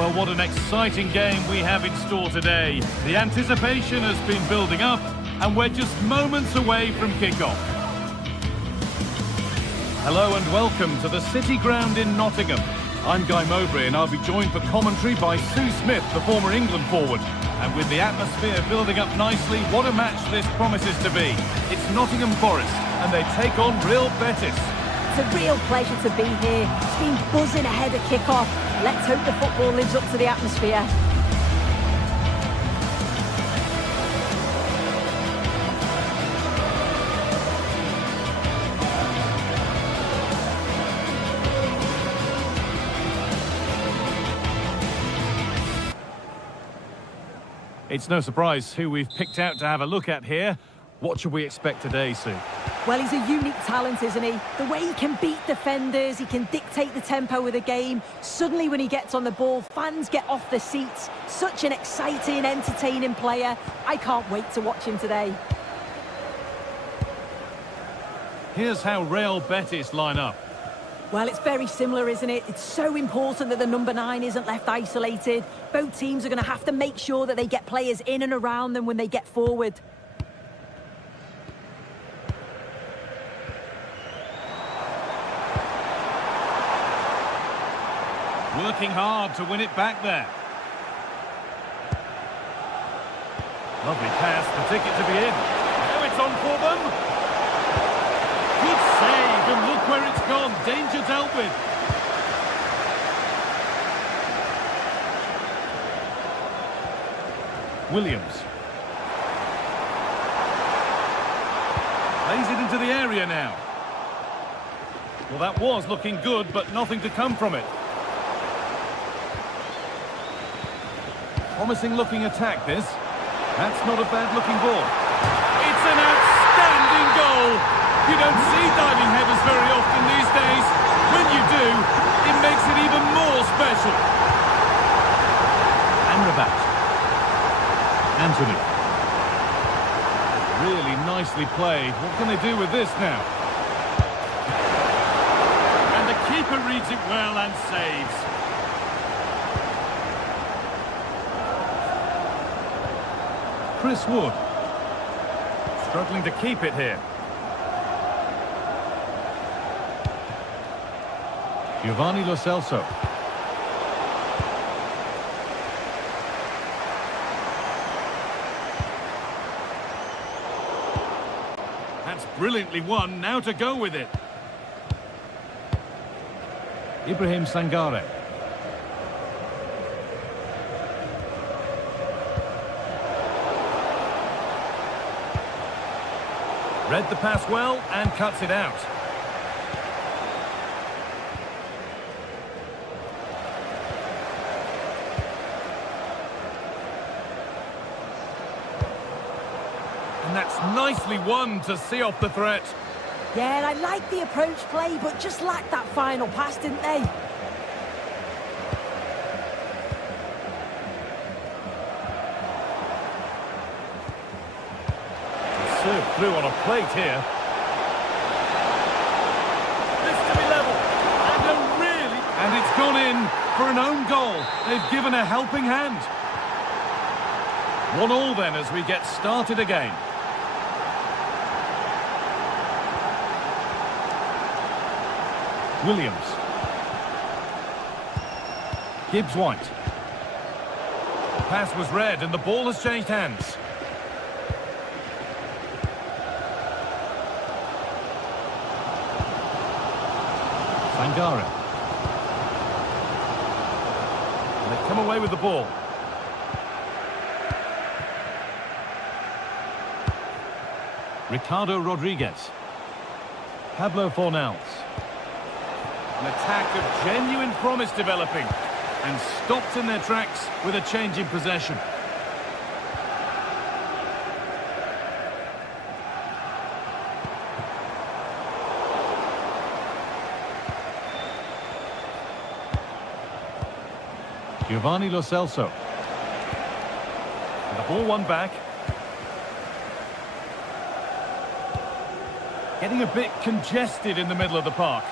Well, what an exciting game we have in store today. The anticipation has been building up, and we're just moments away from kick-off. Hello and welcome to the City Ground in Nottingham. I'm Guy Mowbray and I'll be joined for commentary by Sue Smith, the former England forward. And with the atmosphere building up nicely, what a match this promises to be. It's Nottingham Forest and they take on Real Betis. It's a real pleasure to be here. It's been buzzing ahead of kick-off. Let's hope the football lives up to the atmosphere. It's no surprise who we've picked out to have a look at here. What should we expect today, Sue? Well, he's a unique talent, isn't he? The way he can beat defenders, he can dictate the tempo of the game. Suddenly, when he gets on the ball, fans get off their seats. Such an exciting, entertaining player. I can't wait to watch him today. Here's how Real Betis line up. Well, it's very similar, isn't it? It's so important that the number 9 isn't left isolated. Both teams are going to have to make sure that they get players in and around them when they get forward. Working hard to win it back there. Lovely pass, the ticket to be in. Now it's on for them. Good save, and look where it's gone. Danger dealt with. Williams. Plays it into the area now. Well, that was looking good, but nothing to come from it. Promising looking attack, this. That's not a bad looking ball. It's an outstanding goal. You don't see diving headers very often these days. When you do, it makes it even more special. Amrabat. Anthony. Really nicely played. What can they do with this now? And the keeper reads it well and saves. Chris Wood. Struggling to keep it here. Giovanni Lo Celso. That's brilliantly won, now to go with it. Ibrahim Sangare. Read the pass well and cuts it out. And that's nicely won to see off the threat. Yeah, I like the approach play, but just lacked that final pass, didn't they? Served through on a plate here. This to be level. And it's gone in for an own goal. They've given a helping hand. 1-1 then as we get started again. Williams. Gibbs-White. The pass was read and the ball has changed hands. Sangare. And they come away with the ball. Ricardo Rodriguez. Pablo Fornals. An attack of genuine promise developing and stopped in their tracks with a change in possession. Giovanni Lo Celso. And the ball won back. Getting a bit congested in the middle of the park.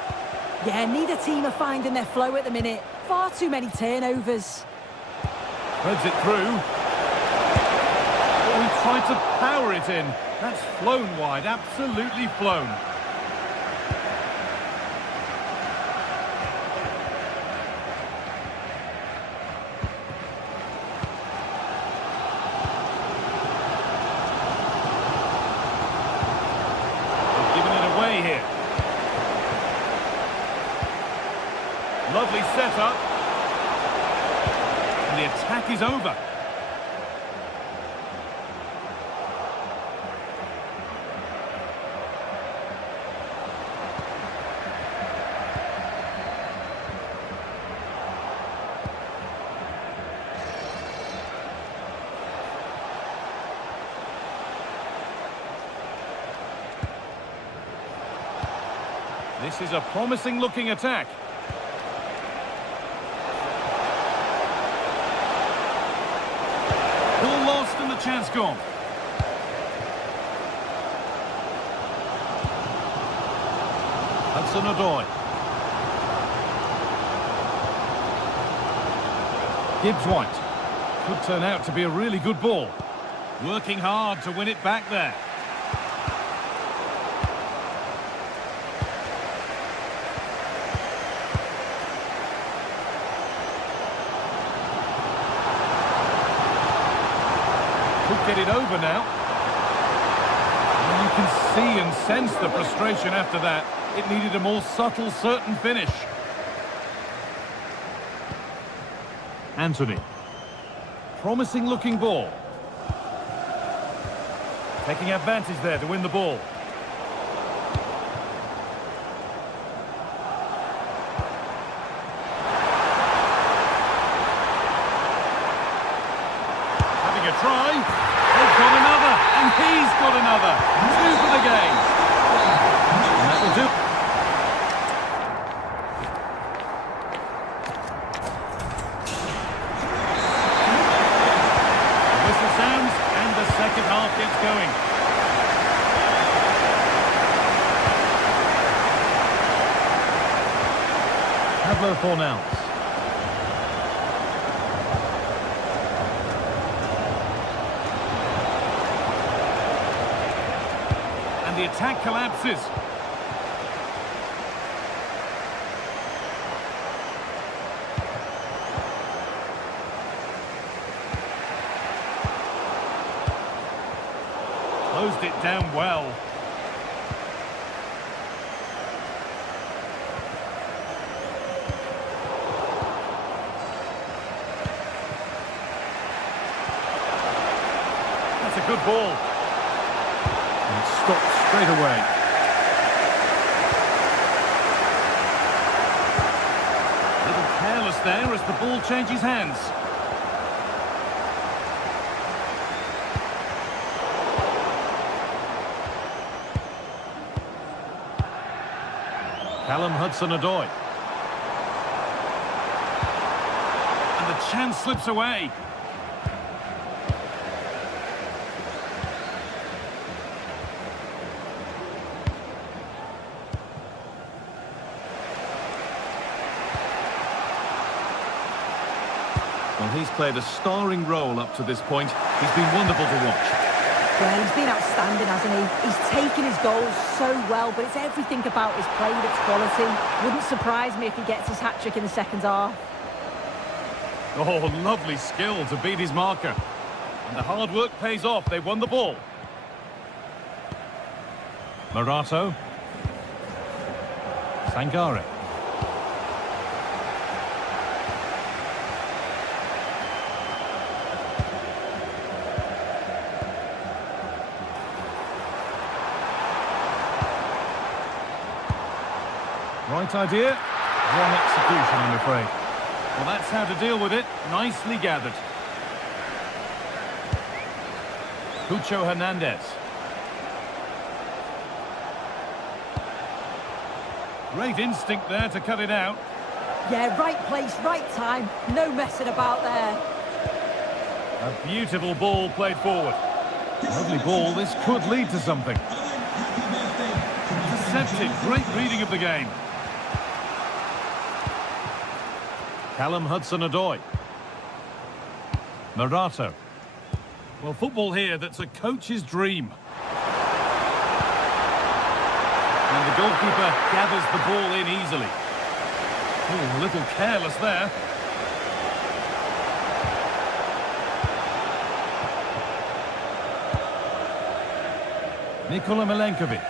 Yeah, neither team are finding their flow at the minute. Far too many turnovers. Threads it through. Oh, he tried to power it in. That's flown wide, absolutely flown. They've given it away here. Lovely setup. And the attack is over. This is a promising looking attack. Ball lost and the chance gone. Hudson-Odoi. Gibbs-White. Could turn out to be a really good ball. Working hard to win it back there. Could get it over now. And you can see and sense the frustration after that. It needed a more subtle, certain finish. Anthony. Promising looking ball. Taking advantage there to win the ball. Having a try. They've got another, and he's got another. 2 for the game. And that will do. The whistle sounds, and the second half gets going. Pablo Fornals. The attack collapses. Closed it down well. That's a good ball. And it stopped straight away. Little careless there as the ball changes hands. Callum Hudson-Odoi. And the chance slips away. Well, he's played a starring role up to this point. He's been wonderful to watch. Yeah, he's been outstanding, hasn't he? He's taken his goals so well, but it's everything about his play that's quality. Wouldn't surprise me if he gets his hat-trick in the second half. Oh, lovely skill to beat his marker. And the hard work pays off. They won the ball. Marato. Sangare. Right idea, wrong execution, I'm afraid. Well, that's how to deal with it. Nicely gathered. Pucho Hernandez. Great instinct there to cut it out. Yeah, right place, right time. No messing about there. A beautiful ball played forward. Lovely ball. This could lead to something. Intercepted. Great reading of the game. Callum Hudson-Odoi. Marato. Well, football here, that's a coach's dream. And the goalkeeper gathers the ball in easily. Oh, a little careless there. Nikola Milenkovic.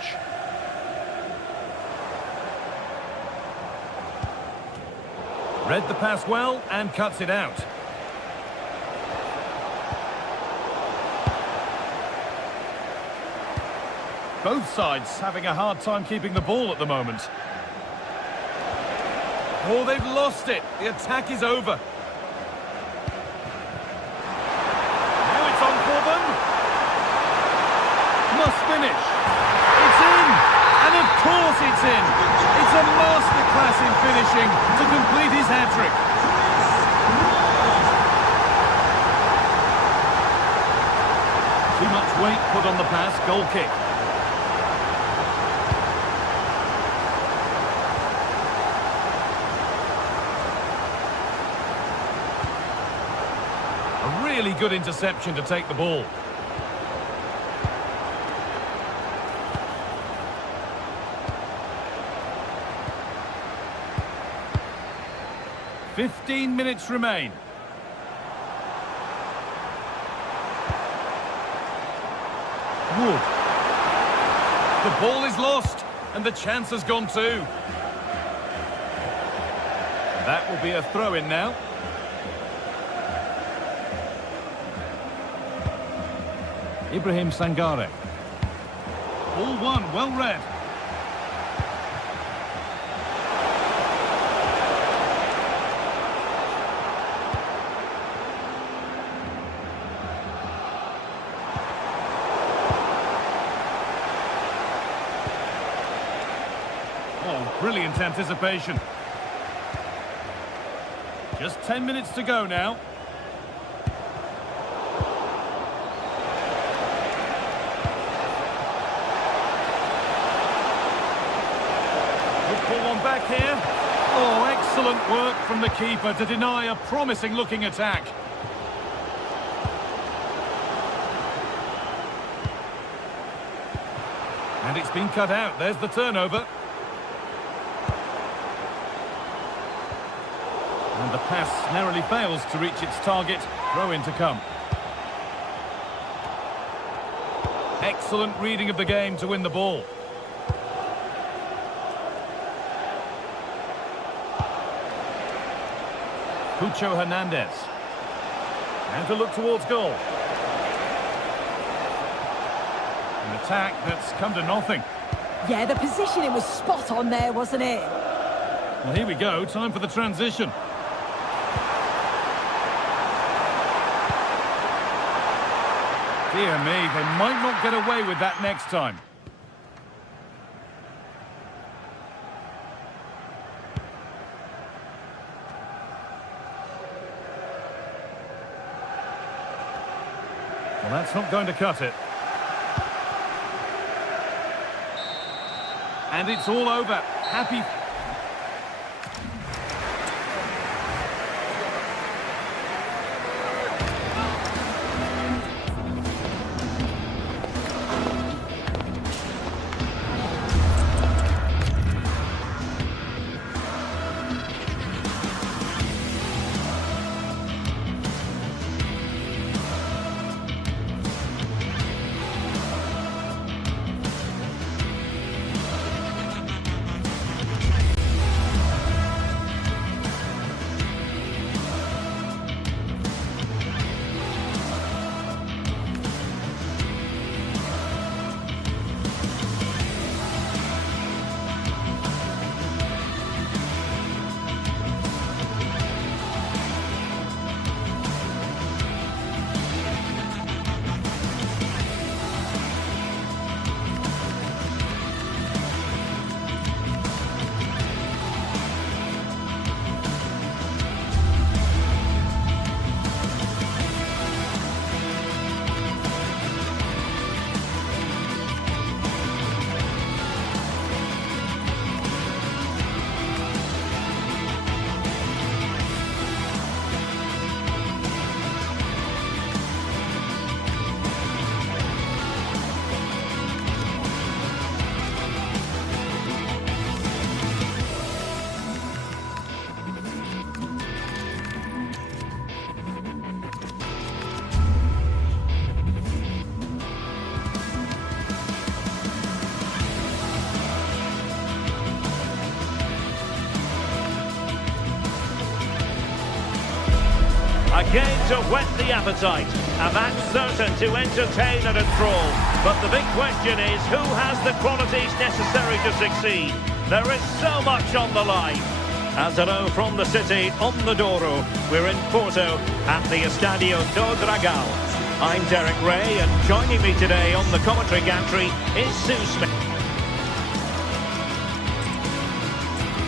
Read the pass well and cuts it out. Both sides having a hard time keeping the ball at the moment. Oh, they've lost it. The attack is over. Now it's on for them. Must finish. It's in. And of course it's in. It's a masterclass in finishing to complete his hat-trick. Too much weight put on the pass. Goal kick. Really good interception to take the ball. "15 minutes remain. Wood. The ball is lost, and the chance has gone too. That will be a throw-in now. Ibrahim Sangare. Ball one, well read. Oh, brilliant anticipation. Just 10 minutes to go now. Pull one back here. Oh, excellent work from the keeper to deny a promising-looking attack. And it's been cut out. There's the turnover. And the pass narrowly fails to reach its target. Throw-in to come. Excellent reading of the game to win the ball. Pucho Hernandez. And to look towards goal. An attack that's come to nothing. Yeah, the positioning was spot on there, wasn't it? Well, here we go. Time for the transition. Dear me, they might not get away with that next time. Well, that's not going to cut it. And it's all over. Happy. game to whet the appetite, a match certain to entertain and enthrall. But the big question is, who has the qualities necessary to succeed? There is so much on the line. And hello from the city, on the Douro. We're in Porto at the Estadio do Dragão. I'm Derek Ray, and joining me today on the commentary gantry is Sue Smith.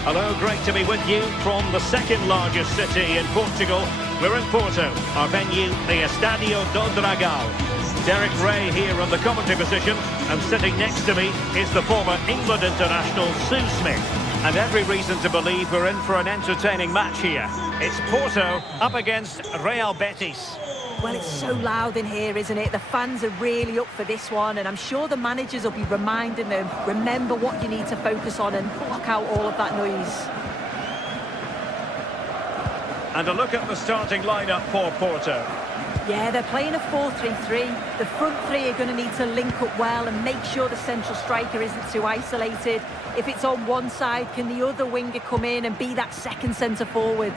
Hello, great to be with you from the second largest city in Portugal. We're in Porto, our venue, the Estadio do Dragão. Derek Ray here on the commentary position, and sitting next to me is the former England international Sue Smith. And every reason to believe we're in for an entertaining match here. It's Porto up against Real Betis. Well, it's so loud in here, isn't it? The fans are really up for this one, and I'm sure the managers will be reminding them, remember what you need to focus on and block out all of that noise. And a look at the starting lineup for Porto. Yeah, they're playing a 4-3-3. The front three are going to need to link up well and make sure the central striker isn't too isolated. If it's on one side, can the other winger come in and be that second centre forward?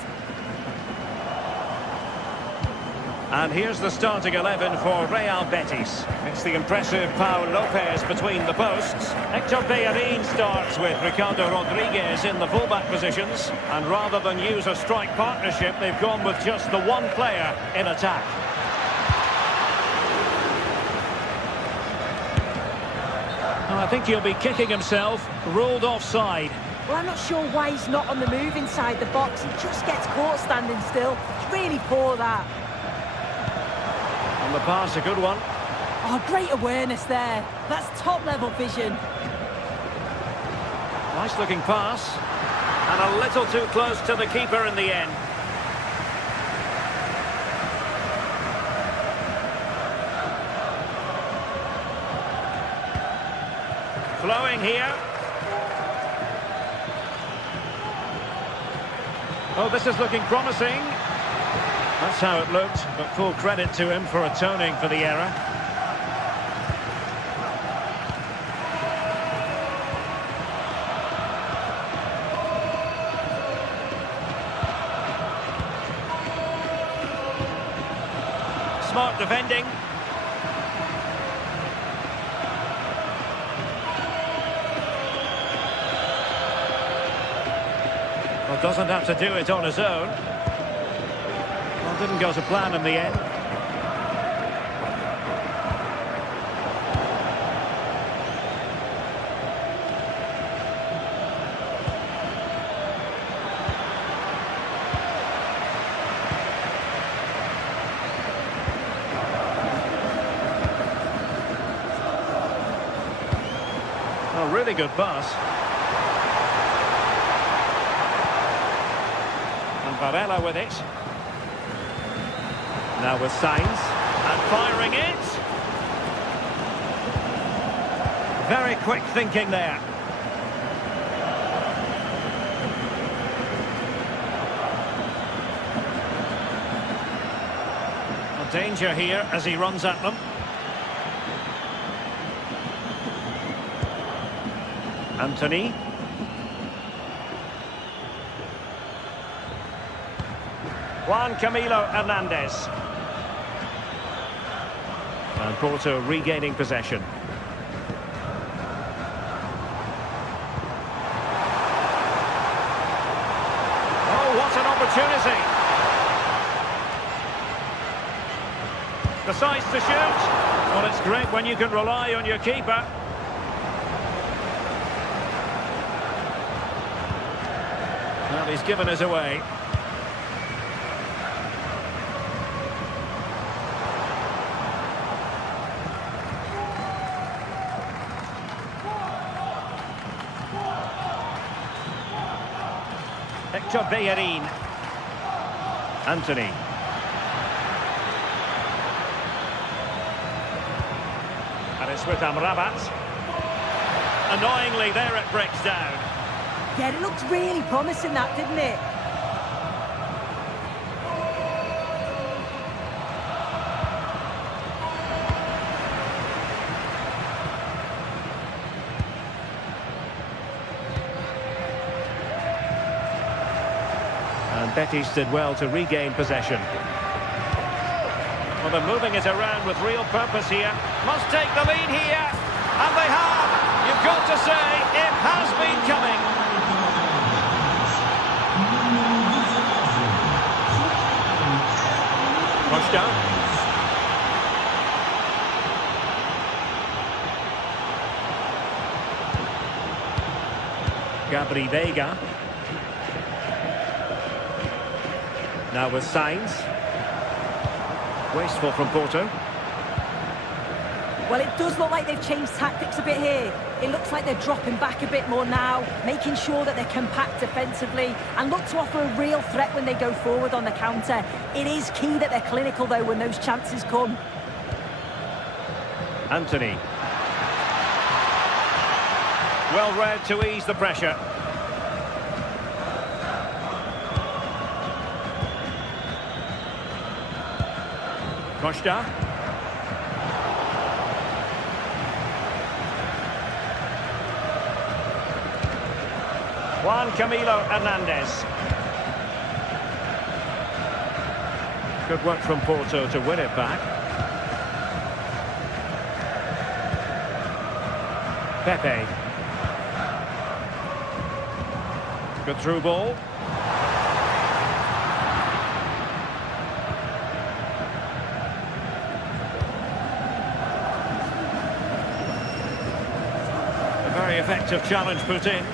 And here's the starting 11 for Real Betis. It's the impressive Pau Lopez between the posts. Hector Bellerin starts with Ricardo Rodriguez in the fullback positions. And rather than use a strike partnership, they've gone with just the one player in attack. Oh, I think he'll be kicking himself, ruled offside. Well, I'm not sure why he's not on the move inside the box. He just gets caught standing still. It's really poor, that. The pass, a good one. Oh, great awareness there. That's top-level vision. Nice looking pass. And a little too close to the keeper in the end. Flowing here. Oh, this is looking promising. That's how it looked, but full credit to him for atoning for the error. Smart defending. Well, doesn't have to do it on his own. Didn't go to plan in the end. Oh, really good pass. And Varela with it. Now with Sainz, and firing it. Very quick thinking there. A danger here as he runs at them. Anthony. Juan Camilo Hernandez. And Porto regaining possession. Oh, what an opportunity! Decides to shoot. Well, it's great when you can rely on your keeper. Well, he's given us away. Hector Bellerin. Anthony. And it's with Amrabat. Annoyingly, there it breaks down. Yeah, it looked really promising, that, didn't it? And Betis did well to regain possession. Well, they're moving it around with real purpose here. Must take the lead here. And they have. You've got to say, it has been coming. Costa. Gabri Veiga. Now with Sainz. Wasteful from Porto. Well, it does look like they've changed tactics a bit here. It looks like they're dropping back a bit more now, making sure that they're compact defensively and look to offer a real threat when they go forward on the counter. It is key that they're clinical, though, when those chances come. Anthony. Well read to ease the pressure. Costa. Juan Camilo Hernandez. Good work from Porto to win it back. Pepe. Good through ball. A very effective challenge put in.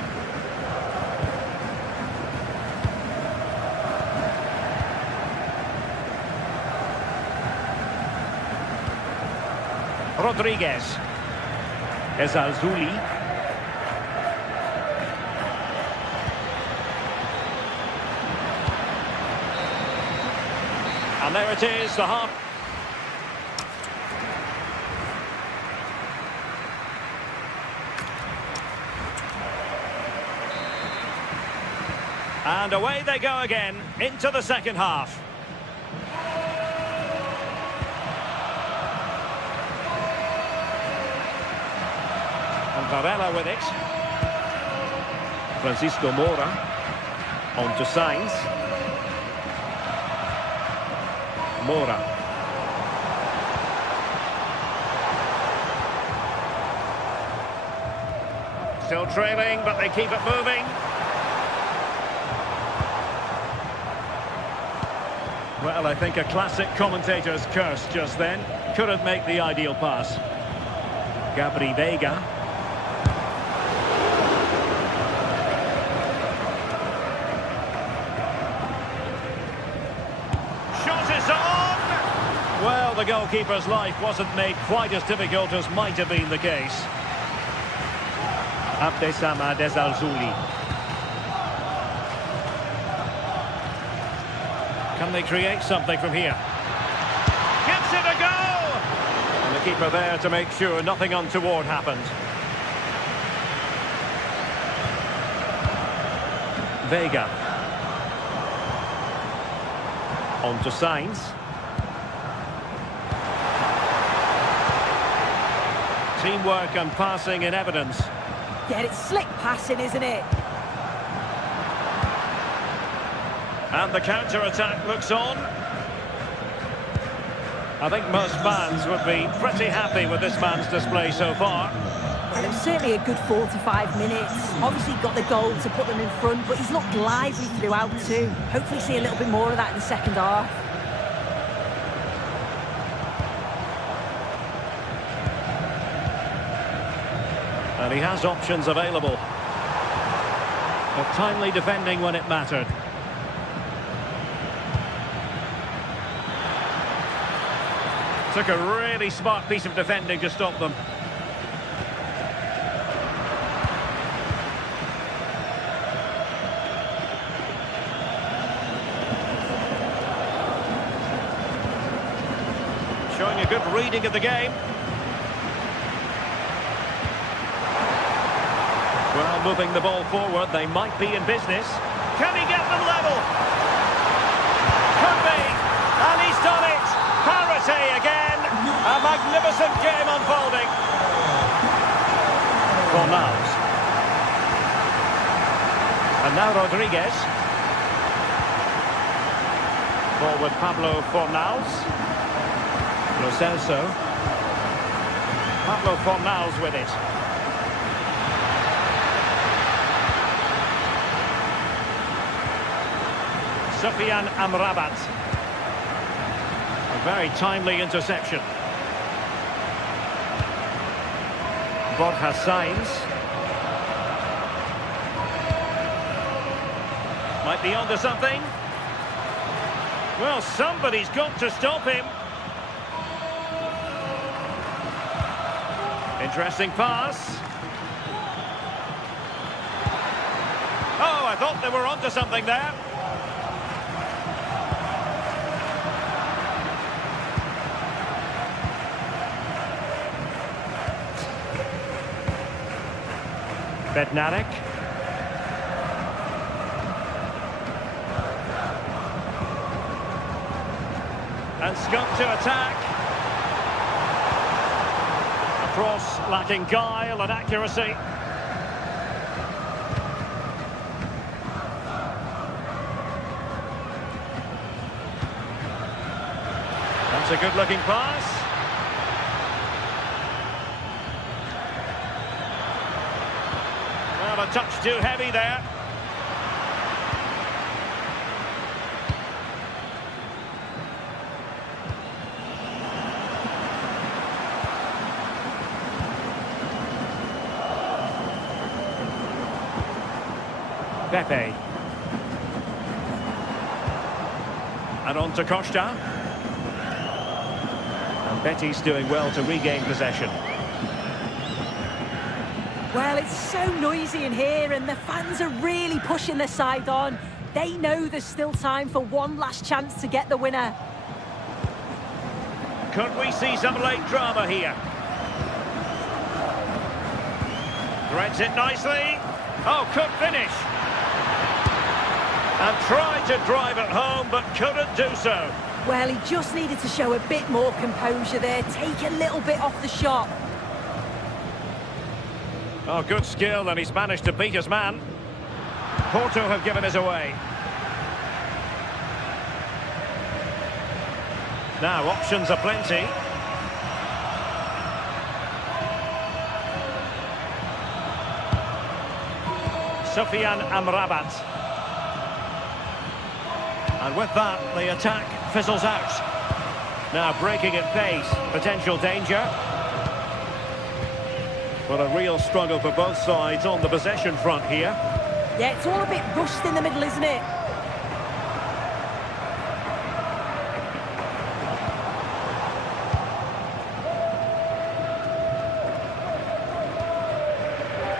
Rodriguez. Ezalzouli. And there it is, the half. And away they go again, into the second half. Varela with it. Francisco Mora. On to Sainz. Mora. Still trailing, but they keep it moving. Well, I think a classic commentator's curse just then. Couldn't make the ideal pass. Gabri Veiga. Well, the goalkeeper's life wasn't made quite as difficult as might have been the case. Abdessamad Ezalzouli. Can they create something from here? Gives it a go! And the keeper there to make sure nothing untoward happened. Veiga. On to Sainz. Teamwork and passing in evidence. Yeah, it's slick passing, isn't it? And the counter-attack looks on. I think most fans would be pretty happy with this man's display so far. Well, it was certainly a good 45 minutes. Obviously got the goal to put them in front, but he's looked lively throughout too. Hopefully see a little bit more of that in the second half. And he has options available. But timely defending when it mattered. Took a really smart piece of defending to stop them. Showing a good reading of the game. Well, moving the ball forward, they might be in business. Can he get them level? Could be, and he's done it. Parity again. A magnificent game unfolding. Fornals. And now Rodriguez. Ball with Pablo Fornals. Lo Celso. Pablo Fornals with it. Sufyan Amrabat. A very timely interception. Borja Sainz. Might be onto something. Well, somebody's got to stop him. Interesting pass. Oh, I thought they were onto something there. Bednarek. And Scott to attack. A cross lacking guile and accuracy. That's a good-looking pass. Well, a touch too heavy there. Pepe. And on to Costa. And Betty's doing well to regain possession. Well, it's so noisy in here and the fans are really pushing their side on. They know there's still time for one last chance to get the winner. Could we see some late drama here? Threads it nicely. Oh, could finish. And tried to drive it home, but couldn't do so. Well, he just needed to show a bit more composure there, take a little bit off the shot. Oh, good skill, and he's managed to beat his man. Porto have given us away. Now, options are plenty. Sufyan Amrabat. And with that, the attack fizzles out. Now breaking at pace, potential danger. But a real struggle for both sides on the possession front here. Yeah, it's all a bit rushed in the middle, isn't it?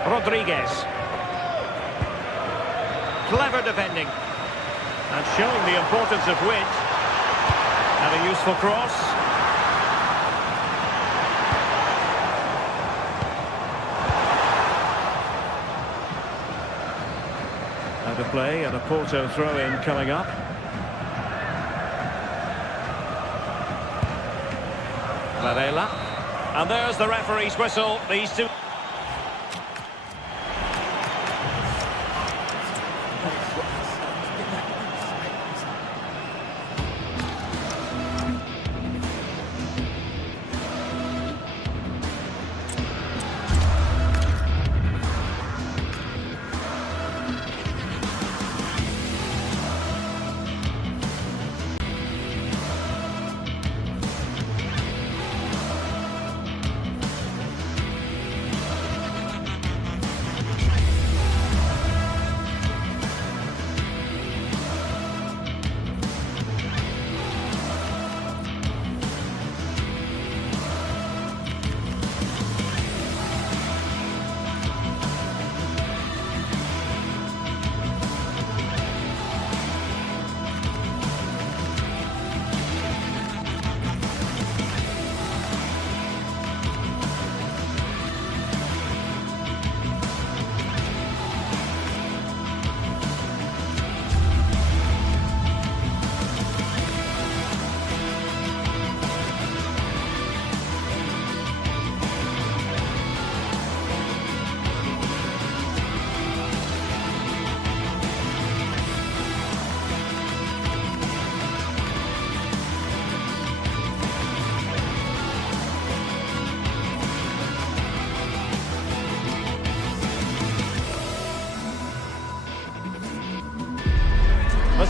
Rodriguez. Clever defending. And showing the importance of width. And a useful cross. Out of play and a Porto throw-in coming up. Varela. And there's the referee's whistle. These two...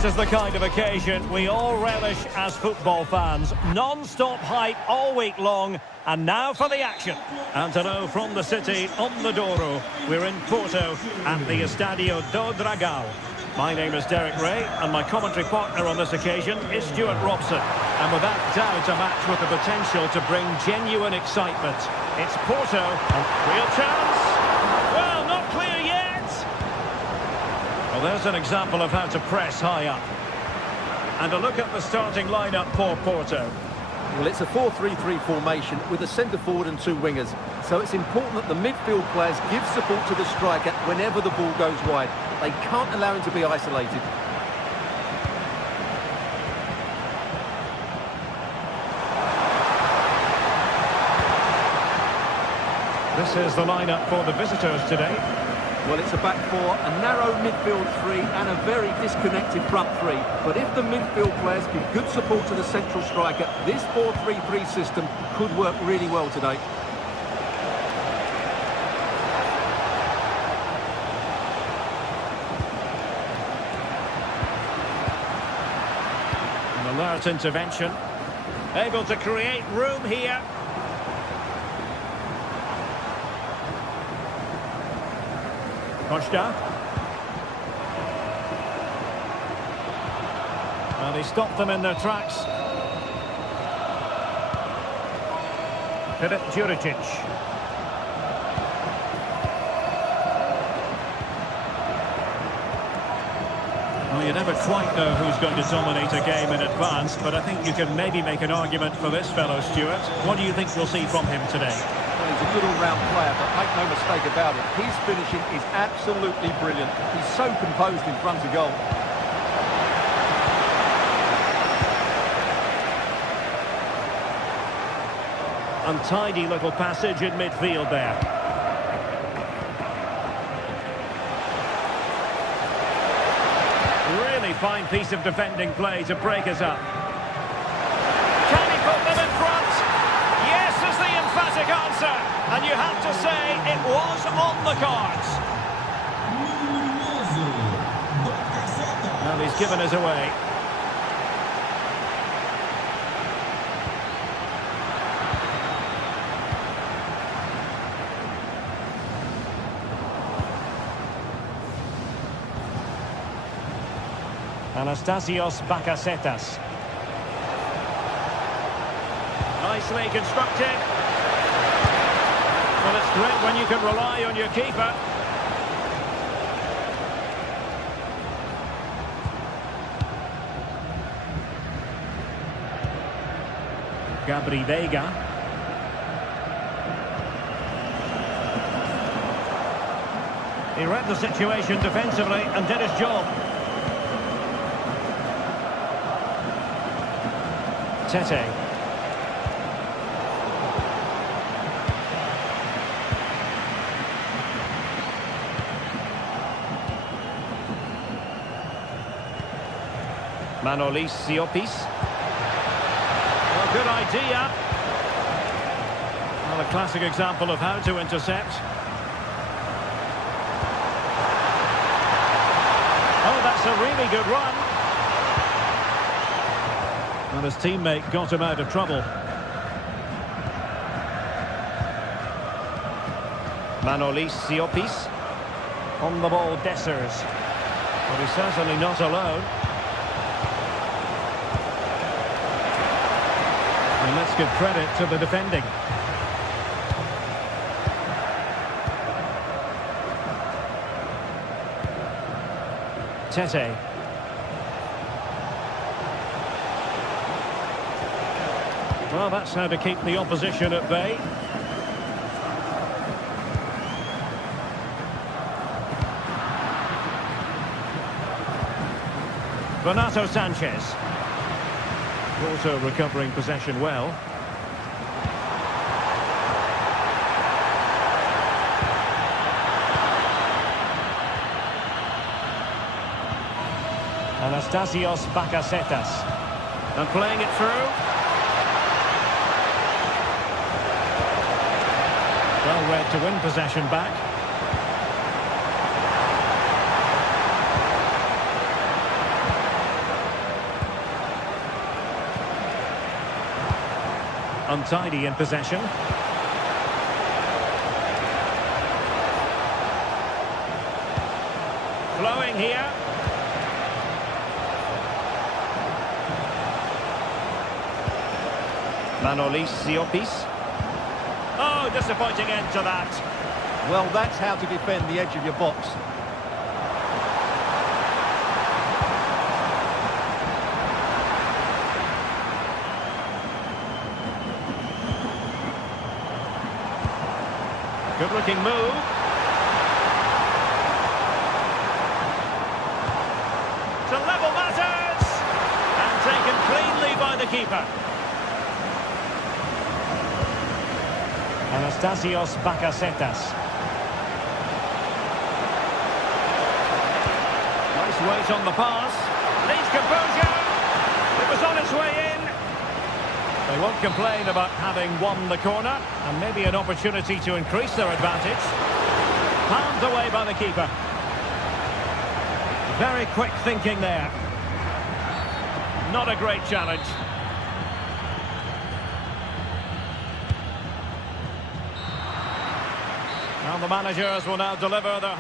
This is the kind of occasion we all relish as football fans. Non-stop hype all week long. And now for the action. And to know from the city on the Douro, we're in Porto at the Estadio do Dragão. My name is Derek Ray, and my commentary partner on this occasion is Stuart Robson. And without doubt, a match with the potential to bring genuine excitement. It's Porto. Real chance. Well, not clear yet. Well, there's an example of how to press high up. And a look at the starting lineup for Porto. Well, it's a 4-3-3 formation with a centre forward and two wingers. So it's important that the midfield players give support to the striker whenever the ball goes wide. They can't allow him to be isolated. This is the lineup for the visitors today. Well, it's a back four, a narrow midfield three and a very disconnected front three. But if the midfield players give good support to the central striker, this 4-3-3 system could work really well today. An alert intervention. Able to create room here. Costa. Well, he stopped them in their tracks. Filip Juricic. Well, you never quite know who's going to dominate a game in advance, but I think you can maybe make an argument for this fellow, Stuart. What do you think we'll see from him today? Well, he's a good all-round player, but make no mistake about it, his finishing is absolutely brilliant. He's so composed in front of goal. Untidy little passage in midfield there. Really fine piece of defending play to break us up. Can he put them in front? Yes is the emphatic answer. And you have to say it was on the cards. Well, he's given us away. Anastasios Bakasetas. Nicely constructed. Well, it's great when you can rely on your keeper. Gabri Veiga. He read the situation defensively and did his job. Tete. Manolis Siopis. Well, good idea. Well, a classic example of how to intercept. Oh, that's a really good run. And his teammate got him out of trouble. Manolis Siopis. On the ball, Dessers. But he's certainly not alone. And let's give credit to the defending. Tete. Well, that's how to keep the opposition at bay. Renato Sanchez. Also recovering possession well. Anastasios Bakasetas. And playing it through. Well read to win possession back. untidy in possession. Flowing here. Manolis Siopis. Oh, disappointing end to that. Well, that's how to defend the edge of your box. Good-looking move. To level matters! And taken cleanly by the keeper. Anastasios Bakasetas. Nice weight on the pass. Needs composure. It was on its way in. They won't complain about having won the corner, and maybe an opportunity to increase their advantage. Palmed away by the keeper. Very quick thinking there. Not a great challenge. And the managers will now deliver their...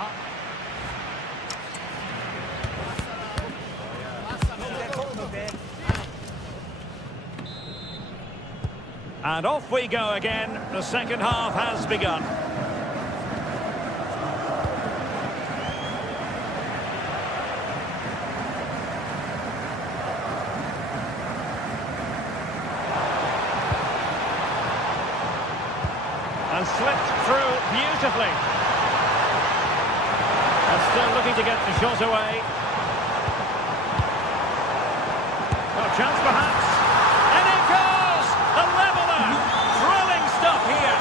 And off we go again. The second half has begun. And slipped through beautifully. And still looking to get the shot away. Oh, chance perhaps. And it goes! The leveller! Thrilling stuff here.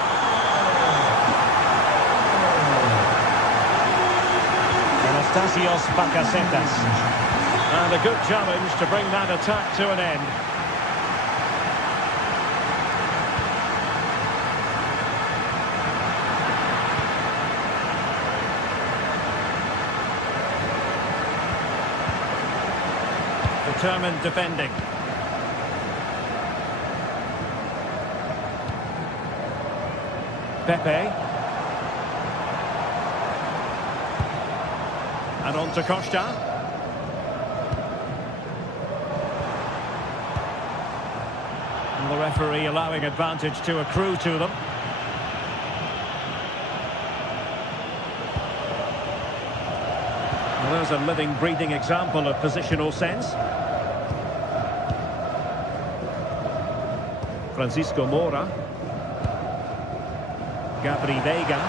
Anastasios Bakasetas. And a good challenge to bring that attack to an end. Determined defending. Pepe. And on to Costa. And the referee allowing advantage to accrue to them. Well, there's a living, breathing example of positional sense. Francisco Mora. Gabri Vega.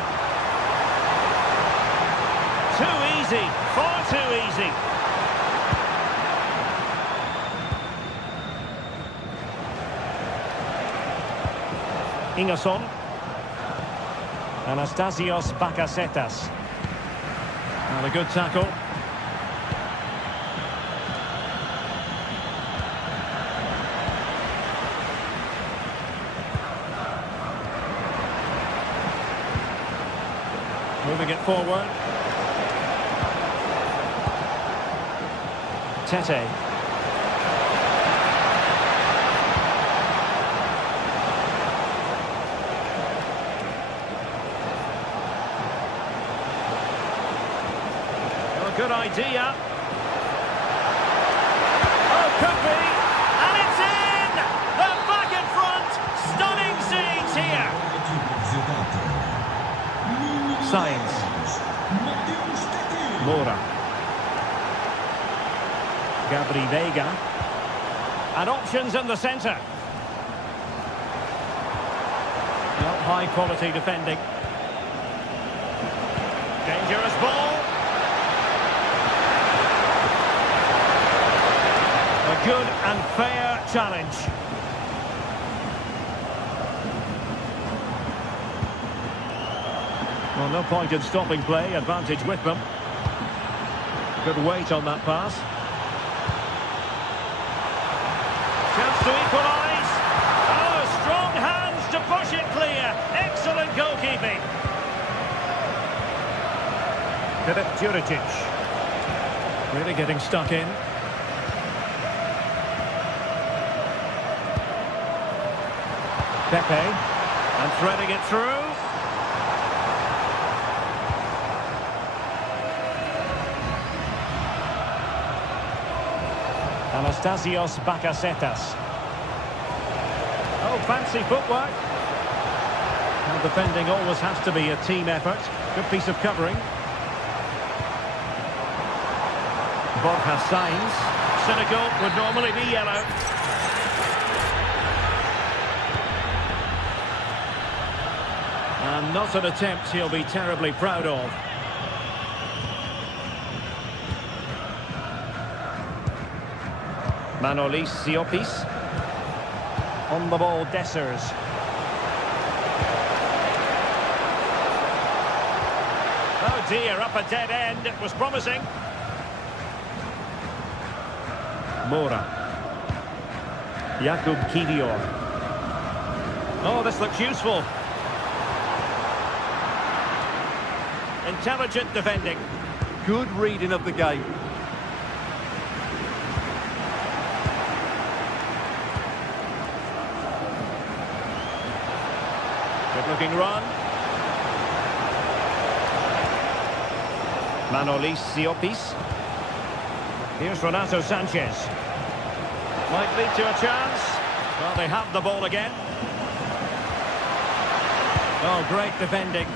Too easy, far too easy. Ingerson. Anastasios Bakasetas. And a good tackle. Moving it forward. Tete. Well, good idea. Oh, could be. And it's in! They're back in front. Stunning scenes here. Sainz. Mora. Gabri Vega. And options in the centre. Well, high quality defending. Dangerous ball. A good and fair challenge. Well, no point in stopping play, advantage with them. Good weight on that pass. Chance to equalise. Oh, strong hands to push it clear. Excellent goalkeeping. Filip Juricic. Really getting stuck in. Pepe, and threading it through. Anastasios Bakasetas. Oh, fancy footwork. And defending always has to be a team effort. Good piece of covering. Borja Sainz. Cynical, would normally be yellow. And not an attempt he'll be terribly proud of. Manolis Siopis. On the ball, Dessers. Oh dear, up a dead end. It was promising. Mora. Jakub Kivior. Oh, this looks useful. Intelligent defending. Good reading of the game. Good-looking run. Manolis Siopis. Here's Renato Sanchez. Might lead to a chance. Well, they have the ball again. Oh, great defending.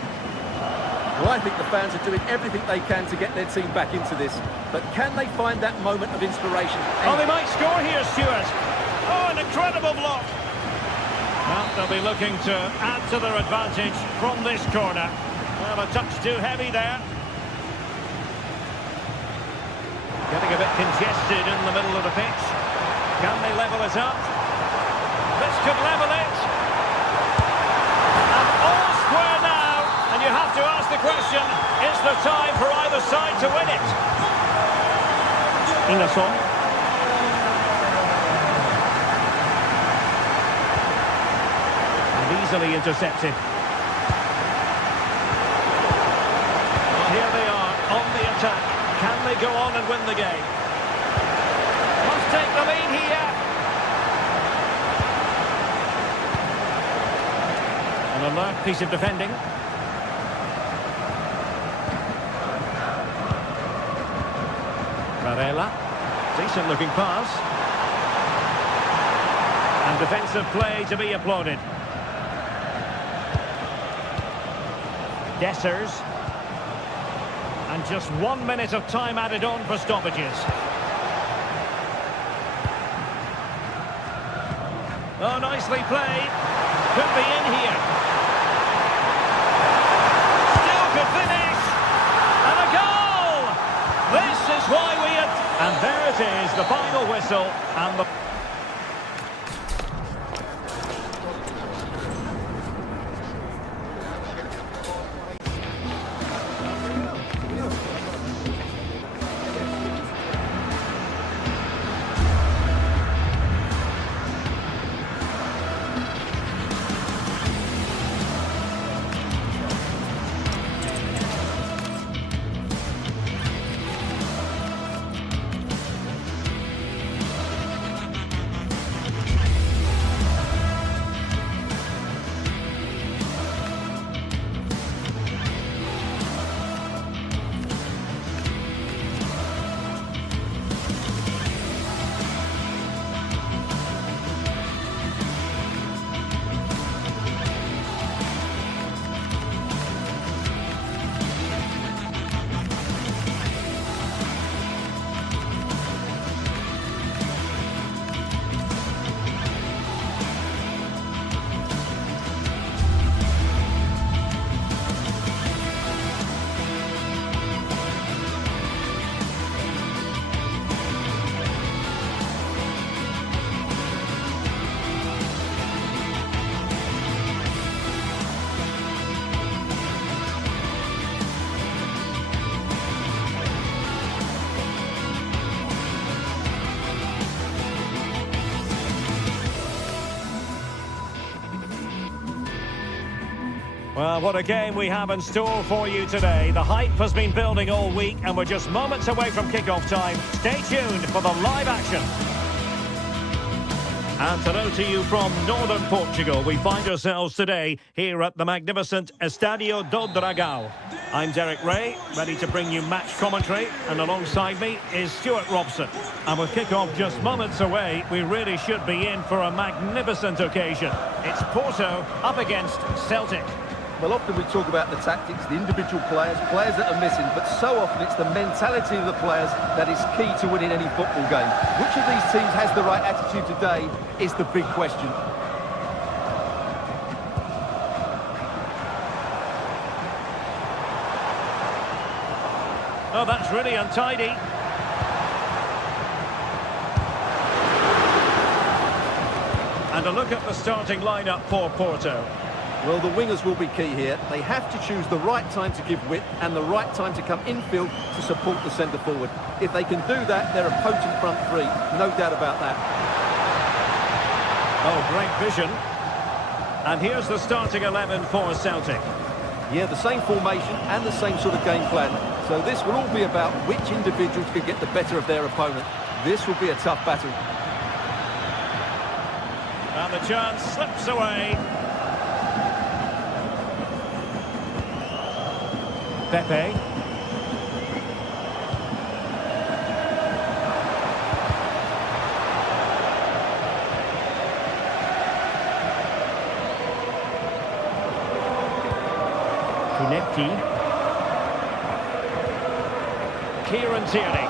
Well, I think the fans are doing everything they can to get their team back into this. But can they find that moment of inspiration? Oh, they might score here, Stuart. Oh, an incredible block. Well, they'll be looking to add to their advantage from this corner. Well, a touch too heavy there. Getting a bit congested in the middle of the pitch. Can they level it up? This could level it. And all square now. And you have to ask the question, is there time for either side to win it? Ingerson. And easily intercepted. Well, here they are on the attack. Can they go on and win the game? Must take the lead here. An alert piece of defending. Varela. Decent looking pass. And defensive play to be applauded. Dessers. And just 1 minute of time added on for stoppages. Oh, nicely played. Could be in here. Still could finish. And a goal! This is why we had... And there it is, the final whistle. And the... Well, what a game we have in store for you today. The hype has been building all week and we're just moments away from kick-off time. Stay tuned for the live action. And hello to you from northern Portugal. We find ourselves today here at the magnificent Estadio do Dragão. I'm Derek Ray, ready to bring you match commentary, and alongside me is Stuart Robson. And with kick-off just moments away, we really should be in for a magnificent occasion. It's Porto up against Celtic. Well, often we talk about the tactics, the individual players that are missing, but so often it's the mentality of the players that is key to winning any football game. Which of these teams has the right attitude today is the big question. Oh, that's really untidy. And a look at the starting lineup for Porto. Well, the wingers will be key here. They have to choose the right time to give width and the right time to come infield to support the centre forward. If they can do that, they're a potent front three. No doubt about that. Oh, great vision. And here's the starting 11 for Celtic. Yeah, the same formation and the same sort of game plan. So this will all be about which individuals can get the better of their opponent. This will be a tough battle. And the chance slips away. Pepe. Kunepti. Kieran Tierney.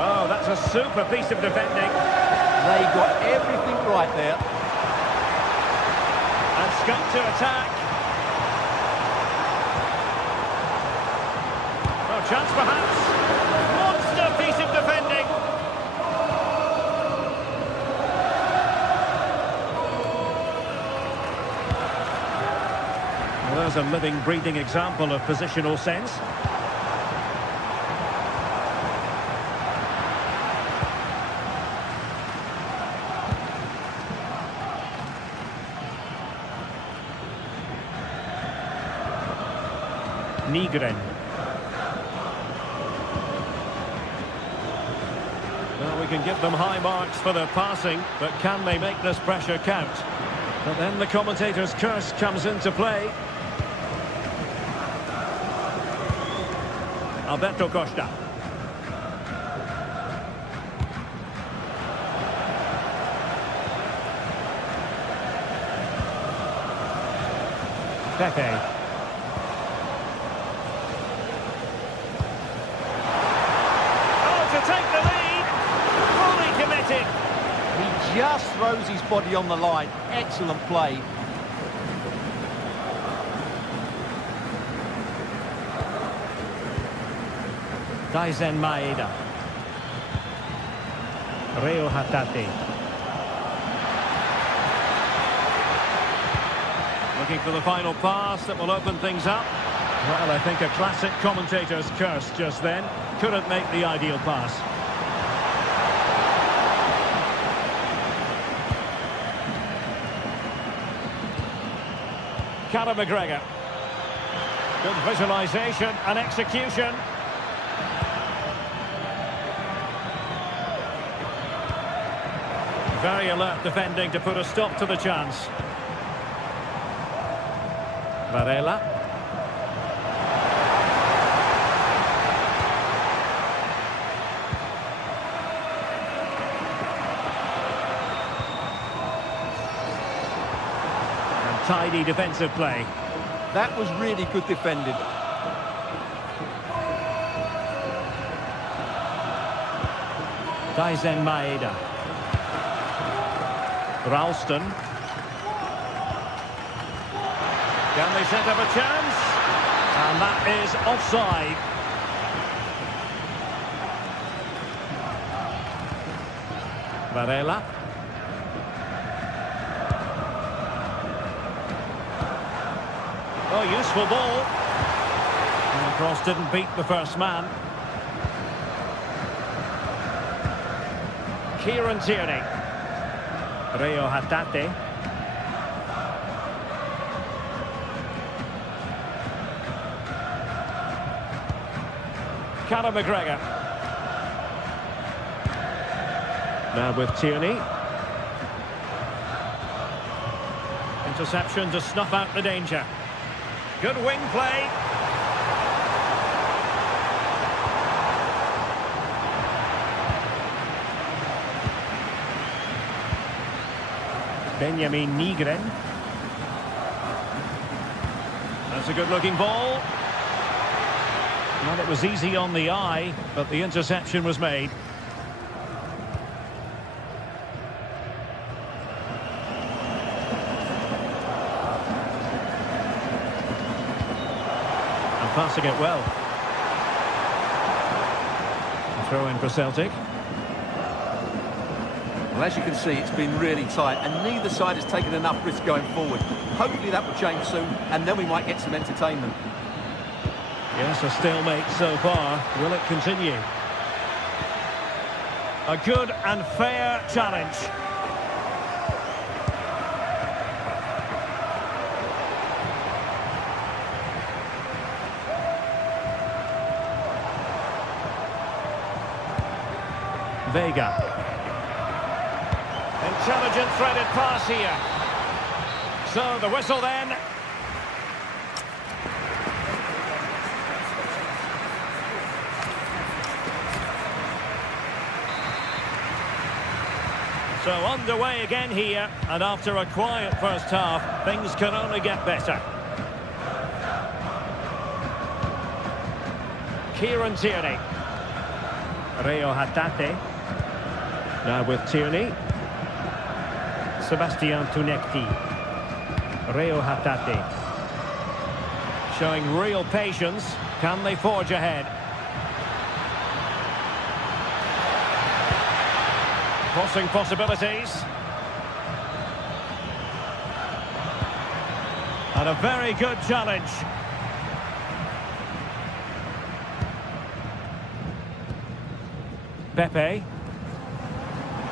Oh, that's a super piece of defending. They got everything right there. And Scott to attack. Oh, chance perhaps. Monster piece of defending. Well, there's a living, breathing example of positional sense. Nygren. Well, we can give them high marks for their passing, but can they make this pressure count? But then the commentator's curse comes into play. Alberto Costa. Pepe. Take the lead, fully committed. He just throws his body on the line. Excellent play. Daisen Maeda. Reo Hatate. Looking for the final pass that will open things up. Well, I think a classic commentator's curse just then. Couldn't make the ideal pass. Callum McGregor. Good visualisation and execution. Very alert defending to put a stop to the chance. Varela. Tidy defensive play. That was really good defended. Daisen Maeda. Ralston. Can they set up a chance? And that is offside. Varela. Oh, useful ball. And the cross didn't beat the first man. Kieran Tierney. Reo Hatate. Callum McGregor. Now with Tierney. Interception to snuff out the danger. Good wing play. Benjamin Nygren. That's a good-looking ball. Well, it was easy on the eye, but the interception was made. And passing it well. A throw in for Celtic. Well, as you can see, it's been really tight, and neither side has taken enough risk going forward. Hopefully that will change soon, and then we might get some entertainment. Yes, a stalemate so far. Will it continue? A good and fair challenge. Vega. Intelligent threaded pass here. So the whistle then. So underway again here, and after a quiet first half, things can only get better. Kieran Tierney. Reo Hatate. Now with Tierney. Sebastian Tunekti. Reo Hatate. Showing real patience. Can they forge ahead? Crossing possibilities. And a very good challenge. Pepe.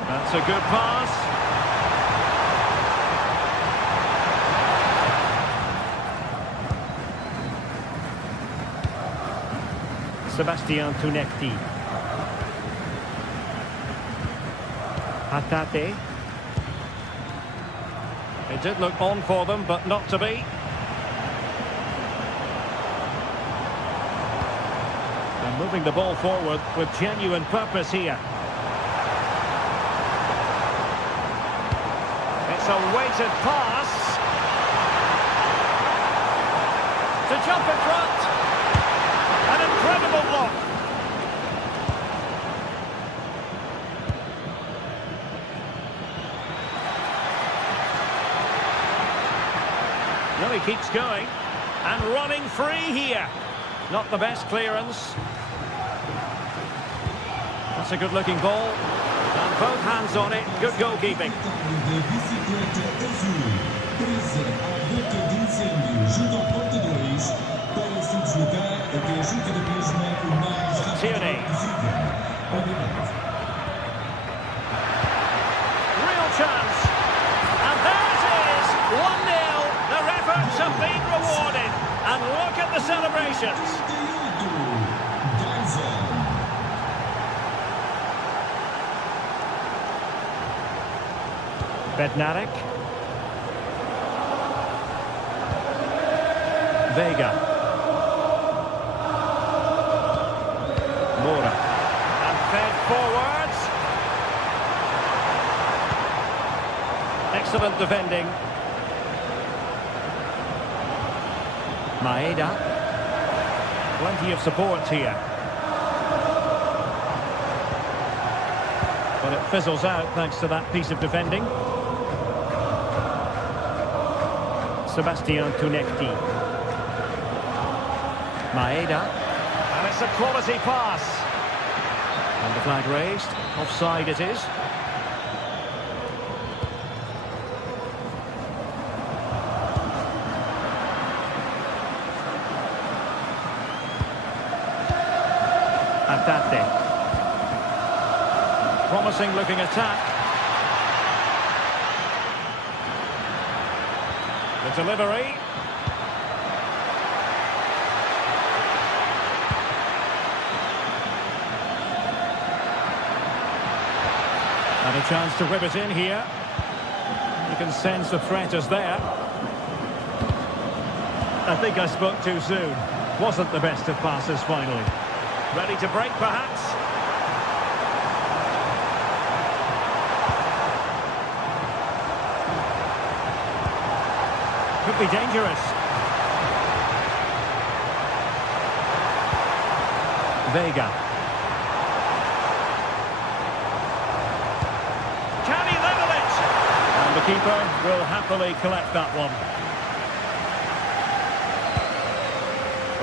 That's a good pass. Sebastian Tunekti. Hatate. It did look on for them, but not to be. And moving the ball forward with genuine purpose here. It's a weighted pass. To jump in front. An incredible block. No, he keeps going. And running free here. Not the best clearance. That's a good-looking ball. And both hands on it. Good goalkeeping. Tierney. Real chance. And there it is. 1-0. Their efforts have been rewarded. And look at the celebrations. Bednarik. Vega. Mora. And fed forwards. Excellent defending. Maeda. Plenty of support here. But it fizzles out thanks to that piece of defending. Sebastian Tunekti. Maeda. And it's a quality pass. And the flag raised. Offside it is. Hatate. Promising looking attack. The delivery. And a chance to whip it in here. You can sense the threat is there. I think I spoke too soon. Wasn't the best of passes finally. Ready to break perhaps? Could be dangerous. Vega. Can he level it? And the keeper will happily collect that one.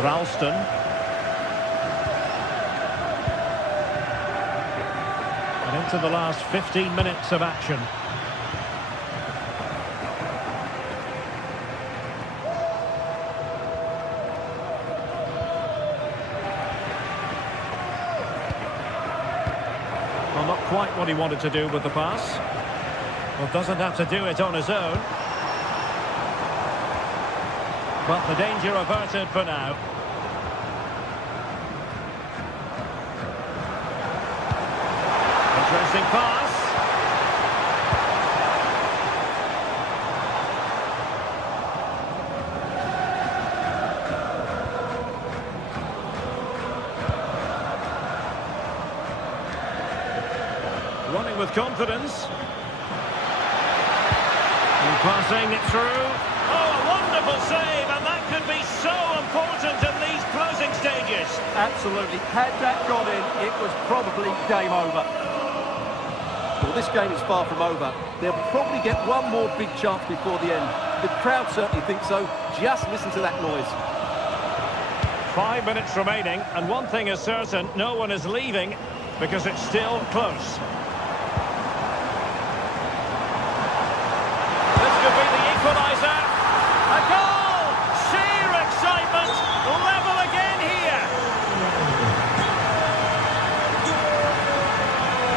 Ralston. And into the last 15 minutes of action. Well, not quite what he wanted to do with the pass. Well, doesn't have to do it on his own. But the danger averted for now. Interesting pass. Running with confidence. And passing it through. Oh, a wonderful save, and that could be so important in these closing stages. Absolutely. Had that gone in, it was probably game over. Well, this game is far from over. They'll probably get one more big chance before the end. The crowd certainly think so. Just listen to that noise. 5 minutes remaining, and one thing is certain, no one is leaving because it's still close. This could be the equaliser. A goal! Sheer excitement! Level again here!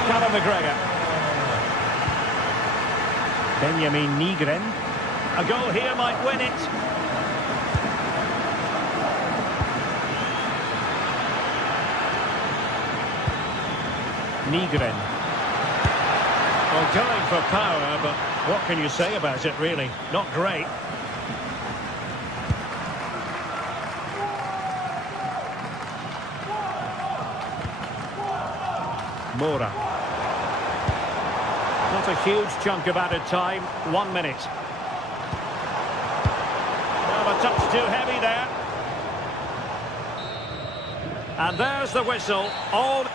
Callum McGregor. Benjamin Nygren. A goal here might win it. Nygren. Well, going for power, but what can you say about it, really? Not great. Mora. Not a huge chunk of added time. 1 minute. Well, a touch too heavy there. And there's the whistle. All...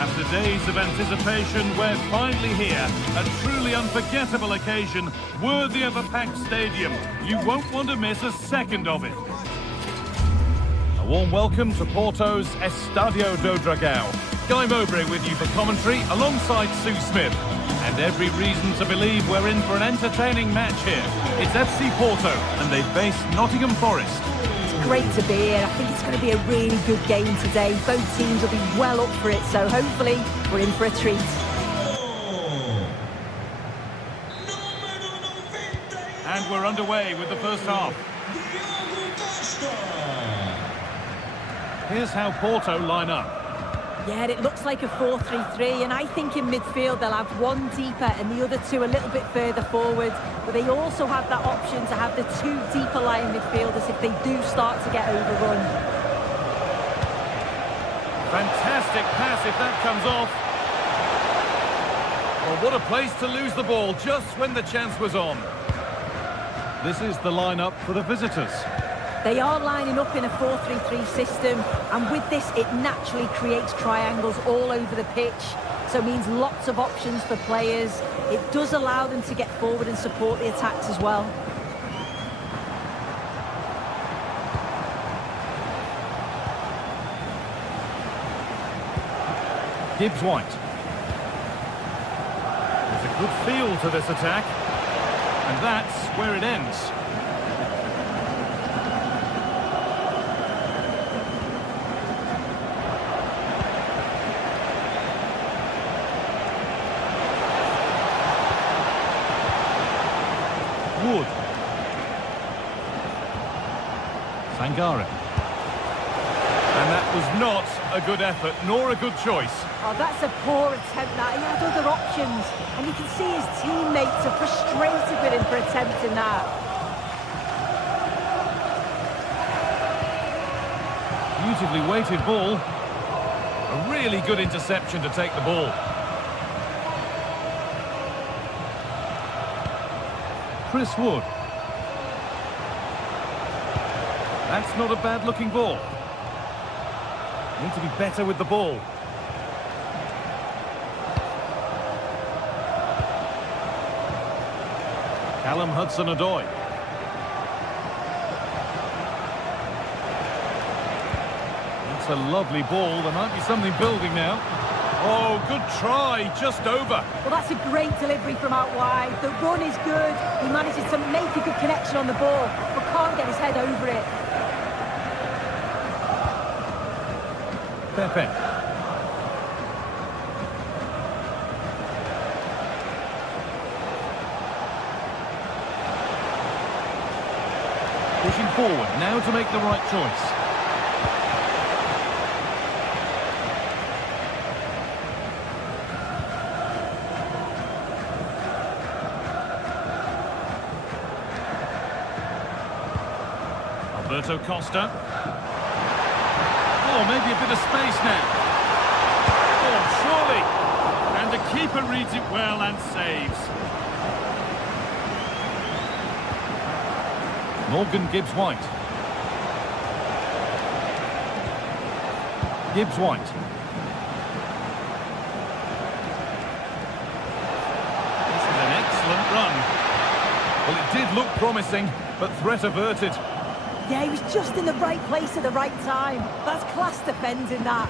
After days of anticipation, we're finally here. A truly unforgettable occasion, worthy of a packed stadium. You won't want to miss a second of it. A warm welcome to Porto's Estadio do Dragão. Guy Mowbray with you for commentary, alongside Sue Smith. And every reason to believe we're in for an entertaining match here. It's FC Porto, and they face Nottingham Forest. Great to be here. I think it's going to be a really good game today. Both teams will be well up for it, so hopefully we're in for a treat. And we're underway with the first half. Here's how Porto line up. Yeah, it looks like a 4-3-3, and I think in midfield they'll have one deeper and the other two a little bit further forward. But they also have that option to have the two deeper lying midfielders if they do start to get overrun. Fantastic pass if that comes off. Well, what a place to lose the ball just when the chance was on. This is the lineup for the visitors. They are lining up in a 4-3-3 system, and with this it naturally creates triangles all over the pitch, so it means lots of options for players. It does allow them to get forward and support the attacks as well. Gibbs White. There's a good feel to this attack, and that's where it ends. Wood. Sangare. And that was not a good effort, nor a good choice. Oh, that's a poor attempt, that. He had other options, and you can see his teammates are frustrated with him for attempting that. Beautifully weighted ball. A really good interception to take the ball. Chris Wood. That's not a bad-looking ball. Need to be better with the ball. Callum Hudson-Odoi. That's a lovely ball. There might be something building now. Oh, good try, just over. Well, that's a great delivery from out wide. The run is good. He manages to make a good connection on the ball, but can't get his head over it. Pepe. Pushing forward, now to make the right choice. Alberto Costa. Oh, maybe a bit of space now. Oh, surely. And the keeper reads it well and saves. Morgan Gibbs-White. Gibbs-White. This is an excellent run. Well, it did look promising, but threat averted. Yeah, he was just in the right place at the right time. That's class defending, that.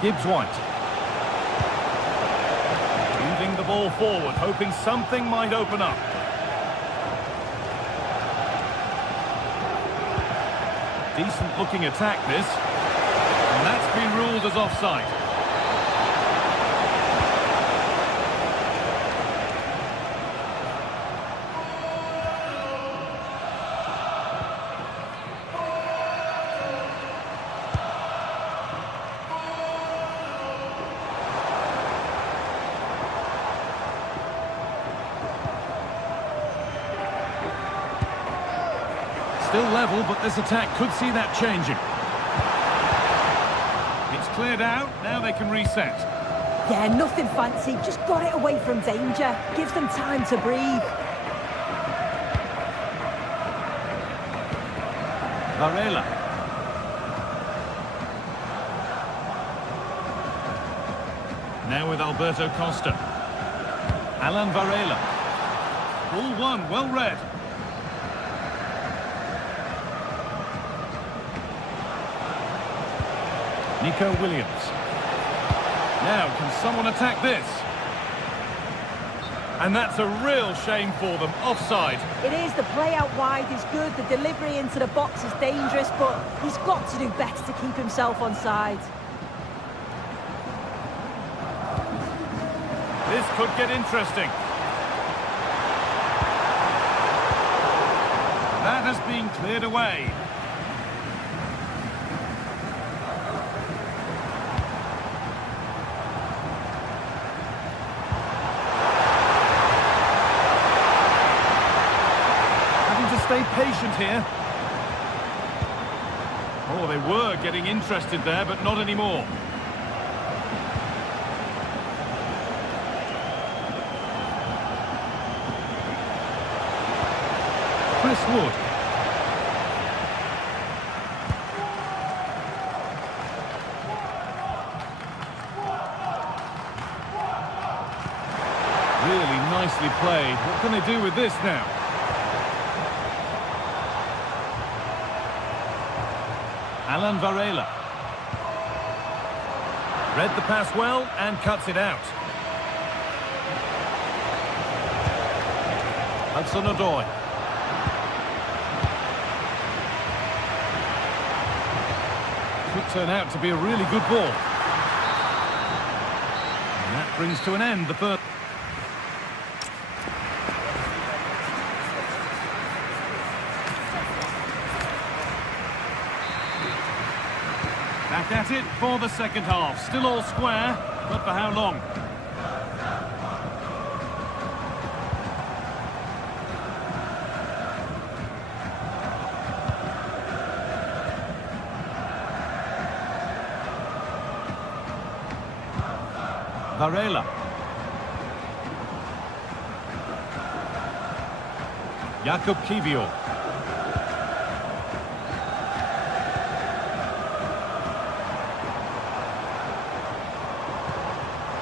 Gibbs-White. Moving the ball forward, hoping something might open up. Decent looking attack, this. And that's been ruled as offside. Still level, but this attack could see that changing. It's cleared out, now they can reset. Yeah, nothing fancy, just got it away from danger. Gives them time to breathe. Varela. Now with Alberto Costa. Alan Varela. Ball one, well read. Nico Williams. Now, can someone attack this? And that's a real shame for them. Offside. It is. The play out wide is good. The delivery into the box is dangerous, but he's got to do better to keep himself onside. This could get interesting. That has been cleared away. Stay patient here. Oh, they were getting interested there, but not anymore. Chris Wood. Really nicely played. What can they do with this now? Alan Varela. Read the pass well and cuts it out. Hudson-Odoi. Could turn out to be a really good ball. And that brings to an end the first. Back at it for the second half. Still all square, but for how long? Varela. Jakub Kivior.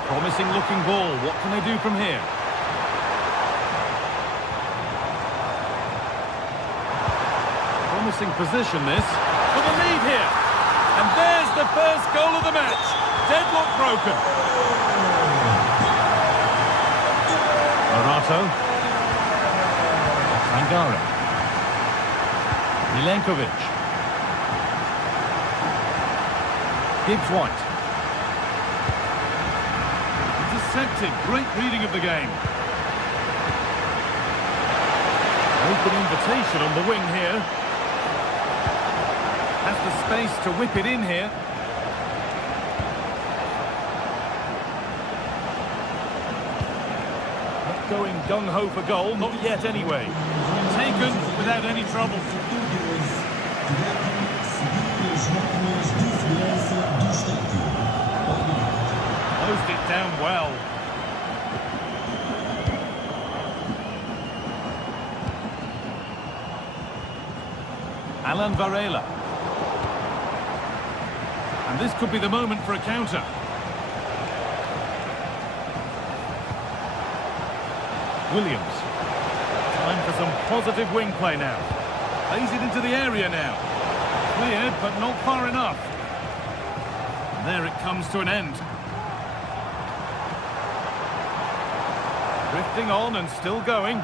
Promising looking ball. What can they do from here? Promising position this. For the lead here. And there's the first goal of the match. Deadlock broken. Morato. Sangare. Milenkovic. Gibbs-White. Intercepted. Great reading of the game. Open invitation on the wing here. Has the space to whip it in here. Not going gung-ho for goal, not yet anyway. Taken without any trouble. Closed it down well. Alan Varela. And this could be the moment for a counter. Williams. Time for some positive wing play now. Plays it into the area now. Cleared, but not far enough. And there it comes to an end. Drifting on and still going.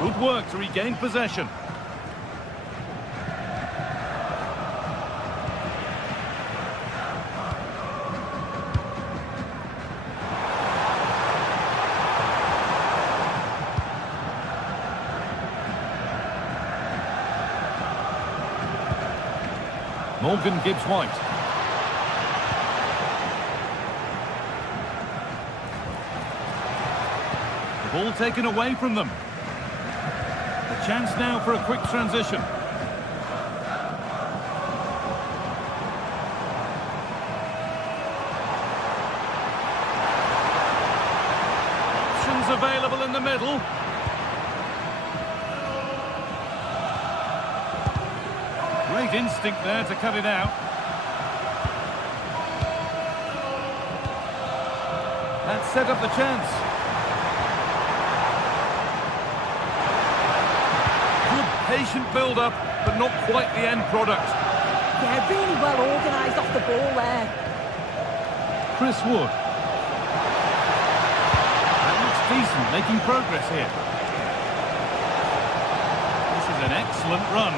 Good work to regain possession. Morgan Gibbs-White. The ball taken away from them. A chance now for a quick transition. Options available in the middle. Great instinct there to cut it out. That set up the chance. Good patient build-up, but not quite the end product. Yeah, really well organised off the ball there. Chris Wood. That looks decent, making progress here. This is an excellent run.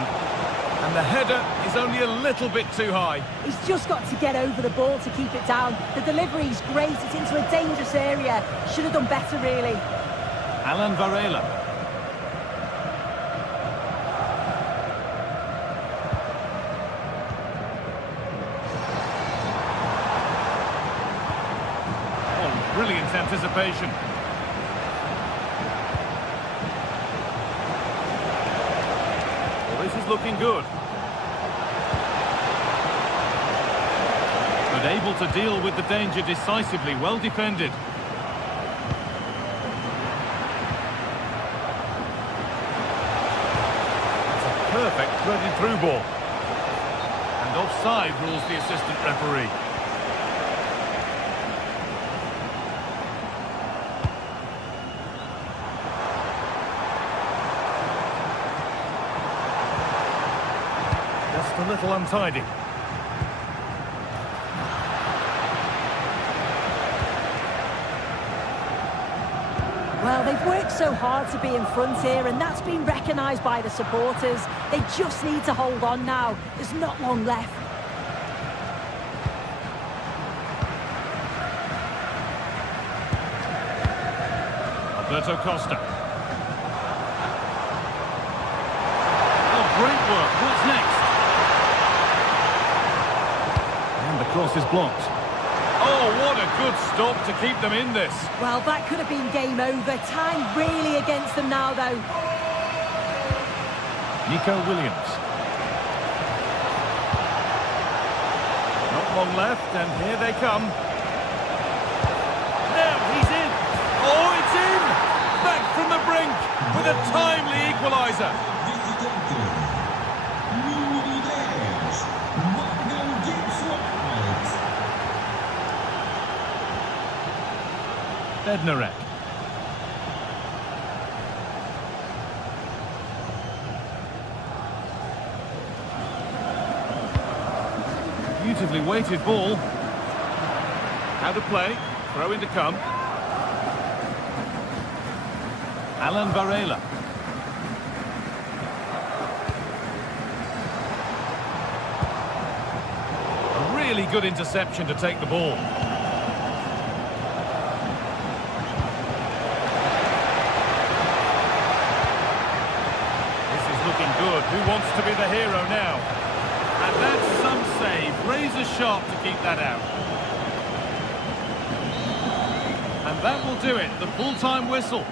And the header is only a little bit too high. He's just got to get over the ball to keep it down. The delivery's great, it's into a dangerous area. Should have done better, really. Alan Varela. Oh, brilliant anticipation. Well, this is looking good. But able to deal with the danger decisively, well defended. Perfect threaded through ball. And offside rules the assistant referee. Just a little untidy. Well, they've worked so hard to be in front here, and that's been recognised by the supporters. They just need to hold on now. There's not long left. Alberto Costa. Oh, great work. What's next? And the cross is blocked. Oh, what a good stop to keep them in this. Well, that could have been game over. Time really against them now, though. Nico Williams. Not long left, and here they come. Now he's in. Oh, it's in! Back from the brink with a timely equaliser. Bednarek. Beautifully weighted ball. How to play. Throw in to come. Alan Varela. A really good interception to take the ball. Good. Who wants to be the hero now? And that's some save. Razor sharp to keep that out. And that will do it. The full-time whistle.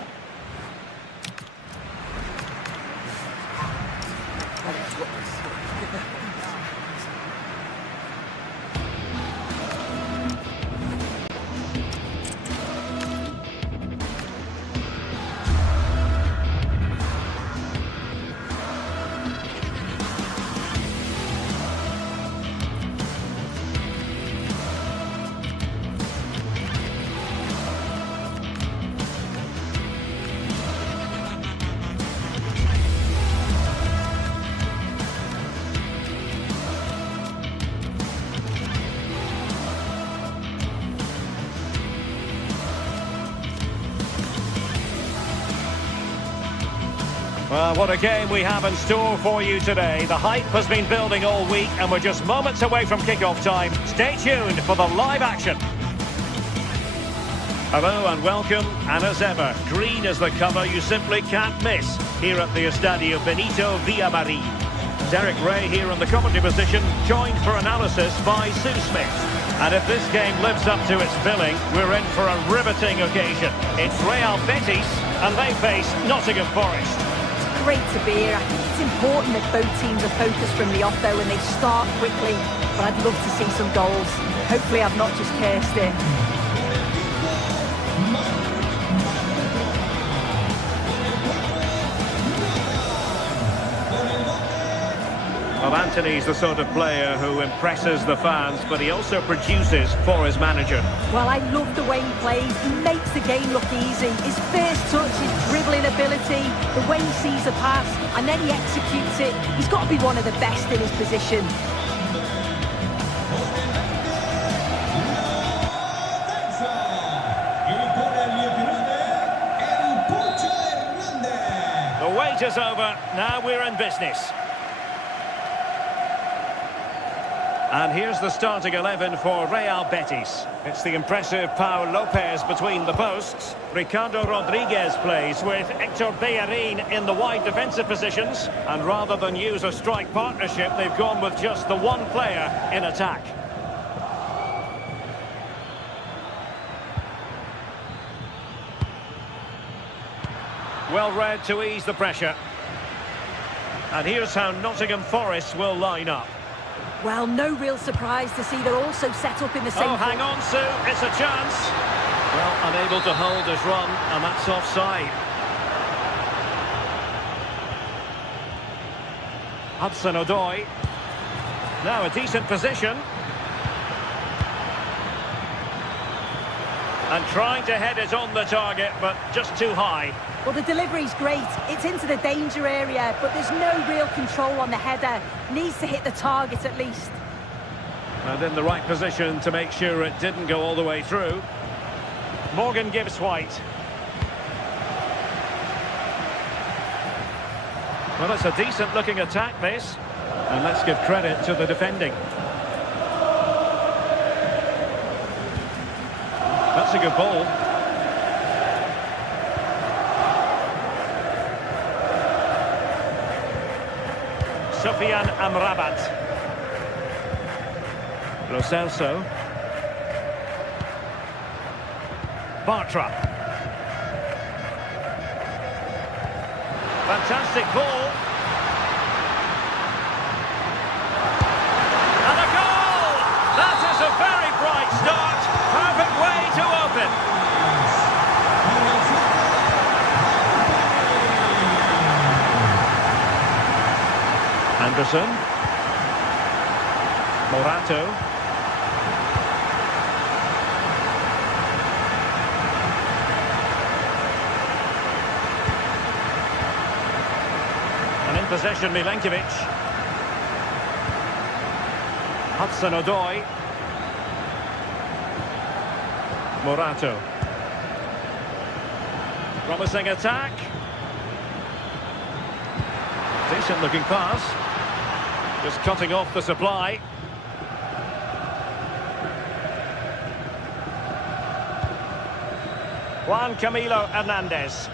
Well, what a game we have in store for you today. The hype has been building all week and we're just moments away from kick-off time. Stay tuned for the live action. Hello and welcome, and as ever, green is the cover you simply can't miss here at the Estadio Benito Villamarín. Derek Ray here in the commentary position, joined for analysis by Sue Smith. And if this game lives up to its billing, we're in for a riveting occasion. It's Real Betis and they face Nottingham Forest. Great to be here. I think it's important that both teams are focused from the off though and they start quickly. But I'd love to see some goals. Hopefully I've not just cursed it. Well, Anthony's the sort of player who impresses the fans, but he also produces for his manager. Well, I love the way he plays. He makes the game look easy. His first touch, his dribbling ability, the way he sees a pass, and then he executes it. He's got to be one of the best in his position. is over. Now we're in business. And here's the starting 11 for Real Betis. It's the impressive Pau Lopez between the posts. Ricardo Rodriguez plays with Hector Bellerin in the wide defensive positions. And rather than use a strike partnership, they've gone with just the one player in attack. Well read to ease the pressure. And here's how Nottingham Forest will line up. Well, no real surprise to see they're also set up in the same... Oh, hang on, Sue, it's a chance. Well, unable to hold his run, and that's offside. Hudson-Odoi. Now a decent position. And trying to head it on the target, but just too high. Well, the delivery's great. It's into the danger area, but there's no real control on the header. Needs to hit the target at least. And in the right position to make sure it didn't go all the way through. Morgan Gibbs White. Well, it's a decent-looking attack, this. And let's give credit to the defending. That's a good ball. Sofian Amrabat. Lo Celso. Bartra. Fantastic ball. And a goal! That is a very bright start. Perfect way to open. Anderson. Morato. And in possession, Milenkovic. Hudson-Odoi. Morato. Promising attack. Decent looking pass. Just cutting off the supply. Juan Camilo Hernandez.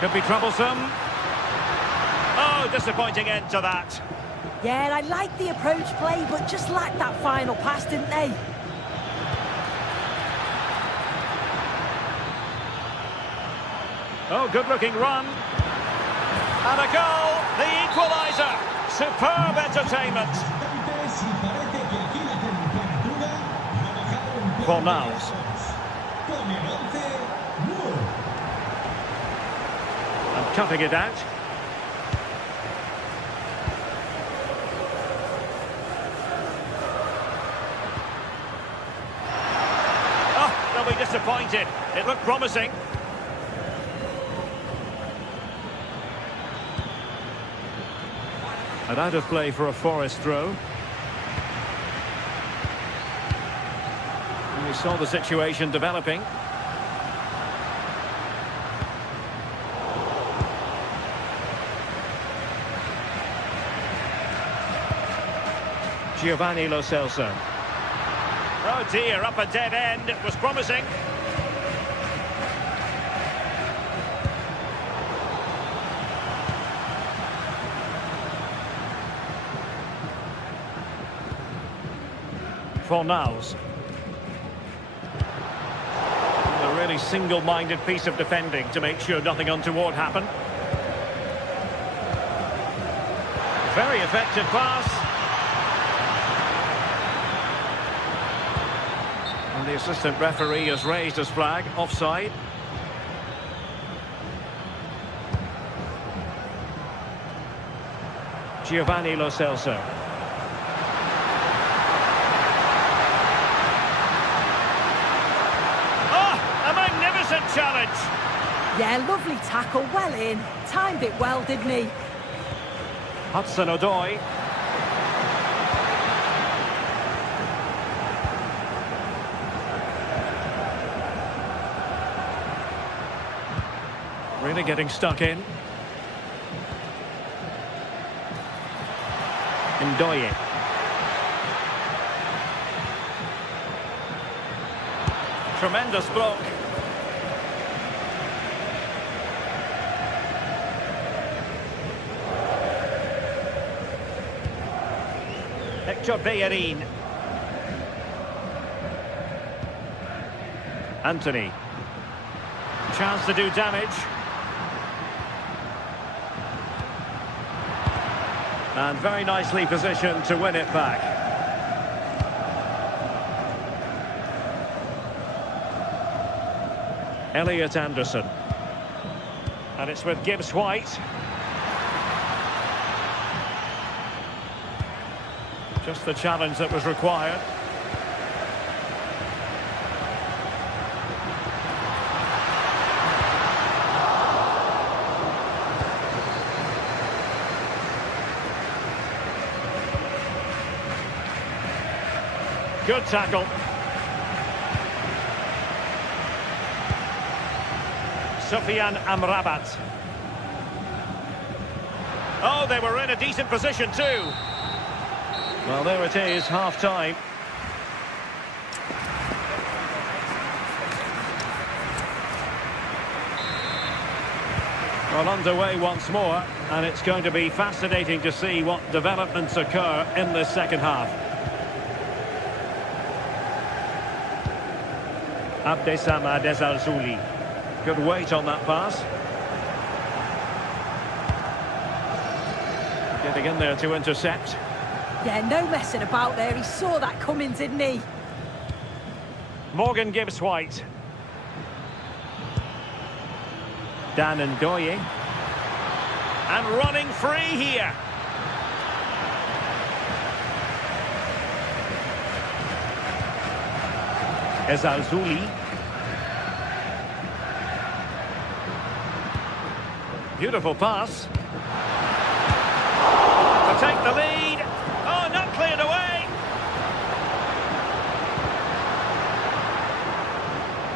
Could be troublesome. Oh, disappointing end to that. Yeah, I like the approach play, but just lacked that final pass, didn't they? Oh, good-looking run. And a goal, the equaliser. Superb entertainment. Fornals. And cutting it out. Oh, they'll be disappointed. It looked promising. And out of play for a Forest throw. And we saw the situation developing. Giovanni Lo Celso. Oh dear, up a dead end. It was promising. Fornals. A really single-minded piece of defending to make sure nothing untoward happened. Very effective pass. And the assistant referee has raised his flag, offside. Giovanni Lo Celso. Challenge. Yeah, lovely tackle, well in. Timed it well, didn't he? Hudson-Odoi. Really getting stuck in. Ndoye. Tremendous block. Hector Bellerin. Anthony. Chance to do damage. And very nicely positioned to win it back. Elliot Anderson. And it's with Gibbs White. Just the challenge that was required. Good tackle. Sufyan Amrabat. Oh, they were in a decent position too. Well, there it is, half-time. Well, underway once more, and it's going to be fascinating to see what developments occur in the second half. Abdessamad Ezalzouli. Good weight on that pass. Getting in there to intercept. Yeah, no messing about there. He saw that coming, didn't he? Morgan Gibbs White. Dan Ndoye. And running free here. Ezalzouli. Beautiful pass. To take the lead. Oh, not cleared away.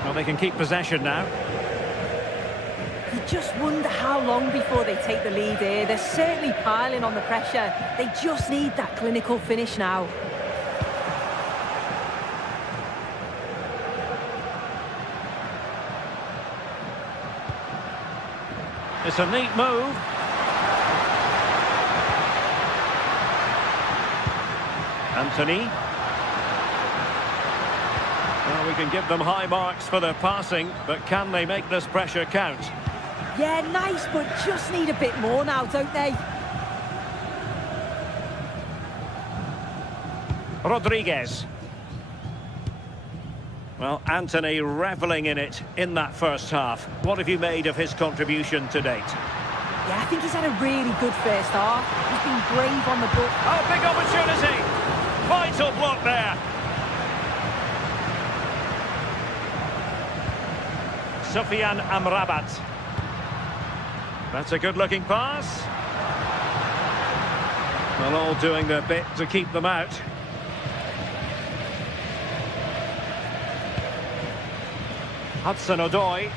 Well, they can keep possession now. You just wonder how long before they take the lead here. They're certainly piling on the pressure. They just need that clinical finish now. It's a neat move. Anthony. Well, we can give them high marks for their passing, but can they make this pressure count? Yeah, nice, but just need a bit more now, don't they? Rodriguez. Well, Anthony revelling in it in that first half. What have you made of his contribution to date? Yeah, I think he's had a really good first half. He's been brave on the ball. Oh, big opportunity! Vital block there. Sufyan Amrabat. That's a good-looking pass. Well, all doing their bit to keep them out. Hudson-Odoi.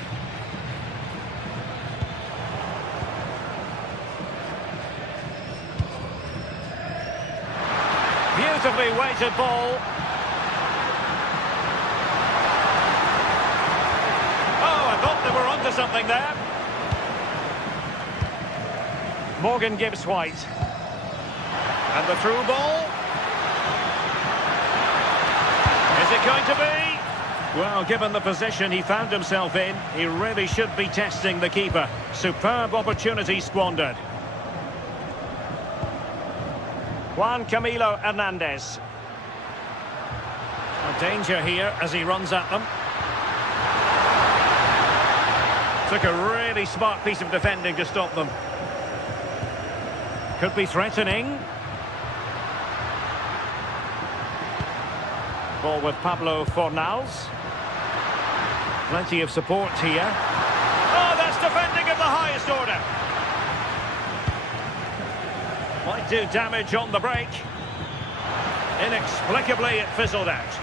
Beautifully weighted ball. Oh, I thought they were onto something there. Morgan Gibbs White. And the through ball. Is it going to be? Well, given the position he found himself in, he really should be testing the keeper. Superb opportunity squandered. Juan Camilo Hernandez. A danger here as he runs at them. Took a really smart piece of defending to stop them. Could be threatening. Ball with Pablo Fornals. Plenty of support here. Oh, that's defending of the highest order. Might do damage on the break. Inexplicably, it fizzled out.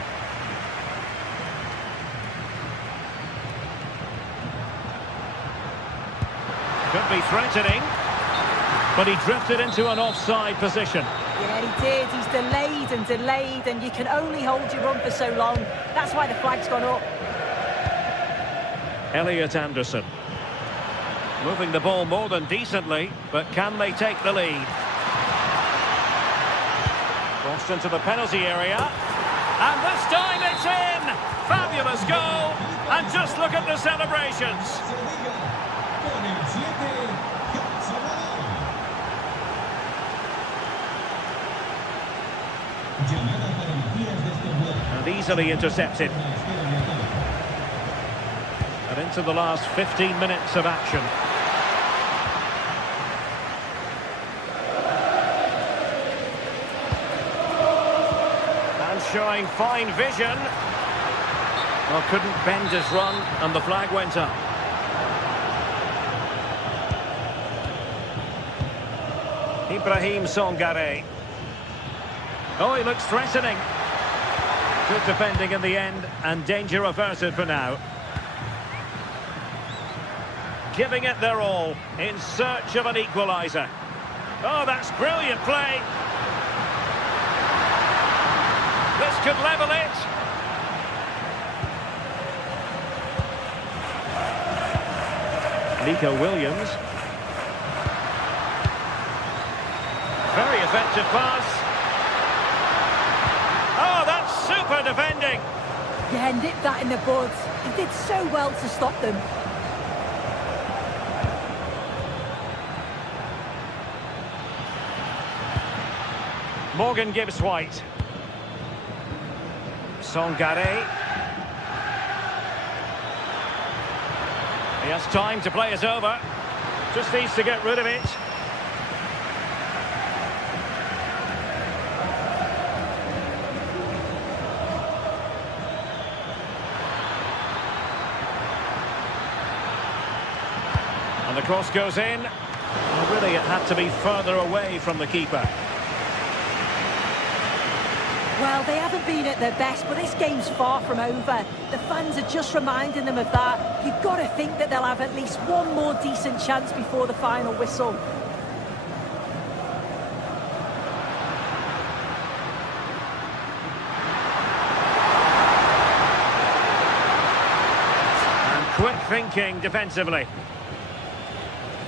Could be threatening, but he drifted into an offside position. Yeah, he did. He's delayed, and you can only hold your run for so long. That's why the flag's gone up. Elliot Anderson. Moving the ball more than decently, but can they take the lead? Crossed into the penalty area. And this time it's in! Fabulous goal! And just look at the celebrations. And easily intercepted. And into the last 15 minutes of action. And showing fine vision. Well, couldn't bend his run, and the flag went up. Ibrahim Songare. Oh, he looks threatening. Good defending in the end, and danger averted for now. Giving it their all, in search of an equaliser. Oh, that's brilliant play. This could level it. Nico Williams. Very effective pass. Oh, that's super defending. Yeah, nipped that in the bud. He did so well to stop them. Morgan Gibbs-White. Songare. He has time to play it over. Just needs to get rid of it. And the cross goes in. Well, really, it had to be further away from the keeper. Well, they haven't been at their best, but this game's far from over. The fans are just reminding them of that. You've got to think that they'll have at least one more decent chance before the final whistle. And quick thinking defensively.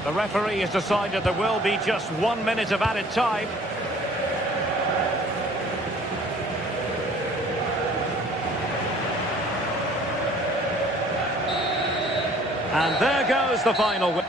The referee has decided there will be just 1 minute of added time. And there goes the final.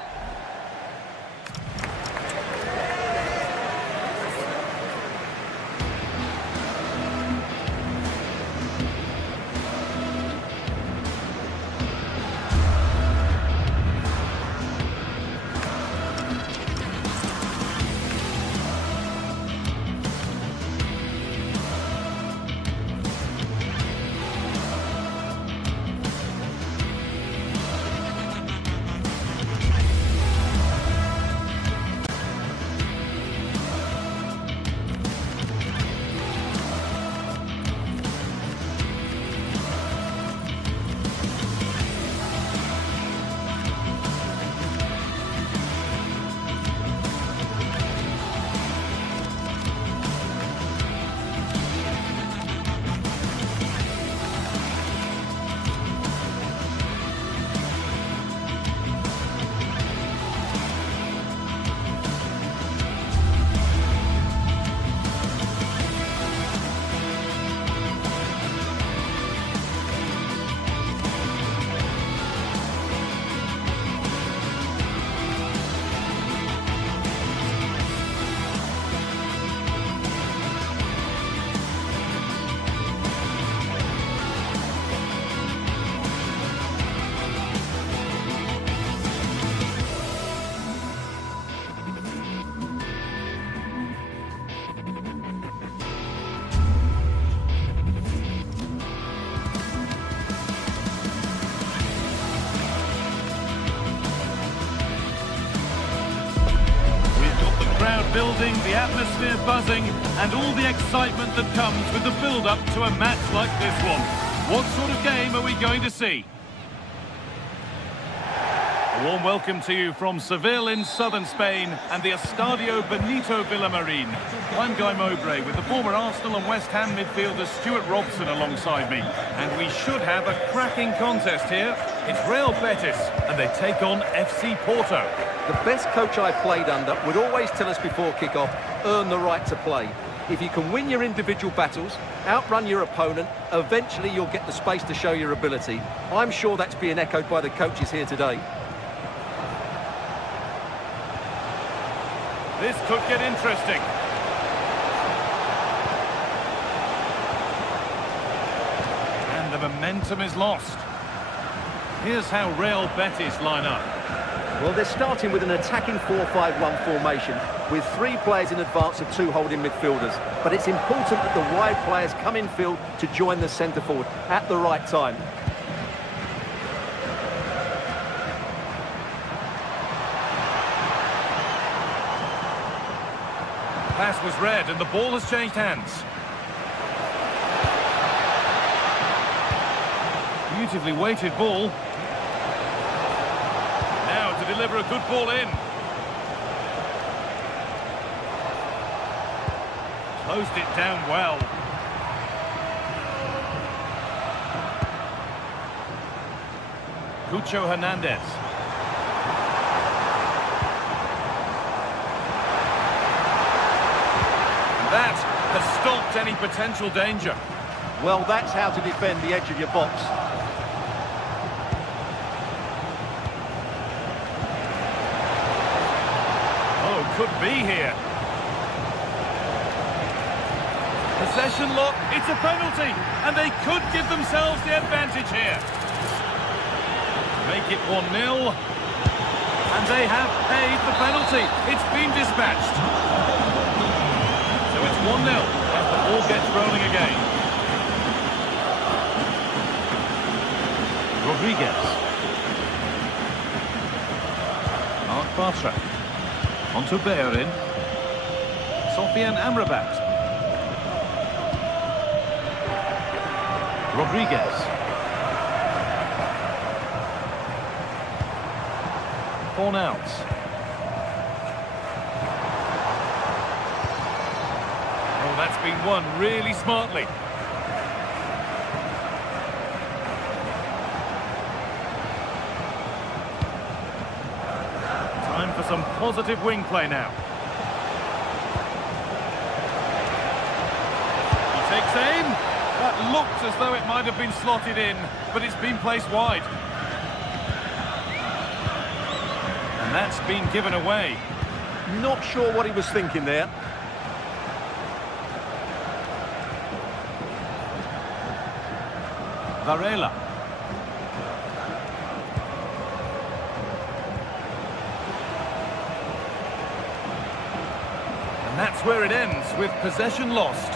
Building, the atmosphere buzzing, and all the excitement that comes with the build-up to a match like this one. What sort of game are we going to see? Warm welcome to you from Seville in southern Spain and the Estadio Benito Villamarín. I'm Guy Mowbray with the former Arsenal and West Ham midfielder Stuart Robson alongside me. And we should have a cracking contest here. It's Real Betis and they take on FC Porto. The best coach I played under would always tell us before kick-off, earn the right to play. If you can win your individual battles, outrun your opponent, eventually you'll get the space to show your ability. I'm sure that's being echoed by the coaches here today. This could get interesting. And the momentum is lost. Here's how Real Betis line up. Well, they're starting with an attacking 4-5-1 formation with 3 players in advance of 2 holding midfielders. But it's important that the wide players come in field to join the centre forward at the right time. Pass was read and the ball has changed hands. Beautifully weighted ball. Now to deliver a good ball in. Closed it down well. Cucho Hernandez. That has stopped any potential danger. Well, that's how to defend the edge of your box. Oh, could be here. Possession lock, it's a penalty, and they could give themselves the advantage here. Make it 1-0, and they have paid the penalty. It's been dispatched. So it's 1-0 as the ball gets rolling again. Rodriguez. Mark Bartra. Onto Bellerin. Sofian Amrabat. Rodriguez. Fornals. Oh, that's been won really smartly. Time for some positive wing play now. He takes aim. That looked as though it might have been slotted in, but it's been placed wide. And that's been given away. Not sure what he was thinking there. Varela. And that's where it ends, with possession lost.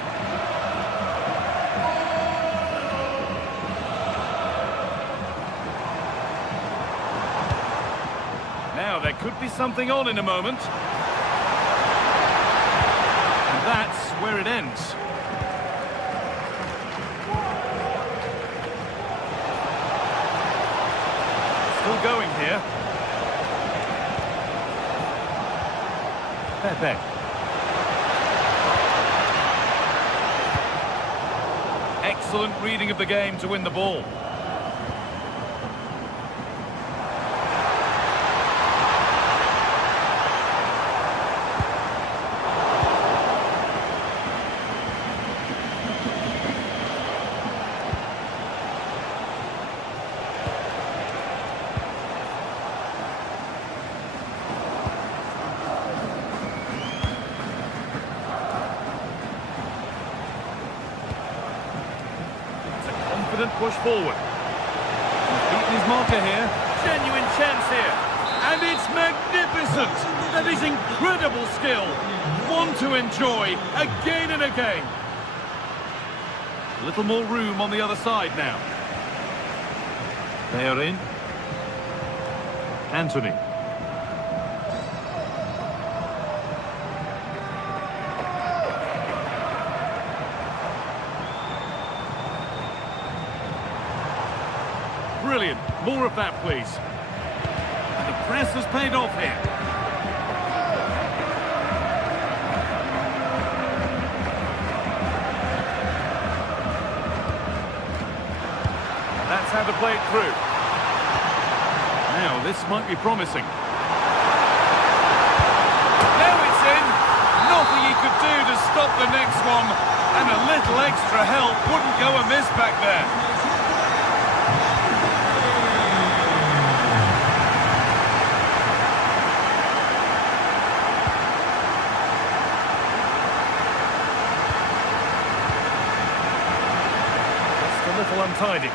Now there could be something on in a moment. And that's where it ends. Still going here. Pepe. Excellent reading of the game to win the ball. Push forward. He's beaten his marker here. Genuine chance here. And it's magnificent. That is incredible skill. One to enjoy again and again. A little more room on the other side now. They are in. Anthony. Brilliant. More of that, please. And the press has paid off here. That's how to play it through. Now, this might be promising. Now it's in. Nothing he could do to stop the next one. And a little extra help wouldn't go amiss back there. Just a little untidy.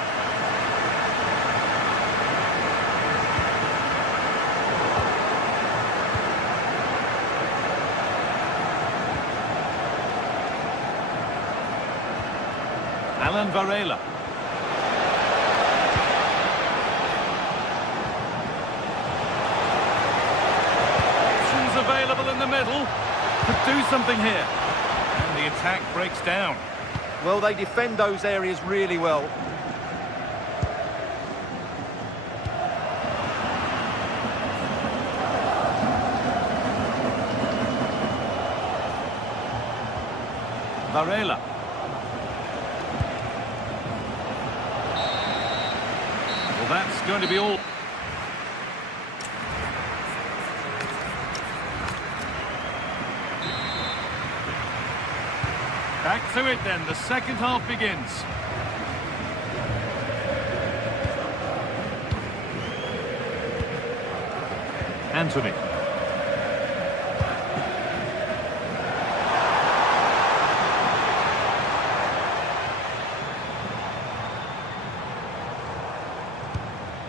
Varela. Options available in the middle. Could do something here. And the attack breaks down. Well, they defend those areas really well. Varela. That's going to be all. Back to it then, the second half begins. Anthony.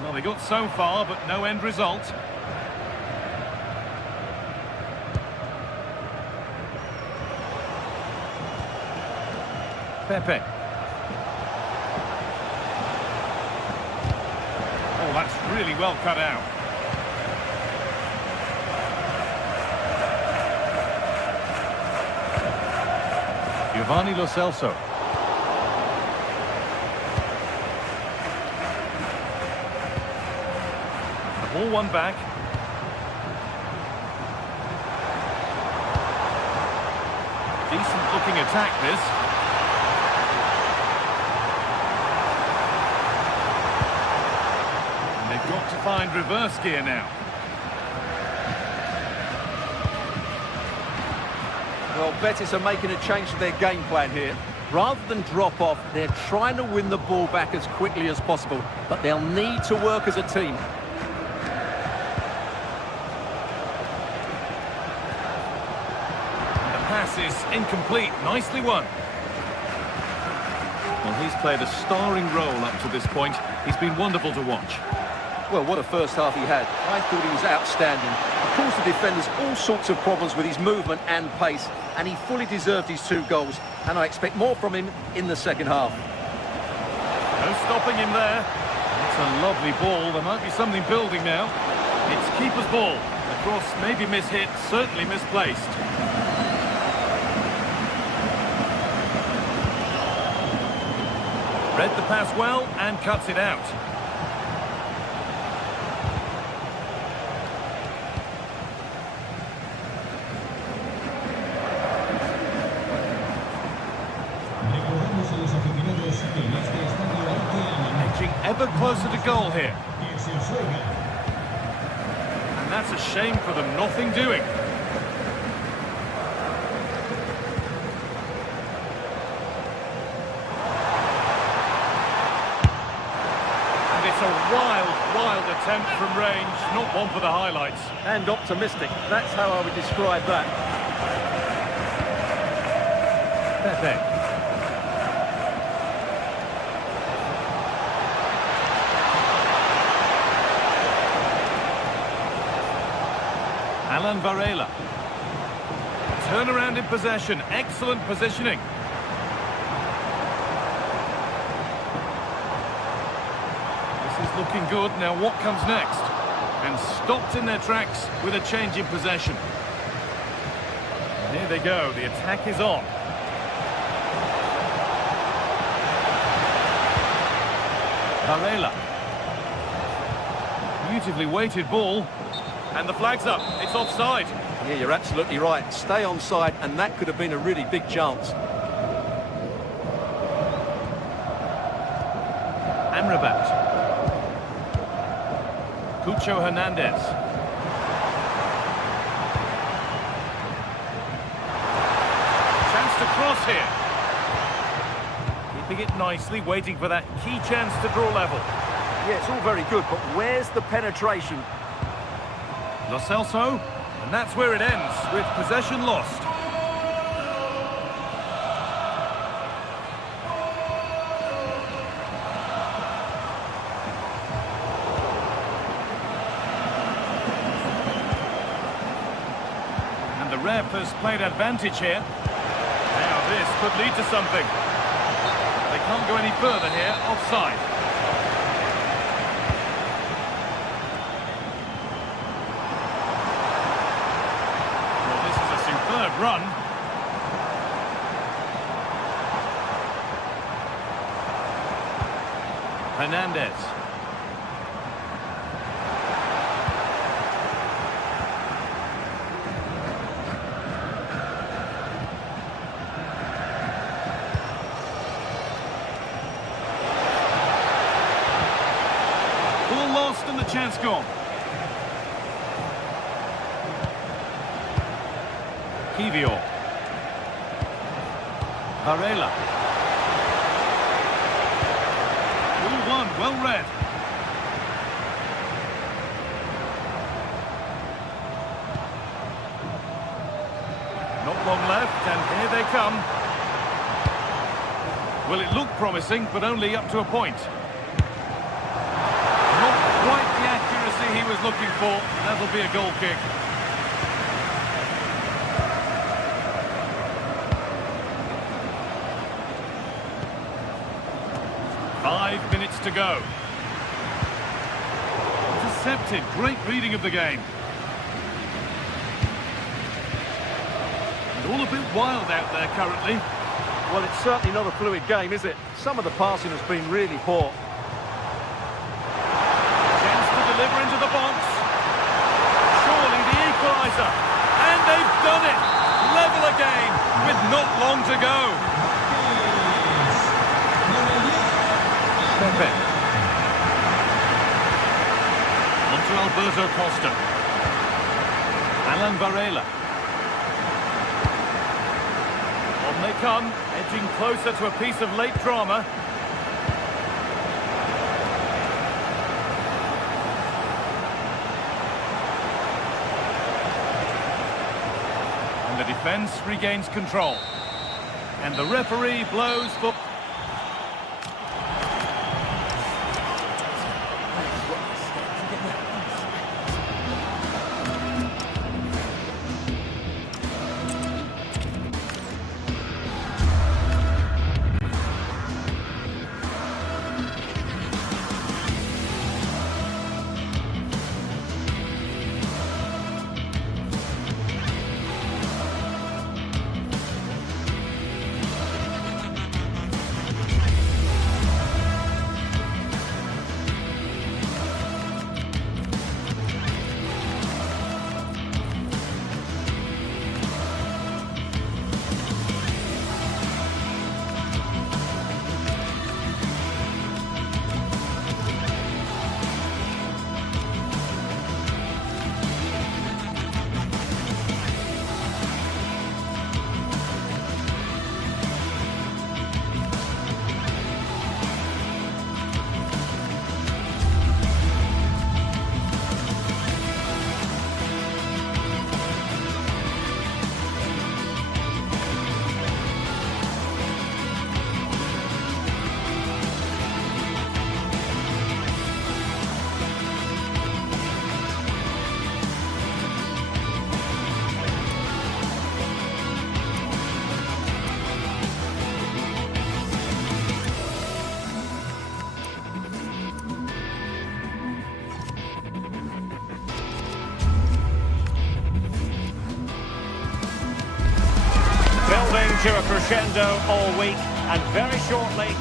Well, they got so far, but no end result. Pepe. Oh, that's really well cut out. Giovanni Lo Celso. All one back. Decent looking attack this. And they've got to find reverse gear now. Well, Betis are making a change to their game plan here. Rather than drop off, they're trying to win the ball back as quickly as possible, but they'll need to work as a team. Pass is incomplete. Nicely won. Well, he's played a starring role up to this point. He's been wonderful to watch. Well, what a first half he had. I thought he was outstanding. He caused the defenders all sorts of problems with his movement and pace, and he fully deserved his 2 goals, and I expect more from him in the second half. No stopping him there. It's a lovely ball. There might be something building now. It's keeper's ball. The cross may be mishit, certainly misplaced. Read the pass well and cuts it out. Edging ever closer to goal here. And that's a shame for them, nothing doing. Wild attempt from range, not one for the highlights. And optimistic, that's how I would describe that. Pepe. Alan Varela. Turnaround in possession, excellent positioning. Looking good. Now what comes next? And stopped in their tracks with a change in possession. And here they go. The attack is on. Varela. Beautifully weighted ball. And the flag's up. It's offside. Yeah, you're absolutely right. Stay onside, and that could have been a really big chance. Amrabat. Cucho Hernandez. Chance to cross here. Keeping it nicely, waiting for that key chance to draw level. Yeah, it's all very good, but where's the penetration? Lo Celso, and that's where it ends, with possession lost. And the ref has played advantage here. Now this could lead to something. They can't go any further here, offside. Run. Hernandez. Ball lost and the chance gone. Kivior. Varela. 2-1, well read. Not long left, and here they come. Well, it looked promising, but only up to a point. Not quite the accuracy he was looking for. That'll be a goal kick. 5 minutes to go. Intercepted. Great reading of the game. And all a bit wild out there currently. Well, it's certainly not a fluid game, is it? Some of the passing has been really poor. Chance to deliver into the box. Surely the equaliser. And they've done it. Level again with not long to go. Pepe. On to Alberto Costa. Alan Varela. On they come, edging closer to a piece of late drama. And the defence regains control. And the referee blows for... To a crescendo all week, and very shortly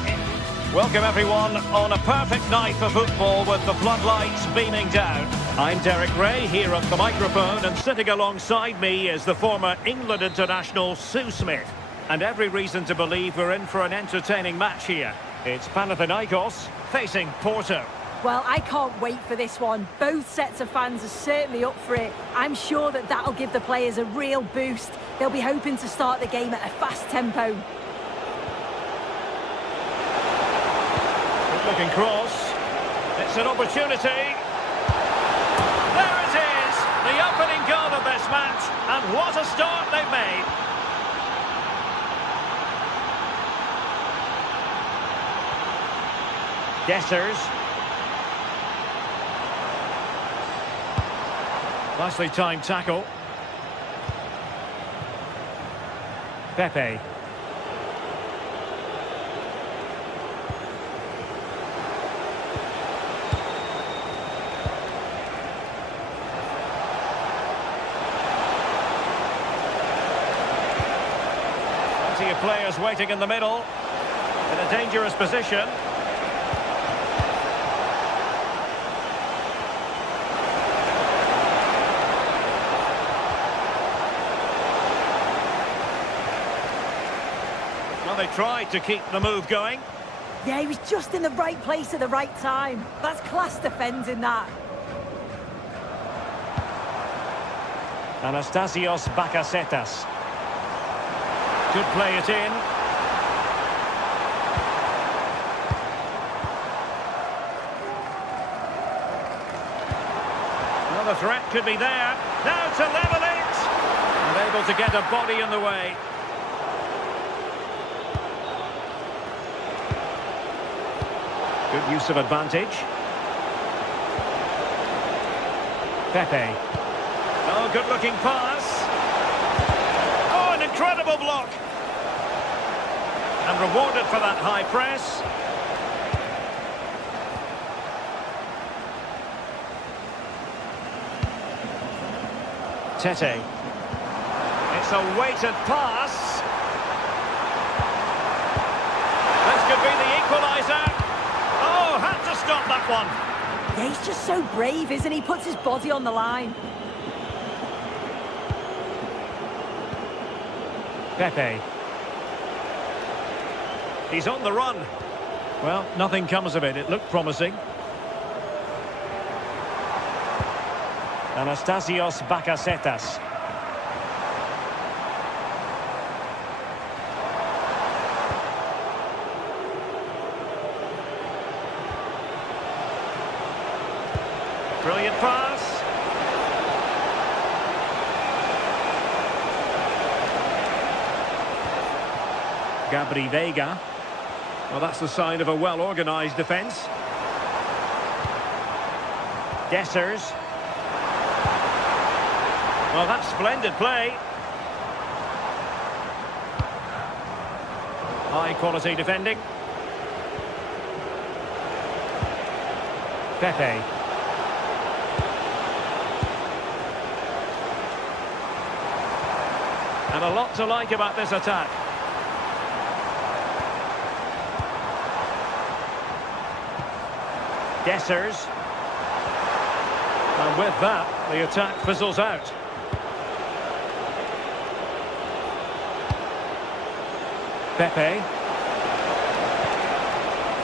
Welcome everyone on a perfect night for football with the floodlights beaming down. I'm Derek Ray here at the microphone, and sitting alongside me is the former England international Sue Smith. And every reason to believe we're in for an entertaining match here. It's Panathinaikos facing Porto. Well, I can't wait for this one. Both sets of fans are certainly up for it. I'm sure that that'll give the players a real boost. They'll be hoping to start the game at a fast tempo. Looking cross. It's an opportunity. There it is, the opening goal of this match, and what a start they've made. Dessers. Nicely timed tackle. Pepe. Plenty of players waiting in the middle, in a dangerous position. Well, they tried to keep the move going. Yeah, he was just in the right place at the right time. That's class defending, that. Anastasios Bakasetas. Could play it in. Well, the threat could be there. Now to level it. And able to get a body in the way. Good use of advantage. Pepe. Oh, good-looking pass. Oh, an incredible block. And rewarded for that high press. Tete. It's a weighted pass. This could be the equaliser. Oh, had to stop that one. Yeah, he's just so brave, isn't he? Puts his body on the line. Pepe. He's on the run. Well, nothing comes of it. It looked promising. Anastasios Bakasetas. Brilliant pass. Gabri Veiga. Well, that's the sign of a well-organised defence. Dessers. Well, that's splendid play. High-quality defending. Pepe. And a lot to like about this attack. Dessers. And with that, the attack fizzles out. Pepe.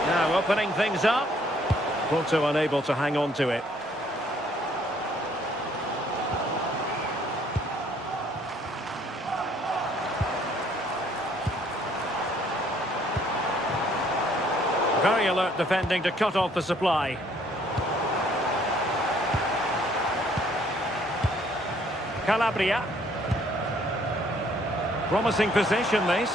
Now opening things up. Porto unable to hang on to it. Very alert defending to cut off the supply. Calabria. Promising position, this.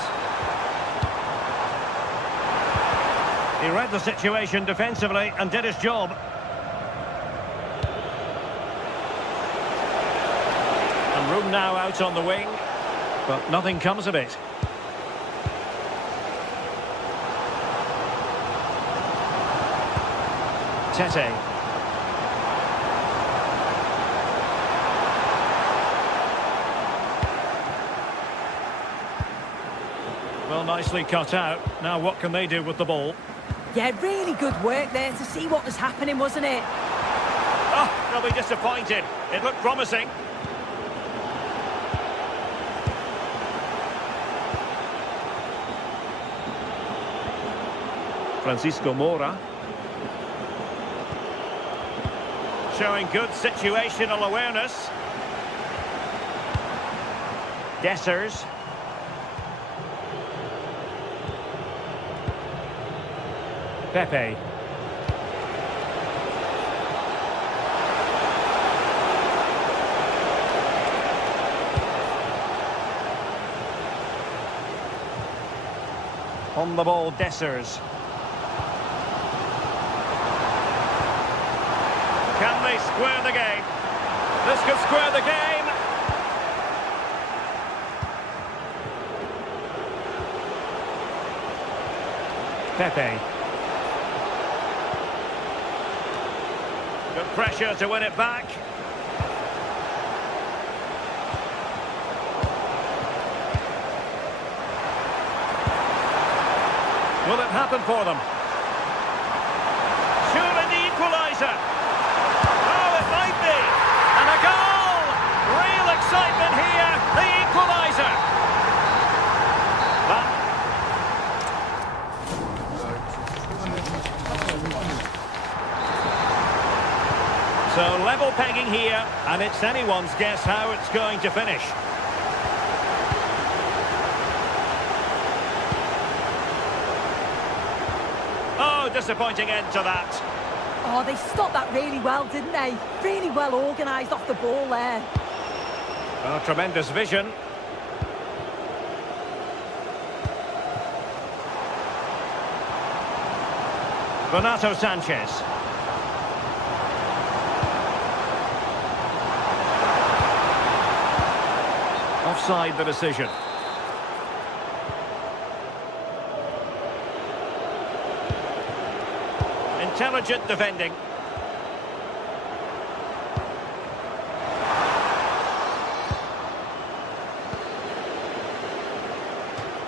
He read the situation defensively and did his job. And room now out on the wing, but nothing comes of it. Tete. Well, nicely cut out. Now what can they do with the ball? Yeah, really good work there to see what was happening, wasn't it? Oh, they'll be disappointed. It looked promising. Francisco Moura. Showing good situational awareness. Dessers. Pepe. On the ball, Dessers. Can they square the game? This could square the game. Pepe. Good pressure to win it back. Will it happen for them? Surely the equaliser. Oh, it might be. And a goal! Real excitement here. The equaliser. So level pegging here, and it's anyone's guess how it's going to finish. Oh, disappointing end to that. Oh, they stopped that really well, didn't they? Really well organised off the ball there. Oh, tremendous vision. Renato Sanchez. Offside the decision. Intelligent defending.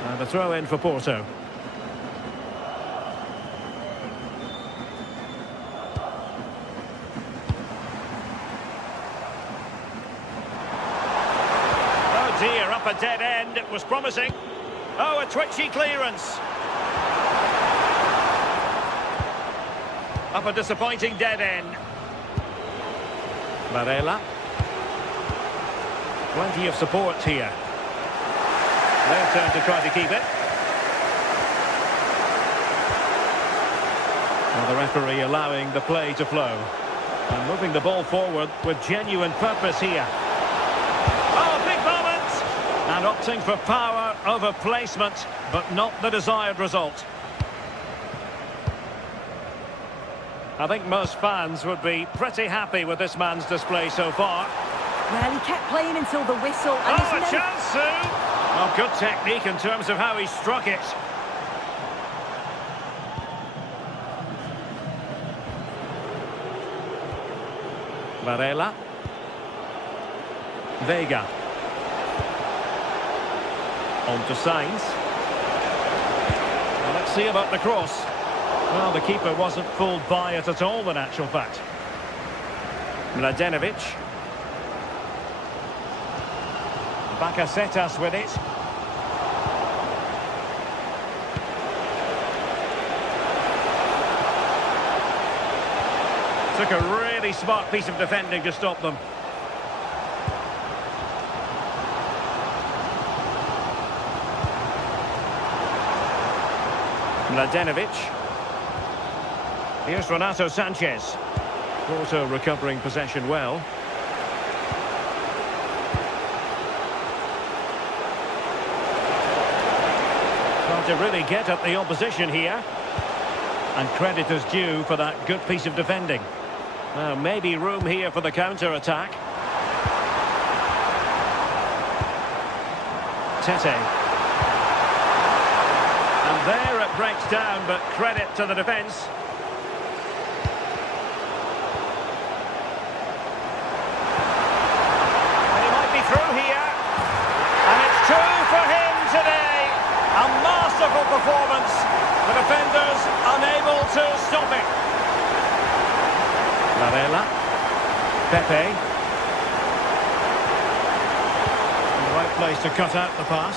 And a throw in for Porto. Dear, up a dead end. It was promising. Oh, a twitchy clearance. Up a disappointing dead end. Varela. Plenty of support here. Their turn to try to keep it. Well, the referee allowing the play to flow. And moving the ball forward with genuine purpose here. Oh, big moment! And opting for power over placement, but not the desired result. I think most fans would be pretty happy with this man's display so far. Well, he kept playing until the whistle. And Oh, a chance soon! Well, good technique in terms of how he struck it. Varela. Vega. On to Sainz. Well, let's see about the cross. Well, the keeper wasn't fooled by it at all, in actual fact. Mladenovic. Bakasetas with it. Took a really smart piece of defending to stop them. Mladenovic. Here's Renato Sanchez. Also recovering possession well. Trying to really get at the opposition here. And credit is due for that good piece of defending. Now, maybe room here for the counter-attack. Tete. And there it breaks down, but credit to the defence. And he might be through here. And it's two for him today. A masterful performance. The defenders unable Pepe. In the right place to cut out the pass.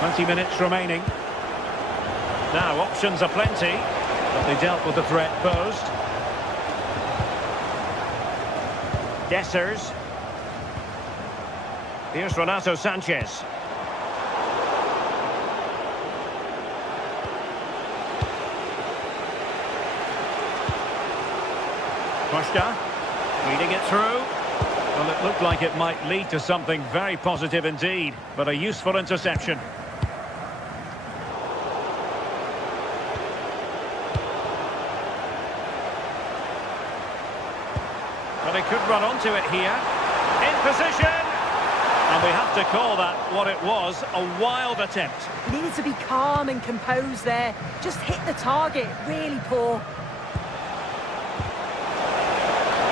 20 minutes remaining. Now, options are plenty, but they dealt with the threat posed. Dessers. Here's Renato Sanchez. Costa, reading it through. Well, it looked like it might lead to something very positive indeed, but a useful interception. Well, he could run onto it here. In position! And we have to call that what it was, a wild attempt. He needed to be calm and composed there. Just hit the target. Really poor.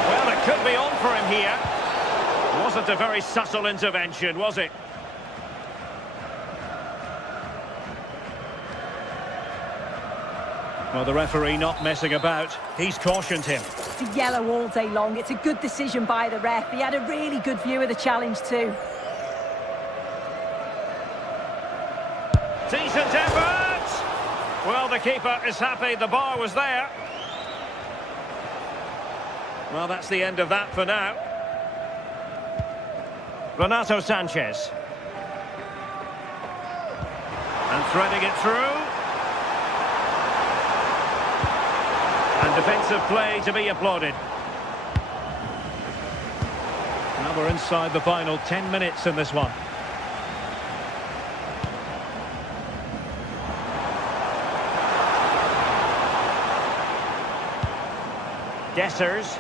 Well, it could be on for him here. Wasn't a very subtle intervention, was it? Well, the referee not messing about. He's cautioned him. It's a yellow all day long. It's a good decision by the ref. He had a really good view of the challenge too. Decent effort! Well, the keeper is happy the bar was there. Well, that's the end of that for now. Renato Sanchez. And threading it through. And defensive play to be applauded. Now we're inside the final 10 minutes in this one. Dessers.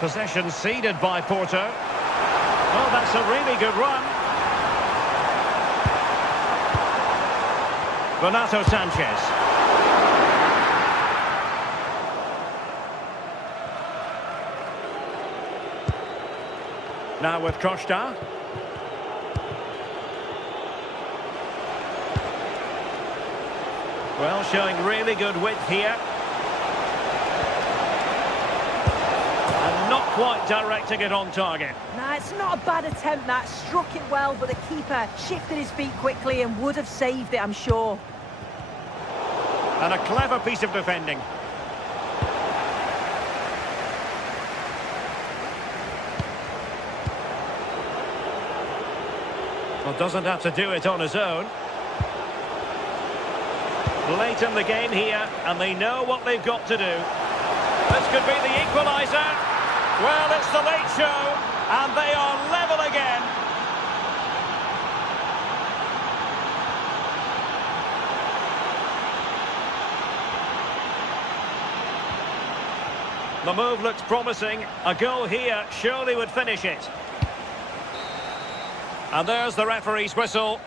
Possession ceded by Porto. Oh, that's a really good run. Renato Sanchez. Now with Costa. Well, showing really good width here. And not quite directing it on target. Nah, it's not a bad attempt, that. Struck it well, but the keeper shifted his feet quickly and would have saved it, I'm sure. And a clever piece of defending. Well, doesn't have to do it on his own. Late in the game here, and they know what they've got to do. This could be the equaliser. Well, it's the late show, and they are level again. The move looks promising. A goal here surely would finish it. And there's the referee's whistle.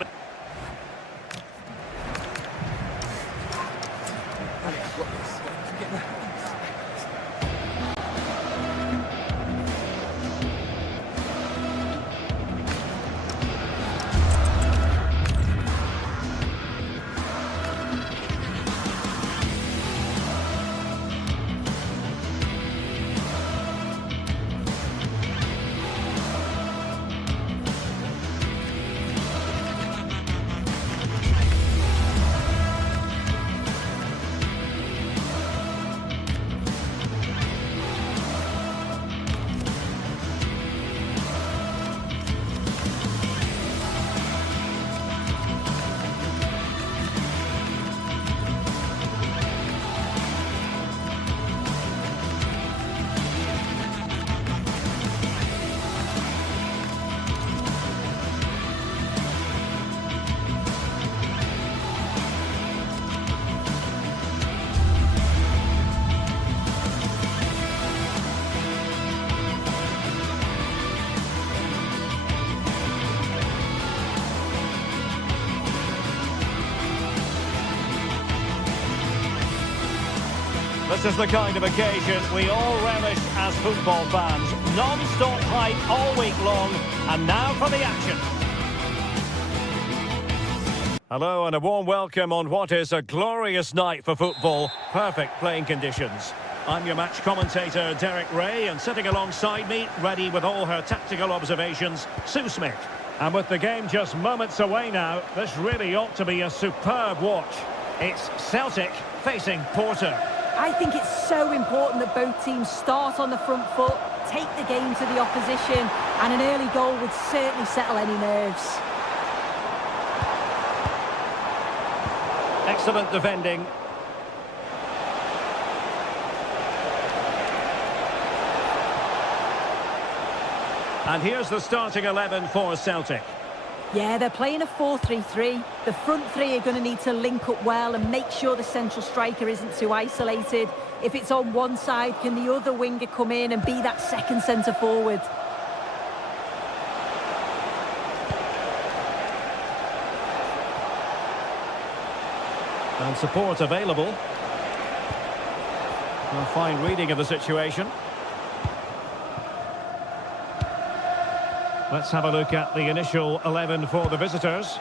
This is the kind of occasion we all relish as football fans. Non-stop hype all week long, and now for the action. Hello and a warm welcome on what is a glorious night for football. Perfect playing conditions. I'm your match commentator, Derek Ray, and sitting alongside me, ready with all her tactical observations, Sue Smith. And with the game just moments away now, this really ought to be a superb watch. It's Celtic facing Porto. I think it's so important that both teams start on the front foot, take the game to the opposition, and an early goal would certainly settle any nerves. Excellent defending. And here's the starting 11 for Celtic. Yeah, they're playing a 4-3-3. The front three are going to need to link up well and make sure the central striker isn't too isolated. If it's on one side, can the other winger come in and be that second centre forward? And support available. A fine reading of the situation. Let's have a look at the initial 11 for the visitors.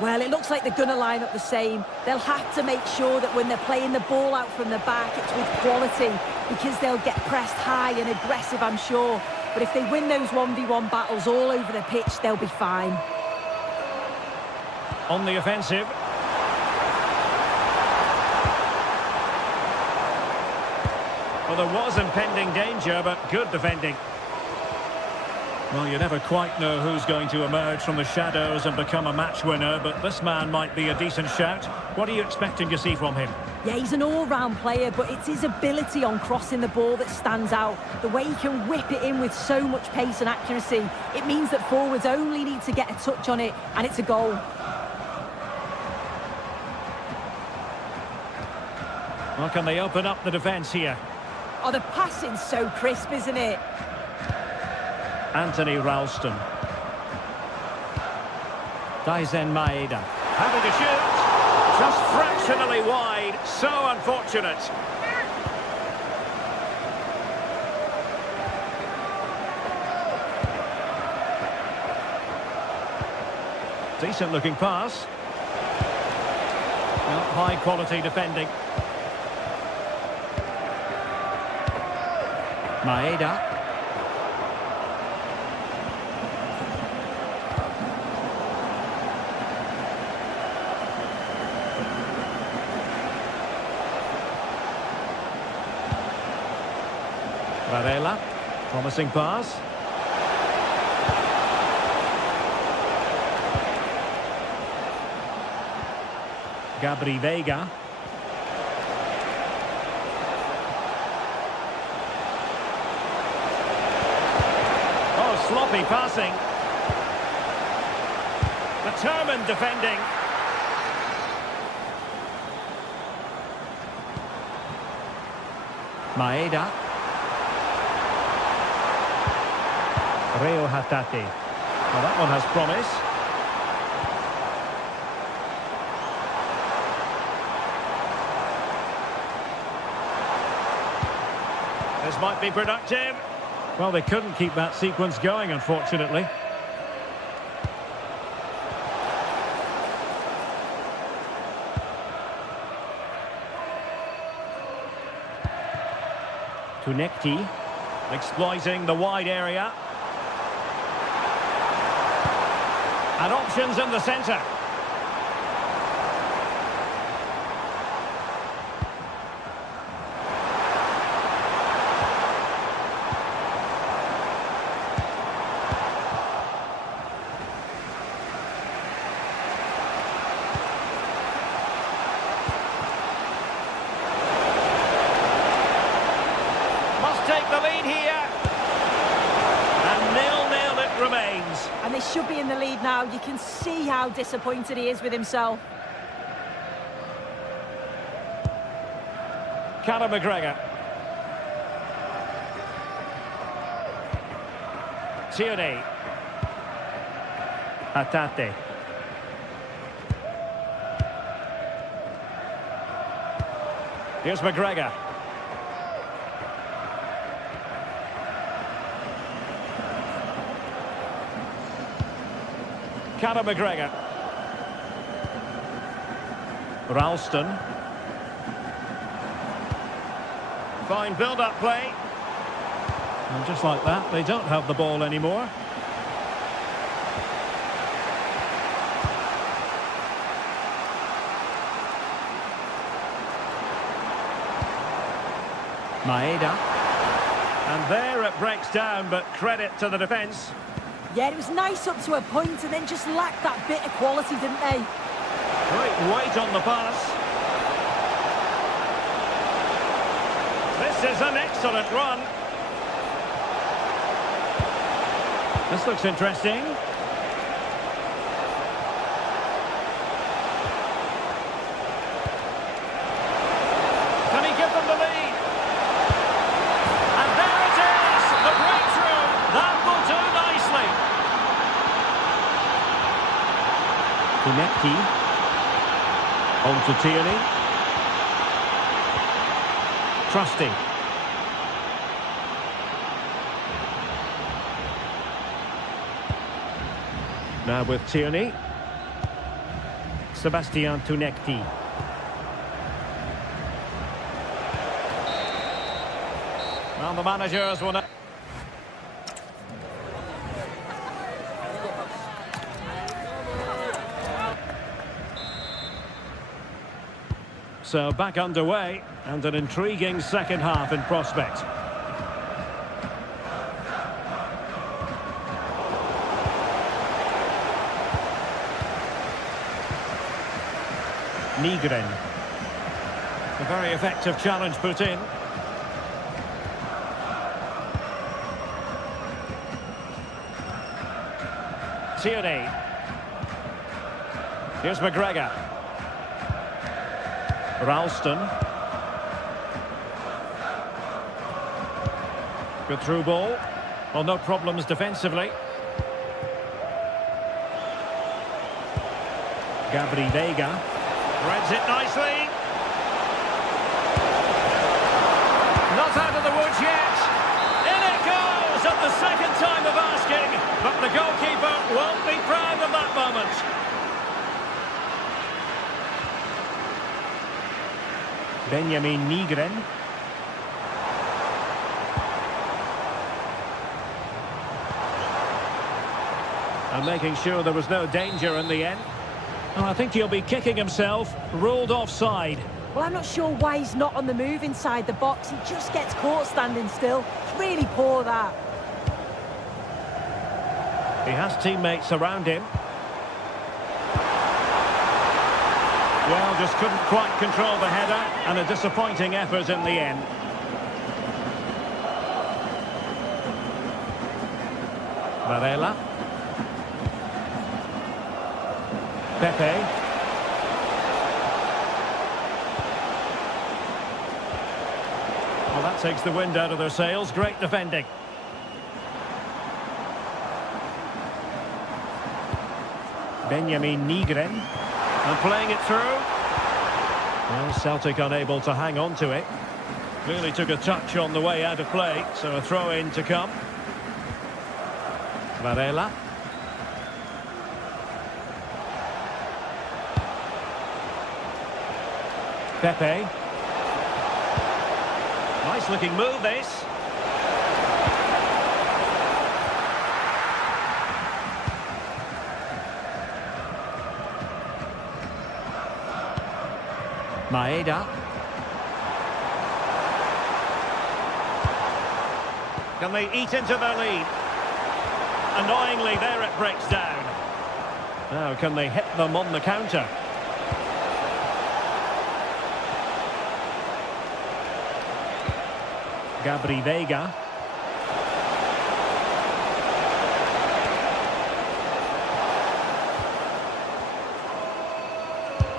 Well, it looks like they're going to line up the same. They'll have to make sure that when they're playing the ball out from the back, it's with quality, because they'll get pressed high and aggressive, I'm sure. But if they win those 1v1 battles all over the pitch, they'll be fine. On the offensive. Well, there was impending danger, but good defending. Well, you never quite know who's going to emerge from the shadows and become a match winner, but this man might be a decent shout. What are you expecting to see from him? Yeah, he's an all-round player, but it's his ability on crossing the ball that stands out. The way he can whip it in with so much pace and accuracy. It means that forwards only need to get a touch on it, and it's a goal. Well, can they open up the defence here? Oh, the passing's so crisp, isn't it? Anthony Ralston. Daisen Maeda. Having to shoot. Just fractionally wide. So unfortunate. Decent looking pass. Well, high quality defending. Maeda. Varela, promising pass. Gabri Veiga. Oh, sloppy passing. Determined defending. Maeda. Reo Hatate. Well, that one has promise. This might be productive. Well, they couldn't keep that sequence going, unfortunately. Tunekti exploiting the wide area. And options in the centre. Must take the lead here. And 0-0 it remains. And they should be in the lead now. You can see how disappointed he is with himself. Callum McGregor. Tierney. Hatate. Here's McGregor. Callum McGregor. Ralston. Fine build-up play. And just like that, they don't have the ball anymore. Maeda. And there it breaks down, but credit to the defence. Yeah, it was nice up to a point and then just lacked that bit of quality, didn't they? Great weight on the pass. This is an excellent run. This looks interesting. Can he give them the lead? And there it is! The breakthrough! That will do nicely. Kunecki. On to Tierney. Trusty. Now with Tierney. Sebastian Kunecki. Well, the managers will... So back underway, and an intriguing second half in prospect. Nygren. A very effective challenge put in. Tierney. Here's McGregor. Ralston. Good through ball. Well, no problems defensively. Gabri Vega. Threads it nicely. Not out of the woods yet. In it goes at the second time of asking. But the goalkeeper won't be proud of that moment. Benjamin Nygren. And making sure there was no danger in the end. And I think he'll be kicking himself, ruled offside. Well, I'm not sure why he's not on the move inside the box. He just gets caught standing still. It's really poor, that. He has teammates around him. Well, just couldn't quite control the header, and a disappointing effort in the end. Varela. Pepe. Well, that takes the wind out of their sails. Great defending. Benjamin Nygren. And playing it through. Well, Celtic unable to hang on to it. Clearly took a touch on the way out of play, so a throw-in to come. Varela. Pepe. Nice looking move, this. Maeda. Can they eat into their lead? Annoyingly, there it breaks down. Now, can they hit them on the counter? Gabri Vega.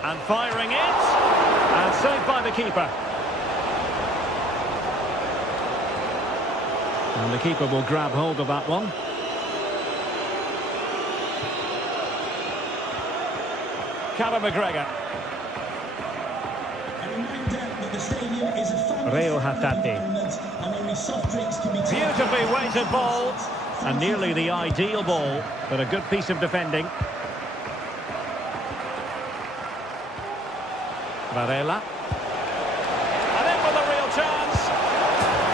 And firing it. And saved by the keeper. And the keeper will grab hold of that one. Callum McGregor. Reo Hatate. Beautifully weighted ball. And nearly the ideal ball, but a good piece of defending. Varela. And in with a real chance.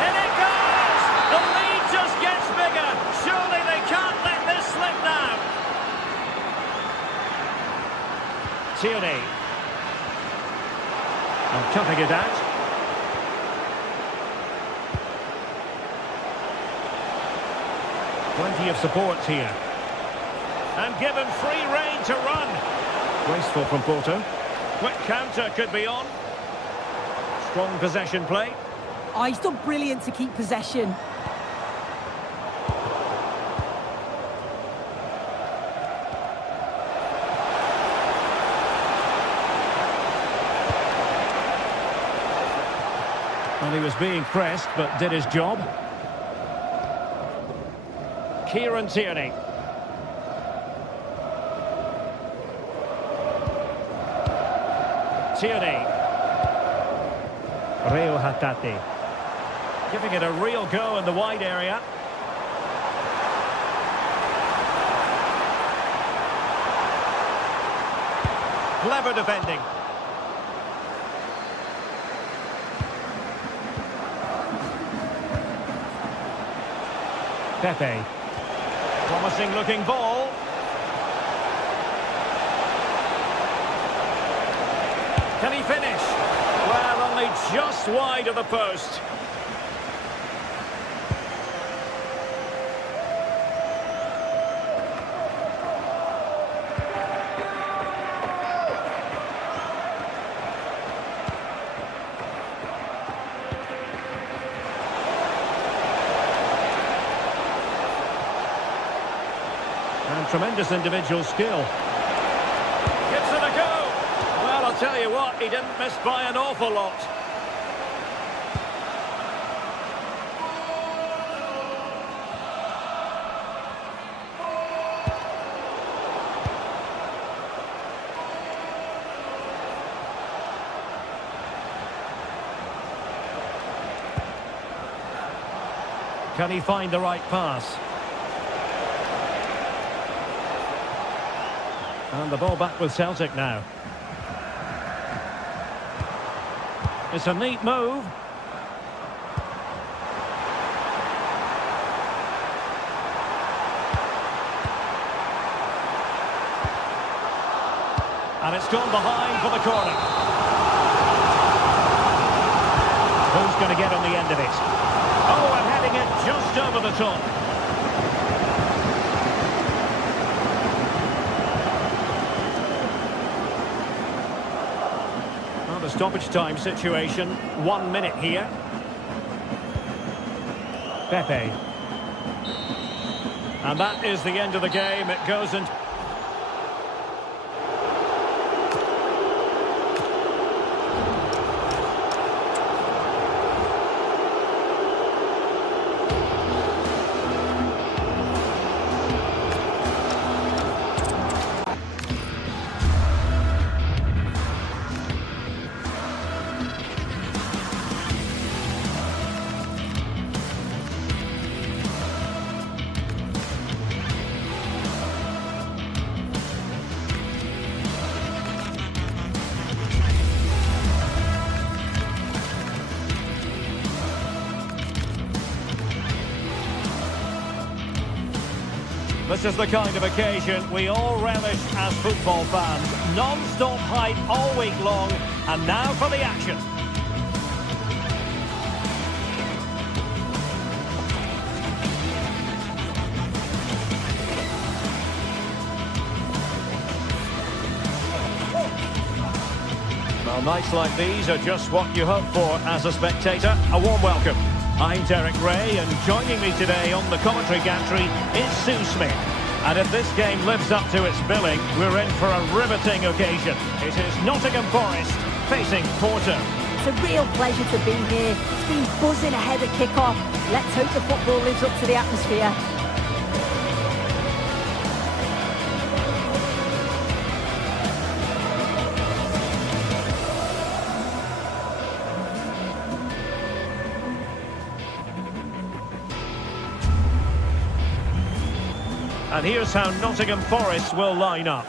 In it goes! The lead just gets bigger. Surely they can't let this slip now. Tierney. And cutting it out. Plenty of support here. And given free rein to run. Graceful from Porto. Quick counter could be on. Strong possession play. Oh, he's done brilliant to keep possession. Well, he was being pressed, but did his job. Kieran Tierney. Tierney. Reo Hatate. Giving it a real go in the wide area. Clever defending. Pepe. Promising looking ball. Can he finish? Well, only just wide of the post. And tremendous individual skill. Gives it a go. Well, I'll tell you what, he didn't miss by an awful lot. Can he find the right pass? And the ball back with Celtic now. It's a neat move. And it's gone behind for the corner. Who's going to get on the end of it? Oh, and heading it just over the top. The stoppage time situation, 1 minute here. Pepe. And that is the end of the game. It goes and... This is the kind of occasion we all relish as football fans. Non-stop hype all week long, and now for the action. Well, nights like these are just what you hope for as a spectator. A warm welcome. I'm Derek Ray, and joining me today on the commentary gantry is Sue Smith. And if this game lives up to its billing, we're in for a riveting occasion. It is Nottingham Forest facing Porto. It's a real pleasure to be here. It's been buzzing ahead of kick-off. Let's hope the football lives up to the atmosphere. And here's how Nottingham Forest will line up.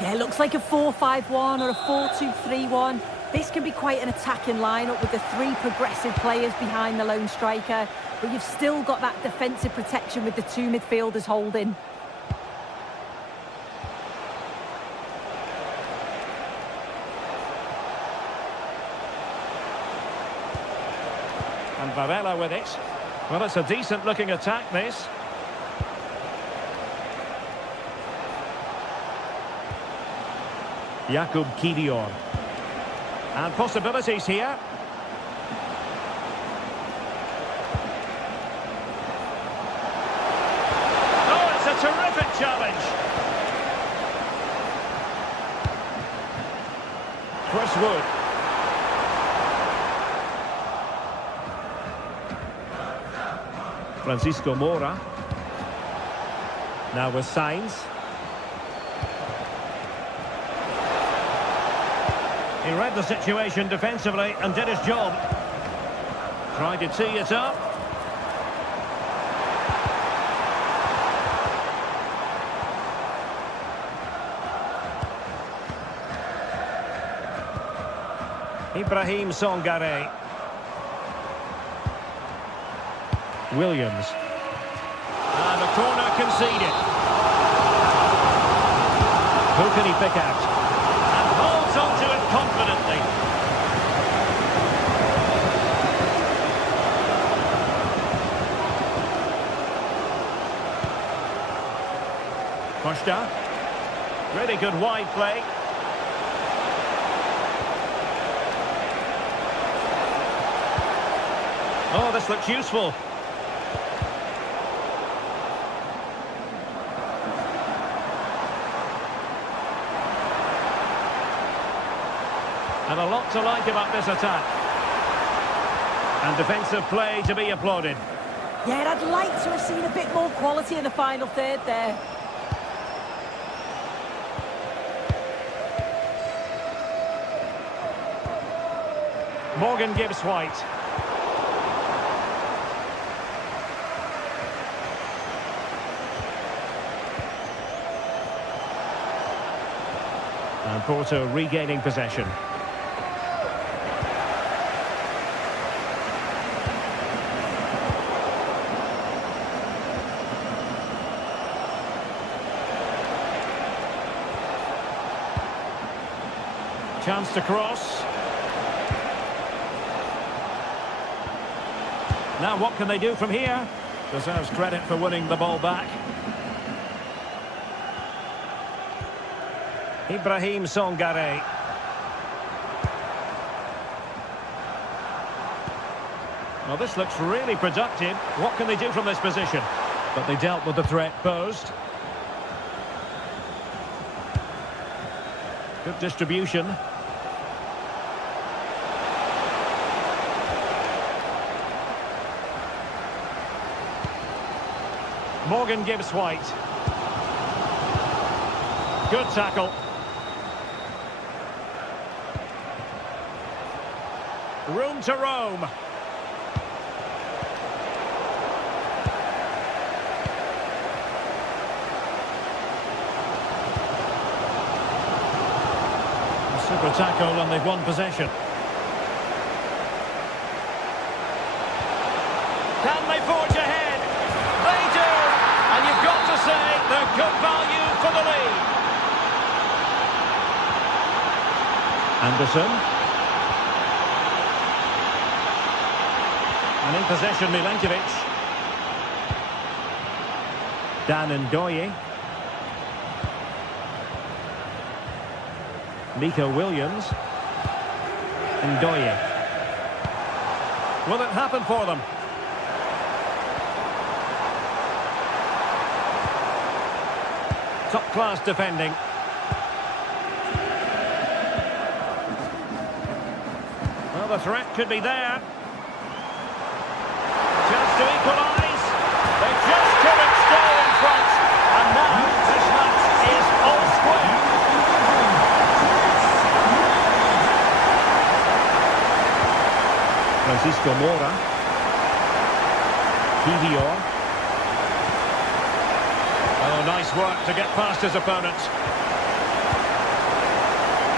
Yeah, it looks like a 4-5-1 or a 4-2-3-1. This can be quite an attacking lineup with the three progressive players behind the lone striker, but you've still got that defensive protection with the two midfielders holding. And Varela with it. Well, it's a decent-looking attack, this. Jakub Kivior. And possibilities here. Oh, it's a terrific challenge. Chris Wood. Francisco Moura. Now with Sainz. He read the situation defensively and did his job. Tried to tee it up. Ibrahim Songare. Williams. And the corner conceded. Who can he pick out? And holds on to it confidently. Costa. Really good wide play. Oh, this looks useful. And a lot to like about this attack. And defensive play to be applauded. Yeah, I'd like to have seen a bit more quality in the final third there. Morgan Gibbs-White. And Porto regaining possession. Chance to cross. Now what can they do from here? Deserves credit for winning the ball back. Ibrahim Songare. Well, this looks really productive. What can they do from this position? But they dealt with the threat posed. Good distribution. Morgan Gibbs-White. Good tackle. Room to roam. A super tackle and they've won possession. Can they forge ahead? They do! And you've got to say they're good value for the lead. Anderson. And in possession, Milenkovic. Dan Ndoye. Nico Williams. Ndoye. Will it happen for them? Top-class defending. Well, the threat could be there. Chance to equalise. They just couldn't stay in front. And now this match is all square. Francisco Moura. Kivior. Oh, nice work to get past his opponent.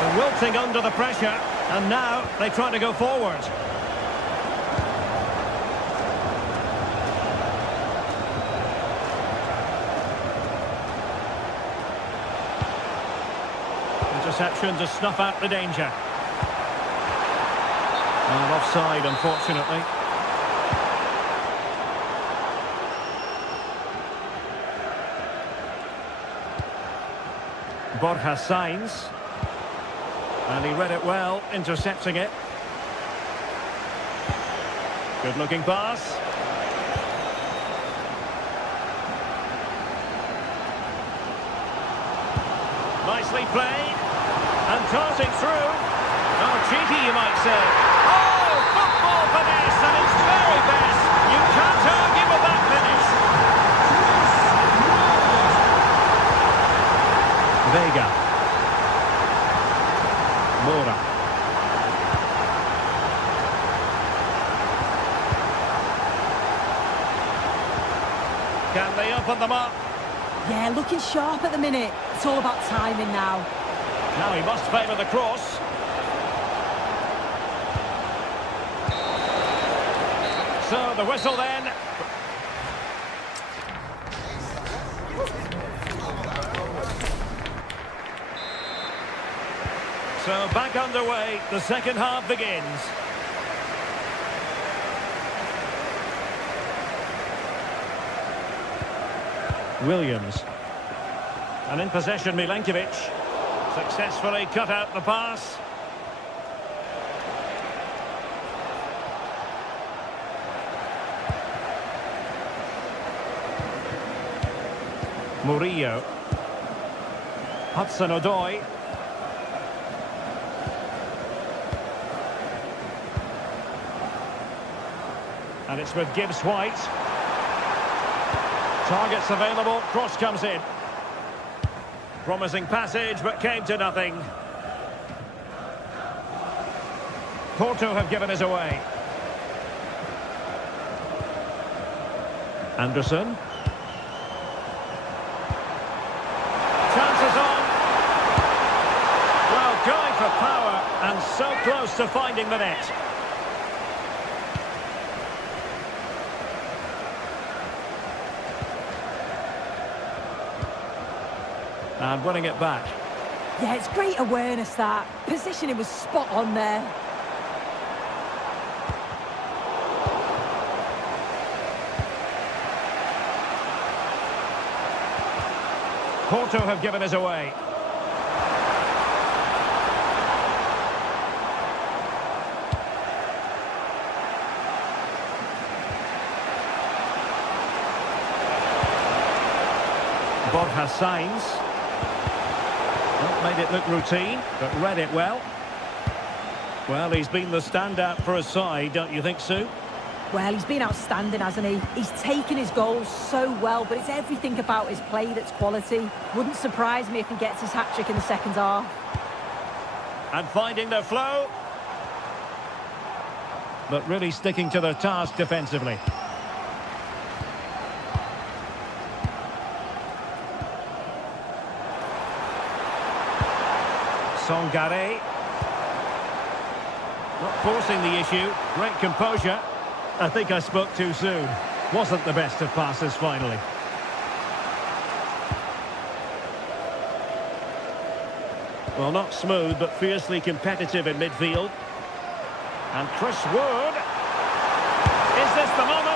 And wilting under the pressure. And now they try to go forward. Interception to snuff out the danger. And offside, unfortunately. Borja Sainz. And he read it well, intercepting it. Good looking pass. Nicely played. And darting through. Oh, cheeky you might say. Oh, football finesse at its very best. You can't argue with that finish. Vega. Mora. Can they open them up? Yeah, looking sharp at the minute. It's all about timing now. Now he must favour the cross. So the whistle then. So back underway, the second half begins. Williams. And in possession, Milenkovic. Successfully cut out the pass. Murillo. Hudson-Odoi. And it's with Gibbs-White. Targets available, cross comes in. Promising passage, but came to nothing. Porto have given us away. Anderson. Chances on. Well, going for power, and so close to finding the net. And winning it back. Yeah, it's great awareness, that. Positioning was spot on there. Porto have given us away. Borja Sainz. Well, made it look routine, but read it well. Well, he's been the standout for his side, don't you think, Sue? Well, he's been outstanding, hasn't he? He's taken his goals so well, but it's everything about his play that's quality. Wouldn't surprise me if he gets his hat-trick in the second half. And finding their flow. But really sticking to their task defensively. Songare. Not forcing the issue. Great composure. I think I spoke too soon. Wasn't the best of passes finally. Well, not smooth, but fiercely competitive in midfield. And Chris Wood. Is this the moment?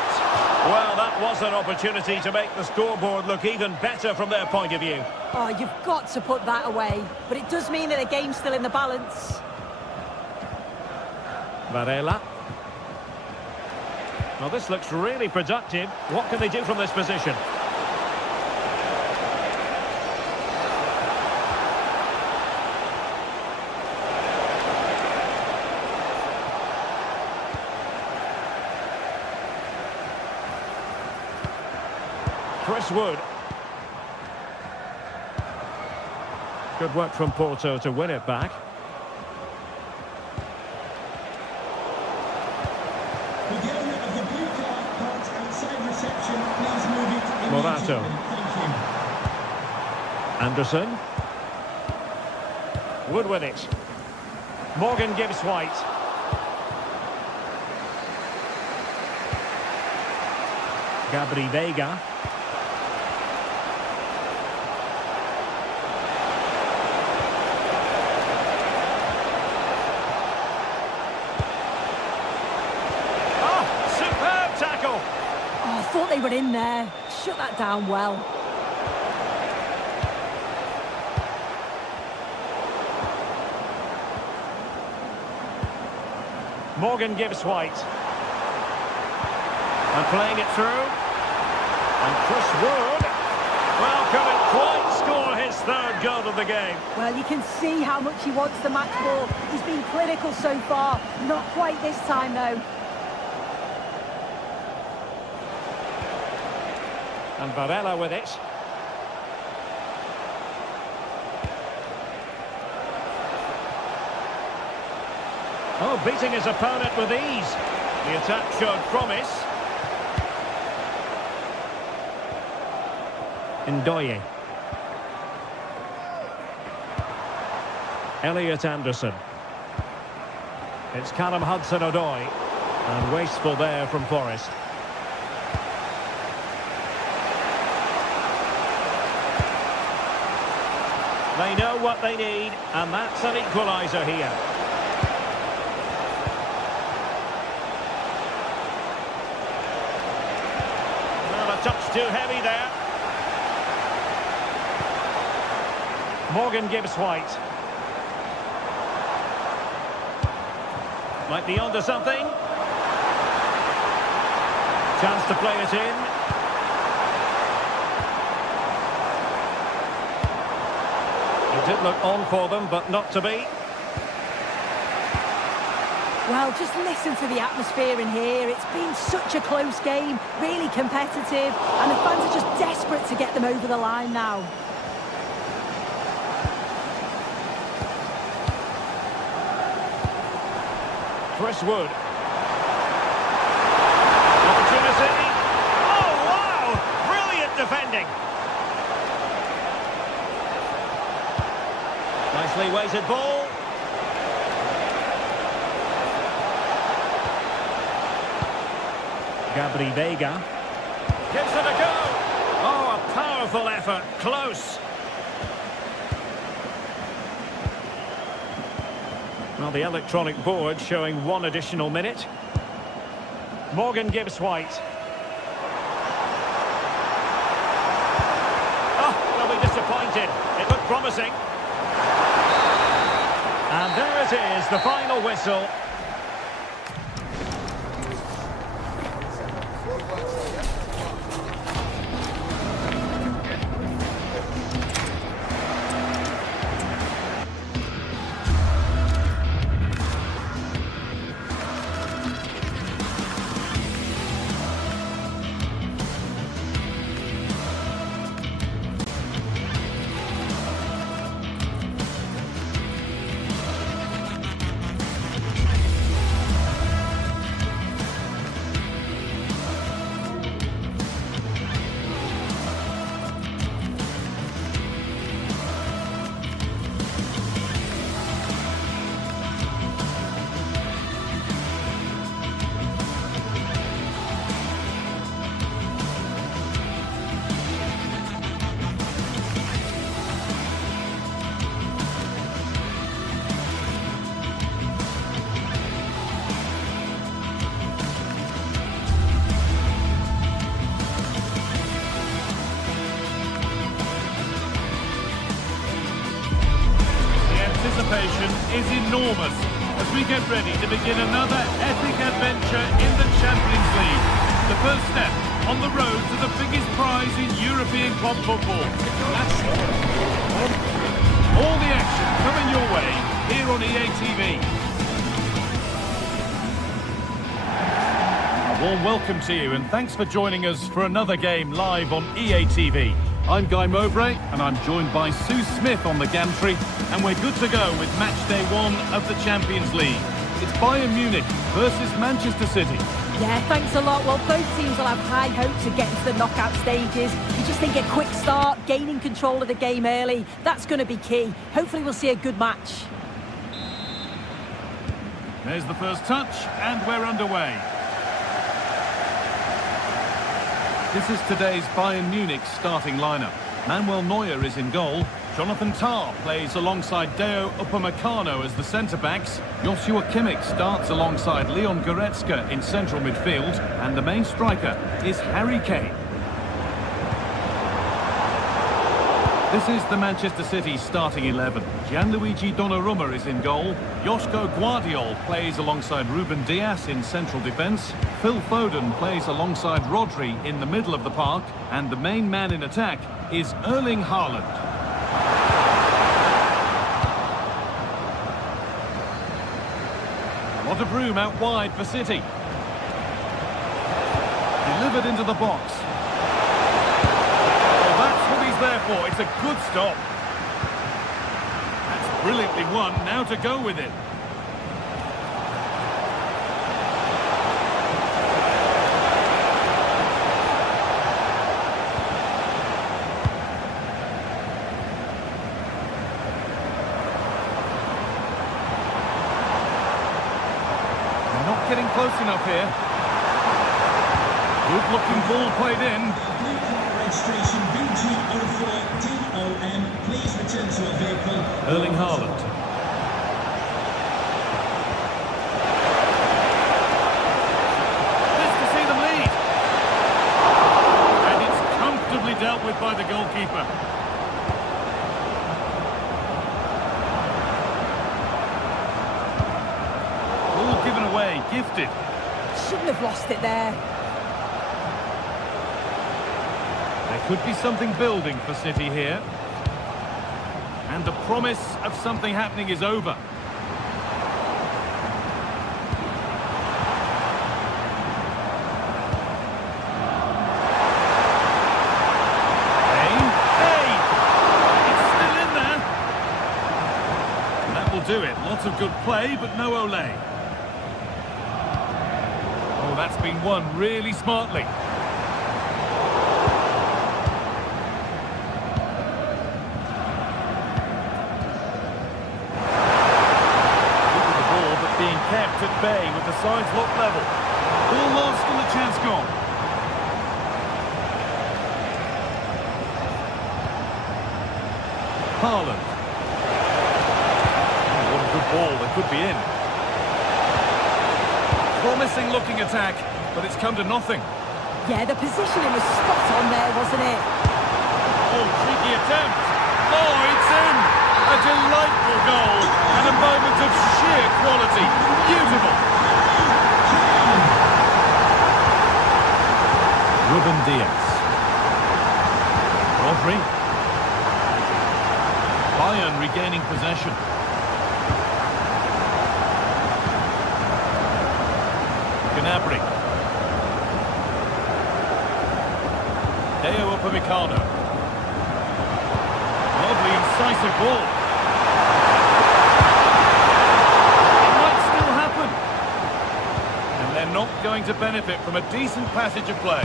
Well, that was an opportunity to make the scoreboard look even better from their point of view. Oh, you've got to put that away. But it does mean that the game's still in the balance. Varela. Well, this looks really productive. What can they do from this position? Chris Wood. Good work from Porto to win it back. Morato. Anderson. Wood with it. Morgan gives White. Gabri Veiga. Oh, superb tackle. Oh, I thought they were in there. Shut that down well. Morgan gives White. And playing it through. And Chris Wood, well, couldn't quite score his third goal of the game. Well, you can see how much he wants the match ball. He's been clinical so far. Not quite this time, though. And Varela with it. Oh, beating his opponent with ease. The attack showed promise. Ndoye. Elliot Anderson. It's Callum Hudson-Odoi. And wasteful there from Forest. They know what they need, and that's an equaliser here. Well, a touch too heavy there. Morgan gives White. Might be onto something. Chance to play it in. It did look on for them, but not to be. Well, just listen to the atmosphere in here. It's been such a close game, really competitive, and the fans are just desperate to get them over the line now. Chris Wood. Opportunity. Oh, wow! Brilliant defending. Nicely weighted ball. Gabri Veiga. Gives it a go. Oh, a powerful effort. Close. Well, the electronic board showing 1 additional minute. Morgan gives White. Oh, they'll be disappointed. It looked promising. And there it is, the final whistle. Anticipation is enormous as we get ready to begin another epic adventure in the Champions League. The first step on the road to the biggest prize in European club football. All the action coming your way here on EA TV. A warm welcome to you and thanks for joining us for another game live on EA TV. I'm Guy Mowbray and I'm joined by Sue Smith on the gantry, and we're good to go with match day 1 of the Champions League. It's Bayern Munich versus Manchester City. Yeah, thanks a lot. Well, both teams will have high hopes of getting to the knockout stages. You just think a quick start, gaining control of the game early, that's going to be key. Hopefully we'll see a good match. There's the first touch, and we're underway. This is today's Bayern Munich starting lineup. Manuel Neuer is in goal. Jonathan Tah plays alongside Deo Upamecano as the centre-backs. Joshua Kimmich starts alongside Leon Goretzka in central midfield. And the main striker is Harry Kane. This is the Manchester City starting 11. Gianluigi Donnarumma is in goal. Joško Guardiol plays alongside Ruben Dias in central defence. Phil Foden plays alongside Rodri in the middle of the park. And the main man in attack is Erling Haaland. A lot of room out wide for City. Delivered into the box. There for. It's a good stop. That's brilliantly won. Now to go with it. They're not getting close enough here. Good looking ball played in. Registration BG04DOM. Please return to your vehicle. Erling Haaland. This to see them lead. And it's comfortably dealt with by the goalkeeper. Ball given away, gifted. Shouldn't have lost it there. There could be something building for City here. And the promise of something happening is over. Kane. It's still in there. And that will do it. Lots of good play, but no Ole. Oh, that's been won really smartly. Kept at bay with the sides locked level. All lost and the chance gone. Haaland. Oh, what a good ball. They could be in. Promising looking attack, but it's come to nothing. Yeah, the positioning was spot on there, wasn't it? Oh, cheeky attempt. Oh, it's in. A delightful goal and a moment of sheer quality. Beautiful. Ruben Dias. Rodri. Bayern regaining possession. Gnabry. Deo Upamecano. Lovely incisive ball. Not going to benefit from a decent passage of play.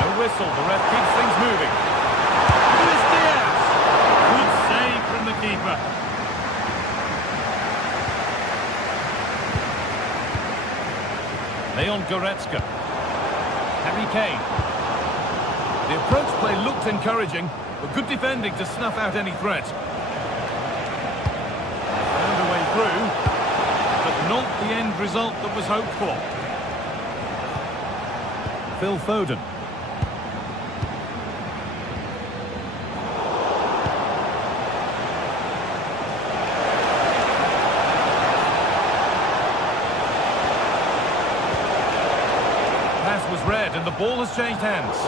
No whistle, the ref keeps things moving. Luis Diaz! Good save from the keeper. Leon Goretzka. Harry Kane. The approach play looked encouraging, but good defending to snuff out any threat. Found a way through. Not the end result that was hoped for. Phil Foden. Pass was read and the ball has changed hands.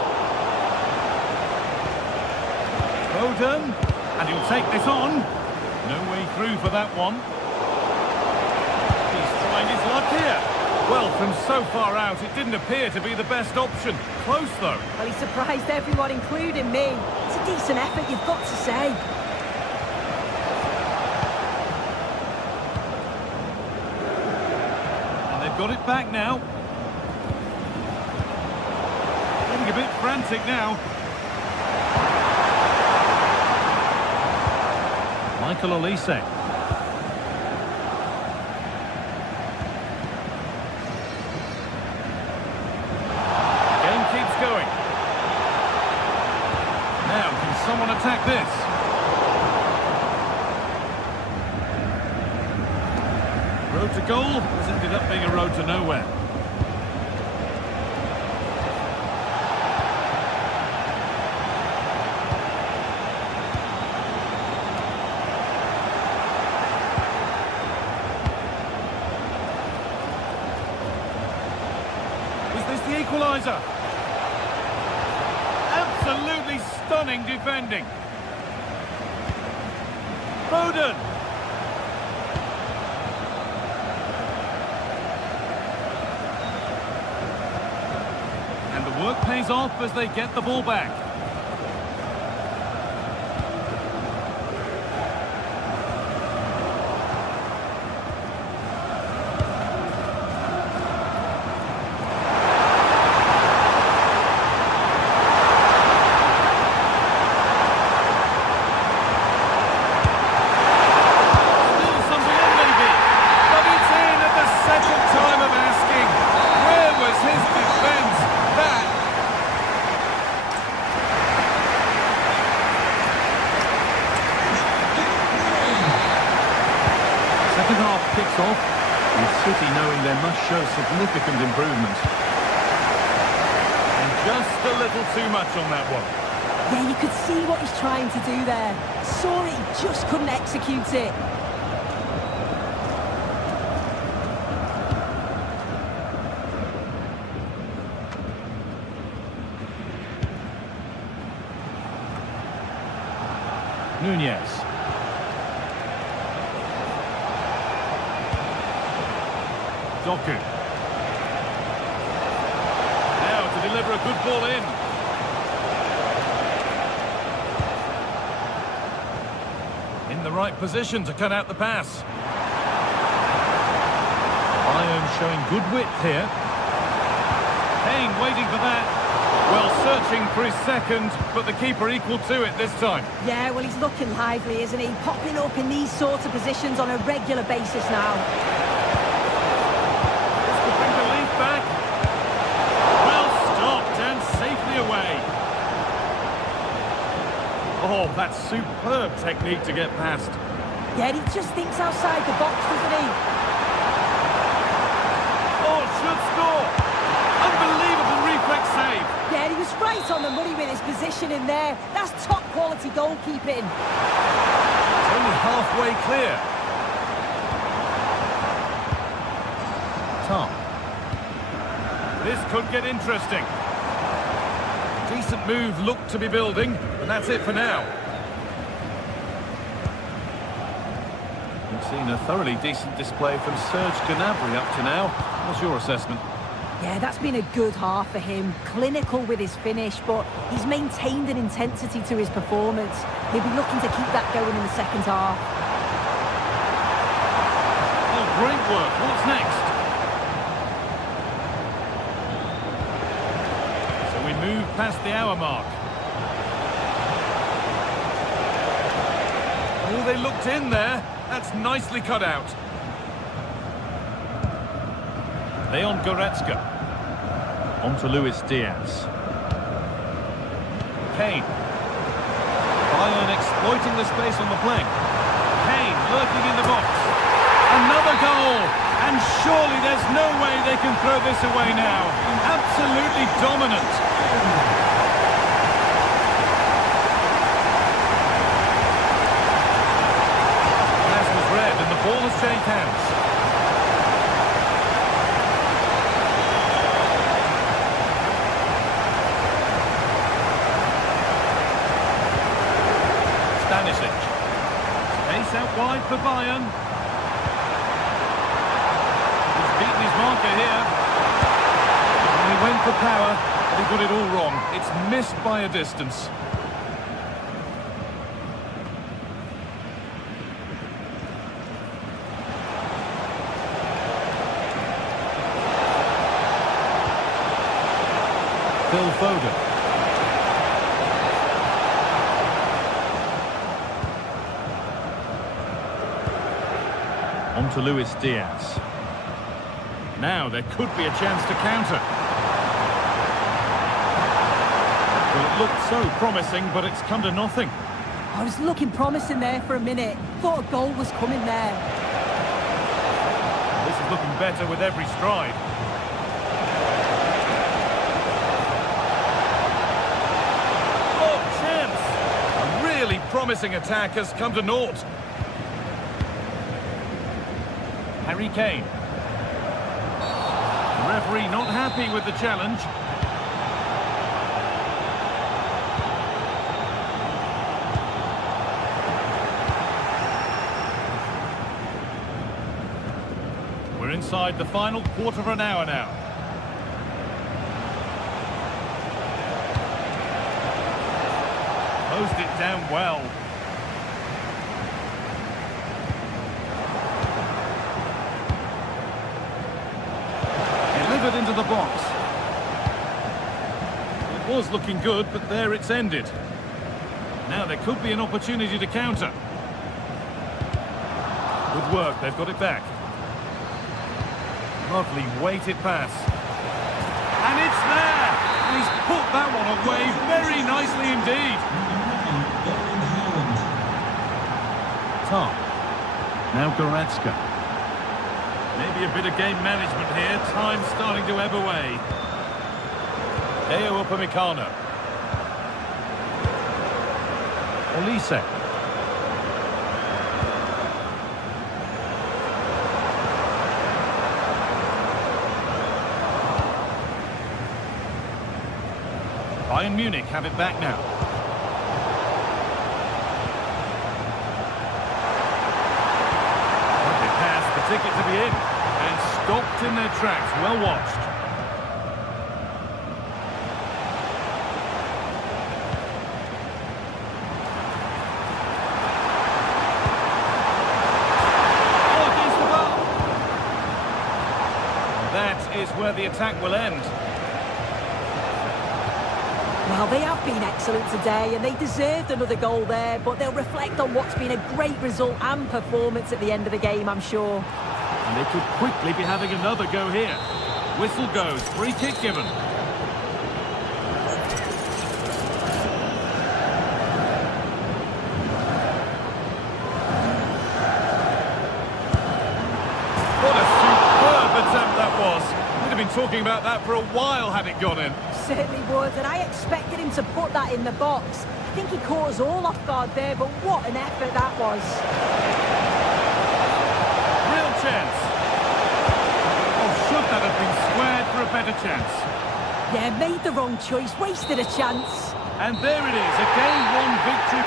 Foden, and he'll take this on. No way through for that one. His luck here. Well, from so far out, it didn't appear to be the best option. Close, though. Well, he surprised everyone, including me. It's a decent effort, you've got to say. And they've got it back now. Getting a bit frantic now. Michael Olise. like this. Road to goal has ended up being a road to nowhere. Is this the equaliser? Absolutely stunning defending. Foden. And the work pays off as they get the ball back. Second half kicks off, with City knowing they must show significant improvement. And just a little too much on that one. Yeah, you could see what he's trying to do there. Saw it, he just couldn't execute it. Nunez. Doku. Now to deliver a good ball in. In the right position to cut out the pass. Bayern showing good width here. Kane waiting for that. Well, searching for his second, but the keeper equal to it this time. Yeah, well, he's looking lively, isn't he? Popping up in these sorts of positions on a regular basis now. Back. Well stopped and safely away. Oh, that's superb technique to get past. Yeah, he just thinks outside the box, doesn't he? Oh, should score. Unbelievable reflex save. Yeah, he was right on the money with his position in there. That's top quality goalkeeping. It's only halfway clear. Tom. This could get interesting. Decent move looked to be building, and that's it for now. We've seen a thoroughly decent display from Serge Gnabry up to now. What's your assessment? Yeah, that's been a good half for him. Clinical with his finish, but he's maintained an intensity to his performance. He'll be looking to keep that going in the second half. Oh, great work. What's next? Move past the hour mark. Oh, they looked in there. That's nicely cut out. Leon Goretzka. On to Luis Diaz. Kane. Bayern exploiting the space on the flank. Kane lurking in the box. Another goal! And surely there's no way they can throw this away now. Absolutely dominant. Pass was read and the ball has changed hands. Stanisic. Space out wide for Bayern. Beaten his marker here. And he went for power, but he got it all wrong. It's missed by a distance. Phil Foden. On to Luis Diaz. Now there could be a chance to counter. Well, it looked so promising, but it's come to nothing. I was looking promising there for a minute. Thought a goal was coming there. This is looking better with every stride. Oh, chance! A really promising attack has come to naught. Harry Kane. The referee not happy with the challenge. We're inside the final quarter of an hour now. Closed it down well. Delivered into the box. It was looking good, but there it's ended. Now there could be an opportunity to counter. Good work, they've got it back. Lovely weighted pass. And it's there! And he's put that one away very nicely indeed. Tom. Now Goretzka. Maybe a bit of game management here. Time starting to ebb away. Deo Upamecano. Olise. Bayern Munich have it back now. Lovely pass, the ticket to be in. And stopped in their tracks, well watched. Oh, against the bar. That is where the attack will end. Well, they have been excellent today and they deserved another goal there, but they'll reflect on what's been a great result and performance at the end of the game, I'm sure. And they could quickly be having another go here. Whistle goes, free kick given. What a superb attempt that was. We'd have been talking about that for a while had it gone in. Certainly would, and I expected him to put that in the box. I think he caught us all off guard there, but what an effort that was. Real chance. Oh, should that have been squared for a better chance? Yeah, made the wrong choice, wasted a chance. And there it is, a game one victory.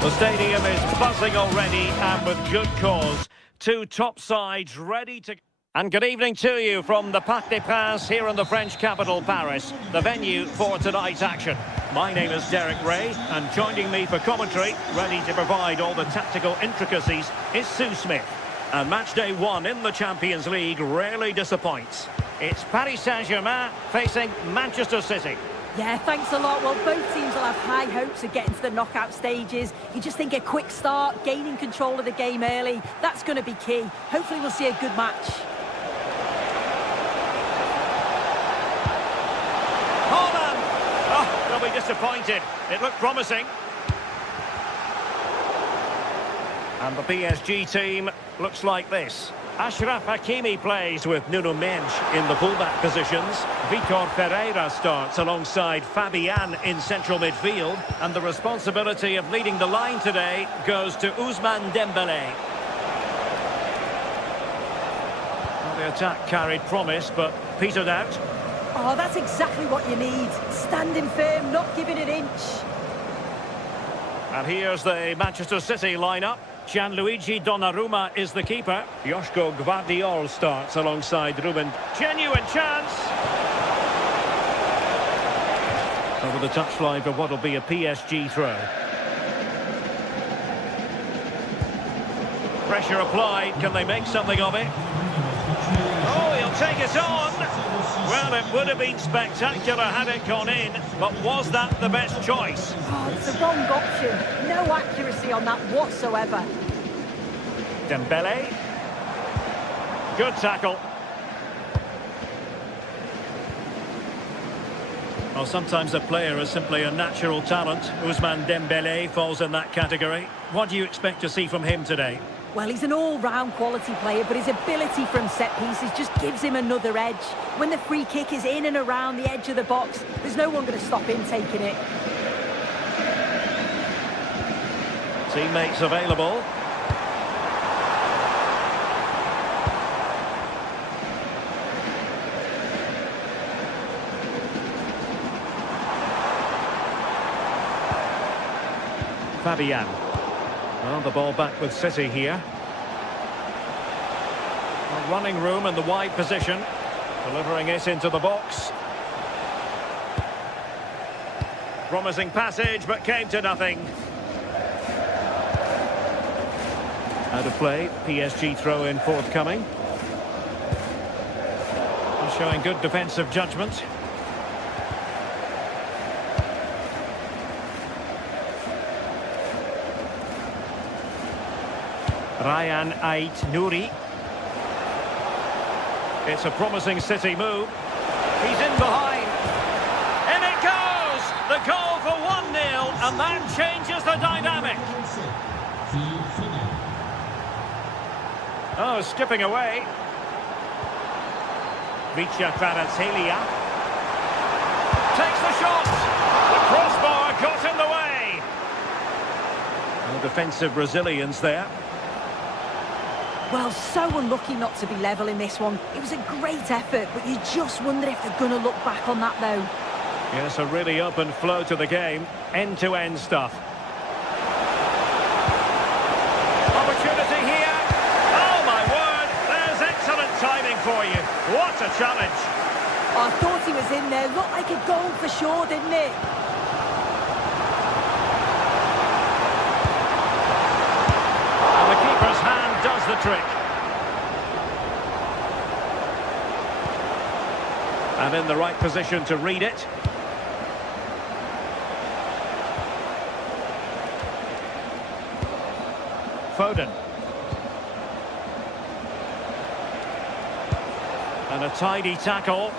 The stadium is buzzing already, and with good cause. Two top sides ready to... And good evening to you from the Parc des Princes here in the French capital, Paris, the venue for tonight's action. My name is Derek Ray, and joining me for commentary, ready to provide all the tactical intricacies, is Sue Smith. And match day 1 in the Champions League rarely disappoints. It's Paris Saint-Germain facing Manchester City. Yeah, thanks a lot. Well, both teams will have high hopes of getting to the knockout stages. You just think a quick start, gaining control of the game early, that's going to be key. Hopefully we'll see a good match. Holland! Oh, they'll be disappointed. It looked promising. And the PSG team looks like this. Achraf Hakimi plays with Nuno Mendes in the fullback positions. Vitor Ferreira starts alongside Fabian in central midfield. And the responsibility of leading the line today goes to Ousmane Dembélé. Well, the attack carried promise, but petered out. Oh, that's exactly what you need. Standing firm, not giving an inch. And here's the Manchester City lineup. Gianluigi Donnarumma is the keeper. Joško Gvardiol starts alongside Ruben. Genuine chance! Over the touchline for what will be a PSG throw. Pressure applied. Can they make something of it? Oh, he'll take it on! Well, it would have been spectacular had it gone in, but was that the best choice? Oh, it's the wrong option. No accuracy on that whatsoever. Dembele. Good tackle. Well, sometimes a player is simply a natural talent. Ousmane Dembele falls in that category. What do you expect to see from him today? Well, he's an all-round quality player, but his ability from set pieces just gives him another edge. When the free kick is in and around the edge of the box, there's no one going to stop him taking it. Teammates available. Fabian. Well, the ball back with City here. Well, running room in the wide position. Delivering it into the box. Promising passage, but came to nothing. Out of play, PSG throw-in forthcoming. And showing good defensive judgment. Ryan Ait-Nouri. It's a promising City move. He's in behind. And it goes! The goal for 1-0, and that changes the dynamic. Oh, skipping away. Vicha Kvaratskhelia takes the shot. The crossbar got in the way. No defensive resilience there. Well, so unlucky not to be level in this one. It was a great effort, but you just wonder if they're going to look back on that, though. Yes, a really open flow to the game. End-to-end stuff. Opportunity here. Oh, my word. There's excellent timing for you. What a challenge. Oh, I thought he was in there. Looked like a goal for sure, didn't it? And the keeper's hand does the trick. And in the right position to read it. Foden. And a tidy tackle.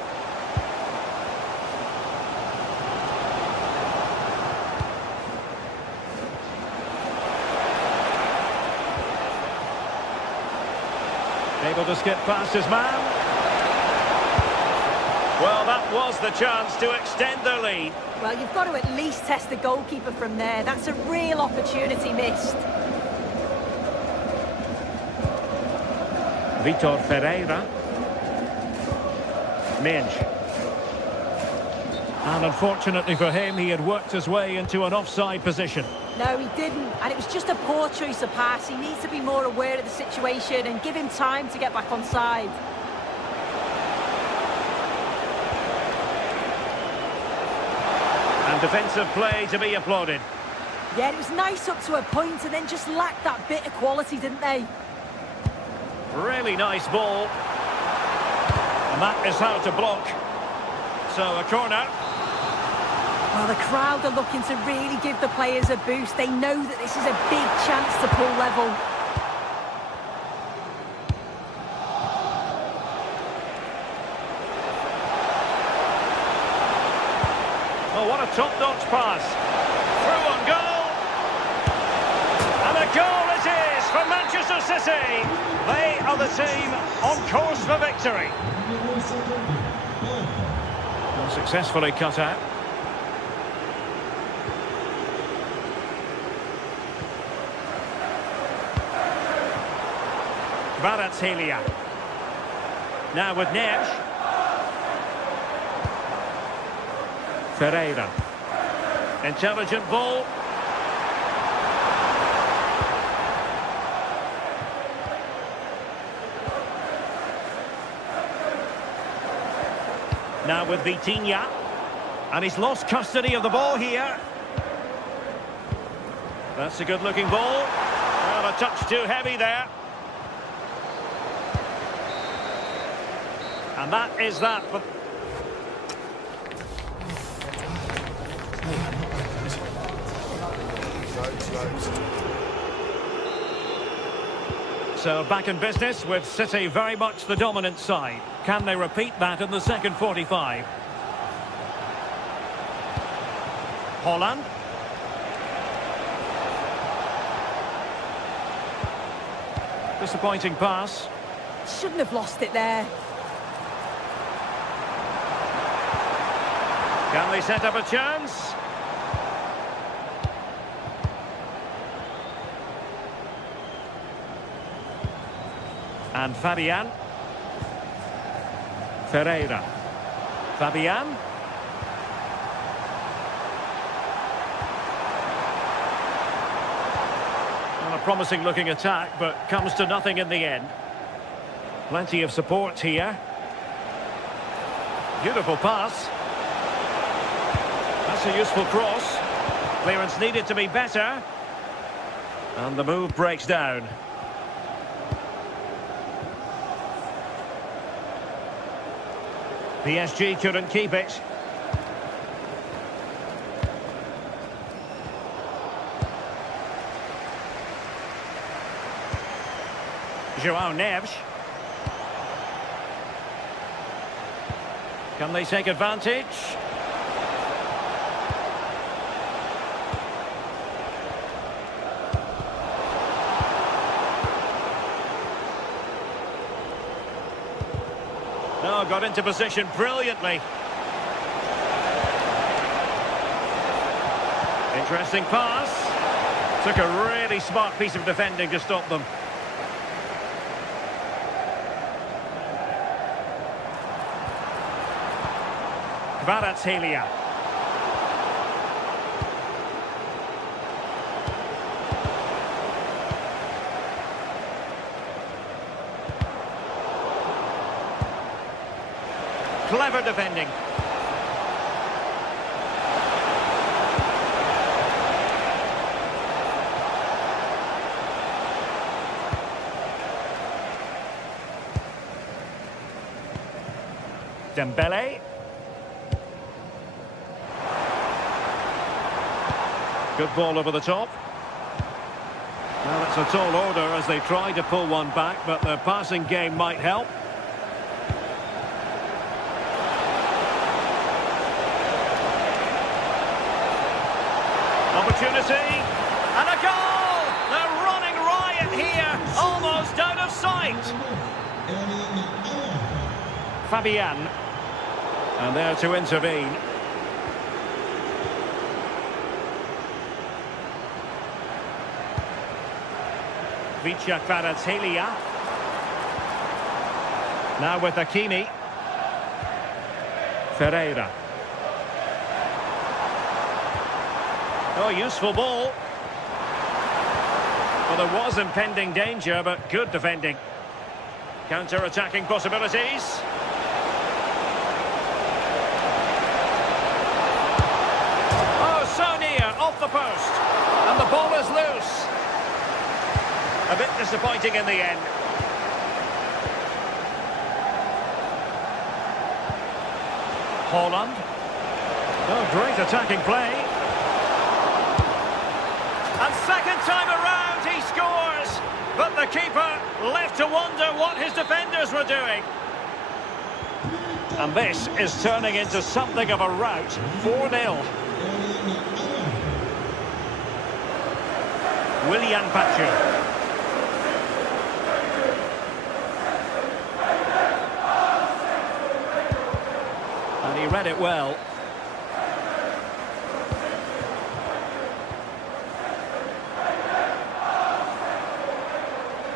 Able to skip past his man. Well, that was the chance to extend their lead. Well, you've got to at least test the goalkeeper from there. That's a real opportunity missed. Vitor Ferreira. Mendes. And unfortunately for him, he had worked his way into an offside position. No, he didn't, and it was just a poor choice of pass. He needs to be more aware of the situation and give him time to get back on side. And defensive play to be applauded. Yeah, it was nice up to a point and then just lacked that bit of quality, didn't they? Really nice ball. And that is how to block. So a corner. Well, the crowd are looking to really give the players a boost. They know that this is a big chance to pull level. Oh, what a top-notch pass. Through on goal. And a goal it is for Manchester City. They are the team on course for victory. Successfully cut out. Kvaratskhelia. Now with Neves. Ferreira. Intelligent ball. Now with Vitinha. And he's lost custody of the ball here. That's a good-looking ball. Well, a touch too heavy there. And that is that. So back in business with City very much the dominant side. Can they repeat that in the second 45? Holland. Disappointing pass. Shouldn't have lost it there. Can they set up a chance? And Fabian. Ferreira. Fabian. Well, a promising looking attack, but comes to nothing in the end. Plenty of support here. Beautiful pass. That's a useful cross. Clearance needed to be better. And the move breaks down. PSG couldn't keep it. João Neves. Can they take advantage? No, got into position brilliantly. Interesting pass. Took a really smart piece of defending to stop them. Kvaratskhelia. Clever defending. Dembele. Good ball over the top. Well, it's a tall order as they try to pull one back, but their passing game might help. Opportunity, and a goal! They're running riot here, almost out of sight. Fabian, and there to intervene. Vicha Kvaratskhelia. Now with Hakimi. Ferreira. Oh, useful ball. Well, there was impending danger, but good defending. Counter-attacking possibilities. here, off the post. And the ball is loose. A bit disappointing in the end. Holland. Oh, great attacking play. And second time around, he scores. But the keeper left to wonder what his defenders were doing. And this is turning into something of a rout. 4-0. Willian Pachu. And he read it well.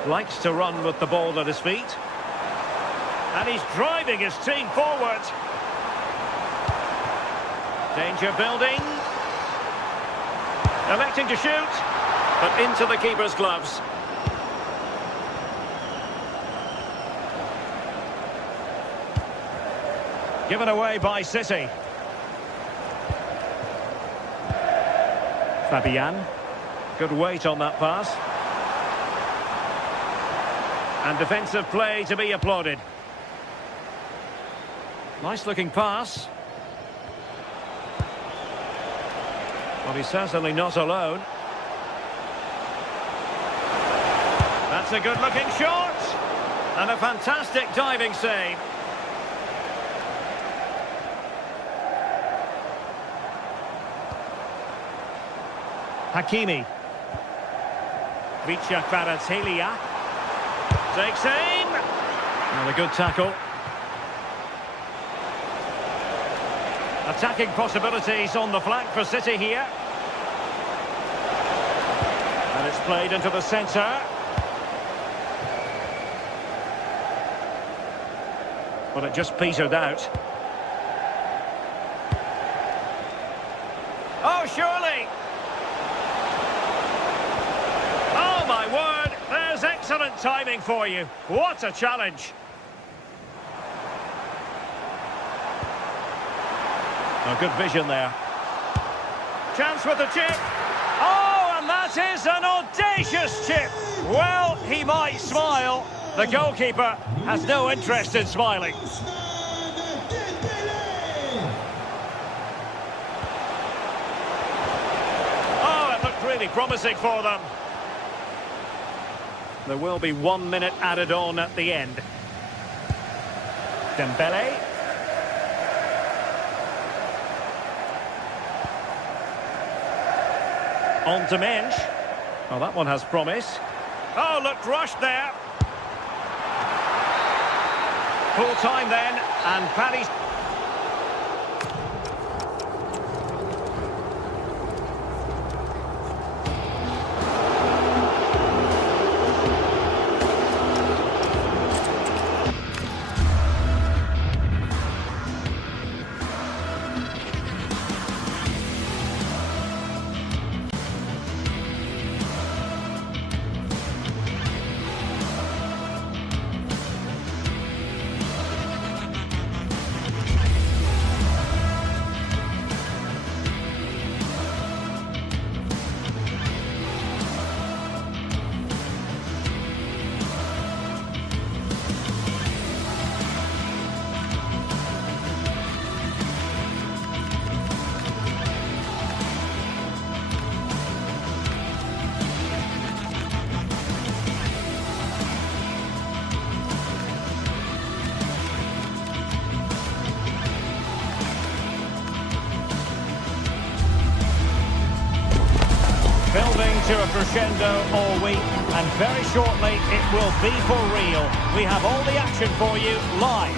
Likes to run with the ball at his feet. And he's driving his team forward. Danger building. Electing to shoot. But into the keeper's gloves. Given away by City. Fabian. Good weight on that pass. And defensive play to be applauded. Nice looking pass. Well, he's certainly not alone. That's a good looking shot. And a fantastic diving save. Hakimi. Vicha Kvaratskhelia. Takes aim. And a good tackle. Attacking possibilities on the flank for City here. And it's played into the centre. But it just petered out. Oh, surely! Oh, my word! There's excellent timing for you. What a challenge! Oh, good vision there. Chance with the chip. Oh, and that is an audacious chip. Well, he might smile. The goalkeeper has no interest in smiling. Oh, it looked really promising for them. There will be 1 minute added on at the end. Dembele. On to Mensch. Oh, that one has promise. Oh, looked rushed there. Full time then, and Paddy's... Building to a crescendo all week, and very shortly it will be for real. We have all the action for you live.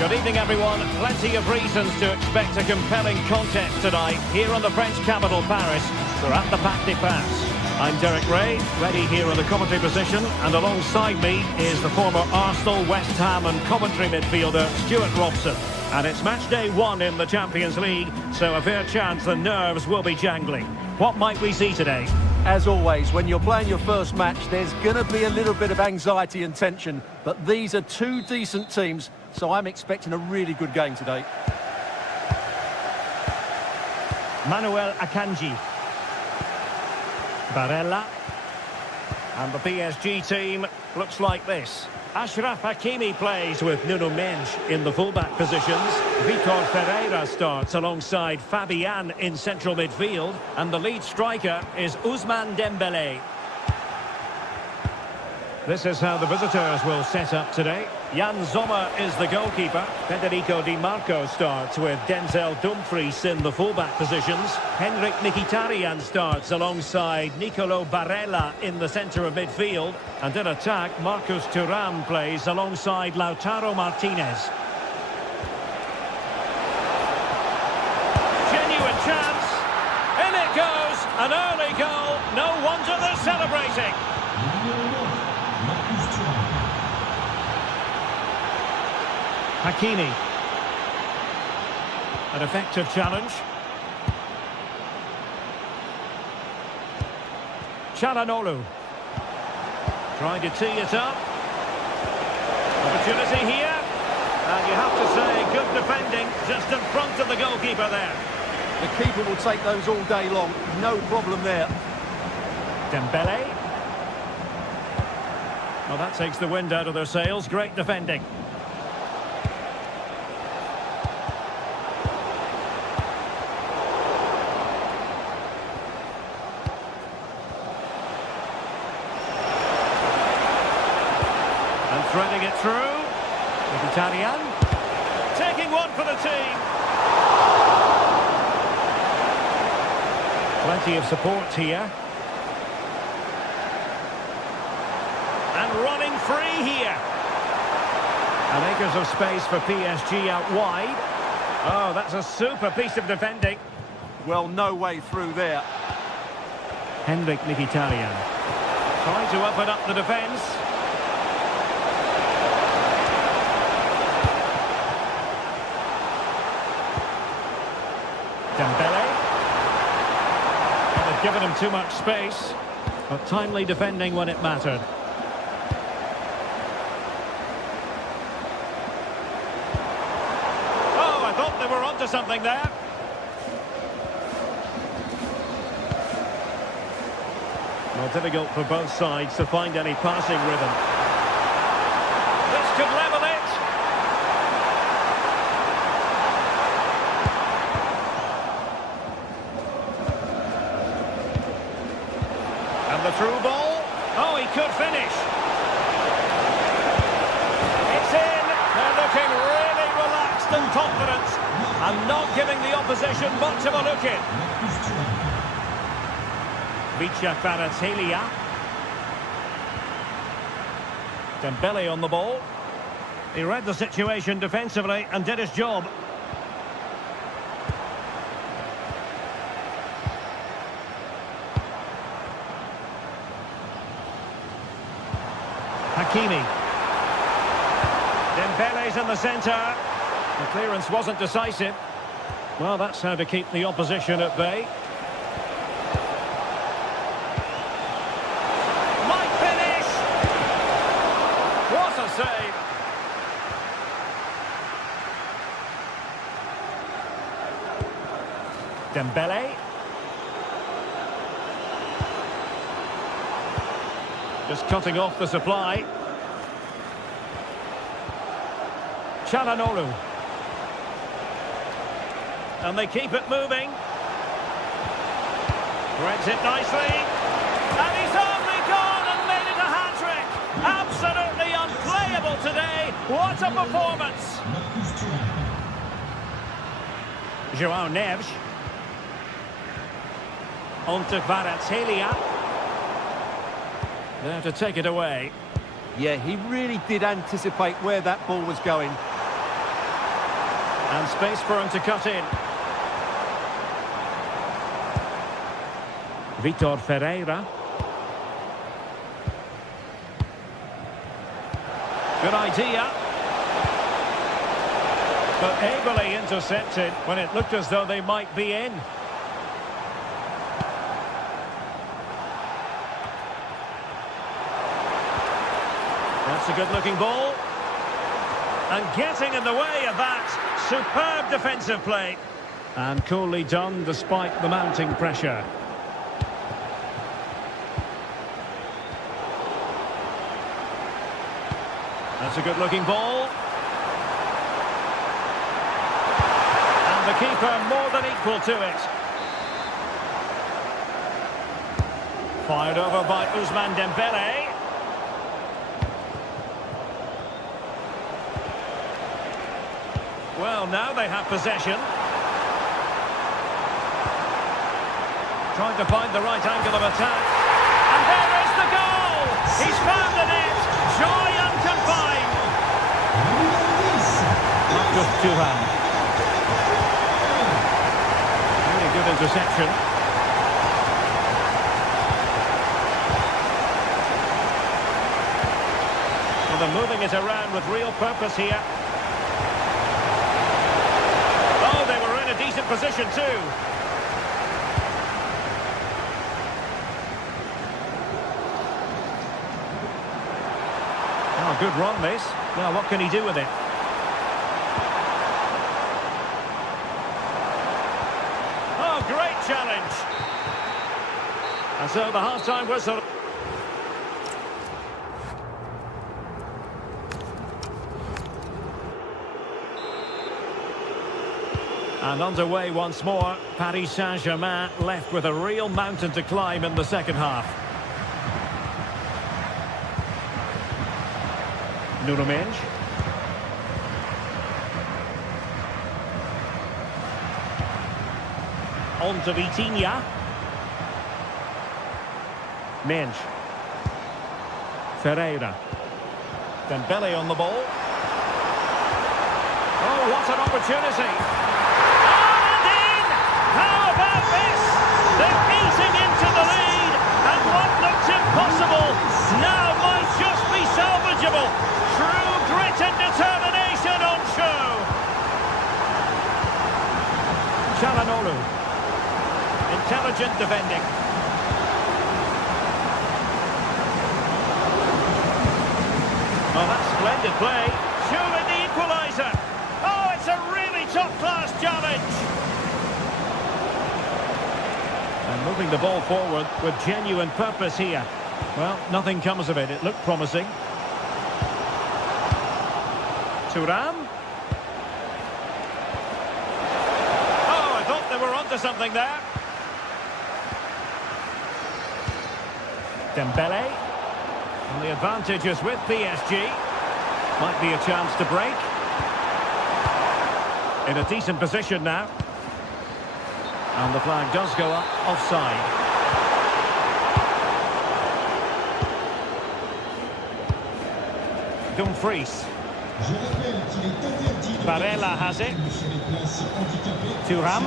Good evening, everyone. Plenty of reasons to expect a compelling contest tonight here on the French capital, Paris. We're at the Parc des Princes. I'm Derek Ray, ready here in the commentary position, and alongside me is the former Arsenal, West Ham and Coventry midfielder Stuart Robson. And it's match day 1 in the Champions League, so a fair chance the nerves will be jangling. What might we see today? As always, when you're playing your first match, there's going to be a little bit of anxiety and tension. But these are two decent teams, so I'm expecting a really good game today. Manuel Akanji. Barella. And the PSG team looks like this. Achraf Hakimi plays with Nuno Mendes in the fullback positions. Vitor Ferreira starts alongside Fabian in central midfield. And the lead striker is Ousmane Dembélé. This is how the visitors will set up today. Jan Sommer is the goalkeeper. Federico Di Marco starts with Denzel Dumfries in the fullback positions. Henrik Mkhitaryan starts alongside Nicolo Barella in the centre of midfield. And in attack, Marcus Thuram plays alongside Lautaro Martinez. Genuine chance. In it goes. An early goal. No wonder they're celebrating. Hakimi. An effective challenge. Çalhanoğlu. Trying to tee it up. Opportunity here. And you have to say, good defending just in front of the goalkeeper there. The keeper will take those all day long. No problem there. Dembélé. Well, that takes the wind out of their sails. Great defending. Threading it through. Mkhitaryan. Taking one for the team. Plenty of support here. And running free here. And acres of space for PSG out wide. Oh, that's a super piece of defending. Well, no way through there. Henrik Mkhitaryan. Trying to open up the defence. Dembélé. Well, they've given him too much space, but timely defending when it mattered. Oh, I thought they were onto something there. Well, difficult for both sides to find any passing rhythm. This could level it. The through ball. Oh, he could finish. It's in. They're looking really relaxed and confident and not giving the opposition much of a look in. Vicha Kvaratskhelia. Dembélé on the ball. He read the situation defensively and did his job. Hakimi. Dembele's in the centre. The clearance wasn't decisive. Well, that's how to keep the opposition at bay. Might finish! What a save! Dembélé. Just cutting off the supply. Çalhanoğlu. And they keep it moving. Threads it nicely. And he's only gone and made it a hat-trick. Absolutely unplayable today. What a performance. João Neves. On to Kvaratskhelia. There to take it away. Yeah, he really did anticipate where that ball was going. And space for him to cut in. Vitor Ferreira. Good idea. But ably intercepted when it looked as though they might be in. That's a good-looking ball. And getting in the way of that. Superb defensive play. And coolly done despite the mounting pressure. That's a good-looking ball. And the keeper more than equal to it. Fired over by Ousmane Dembele. Well, now they have possession. Trying to find the right angle of attack. And there is the goal! He's found the net! Joy unconfined! Marcus Thuram. Really good interception. Well, they're moving it around with real purpose here. Oh, they were in a decent position too. Oh, good run, this. Well, what can he do with it? Oh, great challenge. And so the half-time whistle. And underway once more. Paris Saint-Germain left with a real mountain to climb in the second half. Nuno Mendes. On to Vitinha. Mendes. Ferreira. Dembele on the ball. Oh, what an opportunity. And in! How about this? They're eating into the lead. And what looked impossible now might just be salvageable. True grit and determination on show. Çalhanoğlu. Intelligent defending. Oh, that's splendid play. Surely the equaliser. Oh, it's a really top-class challenge. And moving the ball forward with genuine purpose here. Well, nothing comes of it. It looked promising. Thuram. Oh, I thought they were onto something there. Dembele. And the advantage is with PSG. Might be a chance to break. In a decent position now. And the flag does go up offside. Dumfries. Barella has it. Thuram.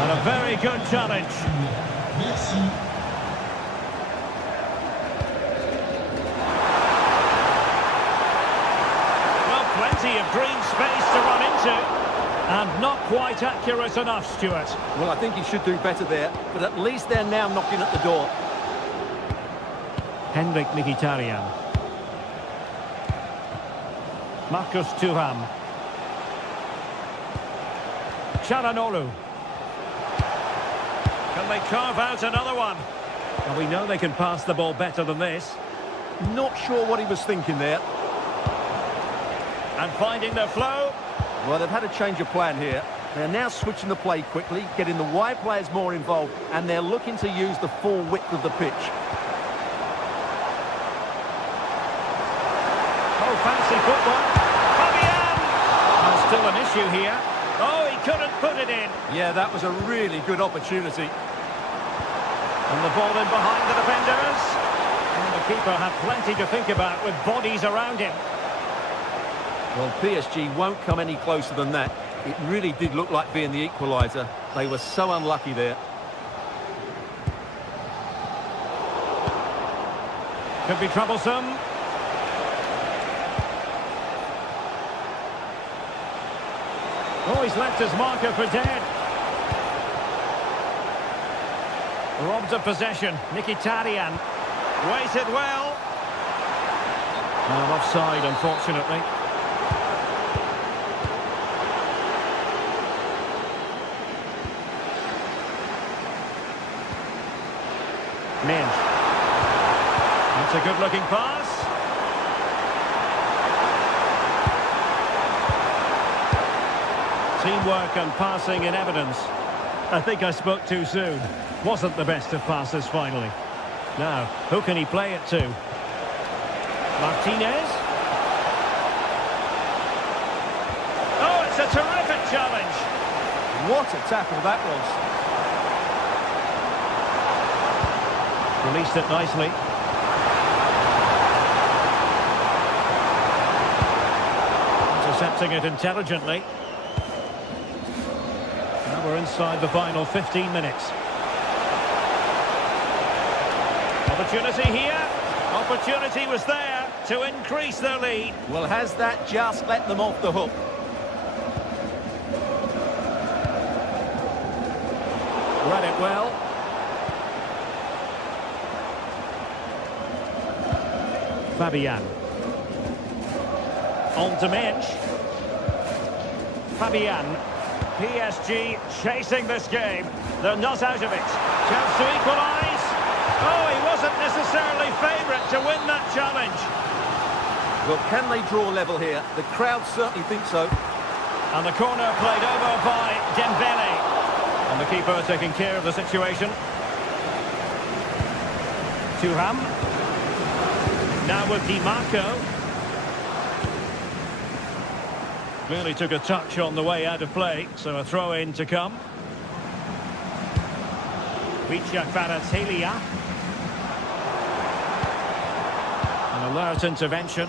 And a very good challenge. Well, plenty of green space to run into. And not quite accurate enough, Stuart. Well, I think he should do better there, but at least they're now knocking at the door. Henrik Mkhitaryan. Marcus Thuram. Çalhanoğlu. Can they carve out another one? Well, we know they can pass the ball better than this. Not sure what he was thinking there. And finding their flow. Well, they've had a change of plan here. They're now switching the play quickly, getting the wide players more involved, and they're looking to use the full width of the pitch. Oh, fancy footwork. Fabian! There's still an issue here. Oh, he couldn't put it in. Yeah, that was a really good opportunity. And the ball in behind the defenders. And the keeper had plenty to think about with bodies around him. Well, PSG won't come any closer than that. It really did look like being the equaliser. They were so unlucky there. Could be troublesome. Oh, he's left his marker for dead. Robbed of possession. Mkhitaryan. Waited well. And offside, unfortunately. a good-looking pass. Teamwork and passing in evidence. I think I spoke too soon. Wasn't the best of passes finally. Now, who can he play it to? Martinez. Oh, it's a terrific challenge. What a tackle that was. Released it nicely. Intercepting it intelligently. Now we're inside the final 15 minutes. Opportunity here. Opportunity was there to increase their lead. Well, has that just let them off the hook? Read it well. Fabian. On to Mensch. Fabian. PSG chasing this game. They're not out of it. Chance to equalise. Oh, he wasn't necessarily favourite to win that challenge. Well, can they draw level here? The crowd certainly think so. And the corner played over by Dembele. And the keeper taking care of the situation. Thuram. Now with Di Marco. Clearly took a touch on the way out of play, so a throw-in to come. Kvaratskhelia. An alert intervention.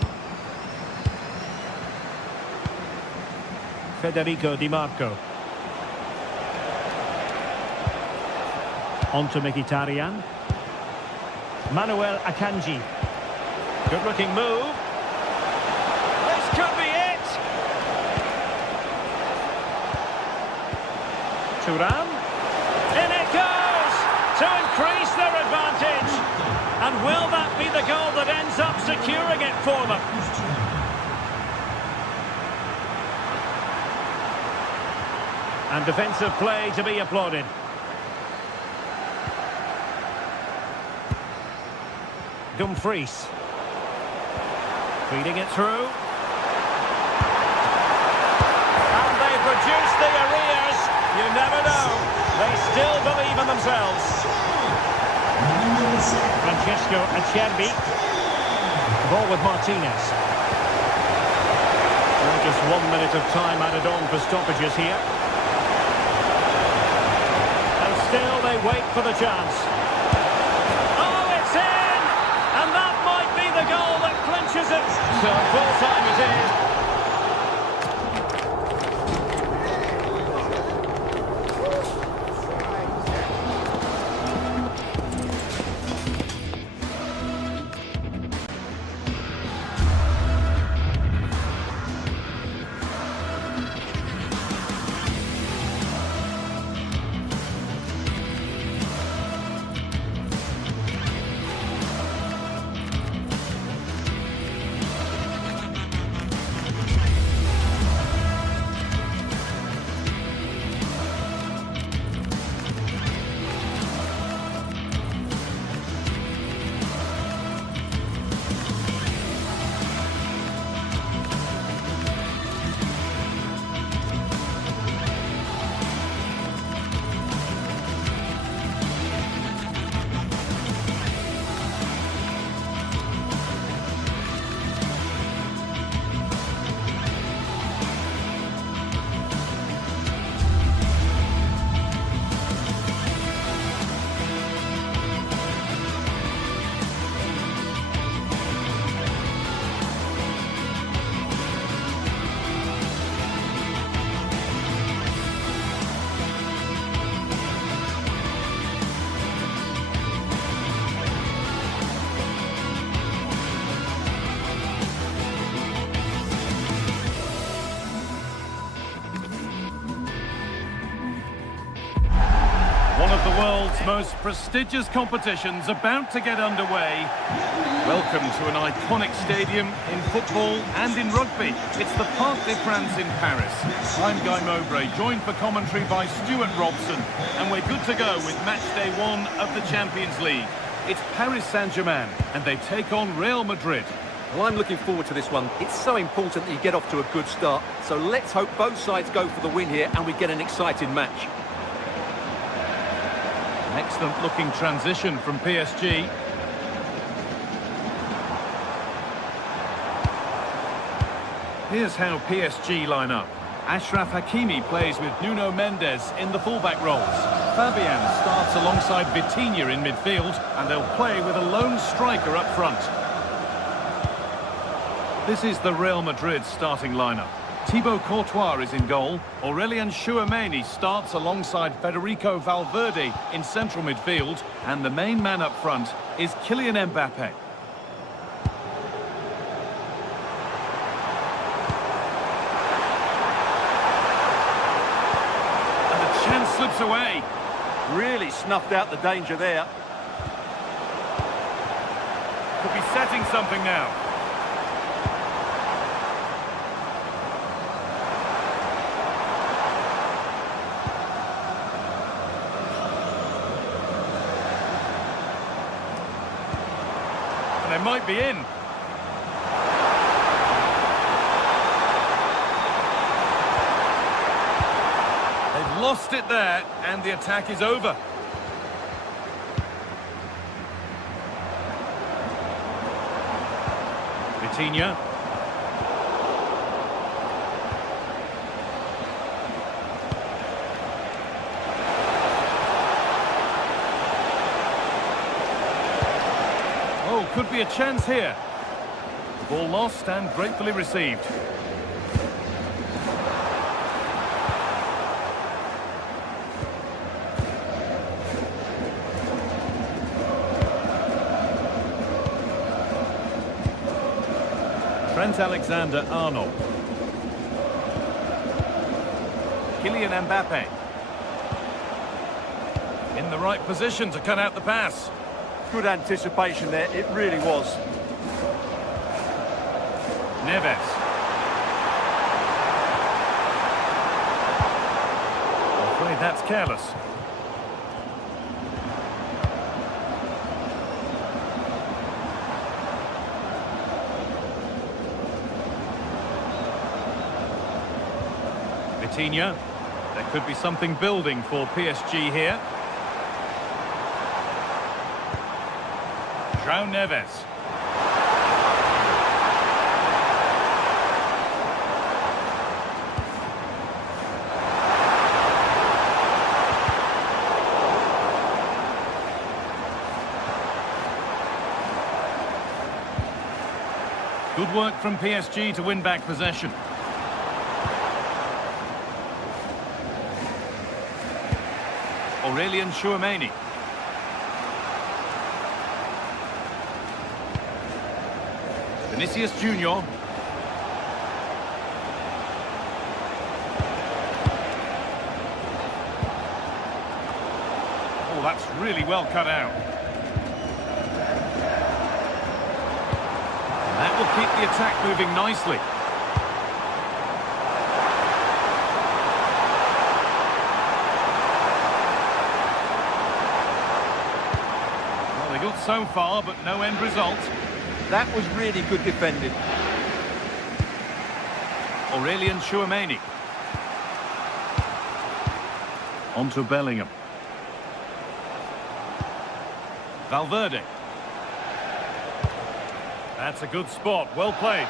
Federico Di Marco. On to Mkhitaryan. Manuel Akanji. Good-looking move. This could be it! Thuram. In it goes! To increase their advantage. And will that be the goal that ends up securing it for them? And defensive play to be applauded. Dumfries. Feeding it through. And they produce the arrears. You never know. They still believe in themselves. Francesco Acerbi. Ball with Martinez. Well, just 1 minute of time added on for stoppages here. And still they wait for the chance. Oh, it's in! And that might be the goal that clinches it. So full time it is. One of the world's most prestigious competitions about to get underway. Welcome to an iconic stadium in football and in rugby. It's the Parc des Princes in Paris. I'm Guy Mowbray, joined for commentary by Stuart Robson, and we're good to go with match day 1 of the Champions League. It's Paris Saint-Germain, and they take on Real Madrid. Well, I'm looking forward to this one. It's so important that you get off to a good start. So let's hope both sides go for the win here and we get an exciting match. An excellent looking transition from PSG. Here's how PSG line up. Achraf Hakimi plays with Nuno Mendes in the fullback roles. Fabian starts alongside Vitinha in midfield, and they'll play with a lone striker up front. This is the Real Madrid starting lineup. Thibaut Courtois is in goal. Aurélien Tchouameni starts alongside Federico Valverde in central midfield, and the main man up front is Kylian Mbappe. Chance slips away. Really snuffed out the danger there. Could be setting something now. And they might be in. Lost it there, and the attack is over. Vitinha. Oh, could be a chance here. Ball lost and gratefully received. Trent Alexander-Arnold. Kylian Mbappe. In the right position to cut out the pass. Good anticipation there, it really was. Neves. I'm afraid that's careless. Vitinha. There could be something building for PSG here. João Neves. Good work from PSG to win back possession. Aurélien Tchouameni. Vinicius Junior. Oh, that's really well cut out. And that will keep the attack moving nicely. Well, they got so far, but no end result. That was really good defending. Aurélien Tchouameni. On to Bellingham. Valverde. That's a good spot, well played.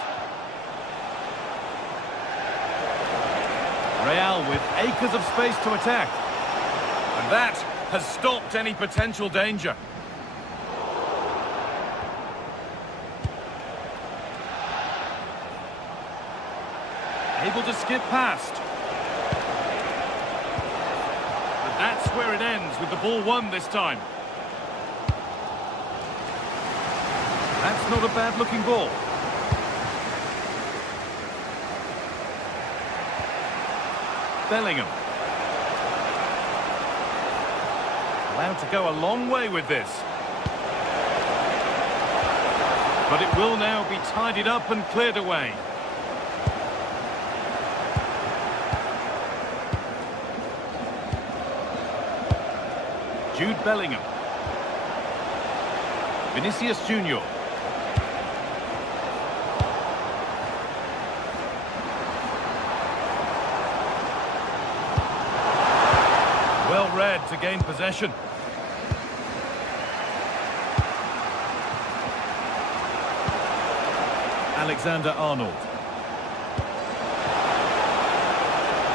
Real with acres of space to attack. And that has stopped any potential danger. Able to skip past. But that's where it ends, with the ball won this time. That's not a bad-looking ball. Bellingham. Allowed to go a long way with this. But it will now be tidied up and cleared away. Jude Bellingham. Vinicius Junior. Well read to gain possession. Alexander-Arnold.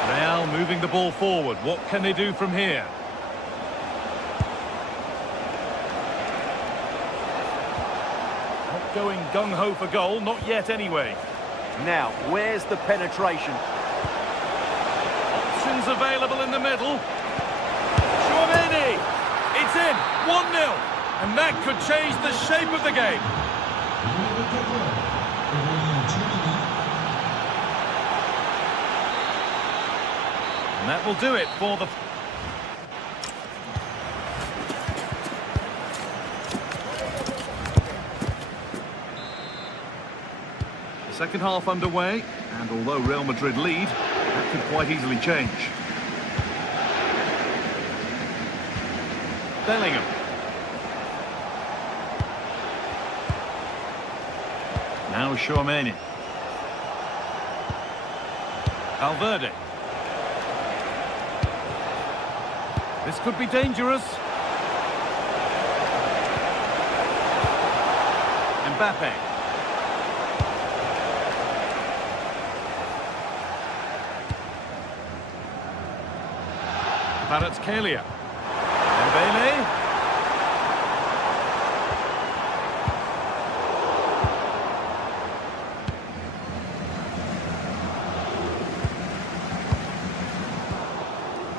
Real moving the ball forward. What can they do from here? Not going gung-ho for goal, not yet anyway. Now, where's the penetration? Options available in the middle. Tchouaméni! It's in! 1-0! And that could change the shape of the game. And that will do it for the... The second half underway, and although Real Madrid lead, that could quite easily change. Bellingham. Now Tchouaméni. Valverde. This could be dangerous. Mbappe. Kvaratskhelia. Dembele.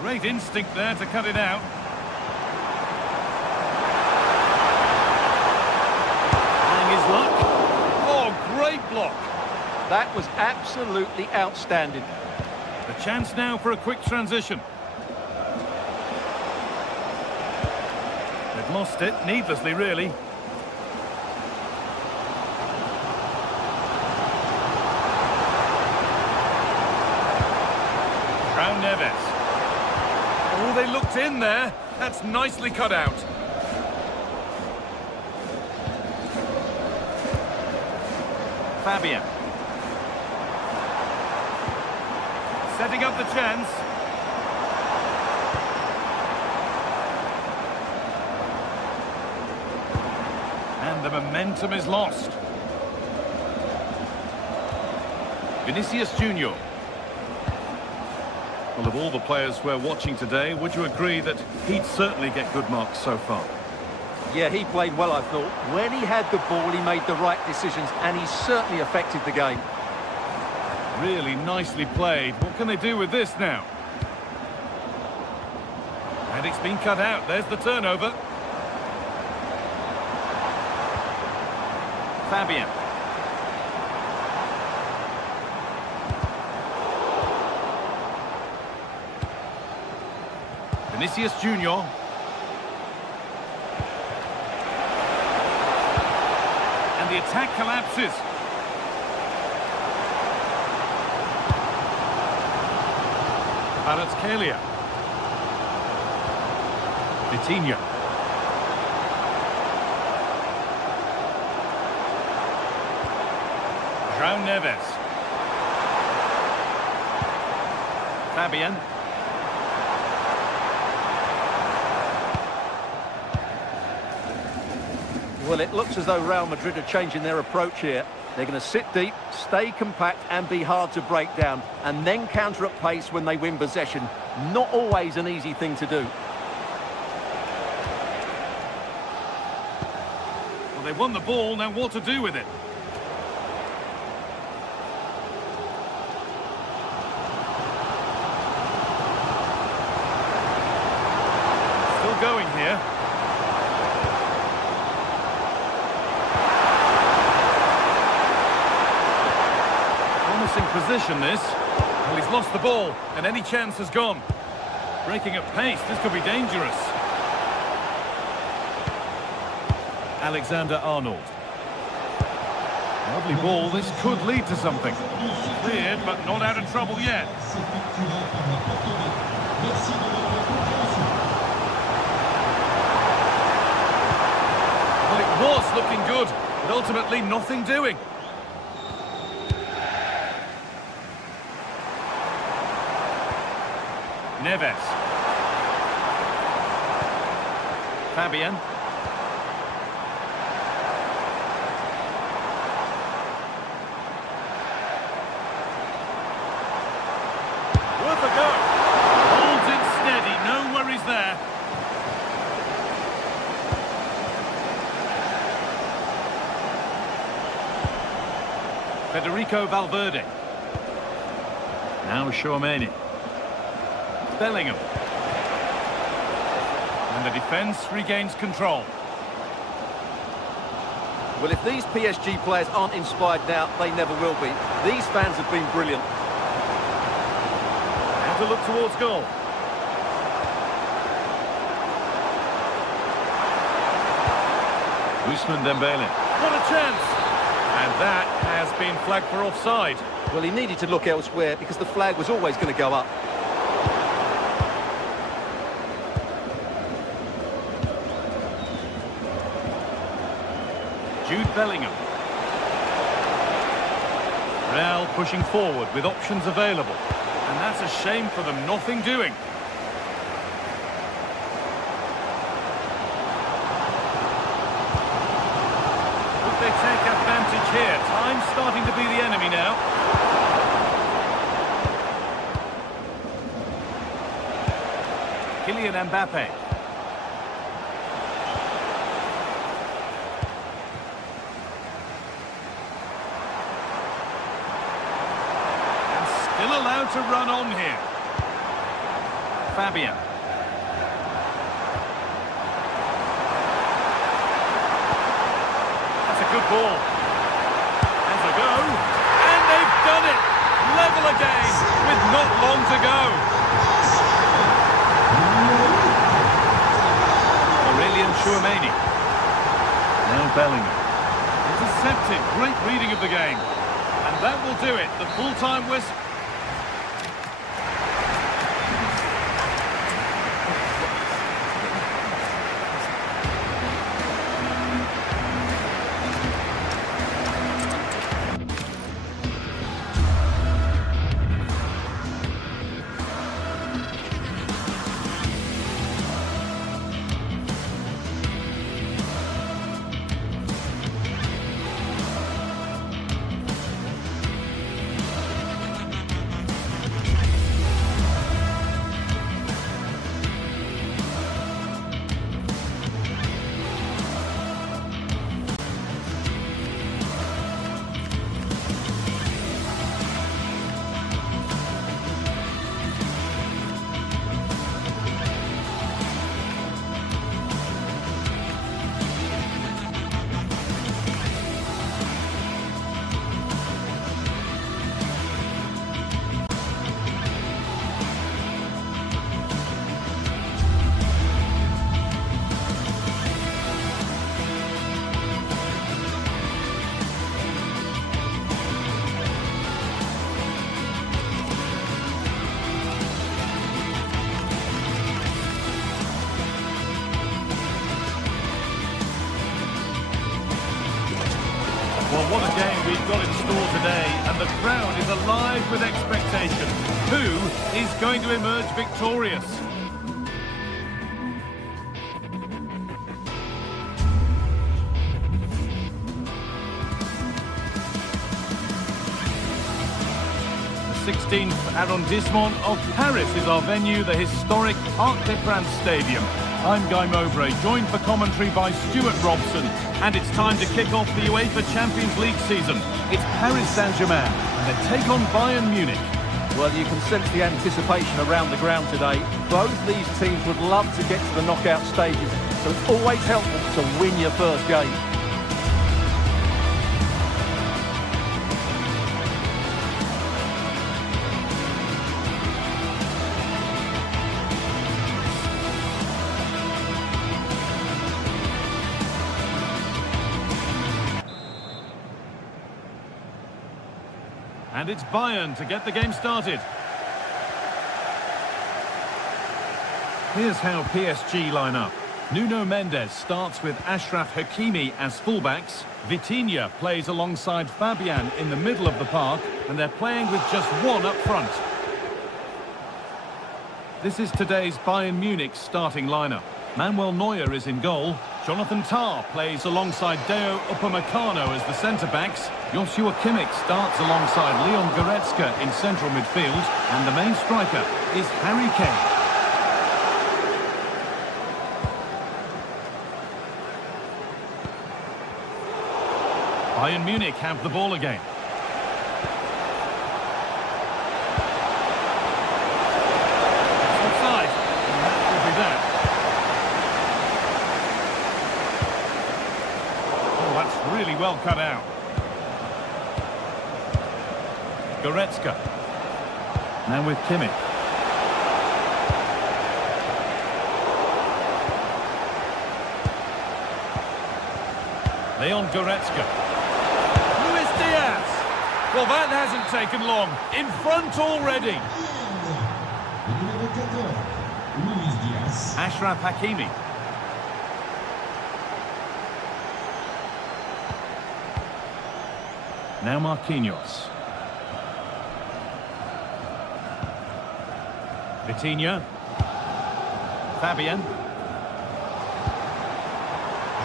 Great instinct there to cut it out. Trying his luck. Oh, great block. That was absolutely outstanding. The chance now for a quick transition. They've lost it, needlessly really. Raul Neves. Oh, they looked in there. That's nicely cut out. Fabian. Setting up the chance. And the momentum is lost. Vinicius Junior. Well, of all the players we're watching today, would you agree that he'd certainly get good marks so far? Yeah, he played well, I thought. When he had the ball, he made the right decisions, and he certainly affected the game. Really nicely played. What can they do with this now? And it's been cut out. There's the turnover. Fabian. Vinicius Junior. And the attack collapses. Kvaratskhelia. Vitinha. Raul Neves. Fabian. Well, it looks as though Real Madrid are changing their approach here. They're going to sit deep, stay compact and be hard to break down, and then counter at pace when they win possession. Not always an easy thing to do. Well, they won the ball, now what to do with it? Still going here. Position this. Well, he's lost the ball and any chance has gone. Breaking at pace, this could be dangerous. Alexander-Arnold. Lovely ball, this could lead to something. Cleared, but not out of trouble yet. Well, it was looking good, but ultimately nothing doing. Neves. Fabian. Worth a go. Holds it steady, no worries there. Federico Valverde. Now Tchouaméni. Bellingham. And the defence regains control. Well, if these PSG players aren't inspired now, they never will be. These fans have been brilliant. And to look towards goal. Ousmane Dembele. What a chance! And that has been flagged for offside. Well, he needed to look elsewhere because the flag was always going to go up. Jude Bellingham. Real pushing forward with options available. And that's a shame for them, nothing doing. Could they take advantage here? Time's starting to be the enemy now. Kylian Mbappe. Still allowed to run on here. Fabian. That's a good ball. Has a go. And they've done it. Level again with not long to go. Aurelien Tchouaméni. Now Bellingham. Intercepted. Great reading of the game. And that will do it. The full-time whistle. Well, what a game we've got in store today, and the crowd is alive with expectation. Who is going to emerge victorious? The 16th arrondissement of Paris is our venue, the historic Arc de France Stadium. I'm Guy Mowbray, joined for commentary by Stuart Robson, and it's time to kick off the UEFA Champions League season. It's Paris Saint-Germain, and they take on Bayern Munich. Well, you can sense the anticipation around the ground today. Both these teams would love to get to the knockout stages, so it's always helpful to win your first game. And it's Bayern to get the game started. Here's how PSG line up. Nuno Mendes starts with Achraf Hakimi as fullbacks. Vitinha plays alongside Fabian in the middle of the park, and they're playing with just one up front. This is today's Bayern Munich starting lineup. Manuel Neuer is in goal. Jonathan Tah plays alongside Deo Upamecano as the centre-backs. Joshua Kimmich starts alongside Leon Goretzka in central midfield. And the main striker is Harry Kane. Bayern Munich have the ball again. Offside. And that will be that. Oh, that's really well cut out. Goretzka. Now with Kimmich. Leon Goretzka. Well, that hasn't taken long. In front already. Achraf Hakimi. Now Marquinhos. Vitinha. Fabian.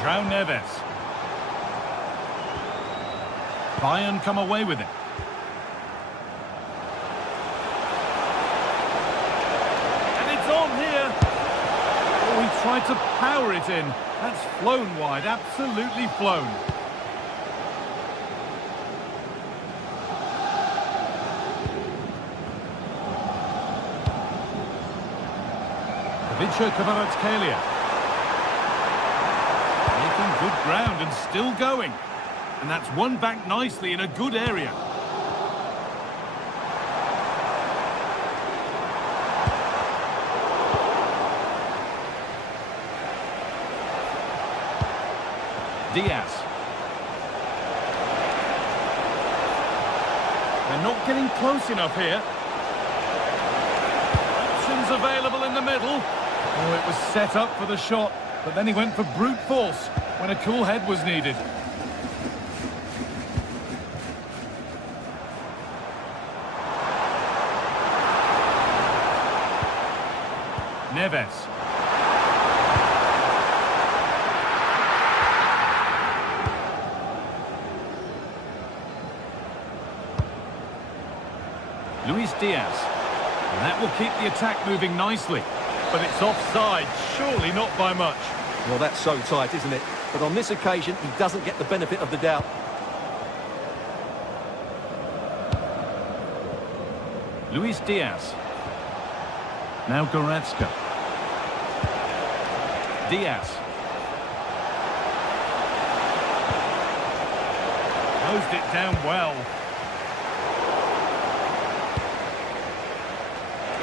João Neves. Bayern come away with it. On here. Oh, he tried to power it in. That's flown wide, absolutely flown. Kvaratskhelia. Making good ground and still going. And that's won back nicely in a good area. Diaz. They're not getting close enough here. Options available in the middle. Oh, it was set up for the shot, but then he went for brute force when a cool head was needed. Neves. Luis Diaz. And that will keep the attack moving nicely. But it's offside, surely not by much. Well, that's so tight, isn't it? But on this occasion, he doesn't get the benefit of the doubt. Luis Diaz. Now Goretzka. Diaz. Closed it down well.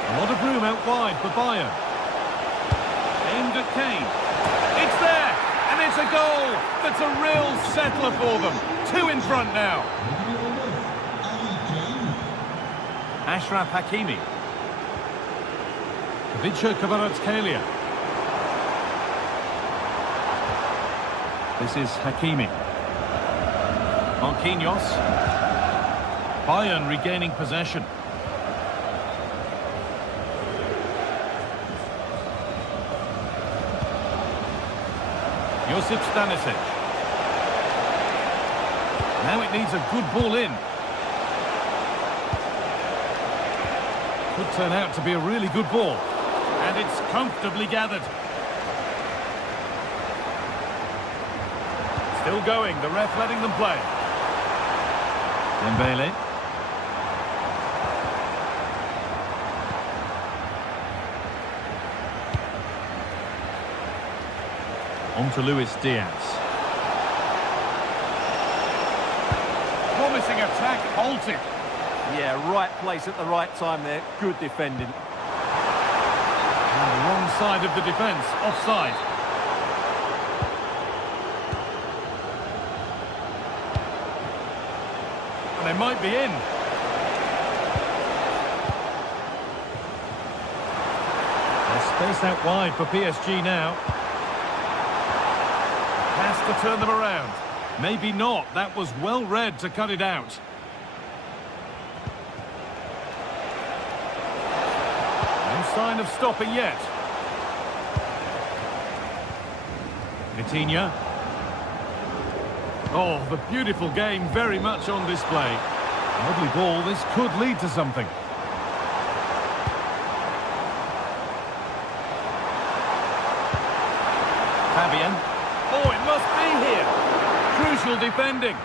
A lot of room out wide for Bayern. Aimed at Kane. It's there! And it's a goal! That's a real settler for them. 2 in front now. Achraf Hakimi. Kvaratskhelia. This is Hakimi. Marquinhos. Bayern regaining possession. Josip Stanisic. Now it needs a good ball in. Could turn out to be a really good ball. And it's comfortably gathered. Still going, the ref letting them play. Dembele. On to Luis Diaz. Promising attack halted. Yeah, right place at the right time there. Good defending. On the wrong side of the defence, offside. And they might be in. There's space out wide for PSG now. to turn them around. Maybe not. That was well read to cut it out. No sign of stopping yet. Vitinha. Oh, the beautiful game very much on display. Lovely ball. This could lead to something. Fabian. Oh, it must be here. Crucial defending.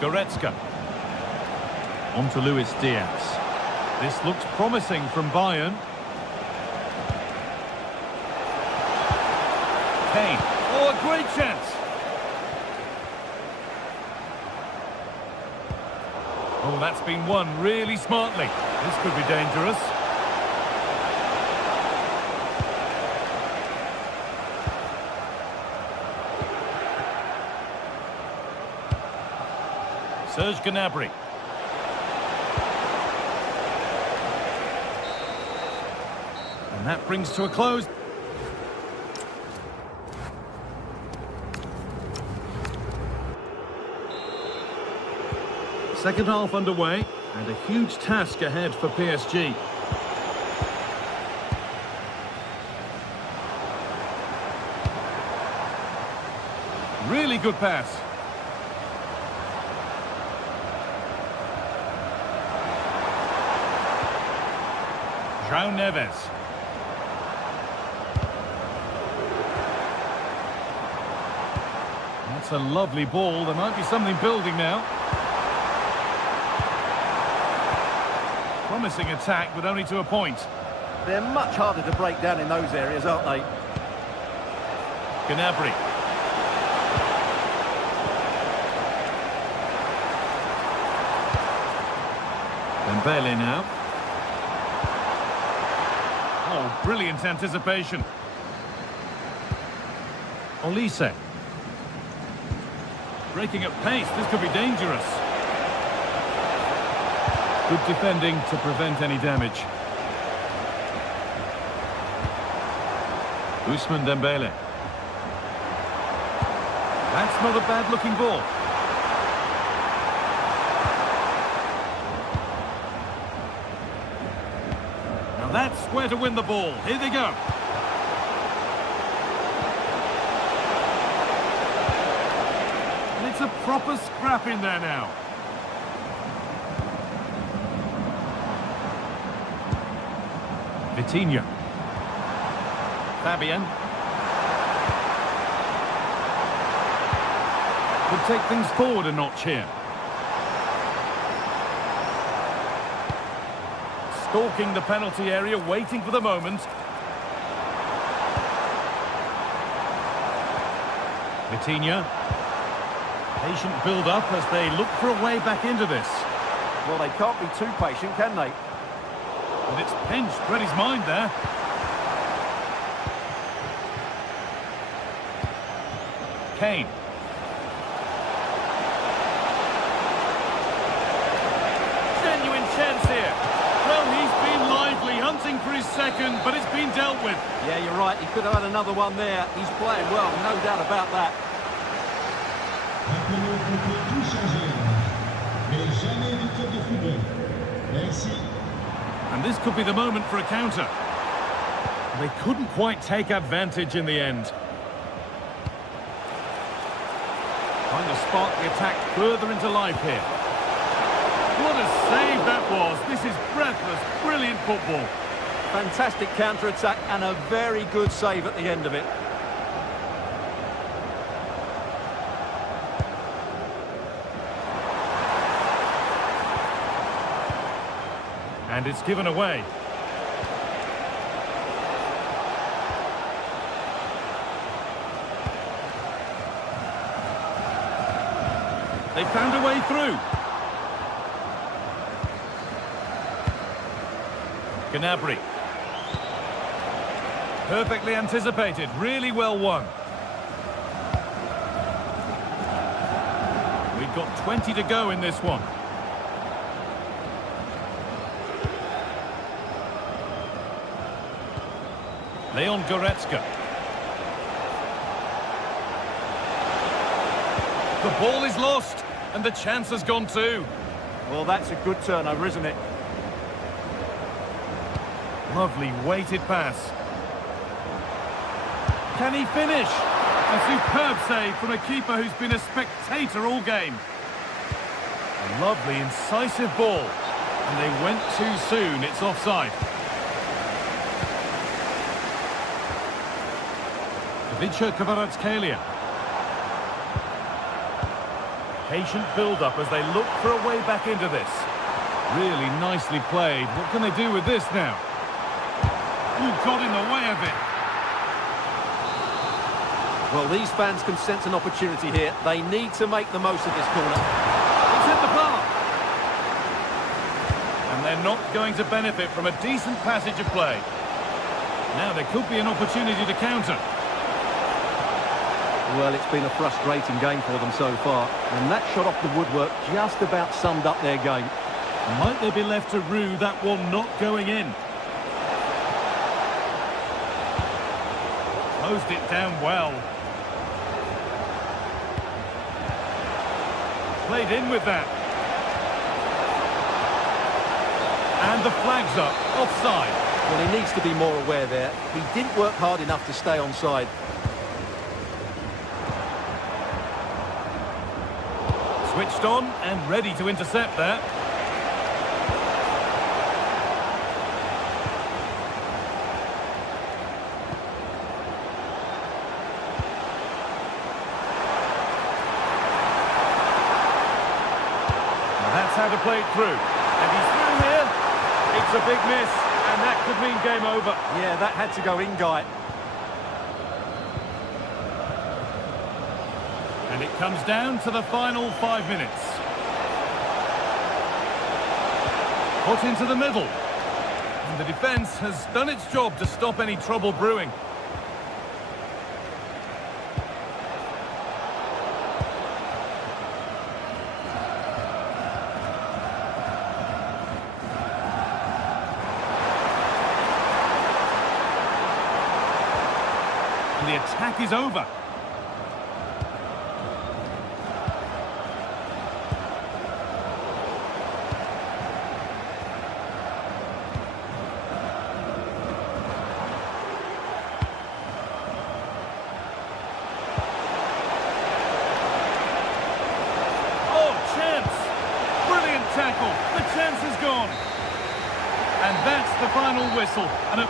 Goretzka. On to Luis Diaz. This looks promising from Bayern. Kane. Oh, a great chance. Oh, that's been won really smartly. This could be dangerous. Serge Gnabry. And that brings to a close. Second half underway, and a huge task ahead for PSG. Really good pass. João Neves. That's a lovely ball. There might be something building now. Promising attack, but only to a point. They're much harder to break down in those areas, aren't they? Gnabry. Dembele now. Oh, brilliant anticipation. Olise. Breaking at pace, this could be dangerous. Good defending to prevent any damage. Ousmane Dembele. That's not a bad-looking ball. Now that's where to win the ball. Here they go. And it's a proper scrap in there now. Vitinha. Fabian. Could take things forward a notch here. Stalking the penalty area, waiting for the moment. Vitinha. Patient build-up as they look for a way back into this. Well, they can't be too patient, can they? And it's pinched, read his mind there. Kane. Genuine chance here. Well, he's been lively, hunting for his second, but it's been dealt with. Yeah, you're right. He could have had another one there. He's playing well, no doubt about that. Rappelons qu'on peut tout changer, mais jamais du club de football. Merci. And this could be the moment for a counter. They couldn't quite take advantage in the end. Trying to spark the attack further into life here. What a save that was. This is breathless, brilliant football. Fantastic counter-attack and a very good save at the end of it. And it's given away. They found a way through. Gnabry. Perfectly anticipated, really well won. We've got 20 to go in this one. Leon Goretzka. The ball is lost, and the chance has gone too. Well, that's a good turnover, isn't it? Lovely weighted pass. Can he finish? A superb save from a keeper who's been a spectator all game. A lovely, incisive ball. And they went too soon. It's offside. Ivica Kvaratskhelia. Patient build-up as they look for a way back into this. Really nicely played. What can they do with this now? Ooh, got in the way of it. Well, these fans can sense an opportunity here. They need to make the most of this corner. It's hit the bar. And they're not going to benefit from a decent passage of play. Now there could be an opportunity to counter. Well, it's been a frustrating game for them so far. And that shot off the woodwork just about summed up their game. Might they be left to rue that one not going in? Closed it down well. Played in with that. And the flag's up. Offside. Well, he needs to be more aware there. He didn't work hard enough to stay onside. Switched on and ready to intercept that. That's how to play it through. And he's through here. It's a big miss, and that could mean game over. Yeah, that had to go in, Guy. And it comes down to the final 5 minutes. Put into the middle. And the defence has done its job to stop any trouble brewing. And the attack is over. Tackle. The chance is gone. And that's the final whistle. And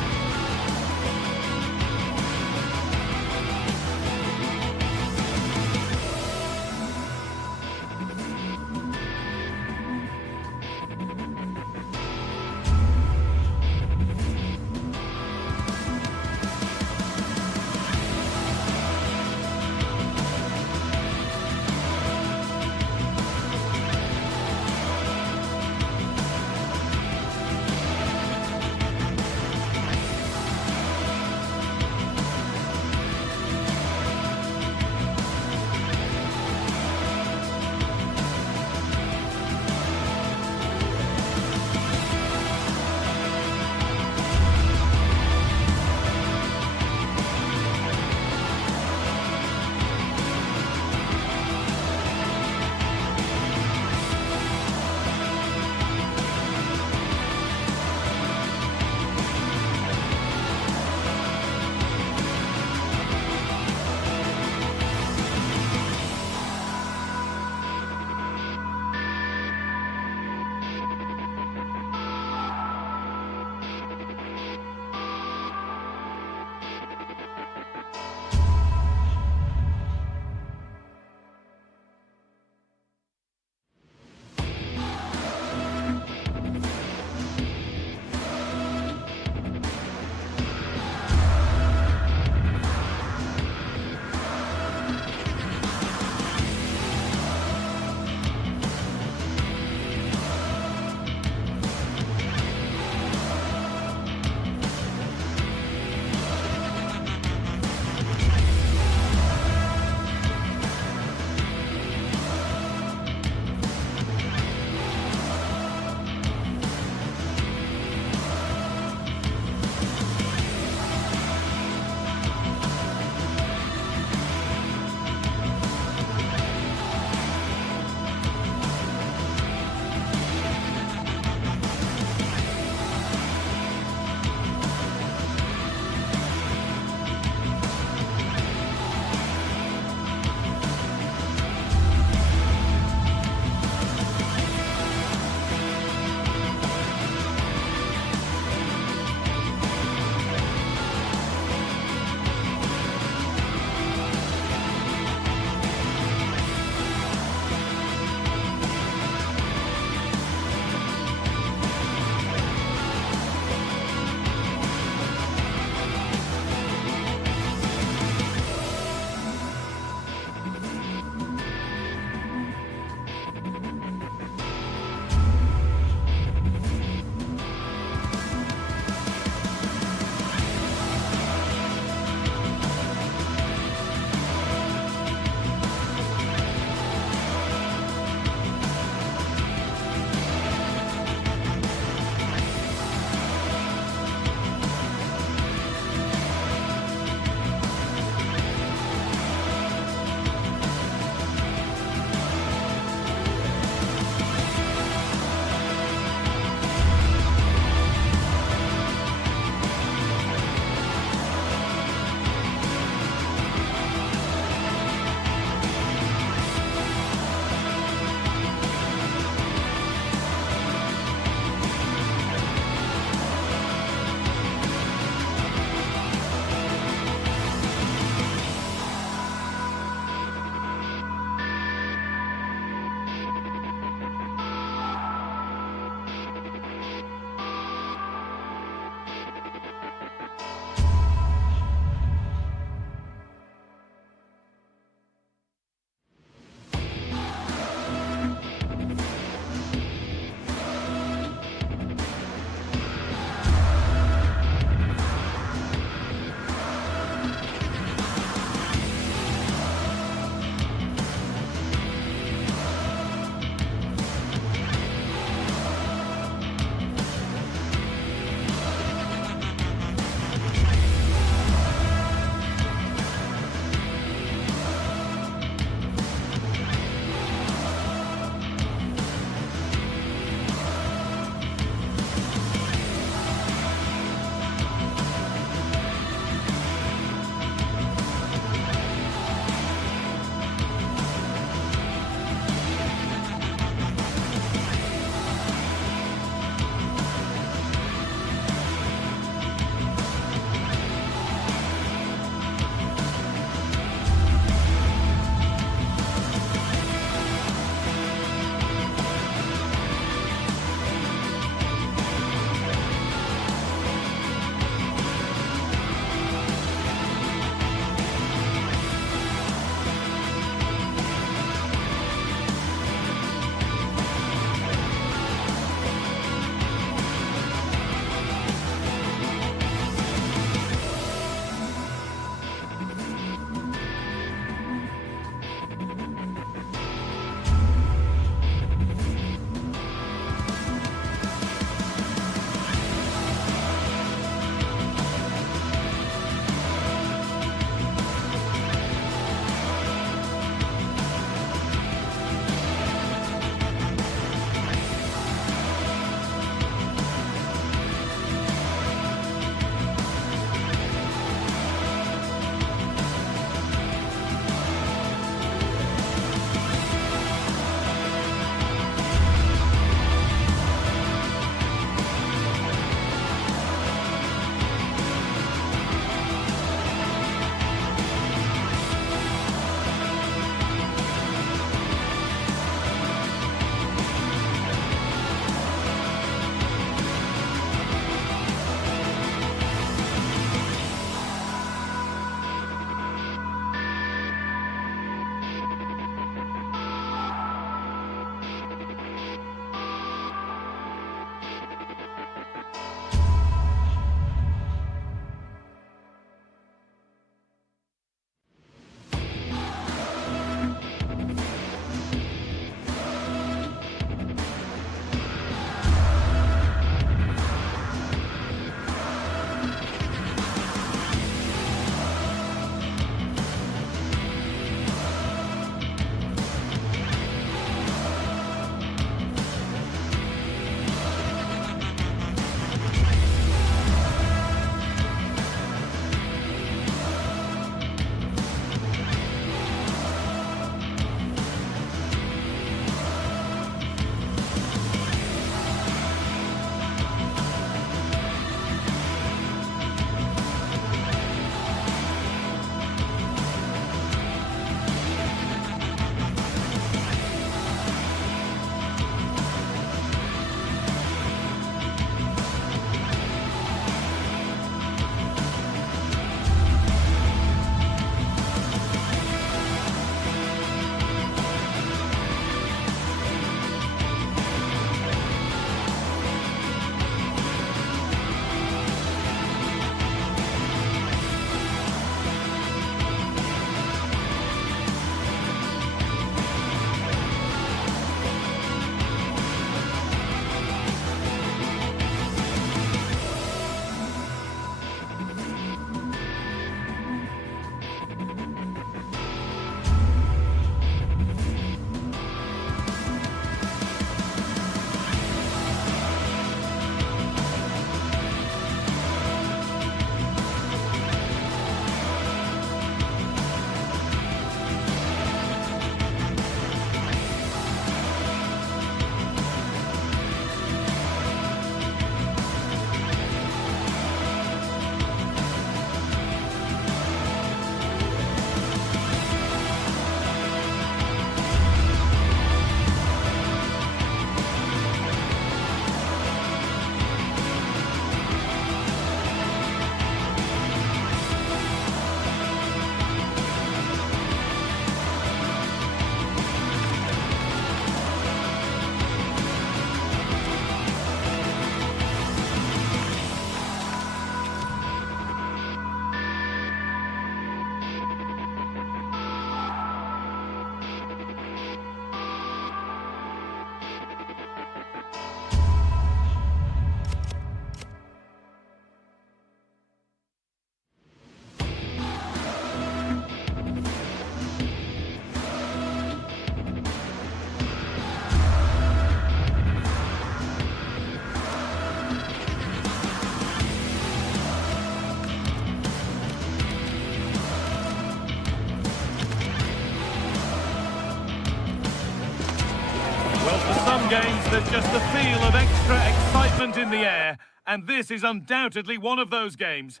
There's just a feel of extra excitement in the air, and this is undoubtedly one of those games.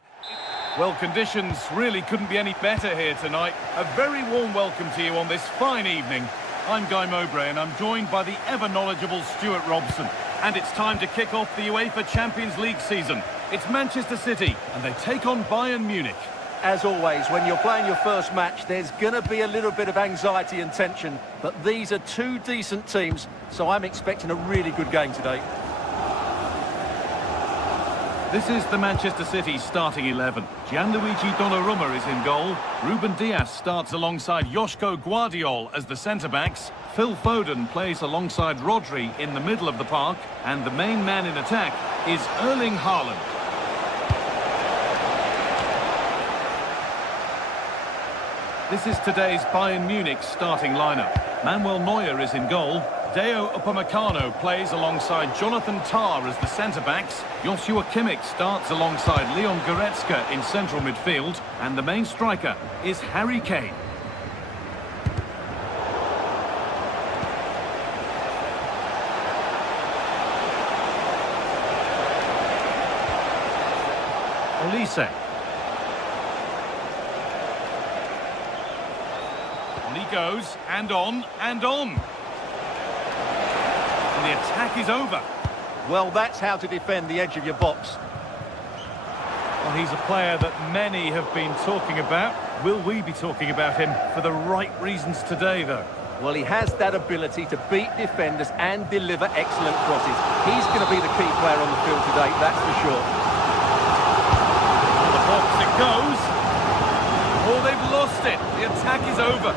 Well, conditions really couldn't be any better here tonight. A very warm welcome to you on this fine evening. I'm Guy Mowbray, and I'm joined by the ever-knowledgeable Stuart Robson. And it's time to kick off the UEFA Champions League season. It's Manchester City, and they take on Bayern Munich. As always, when you're playing your first match, there's going to be a little bit of anxiety and tension. But these are two decent teams, so I'm expecting a really good game today. This is the Manchester City starting 11. Gianluigi Donnarumma is in goal. Ruben Dias starts alongside Joško Guardiol as the centre-backs. Phil Foden plays alongside Rodri in the middle of the park. And the main man in attack is Erling Haaland. This is today's Bayern Munich starting lineup. Manuel Neuer is in goal. Dayot Upamecano plays alongside Jonathan Tah as the centre-backs. Joshua Kimmich starts alongside Leon Goretzka in central midfield. And the main striker is Harry Kane. Olise. On he goes, and on, and on. The attack is over. Well, that's how to defend the edge of your box. Well, he's a player that many have been talking about. Will we be talking about him for the right reasons today, though? Well, he has that ability to beat defenders and deliver excellent crosses. He's going to be the key player on the field today, that's for sure. The box it goes. Oh, they've lost it. The attack is over.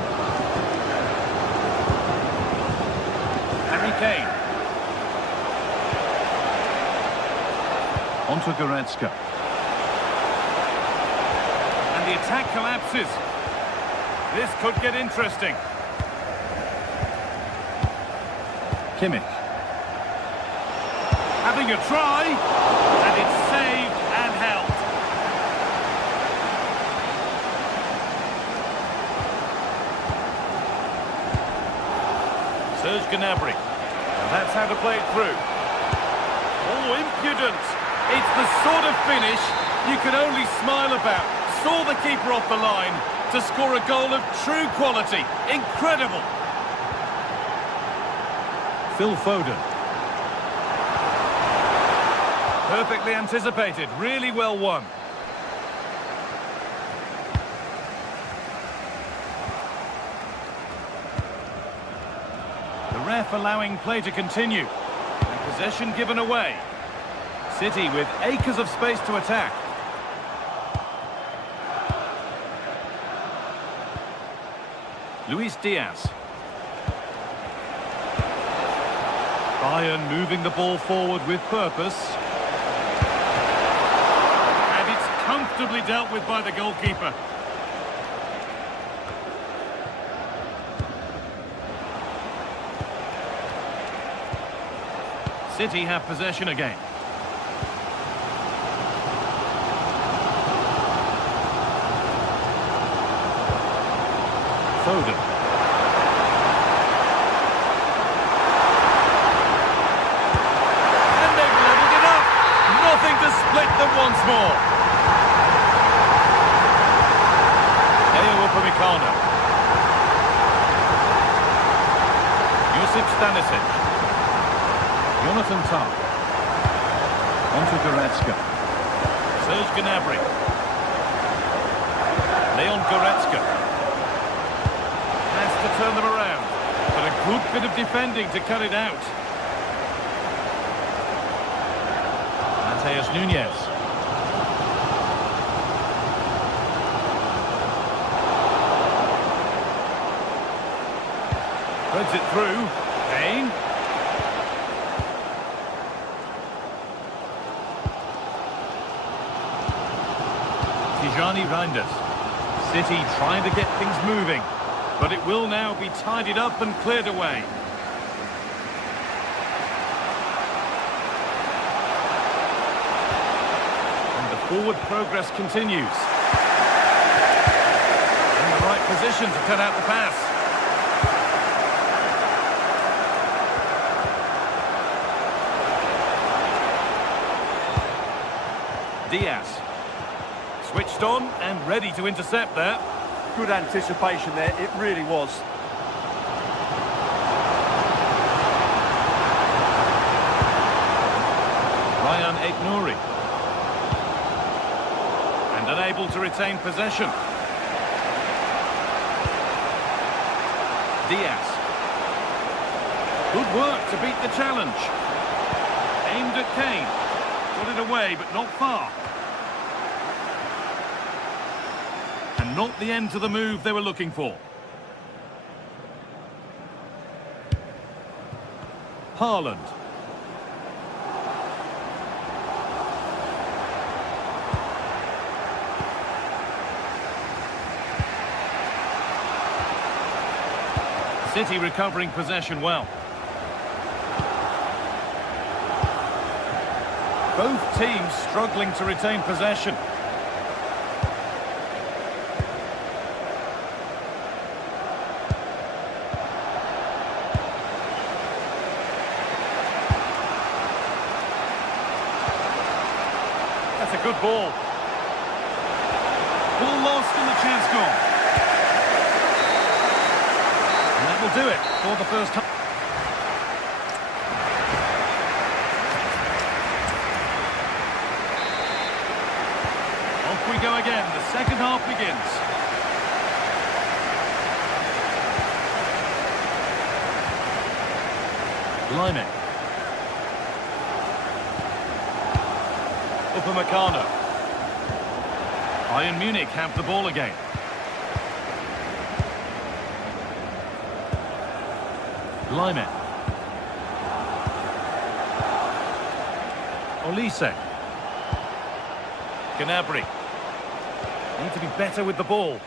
Harry Kane. On to Goretzka. And the attack collapses. This could get interesting. Kimmich. Having a try. And it's saved and held. Serge Gnabry. And that's how to play it through. Oh, impudent. It's the sort of finish you can only smile about. Saw the keeper off the line to score a goal of true quality. Incredible. Phil Foden. Perfectly anticipated. Really well won. The ref allowing play to continue. And possession given away. City with acres of space to attack. Luis Diaz. Bayern moving the ball forward with purpose. And it's comfortably dealt with by the goalkeeper. City have possession again. Foden. And they've levelled it up. Nothing to split them once more. Dayot Upamecano. Josip Stanisic. Jonathan Tah. On to Goretzka. Serge Gnabry. Leon Goretzka. To turn them around, but a good bit of defending to cut it out. Mateus Nunes. Threads it through. Kane. Tijani Reinders. City trying to get things moving. But it will now be tidied up and cleared away. And the forward progress continues. In the right position to cut out the pass. Diaz. Switched on and ready to intercept there. Good anticipation there, it really was. Ryan Aït-Nouri. And unable to retain possession. Diaz. Good work to beat the challenge. Aimed at Kane. Got it away, but not far. And not the end to the move they were looking for. Haaland. City recovering possession well. Both teams struggling to retain possession. That's a good ball. Ball lost and the chance gone. And that will do it for the first time. Off we go again. The second half begins. Lyman. Upamecano. Bayern Munich have the ball again. Lyman. Olise. Gnabry. Need to be better with the ball.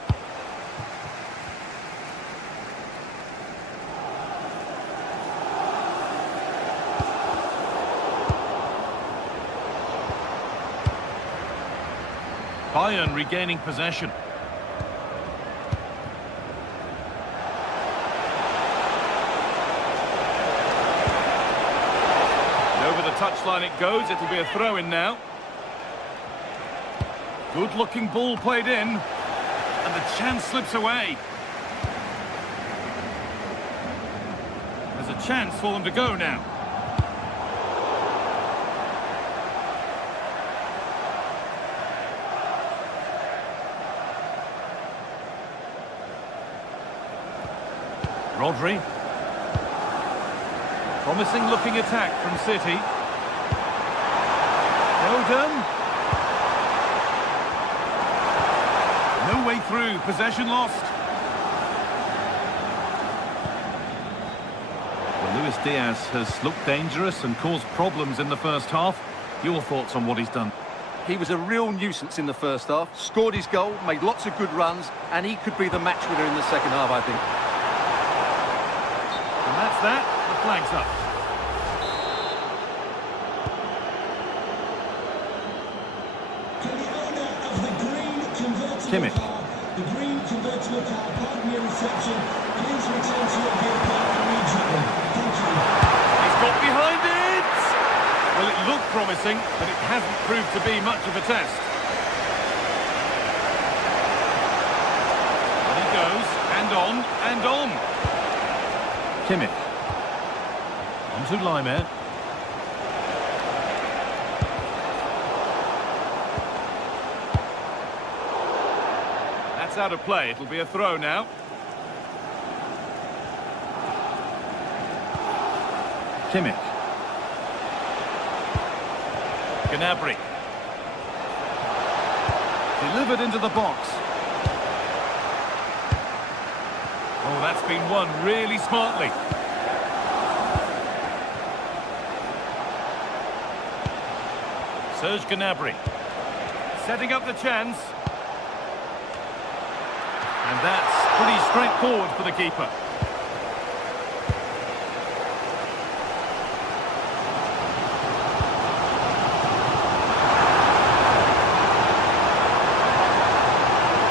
Bayern regaining possession. Over the touchline it goes. It'll be a throw-in now. Good-looking ball played in. And the chance slips away. There's a chance for them to go now. Rodri. Promising looking attack from City. Foden. No way through. Possession lost. Well, Luis Diaz has looked dangerous and caused problems in the first half. Your thoughts on what he's done? He was a real nuisance in the first half. Scored his goal, made lots of good runs, and he could be the match winner in the second half, I think. And that's that. The flag's up. Kimmich. The green convert to a car park near reception. Please return to your vehicle immediately. Thank you. He's got behind it! Well, it looked promising, but it hasn't proved to be much of a test. And he goes, and on, and on. Kimmich. On to Lyman. That's out of play. It'll be a throw now. Kimmich. Gnabry. Delivered into the box. Oh, that's been won really smartly. Serge Gnabry. Setting up the chance. And that's pretty straightforward for the keeper.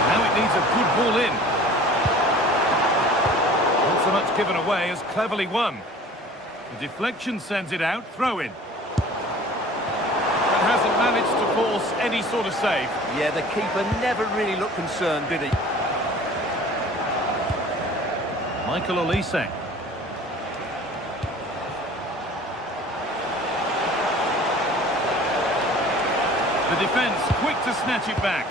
Now it needs a good ball in. Not so much given away as cleverly won. The deflection sends it out, throw in. That hasn't managed to force any sort of save. Yeah, the keeper never really looked concerned, did he? Michael Olise. The defence quick to snatch it back.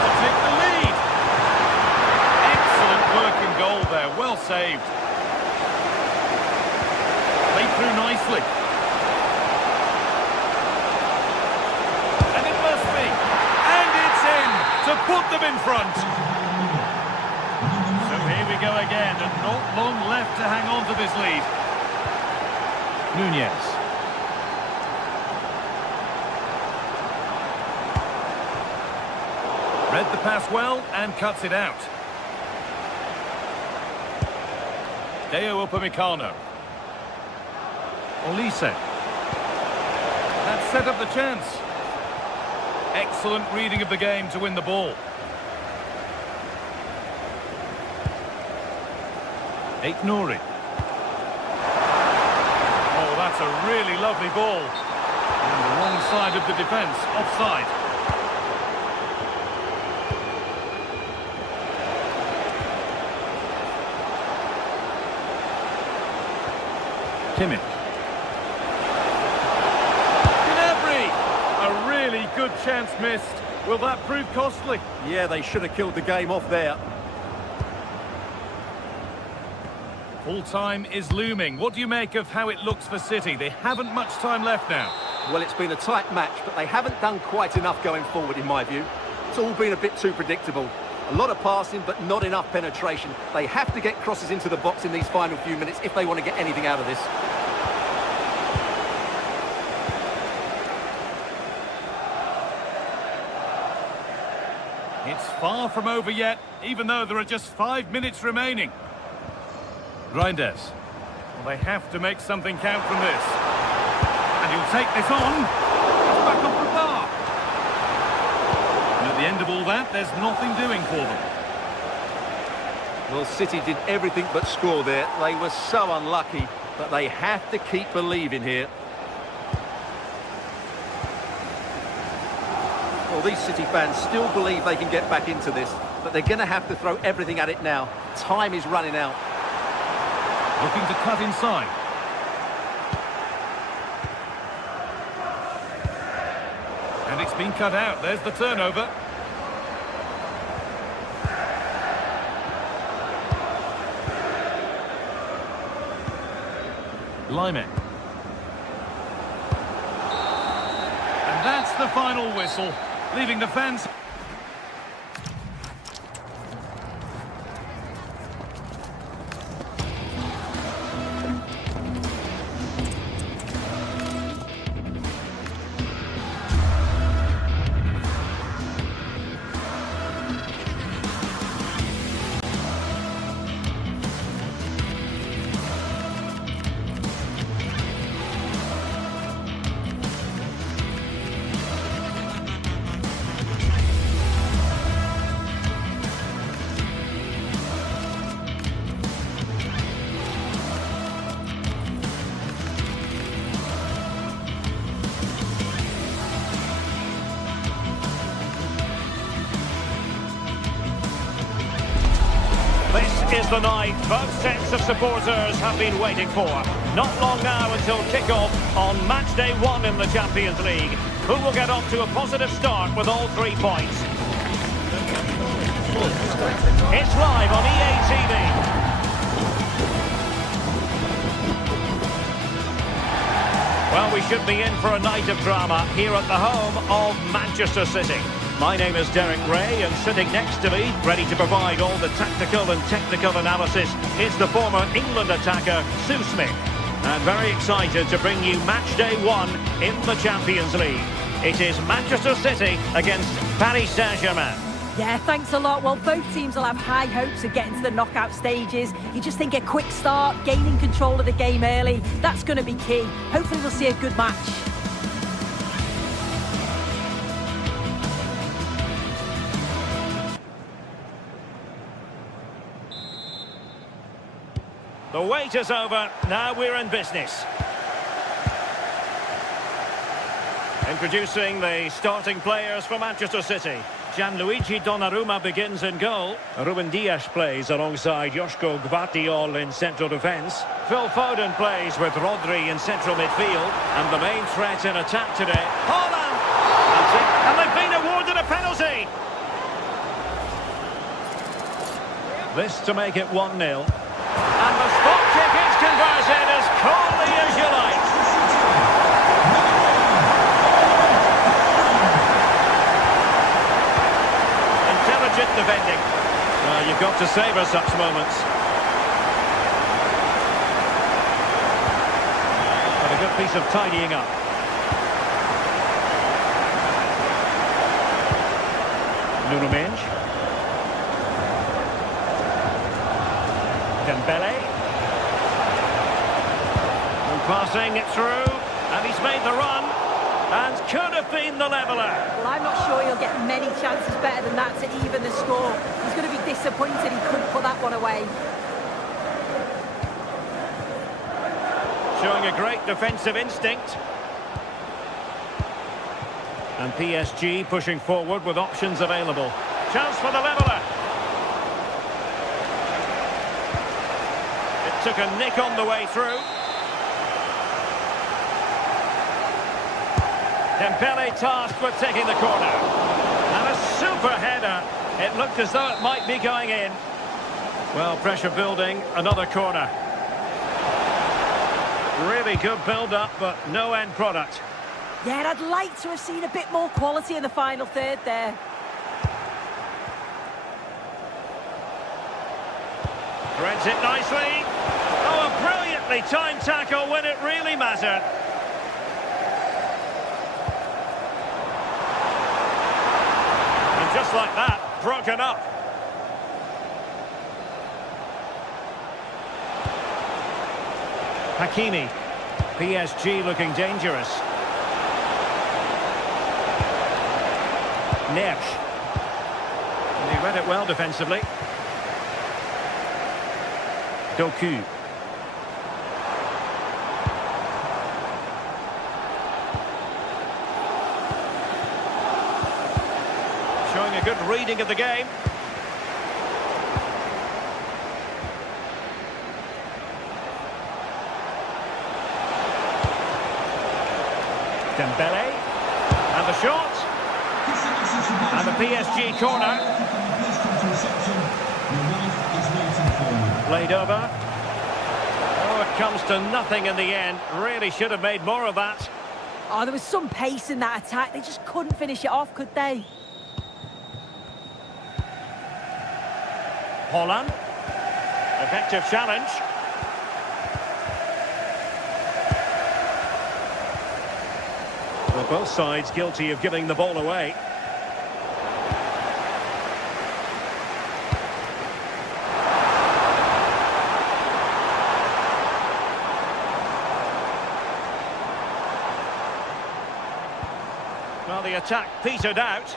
To take the lead. Excellent working goal there, well saved. Played through nicely. And it must be. And it's in to put them in front. Go again, and not long left to hang on to this lead. Nunez. Read the pass well and cuts it out. Deo Upamecano. Olise. That set up the chance. Excellent reading of the game to win the ball. Nouri. Oh, that's a really lovely ball. And the wrong side of the defence, offside. Kimmich. Gnabry! A really good chance missed. Will that prove costly? Yeah, they should have killed the game off there. Full time is looming. What do you make of how it looks for City? They haven't much time left now. Well, it's been a tight match, but they haven't done quite enough going forward, in my view. It's all been a bit too predictable. A lot of passing, but not enough penetration. They have to get crosses into the box in these final few minutes if they want to get anything out of this. It's far from over yet, even though there are just 5 minutes remaining. Reinders. Well, they have to make something count from this. And he'll take this on. It's back off the bar. And at the end of all that, there's nothing doing for them. Well, City did everything but score there. They were so unlucky, but they have to keep believing here. Well, these City fans still believe they can get back into this, but they're going to have to throw everything at it now. Time is running out. Looking to cut inside. And it's been cut out. There's the turnover. Lyman. And that's the final whistle, leaving the fans... This is the night both sets of supporters have been waiting for. Not long now until kick-off on match day 1 in the Champions League. Who will get off to a positive start with all 3 points? It's live on EA TV. Well, we should be in for a night of drama here at the home of Manchester City. My name is Derek Ray, and sitting next to me, ready to provide all the tactical and technical analysis, is the former England attacker, Sue Smith. And very excited to bring you match day 1 in the Champions League. It is Manchester City against Paris Saint-Germain. Yeah, thanks a lot. Well, both teams will have high hopes of getting to the knockout stages. You just think a quick start, gaining control of the game early, that's going to be key. Hopefully we'll see a good match. The wait is over. Now we're in business. Introducing the starting players for Manchester City. Gianluigi Donnarumma begins in goal. Ruben Dias plays alongside Joško Gvardiol in central defence. Phil Foden plays with Rodri in central midfield. And the main threat in attack today, Haaland! That's it. And they've been awarded a penalty! This to make it 1-0. And the spot kick is converted as coldly as you like. Intelligent defending. Well, you've got to savour such moments. But a good piece of tidying up. Nuno Mendes. Dembele. Passing it through, and he's made the run, and could have been the leveller. Well, I'm not sure he'll get many chances better than that to even the score. He's going to be disappointed he couldn't put that one away. Showing a great defensive instinct. And PSG pushing forward with options available. Chance for the leveller. It took a nick on the way through. Dembele tasked with taking the corner. And a super header. It looked as though it might be going in. Well, pressure building, another corner. Really good build-up, but no end product. Yeah, I'd like to have seen a bit more quality in the final third there. Threads it nicely. Oh, a brilliantly timed tackle when it really mattered. And just like that, broken up. Hakimi. PSG looking dangerous. Neves. And he read it well defensively. Doku. Showing a good reading of the game. Dembele. And the shot. And the PSG corner. Played over. Oh, it comes to nothing in the end. Really should have made more of that. Oh, there was some pace in that attack. They just couldn't finish it off, could they? Haaland. Effective challenge. Well, both sides guilty of giving the ball away. Well, the attack petered out.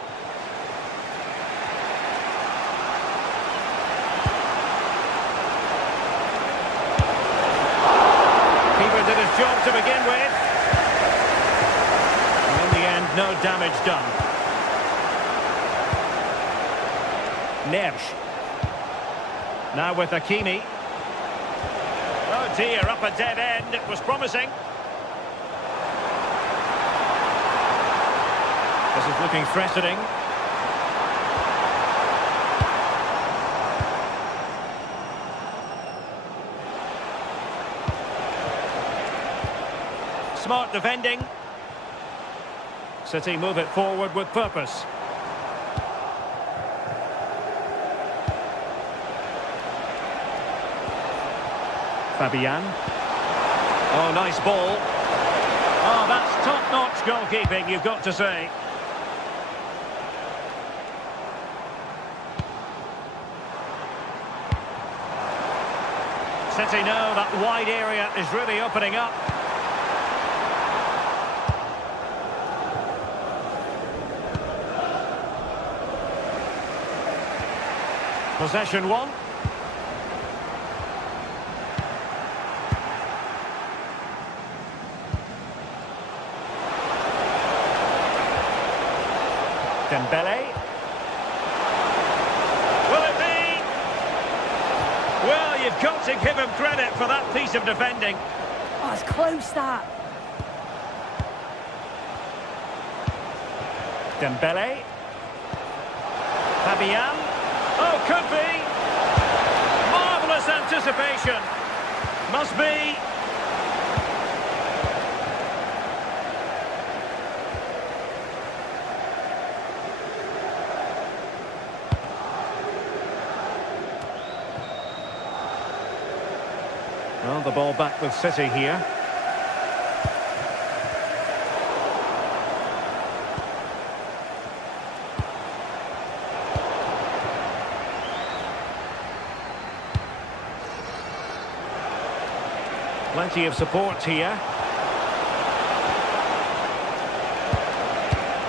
Keeper did his job to begin with. And in the end, no damage done. Neves. Now with Hakimi. Oh dear, up a dead end. It was promising. This is looking threatening. Smart defending. City move it forward with purpose. Fabian. Oh, nice ball. Oh, that's top-notch goalkeeping, you've got to say. City know that wide area is really opening up. Possession one. Dembele. Will it be? Well, you've got to give him credit for that piece of defending. Oh, it's close, that. Dembele. Fabian. Oh, could be. Marvellous anticipation. Must be. Well, the ball back with City here. Plenty of support here.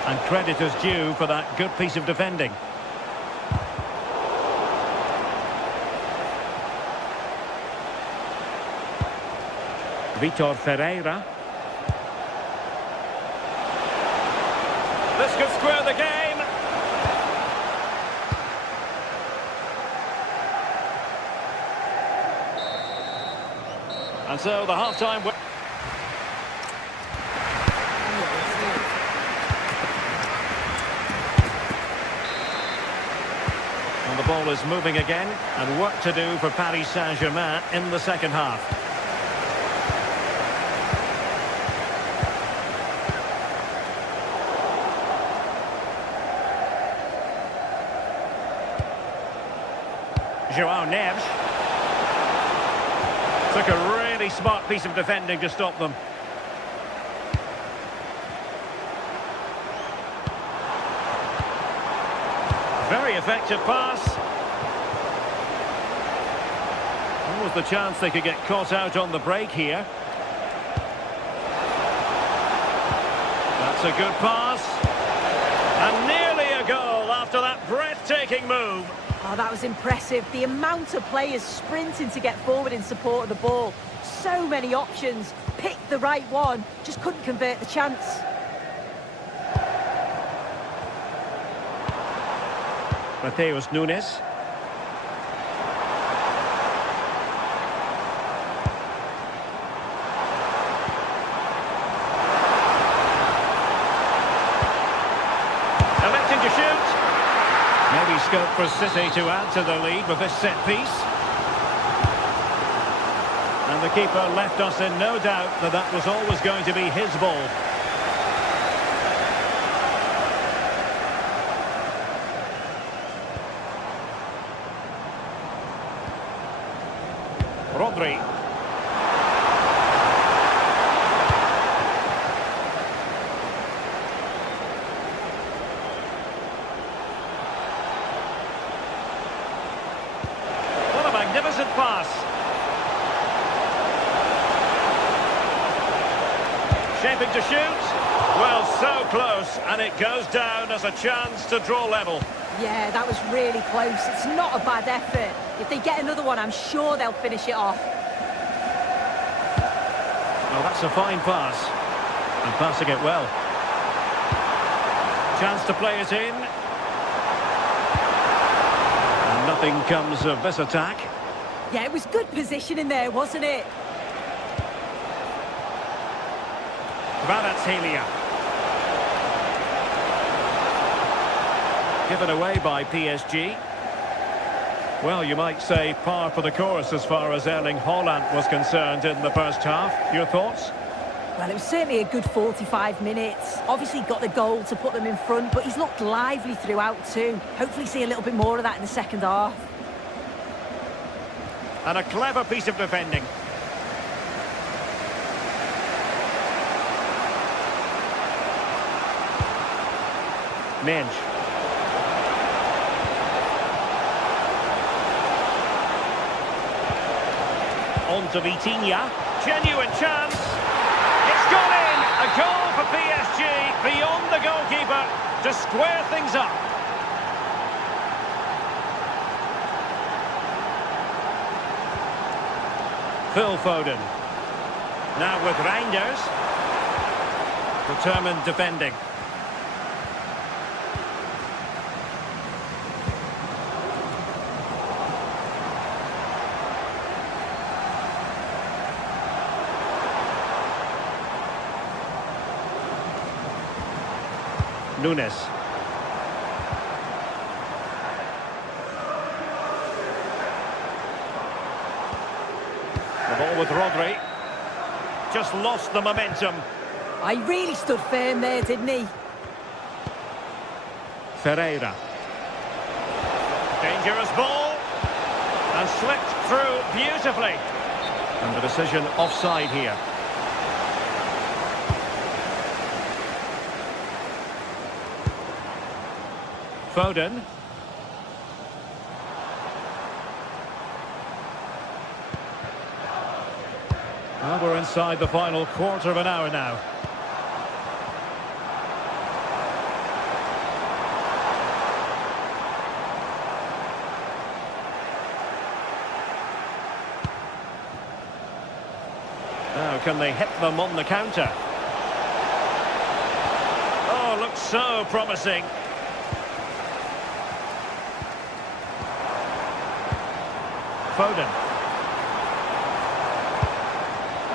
And credit is due for that good piece of defending. Vitor Ferreira. This could square the game. And so the half-time... And the ball is moving again, and work to do for Paris Saint-Germain in the second half. João Neves. Took a really smart piece of defending to stop them. Very effective pass. What was the chance they could get caught out on the break here? That's a good pass. And nearly a goal after that breathtaking move. Oh, that was impressive. The amount of players sprinting to get forward in support of the ball. So many options. Picked the right one. Just couldn't convert the chance. Mateus Nunes. Electing to shoot. Maybe scope for City to add to the lead with this set piece. And the keeper left us in no doubt that that was always going to be his ball. Rodri. What a magnificent pass. Shaping to shoot. Well, so close, and it goes down as a chance to draw level. Yeah, that was really close. It's not a bad effort. If they get another one, I'm sure they'll finish it off. Well, that's a fine pass. And passing it well. Chance to play it in. And nothing comes of this attack. Yeah, it was good positioning there, wasn't it? Kvaratskhelia. Given away by PSG. Well, you might say par for the course as far as Erling Haaland was concerned in the first half. Your thoughts? Well, it was certainly a good 45 minutes. Obviously got the goal to put them in front, but he's looked lively throughout too. Hopefully see a little bit more of that in the second half. And a clever piece of defending. Mensch. On to Vitinha. Genuine chance. It's gone in. A goal for PSG beyond the goalkeeper to square things up. Phil Foden. Now with Reinders. Determined defending. Nunes. The ball with Rodri. Just lost the momentum. He really stood firm there, didn't he? Ferreira. Dangerous ball. And slipped through beautifully. And the decision offside here. Foden. Well, we're inside the final quarter of an hour now. Now, can they hit them on the counter? Oh, looks so promising. Foden.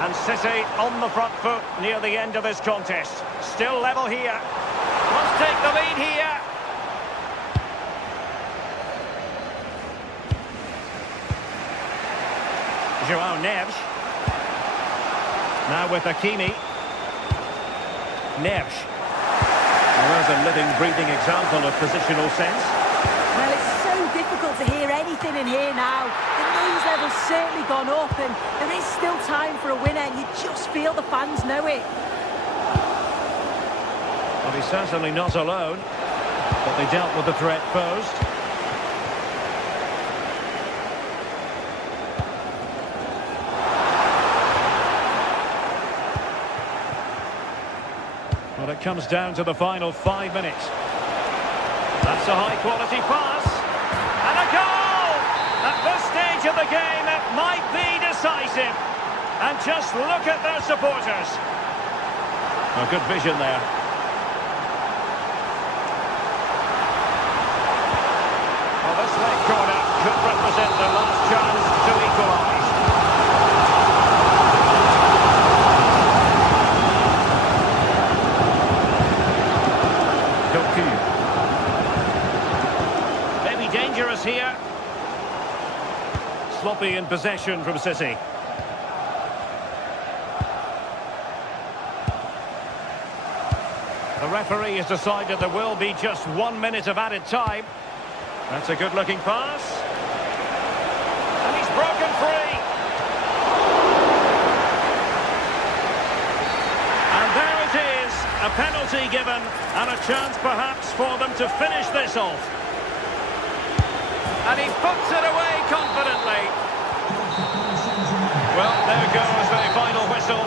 And City on the front foot near the end of this contest. Still level here. Must take the lead here. João Neves. Now with Hakimi. Neves. Well, there's a living, breathing example of positional sense. Well, it's so difficult to hear anything in here now. The noise level's certainly gone up, and there is still time for a winner. You just feel the fans know it. Well, he's certainly not alone, but they dealt with the threat posed. Well, it comes down to the final 5 minutes. That's a high-quality pass. And a goal! At this stage of the game, it might be decisive. And just look at their supporters. A good vision there. Well, this late corner could represent their last chance to equalise. Maybe dangerous here. Sloppy in possession from City. The referee has decided there will be just 1 minute of added time. That's a good-looking pass. And he's broken free. And there it is, a penalty given, and a chance perhaps for them to finish this off. And he puts it away confidently. Well, there goes the final whistle.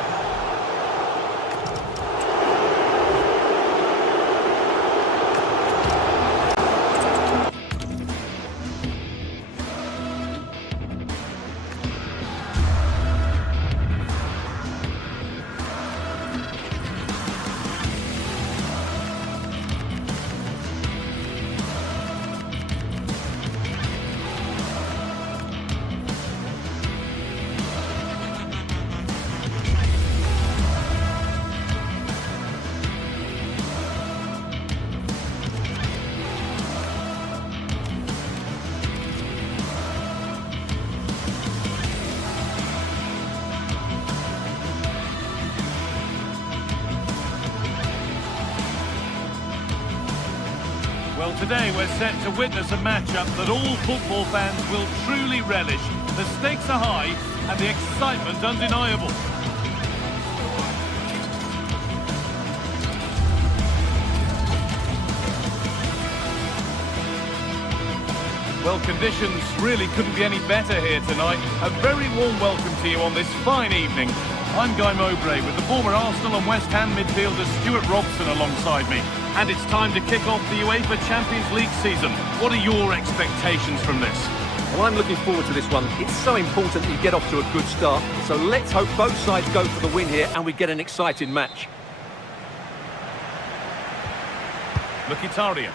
Well, today we're set to witness a matchup that all football fans will truly relish. The stakes are high and the excitement undeniable. Well, conditions really couldn't be any better here tonight. A very warm welcome to you on this fine evening. I'm Guy Mowbray with the former Arsenal and West Ham midfielder Stuart Robson alongside me. And it's time to kick off the UEFA Champions League season. What are your expectations from this? Well, I'm looking forward to this one. It's so important that you get off to a good start. So let's hope both sides go for the win here and we get an exciting match. Mkhitaryan.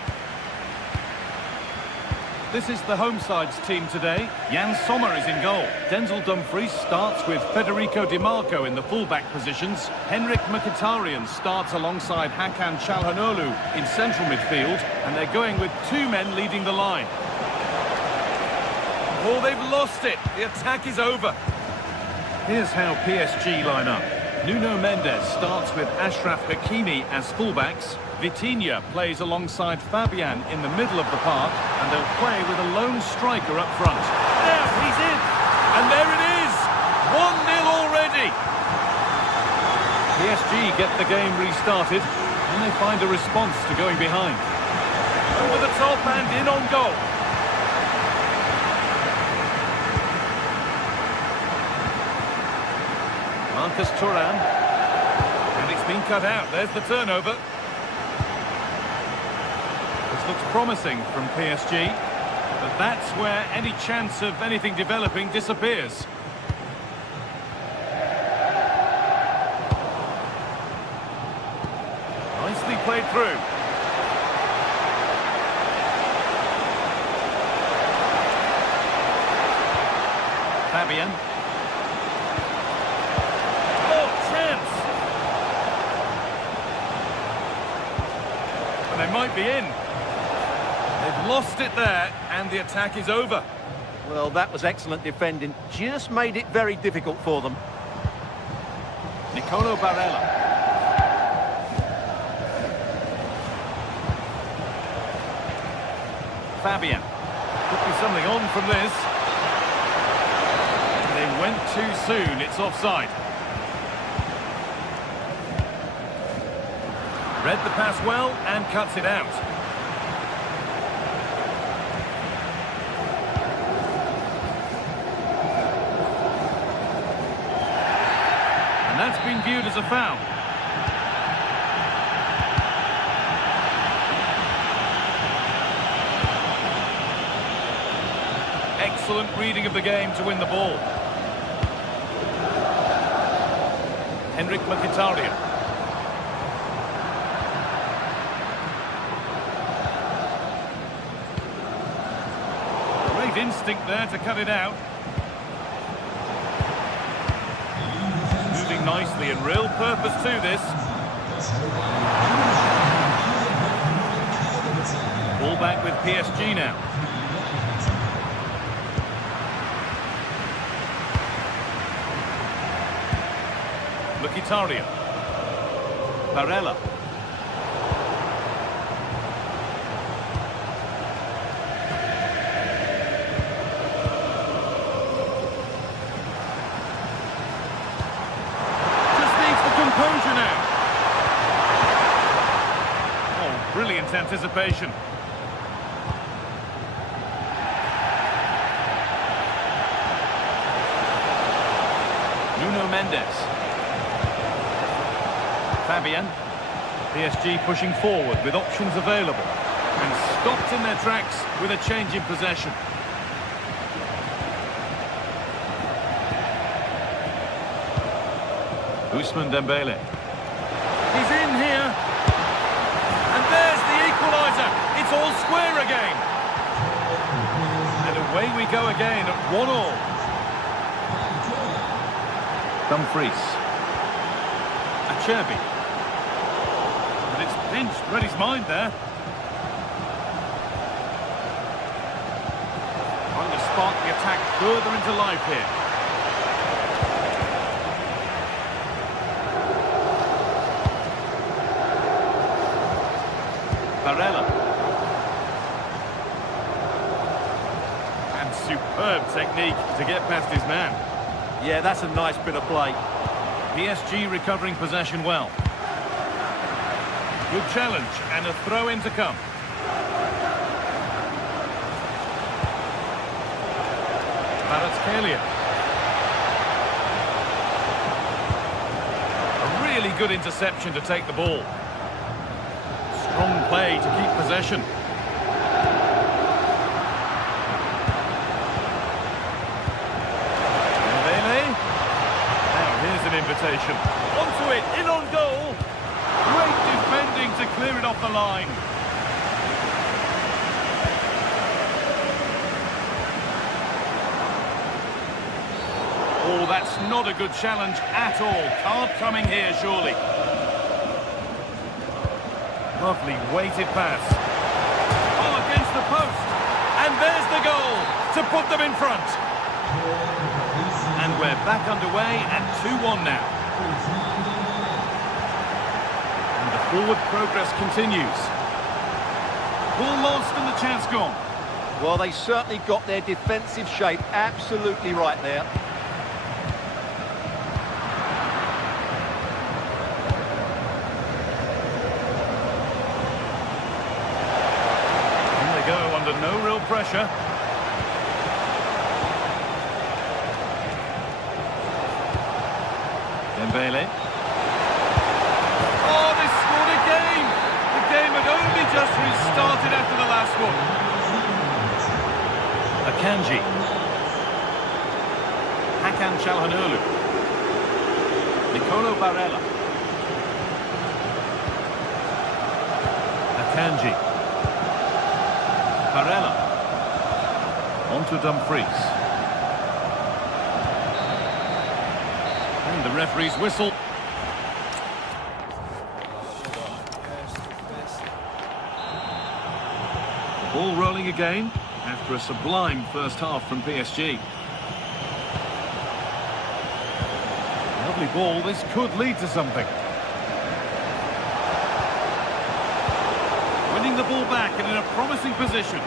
This is the home side's team today. Jan Sommer is in goal. Denzel Dumfries starts with Federico Di Marco in the full-back positions. Henrik Mkhitaryan starts alongside Hakan Çalhanoğlu in central midfield, and they're going with two men leading the line. Oh, they've lost it. The attack is over. Here's how PSG line up. Nuno Mendes starts with Achraf Hakimi as fullbacks. Vitinha plays alongside Fabian in the middle of the park, and they'll play with a lone striker up front. There, he's in! And there it is! 1-0 already! PSG get the game restarted, and they find a response to going behind. Over the top and in on goal. Marcus Thuram, and it's been cut out. There's the turnover. This looks promising from PSG, but that's where any chance of anything developing disappears. Nicely played through. Fabian. They might be in. They've lost it there, and the attack is over. Well, that was excellent defending. Just made it very difficult for them. Nicolo Barella. Fabian. Could be something on from this. They went too soon. It's offside. Read the pass well and cuts it out. And that's been viewed as a foul. Excellent reading of the game to win the ball. Henrik Mkhitaryan. Instinct there to cut it out. Moving nicely and real purpose to this. Ball back with PSG now. Mkhitaryan. Barella. Brilliant anticipation. Nuno Mendes. Fabian. PSG pushing forward with options available. And stopped in their tracks with a change in possession. Ousmane Dembele. He's in here. And there's the equaliser. It's all square again. And away we go again at 1-1. Dumfries. Acerbi. And it's pinched. Read his mind there. Trying to spark the attack further into life here. Barella. And superb technique to get past his man. Yeah, that's a nice bit of play. PSG recovering possession well. Good challenge and a throw-in to come. Kvaratskhelia. A really good interception to take the ball. Strong play to keep possession. Dembele. Now here's an invitation. Onto it, in on goal. Great defending to clear it off the line. Oh, that's not a good challenge at all. Card coming here, surely. Lovely weighted pass. Oh, against the post. And there's the goal to put them in front. And we're back underway at 2-1 now. And the forward progress continues. Ball lost and the chance gone. Well, they certainly got their defensive shape absolutely right there. In they go under no real pressure. Dembele. Oh, they scored again! The game had only just restarted after the last one. Akanji. Hakan Çalhanoğlu. Nicolo Barella. Akanji. Barella. On to Dumfries. And the referee's whistle. Ball rolling again after a sublime first half from PSG. Lovely ball, this could lead to something. Winning the ball back and in a promising position.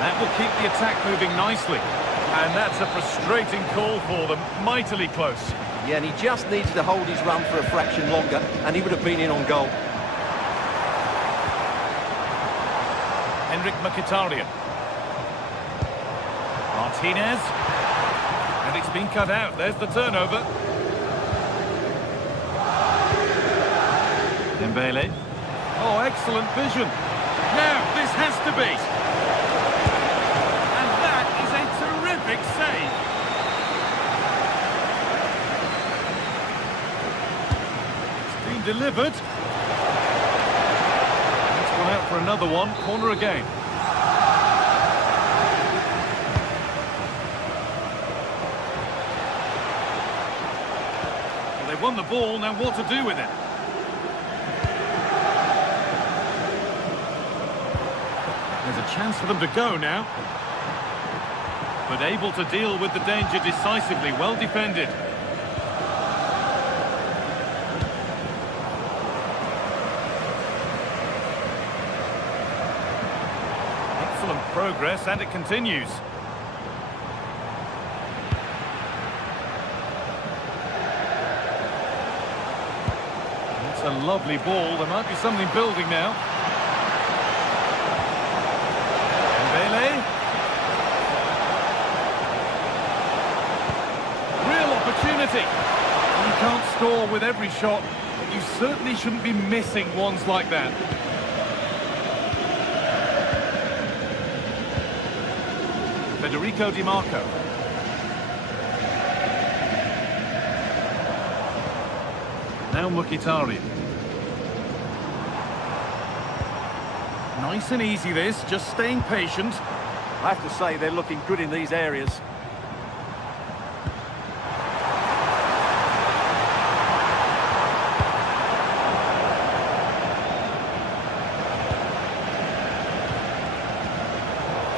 That will keep the attack moving nicely. And that's a frustrating call for them, mightily close. Yeah, and he just needed to hold his run for a fraction longer, and he would have been in on goal. Henrik Mkhitaryan. Martinez. And it's been cut out. There's the turnover. Dembele. Oh, excellent vision. Now, this has to be. And that is a terrific save. It's been delivered. Let's go out for another one. Corner again. Well, they've won the ball. Now what to do with it? There's a chance for them to go now. But able to deal with the danger decisively. Well defended. Excellent progress, and it continues. It's a lovely ball. There might be something building now. Dembele. Real opportunity. You can't score with every shot, but you certainly shouldn't be missing ones like that. Federico Di Marco. Now Mkhitaryan. Nice and easy this, just staying patient. I have to say they're looking good in these areas.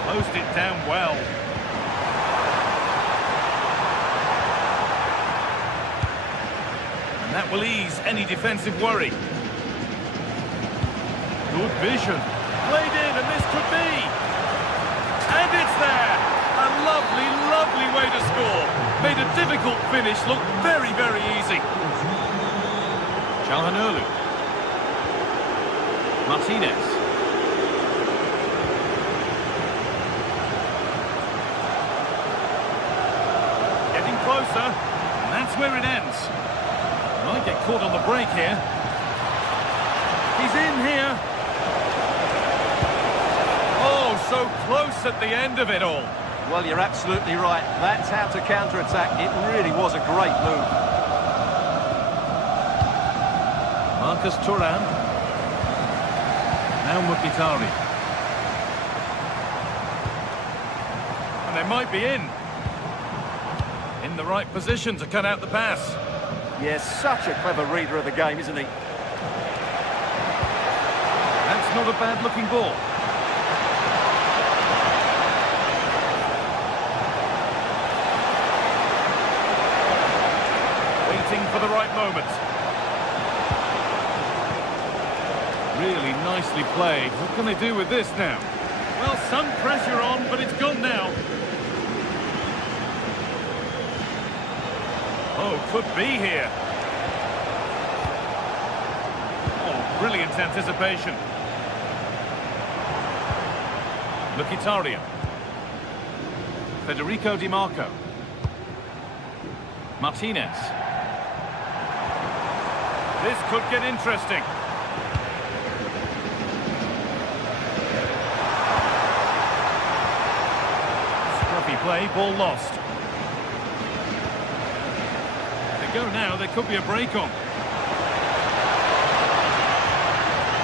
Closed it down well. And that will ease any defensive worry. Good vision. Played in, and this could be. And it's there. A lovely, lovely way to score. Made a difficult finish look very, very easy. Çalhanoğlu. Martinez. Getting closer. And that's where it ends. Might get caught on the break here. He's in here. Oh, so close at the end of it all. Well, you're absolutely right. That's how to counter-attack. It really was a great move. Marcus Thuram. Now Mkhitaryan. And they might be in. In the right position to cut out the pass. Yes, such a clever reader of the game, isn't he? That's not a bad-looking ball. Waiting for the right moment. Really nicely played. What can they do with this now? Well, some pressure on, but it's gone now. Oh, could be here. Oh, brilliant anticipation. Mkhitaryan. Federico Di Marco. Martinez. This could get interesting. Scruffy play, ball lost. Go now, there could be a break on.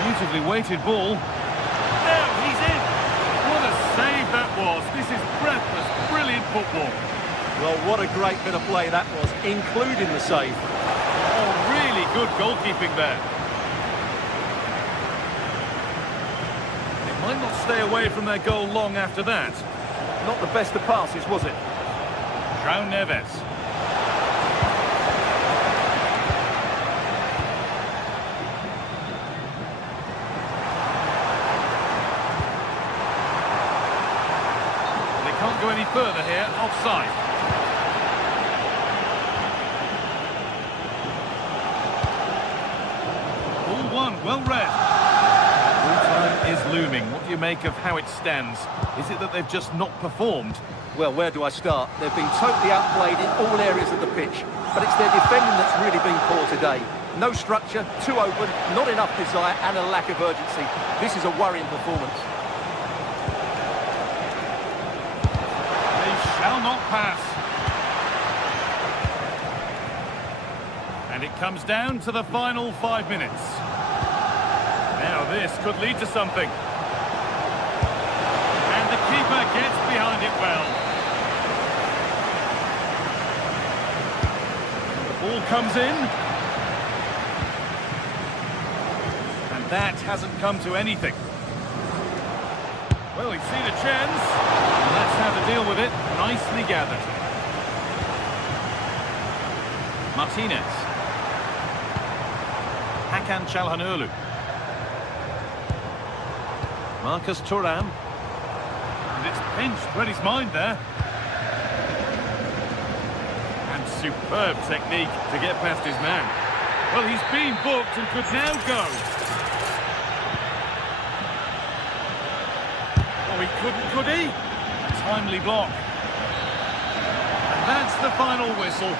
Beautifully weighted ball. Now he's in. What a save that was. This is breathless, brilliant football. Well, what a great bit of play that was, including the save. Oh, really good goalkeeping there. They might not stay away from their goal long after that. Not the best of passes, was it? João Neves. Can't go any further here, offside. Ball one, well read. Full time is looming. What do you make of how it stands? Is it that they've just not performed? Well, where do I start? They've been totally outplayed in all areas of the pitch, but it's their defending that's really been poor today. No structure, too open, not enough desire, and a lack of urgency. This is a worrying performance. Shall not pass. And it comes down to the final 5 minutes. Now this could lead to something. And the keeper gets behind it well. The ball comes in. And that hasn't come to anything. Well, he's seen a chance. And that's how to deal with it. Nicely gathered. Martinez. Hakan Çalhanoğlu. Marcus Thuram. And it's pinched. Read his mind there. And superb technique to get past his man. Well, he's been booked and could now go. Oh, he couldn't, could he? A timely block. And that's the final whistle.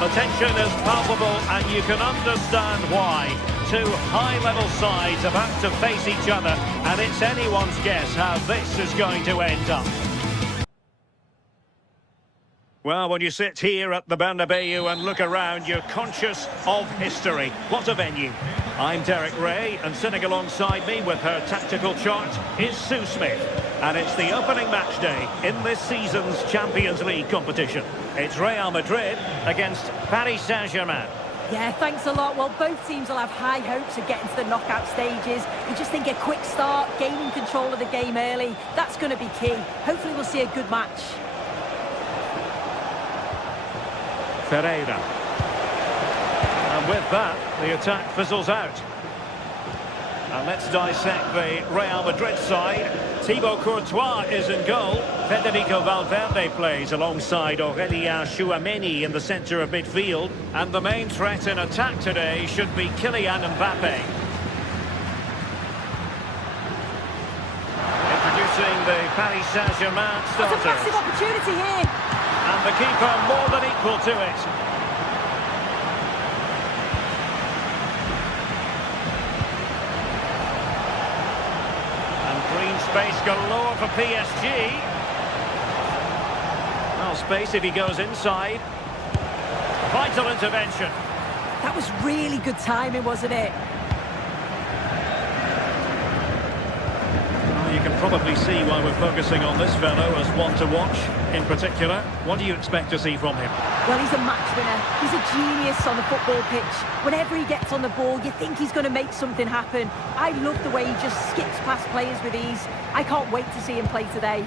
The tension is palpable, and you can understand why. Two high-level sides about to face each other, and it's anyone's guess how this is going to end up. Well, when you sit here at the Bernabeu and look around, you're conscious of history. What a venue. I'm Derek Ray, and sitting alongside me with her tactical chart is Sue Smith. And it's the opening match day in this season's Champions League competition. It's Real Madrid against Paris Saint-Germain. Yeah, thanks a lot. Well, both teams will have high hopes of getting to the knockout stages. You just think a quick start, gaining control of the game early, that's going to be key. Hopefully we'll see a good match. Ferreira. And with that, the attack fizzles out. And let's dissect the Real Madrid side. Thibaut Courtois is in goal. Federico Valverde plays alongside Aurélien Tchouaméni in the centre of midfield. And the main threat in attack today should be Kylian Mbappe. Introducing the Paris Saint-Germain starters. It's a massive opportunity here. And the keeper more than equal to it. Space galore for PSG. Well, space if he goes inside. Vital intervention. That was really good timing, wasn't it? Well, you can probably see why we're focusing on this fellow as one to watch in particular. What do you expect to see from him? Well, he's a match winner. He's a genius on the football pitch. Whenever he gets on the ball, you think he's going to make something happen. I love the way he just skips past players with ease. I can't wait to see him play today.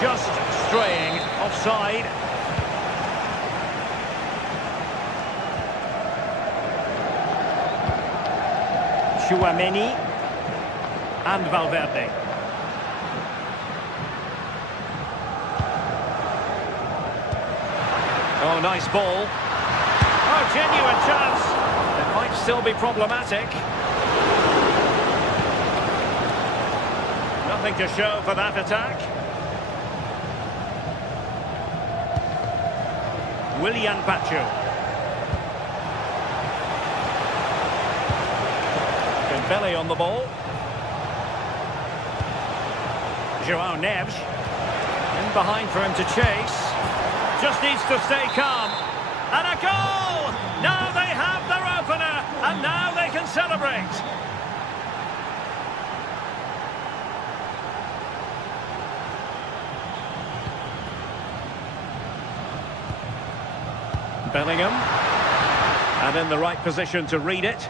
Just straying offside. Tchouaméni and Valverde. Oh, nice ball. Oh, genuine chance. It might still be problematic. Nothing to show for that attack. Willian Pacho. Dembele on the ball. João Neves. In behind for him to chase. Just needs to stay calm. And a goal! Now they have their opener, and now they can celebrate. Bellingham. And in the right position to read it.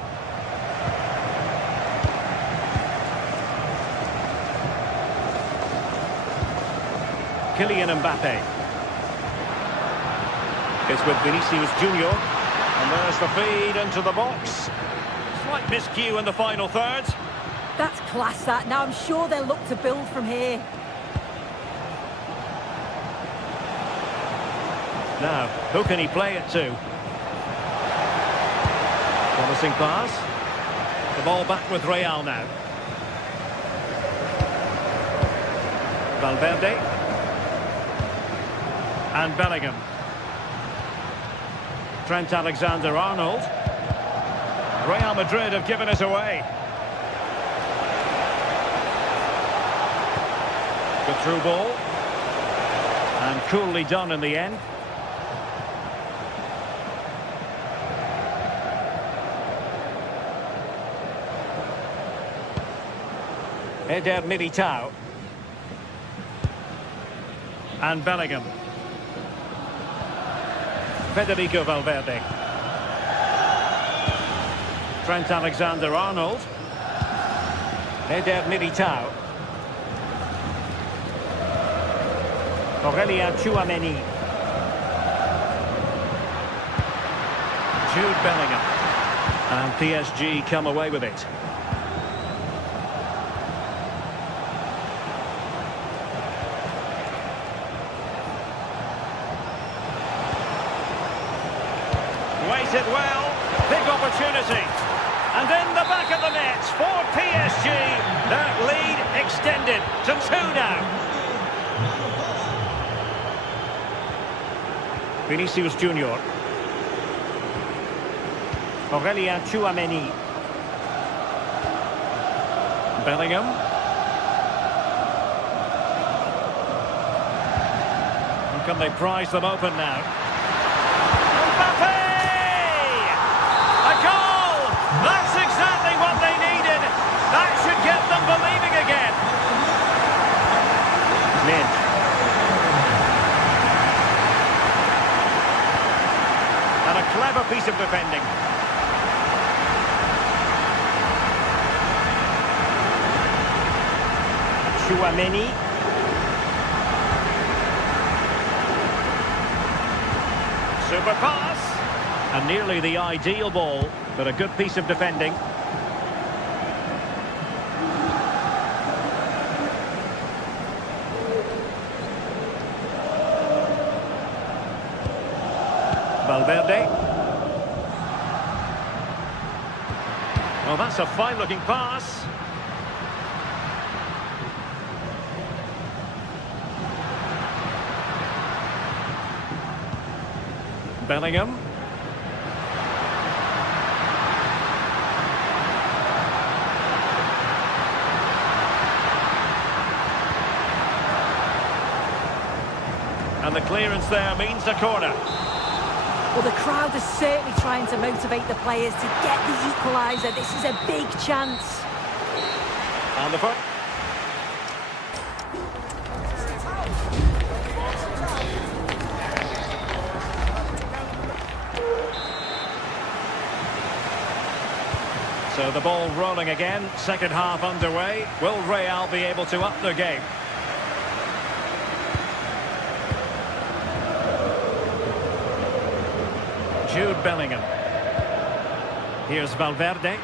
Kylian Mbappe. Is with Vinicius Junior, and there's the feed into the box. Slight miscue in the final third. That's class, that. Now I'm sure they'll look to build from here. Now, who can he play it to? Promising pass. The ball back with Real now. Valverde. And Bellingham. Trent Alexander-Arnold. Real Madrid have given it away. Good through ball. And coolly done in the end. Eder Militao. And Bellingham. Federico Valverde. Trent Alexander-Arnold. Eder Militao. Aurélien Tchouaméni. Jude Bellingham. And PSG come away with it. Waited well, big opportunity, and in the back of the net for PSG, their lead extended to 2 now. Vinicius Junior. Aurélien Tchouaméni. Bellingham. And can they prize them open now? That's exactly what they needed. That should get them believing again. Midge. And a clever piece of defending. Chouameni. Super pass. And nearly the ideal ball, but a good piece of defending. Valverde. Well, that's a fine-looking pass. Bellingham. And the clearance there means a corner. Well, the crowd is certainly trying to motivate the players to get the equaliser. This is a big chance. On the foot. So the ball rolling again, second half underway. Will Real be able to up their game? Jude Bellingham. Here's Valverde.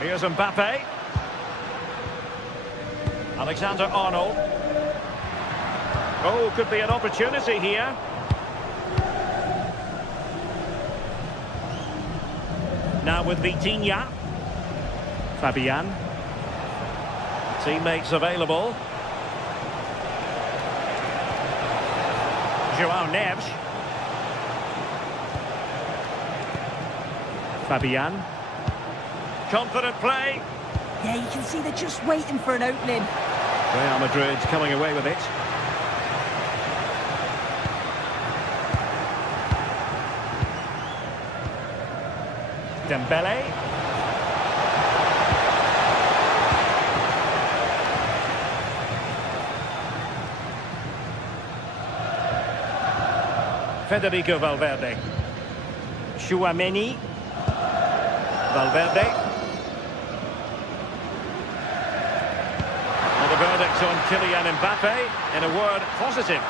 Here's Mbappe. Alexander-Arnold. Oh, could be an opportunity here. Now with Vitinha. Fabian. Teammates available. João Neves. Fabian. Confident play. Yeah, you can see they're just waiting for an opening. Real Madrid coming away with it. Dembele. Federico Valverde. Chouameni. Valverde. And the verdict on Kylian Mbappe, in a word, positive.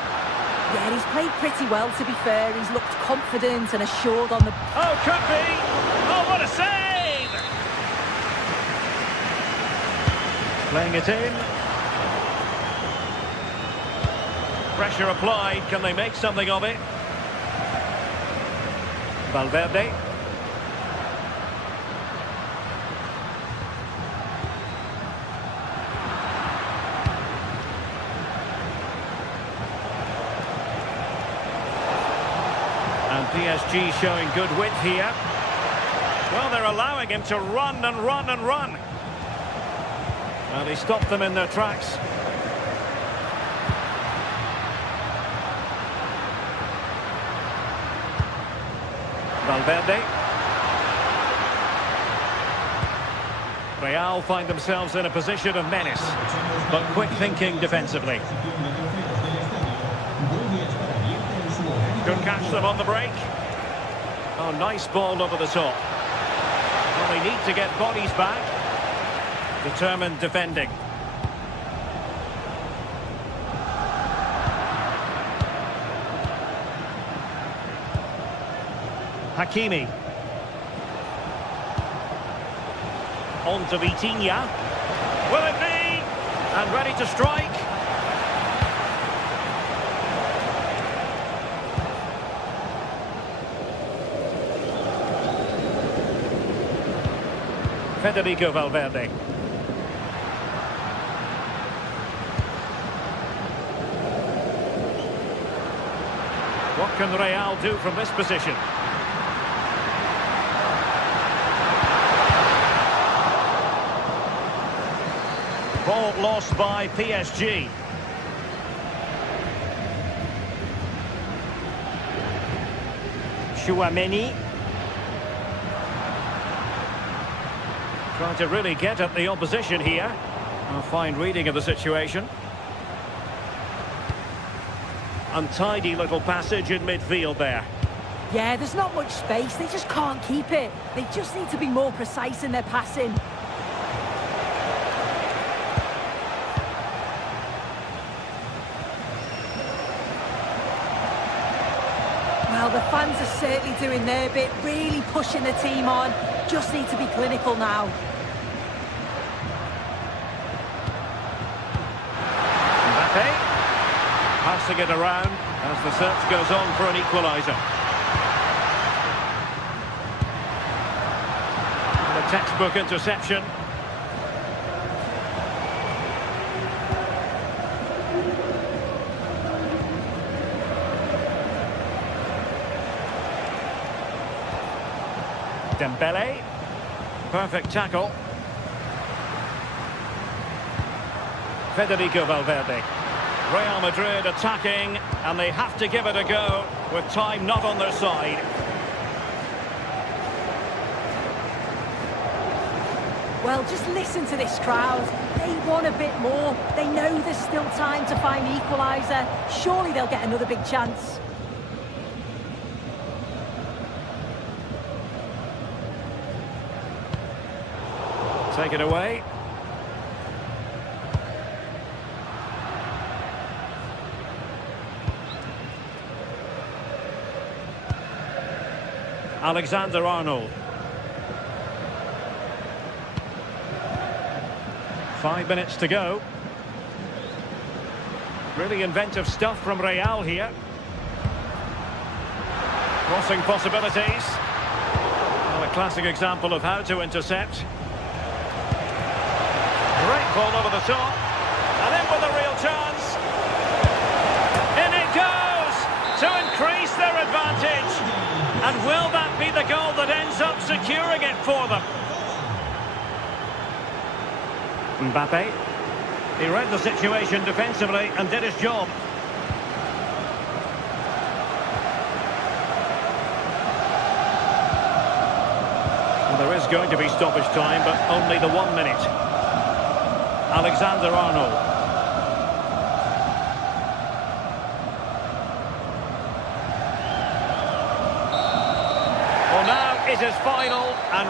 Yeah, he's played pretty well, to be fair. He's looked confident and assured on the... Oh, could be! Oh, what a save! Playing it in. Pressure applied. Can they make something of it? Valverde. And PSG showing good width here. Well, they're allowing him to run and run and run. And he stopped them in their tracks. Valverde. Real find themselves in a position of menace, but quick thinking defensively. Could catch them on the break. Oh, nice ball over the top. Well, they need to get bodies back. Determined defending. Hakimi. On to Vitinha. Will it be? And ready to strike. Federico Valverde. What can Real do from this position? Ball lost by PSG. Chouameni. Trying to really get at the opposition here. A fine reading of the situation. Untidy little passage in midfield there. Yeah, there's not much space. They just can't keep it. They just need to be more precise in their passing. Well, the fans are certainly doing their bit, really pushing the team on. Just need to be clinical now. Mbappe passing it around as the search goes on for an equaliser. The textbook interception. Dembele. Perfect tackle. Federico Valverde. Real Madrid attacking, and they have to give it a go with time not on their side. Well, just listen to this crowd. They want a bit more. They know there's still time to find the equaliser. Surely they'll get another big chance. Take it away. Alexander-Arnold. 5 minutes to go. Really inventive stuff from Real here. Crossing possibilities. Well, a classic example of how to intercept. Great ball over the top. And in with a real chance. In it goes to increase their advantage. And will that be the goal that ends up securing it for them? Mbappe. He read the situation defensively and did his job. Well, there is going to be stoppage time, but only the 1 minute. Alexander-Arnold. Well, now it is final and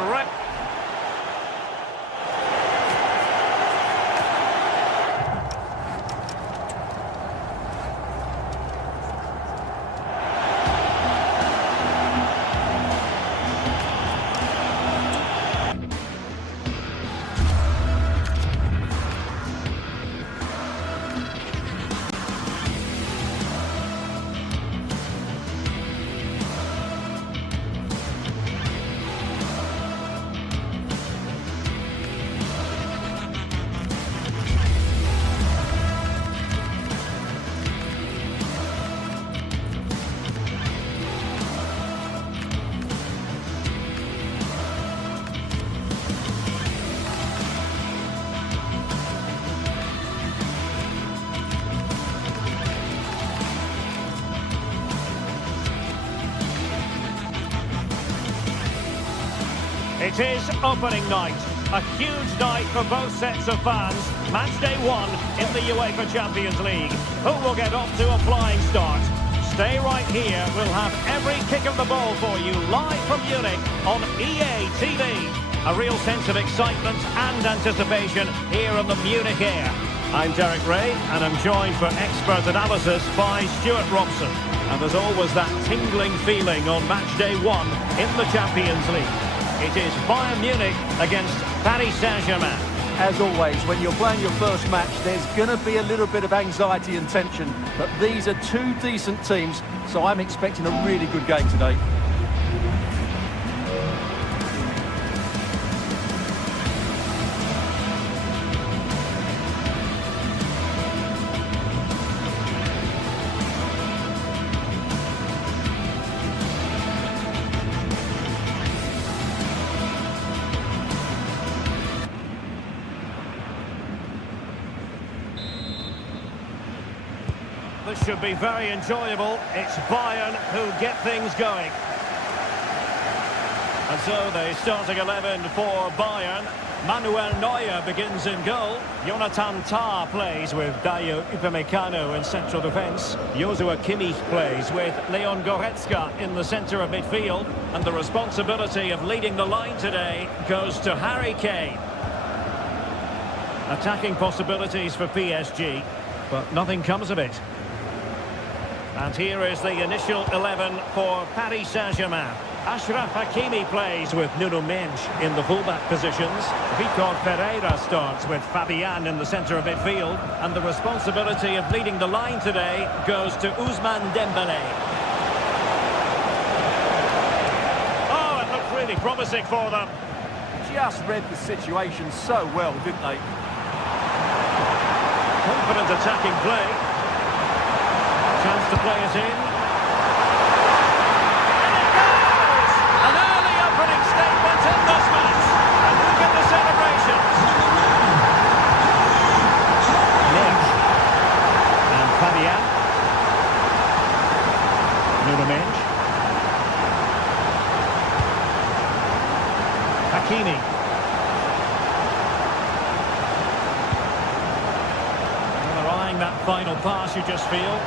it is opening night. A huge night for both sets of fans. Match day 1 in the UEFA Champions League. Who will get off to a flying start? Stay right here. We'll have every kick of the ball for you live from Munich on EA TV. A real sense of excitement and anticipation here on the Munich air. I'm Derek Ray, and I'm joined for expert analysis by Stuart Robson. And there's always that tingling feeling on match day 1 in the Champions League. It is Bayern Munich against Paris Saint-Germain. As always, when you're playing your first match, there's going to be a little bit of anxiety and tension. But these are two decent teams, so I'm expecting a really good game today. This should be very enjoyable. It's Bayern who get things going. And so the starting 11 for Bayern. Manuel Neuer begins in goal. Jonathan Tah plays with Dayo Upamecano in central defence. Joshua Kimmich plays with Leon Goretzka in the centre of midfield. And the responsibility of leading the line today goes to Harry Kane. Attacking possibilities for PSG, but nothing comes of it. And here is the initial 11 for Paris Saint-Germain. Achraf Hakimi plays with Nuno Mendes in the fullback positions. Vitor Ferreira starts with Fabian in the centre of midfield. And the responsibility of leading the line today goes to Ousmane Dembélé. Oh, it looked really promising for them. Just read the situation so well, didn't they? Confident attacking play. Chance to play it in. An early opening statement in this match. And look at the celebrations. Nick. And Fabian. Nuno Mendes. Hakimi. Well, they're eyeing that final pass, you just feel.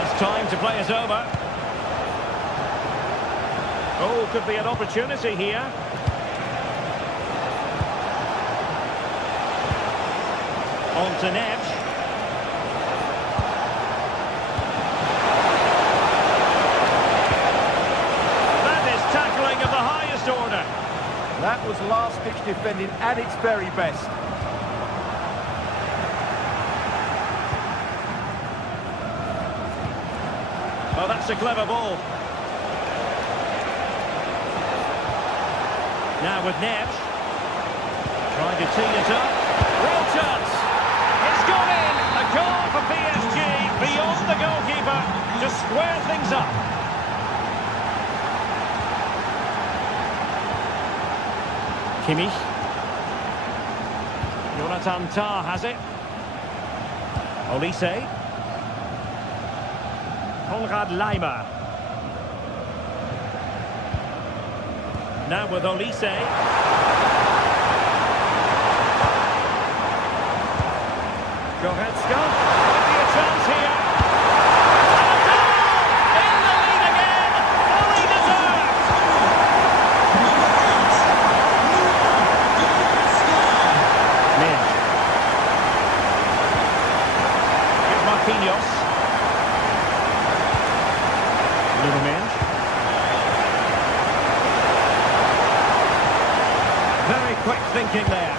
It's time to play it over. Oh, could be an opportunity here. On to Neves. That is tackling of the highest order. That was last-ditch defending at its very best. Oh, that's a clever ball. Now with Neves. Trying to tee it up. Real chance. It's gone in. A goal for PSG beyond the goalkeeper to square things up. Kimmich. Jonathan Tah has it. Olise. Konrad Laimer. Now with Olise. Goretzka. Might be a chance here. And a goal! In the lead again. Fully deserved. Mendes. Here's Marquinhos. Nuno Mendes. Very quick thinking there.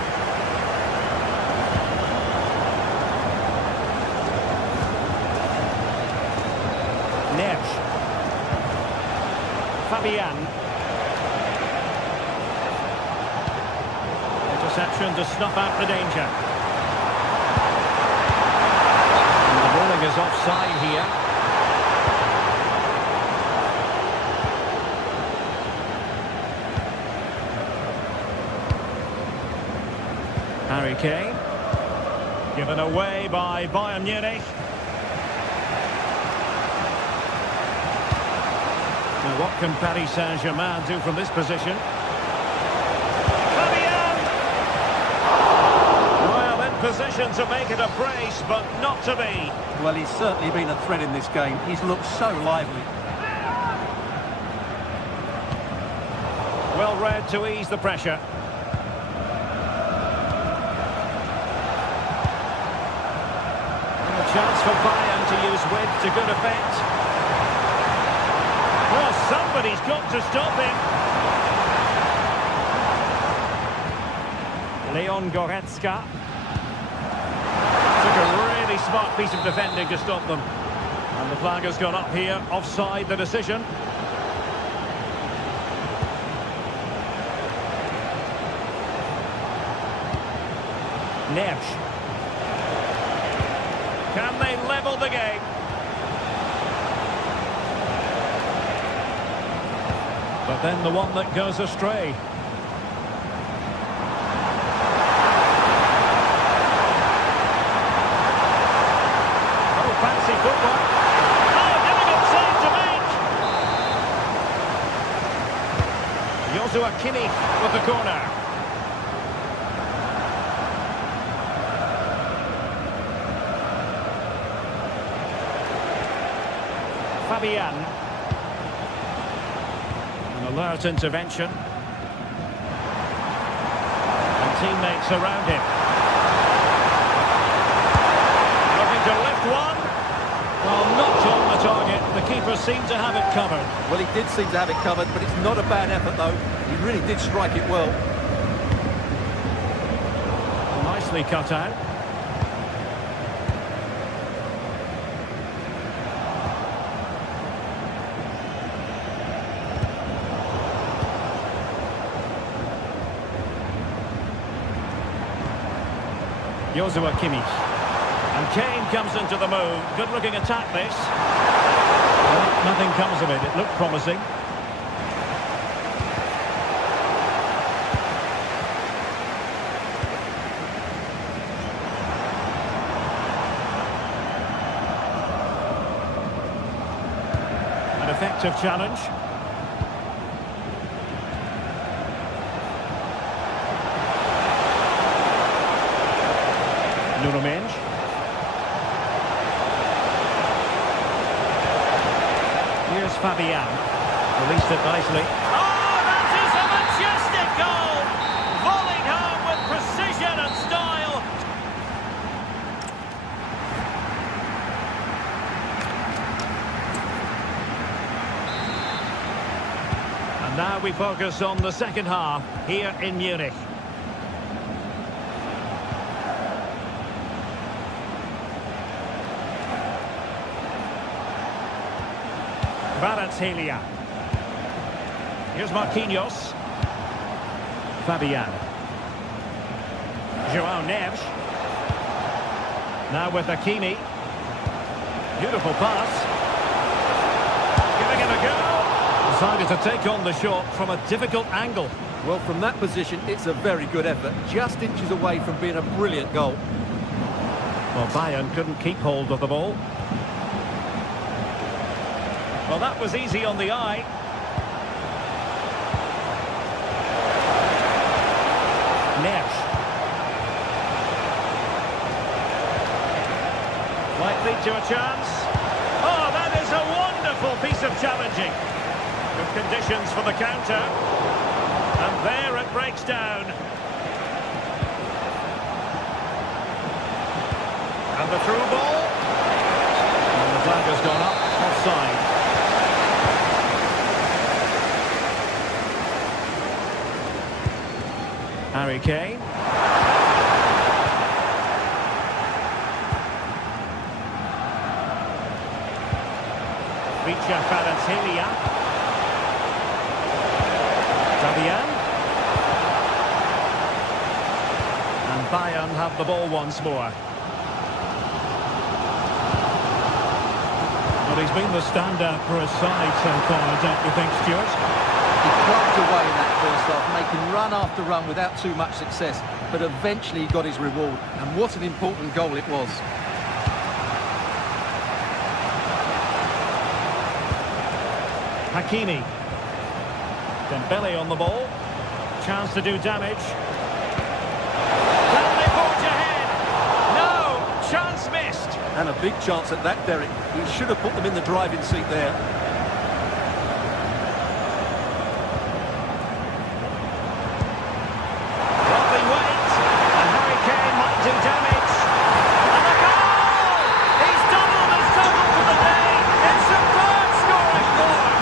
Neves. Fabian. Interception to snuff out the danger. And the bowling is offside here. Harry Kane, given away by Bayern Munich. Now what can Paris Saint-Germain do from this position? Fabian! Well, in position to make it a brace, but not to be. Well, he's certainly been a threat in this game. He's looked so lively. Well read to ease the pressure. Chance for Bayern to use width to good effect. Well, somebody's got to stop him. Leon Goretzka. Took a really smart piece of defending to stop them. And the flag has gone up here, offside the decision. Neves. Can they level the game? But then the one that goes astray. Oh, fancy football. Oh, difficult save to make. Joshua Kimmich with the corner. Fabian. An alert intervention. And teammates around him. Looking to lift one. Well, not on the target. The keeper seemed to have it covered. Well, he did seem to have it covered, but it's not a bad effort, though. He really did strike it well. Nicely cut out. Joshua Kimmich. And Kane comes into the move. Good-looking attack, this. Well, nothing comes of it. It looked promising. An effective challenge. Nuno Mendes. Here's Fabian. Released it nicely. Oh, that is a majestic goal! Volleyed home with precision and style. And now we focus on the second half here in Munich. Kvaratskhelia. Here's Marquinhos. Fabian. João Neves. Now with Hakimi. Beautiful pass. Giving it a go. Decided to take on the shot from a difficult angle. Well, from that position, it's a very good effort. Just inches away from being a brilliant goal. Well, Bayern couldn't keep hold of the ball. Well, that was easy on the eye. Neves. Might lead to a chance. Oh, that is a wonderful piece of challenging. Good conditions for the counter. And there it breaks down. And the through ball. And the flag has gone up. Offside. Harry Kane. Richa Kvaratskhelia. Fabian. And Bayern have the ball once more. Well, he's been the standout for his side so far, don't you think, Stuart? He plugged away in that first half, making run after run without too much success, but eventually he got his reward, and what an important goal it was. Hakimi. Dembele on the ball. Chance to do damage. Can they forge ahead? No! Chance missed. And a big chance at that, Derek. He should have put them in the driving seat there. Lovely weight. And Harry Kane might do damage. And a goal! He's doubled his total for the day. It's superb scoring form.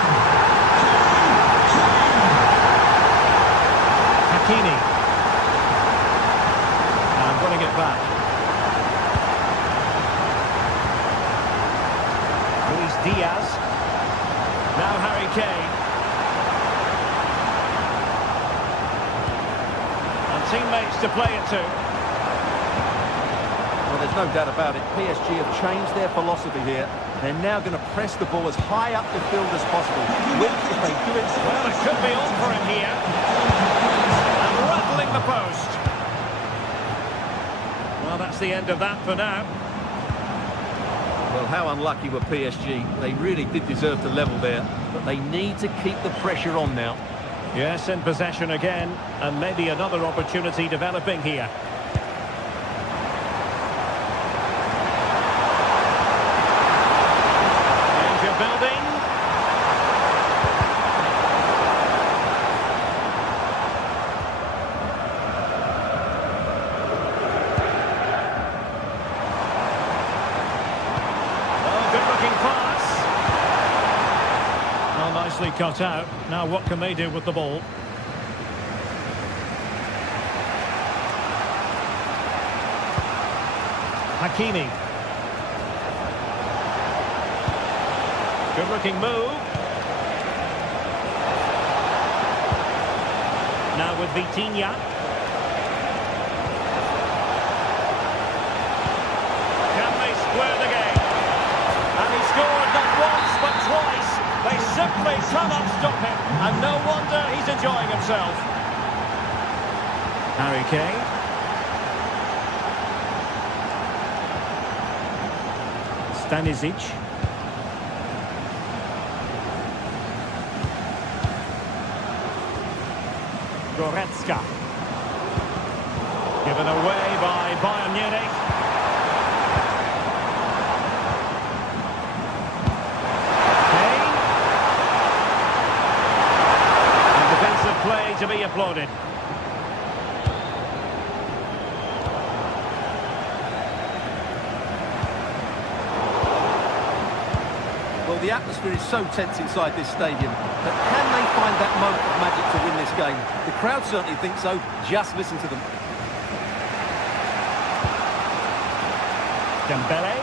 Hakimi. And winning it back. Luis Diaz. Now Harry Kane. And teammates to play it to. Well, there's no doubt about it. PSG have changed their philosophy here. They're now going to press the ball as high up the field as possible. If they do it... Well, it could be on for him here. And rattling the post. Well, that's the end of that for now. Well, how unlucky were PSG? They really did deserve to level there, but they need to keep the pressure on now. Yes, in possession again, and maybe another opportunity developing here. Danger building. Oh, good-looking pass. Well, nicely cut out. Now what can they do with the ball? Hakimi. Good-looking move. Now with Vitinha. Can they square the game? And he scored not once but twice. They simply cannot stop him. And no wonder he's enjoying himself. Harry Kane. Stanisic. Goretzka. Given away by Bayern Munich. Kane. And defensive play to be applauded. Well, the atmosphere is so tense inside this stadium, but can they find that moment of magic to win this game? The crowd certainly think so. Just listen to them. Dembele.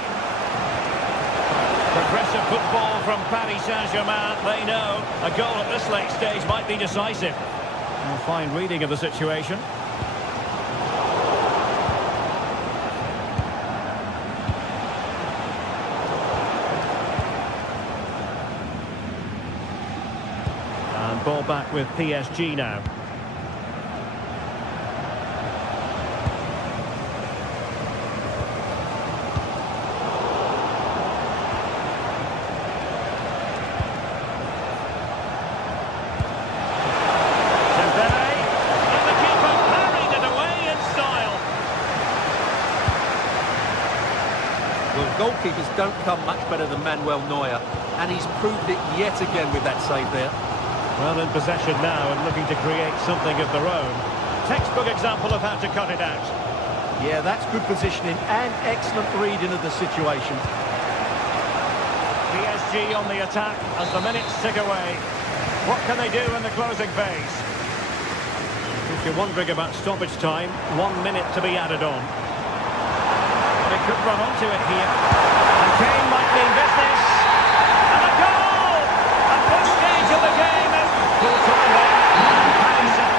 Progressive football from Paris Saint-Germain. They know a goal at this late stage might be decisive. A fine reading of the situation. And ball back with PSG now. Goalkeepers don't come much better than Manuel Neuer, and he's proved it yet again with that save there. Well, in possession now and looking to create something of their own. Textbook example of how to cut it out. Yeah, that's good positioning and excellent reading of the situation. PSG on the attack as the minutes tick away. What can they do in the closing phase? If you're wondering about stoppage time, 1 minute to be added on. They could run onto it here. And Kane might mean business. And a goal! At this stage of the game, full time there. And Pattinson.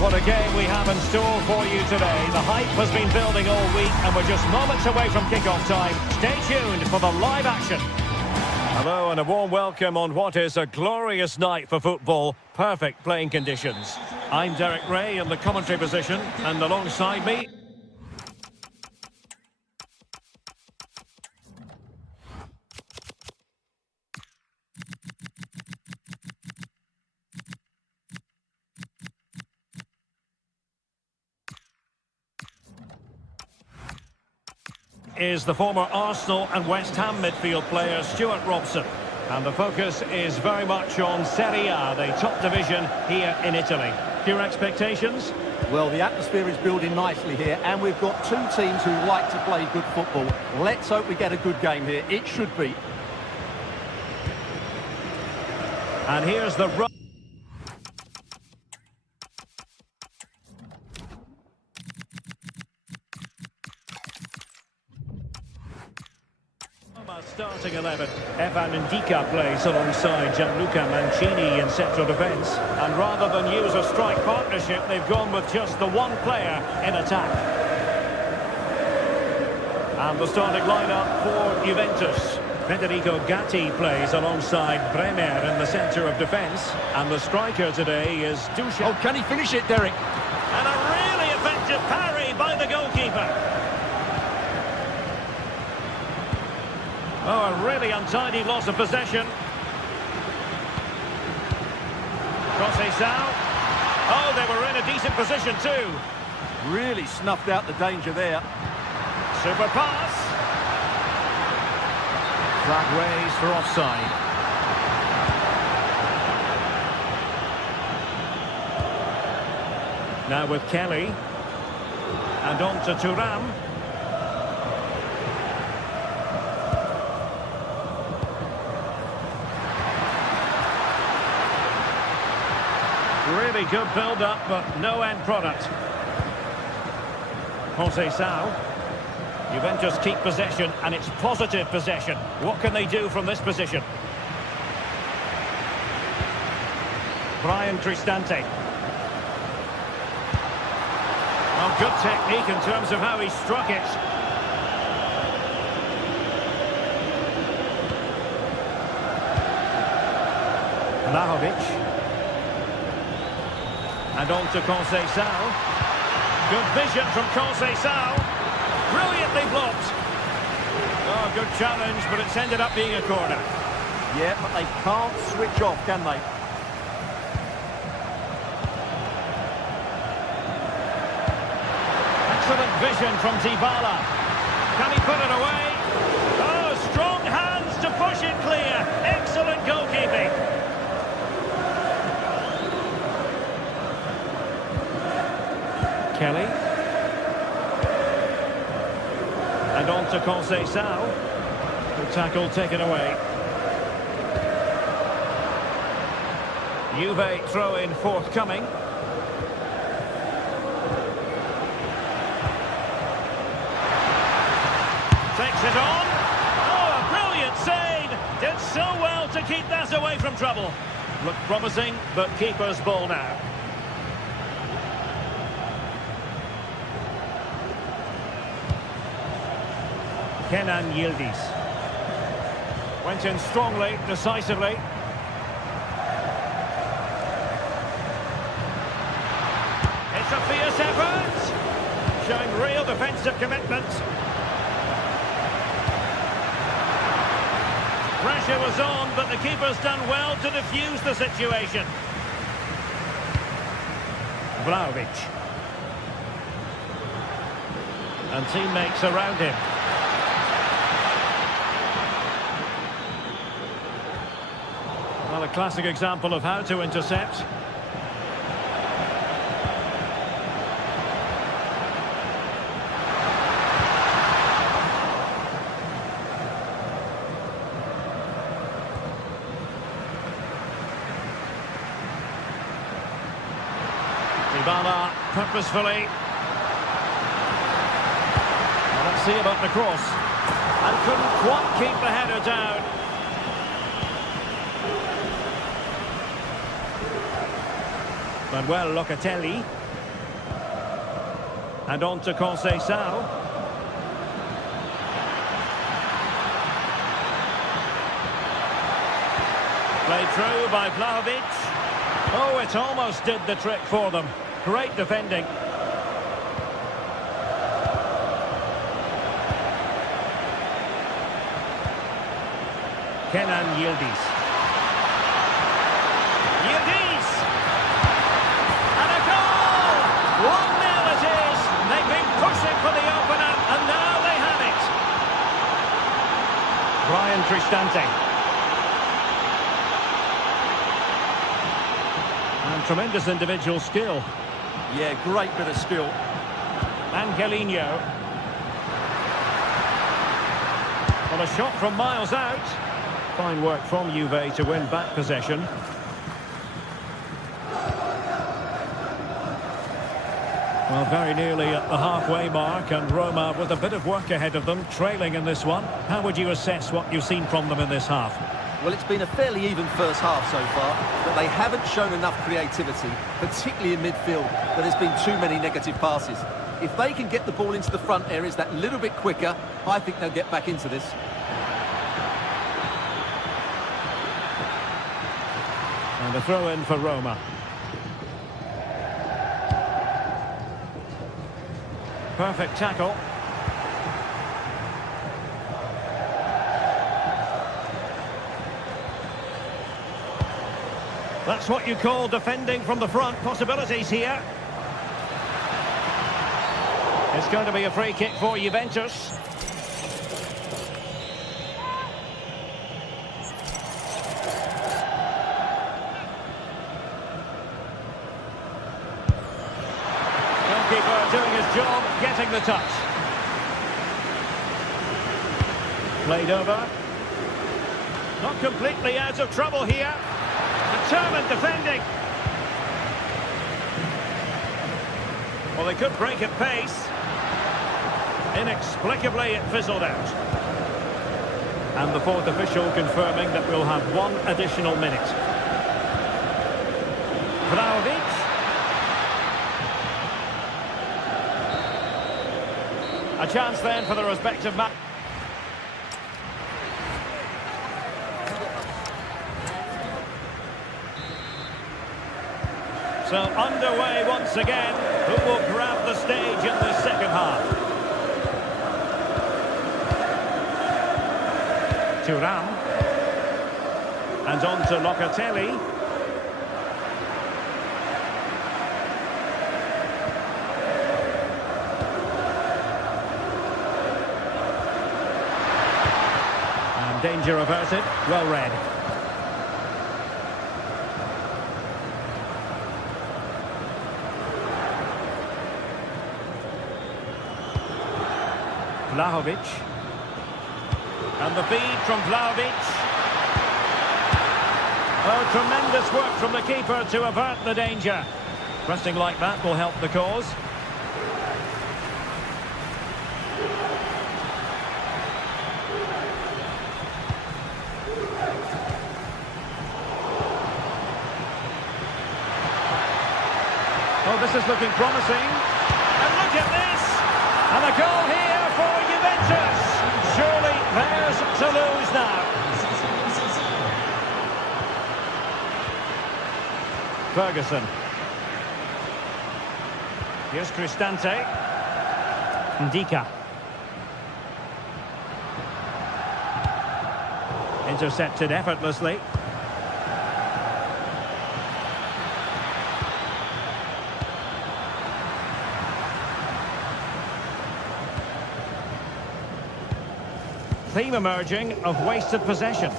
What a game we have in store for you today. The hype has been building all week and we're just moments away from kick-off time. Stay tuned for the live action. Hello and a warm welcome on what is a glorious night for football. Perfect playing conditions. I'm Derek Ray in the commentary position, and alongside me... is the former Arsenal and West Ham midfield player Stuart Robson. And the focus is very much on Serie A, the top division here in Italy. Your expectations? Well, the atmosphere is building nicely here, and we've got two teams who like to play good football. Let's hope we get a good game here. It should be. And here's the run. Starting 11, Evan Ndika plays alongside Gianluca Mancini in central defence. And rather than use a strike partnership, they've gone with just the one player in attack. And the starting lineup for Juventus. Federico Gatti plays alongside Bremer in the centre of defence. And the striker today is Dusan. Oh, can he finish it, Derek? And a really effective parry by the goalkeeper. Oh, a really untidy loss of possession. Conceição. Oh, they were in a decent position too. Really snuffed out the danger there. Super pass. Flag raised for offside. Now with Kelly. And on to Thuram. Really good build-up, but no end product. Conceição. Juventus keep possession, and it's positive possession. What can they do from this position? Brian Cristante. Oh, good technique in terms of how he struck it. Vlahovic. And on to Conceição. Good vision from Conceição. Brilliantly blocked. Oh, good challenge, but it's ended up being a corner. Yeah, but they can't switch off, can they? Excellent vision from Dybala. Can he put it away? Oh, strong hands to push it clear. Excellent goalkeeping. Kelly. And on to Conceição. The tackle taken away. Juve throw-in forthcoming. Takes it on. Oh, a brilliant save. Did so well to keep that away from trouble. Looked promising, but keeper's ball now. Kenan Yildiz. Went in strongly, decisively. It's a fierce effort. Showing real defensive commitment. Pressure was on, but the keeper's done well to defuse the situation. Vlahovic. And teammates around him. Well, a classic example of how to intercept. Dybala purposefully. Well, let's see about the cross. And couldn't quite keep the header down. Manuel Locatelli. And on to Conceição. Played through by Vlahovic. Oh, it almost did the trick for them. Great defending. Kenan Yildiz. Yildiz! And a goal! 1-0 it is. They've been pushing for the opener, and now they have it. Cristante. And tremendous individual skill. Yeah, great bit of skill. Angelino. Well, a shot from miles out. Fine work from Juve to win back possession. Well, very nearly at the halfway mark, and Roma with a bit of work ahead of them, trailing in this one. How would you assess what you've seen from them in this half? Well, it's been a fairly even first half so far, but they haven't shown enough creativity, particularly in midfield, that there's been too many negative passes. If they can get the ball into the front areas that little bit quicker, I think they'll get back into this. And a throw in for Roma. Perfect tackle. That's what you call defending from the front. Possibilities here. It's going to be a free kick for Juventus. Goalkeeper doing his job, getting the touch. Played over. Not completely out of trouble here. Determined defending. Well, they could break at pace. Inexplicably, it fizzled out. And the fourth official confirming that we'll have one additional minute. Vlahovic. A chance then for the respective match. So underway once again. Who will grab the stage in the second half? Thuram. And on to Locatelli. And danger averted. Well read. Vlahovic. And the feed from Vlahovic. Oh, tremendous work from the keeper to avert the danger. Pressing like that will help the cause. Oh, this is looking promising. And look at this! And a goal here for Juventus. Surely theirs to lose now. Ferguson. Here's Cristante. Ndika. Intercepted effortlessly. Theme emerging of wasted possession.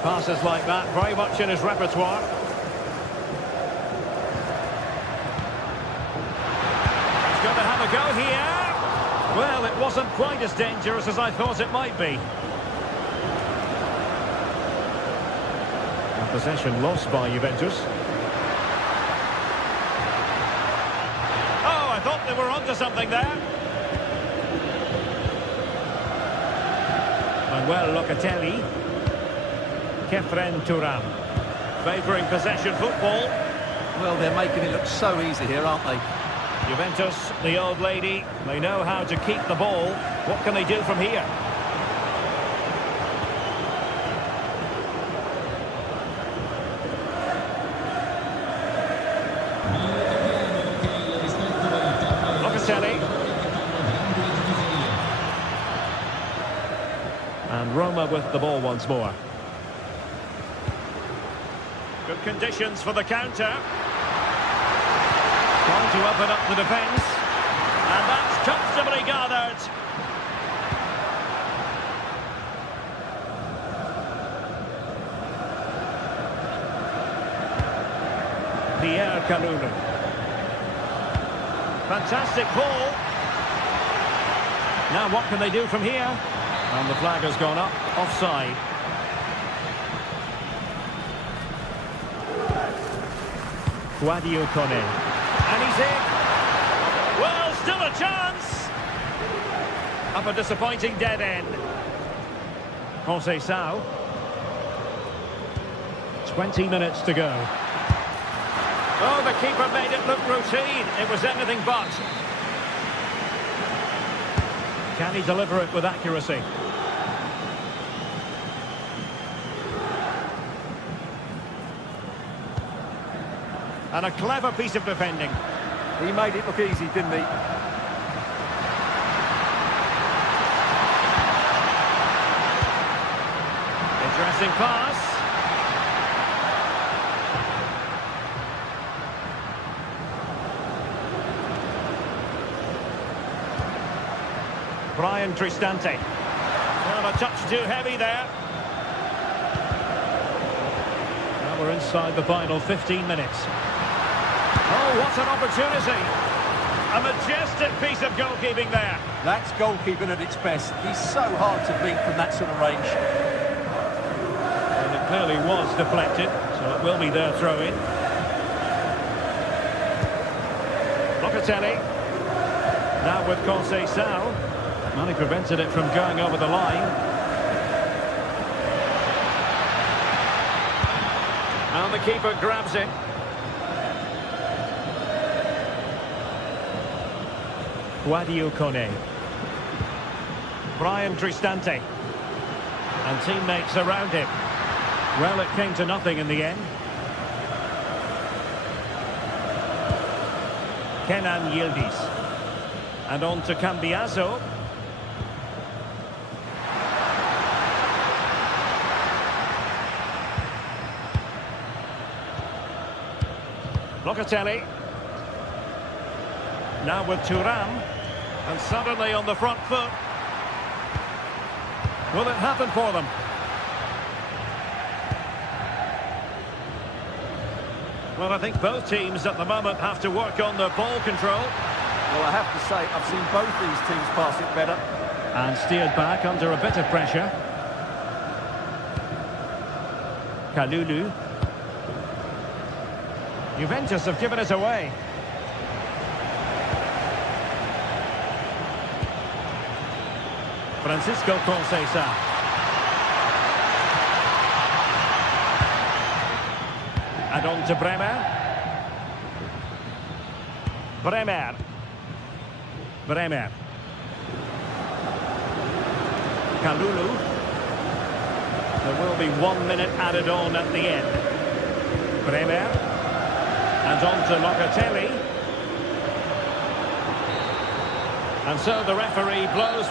Passes like that, very much in his repertoire. He's going to have a go here. Well, it wasn't quite as dangerous as I thought it might be. And possession lost by Juventus. Thought they were onto something there. Manuel Locatelli. Kefren Thuram. Favouring possession football. Well, they're making it look so easy here, aren't they? Juventus, the old lady, they know how to keep the ball. What can they do from here? And Roma with the ball once more. Good conditions for the counter. Trying to open up the defence. And that's Comfortably gathered. Pierre Kalulu. Fantastic ball. Now what can they do from here? And the flag has gone up. Offside. Guadio Kone. And he's in. Well, still a chance. Up a disappointing dead end. Conceição. 20 minutes to go. Oh, the keeper made it look routine. It was anything but. Can he deliver it with accuracy? And a clever piece of defending. He made it look easy, didn't he? Interesting pass. Brian Tristante. Well, a touch too heavy there. Now we're inside the final 15 minutes. Oh, what an opportunity. A majestic piece of goalkeeping there. That's goalkeeping at its best. He's so hard to beat from that sort of range. And it clearly was deflected, so it will be their throw-in. Locatelli. Now with Conceição. Well, he prevented it from going over the line. And the keeper grabs it. Guadio Kone. Brian Tristante. And teammates around him. Well, it came to nothing in the end. Kenan Yildiz. And on to Cambiaso. Locatelli. Now with Thuram. And suddenly on the front foot. Will it happen for them? Well, I think both teams at the moment have to work on their ball control. Well, I have to say, I've seen both these teams pass it better. And steered back under a bit of pressure. Kalulu. Juventus have given it away. Francisco Conceição. And on to Bremer. Bremer. Kalulu. There will be 1 minute added on at the end. Bremer. And on to Locatelli. And so the referee blows.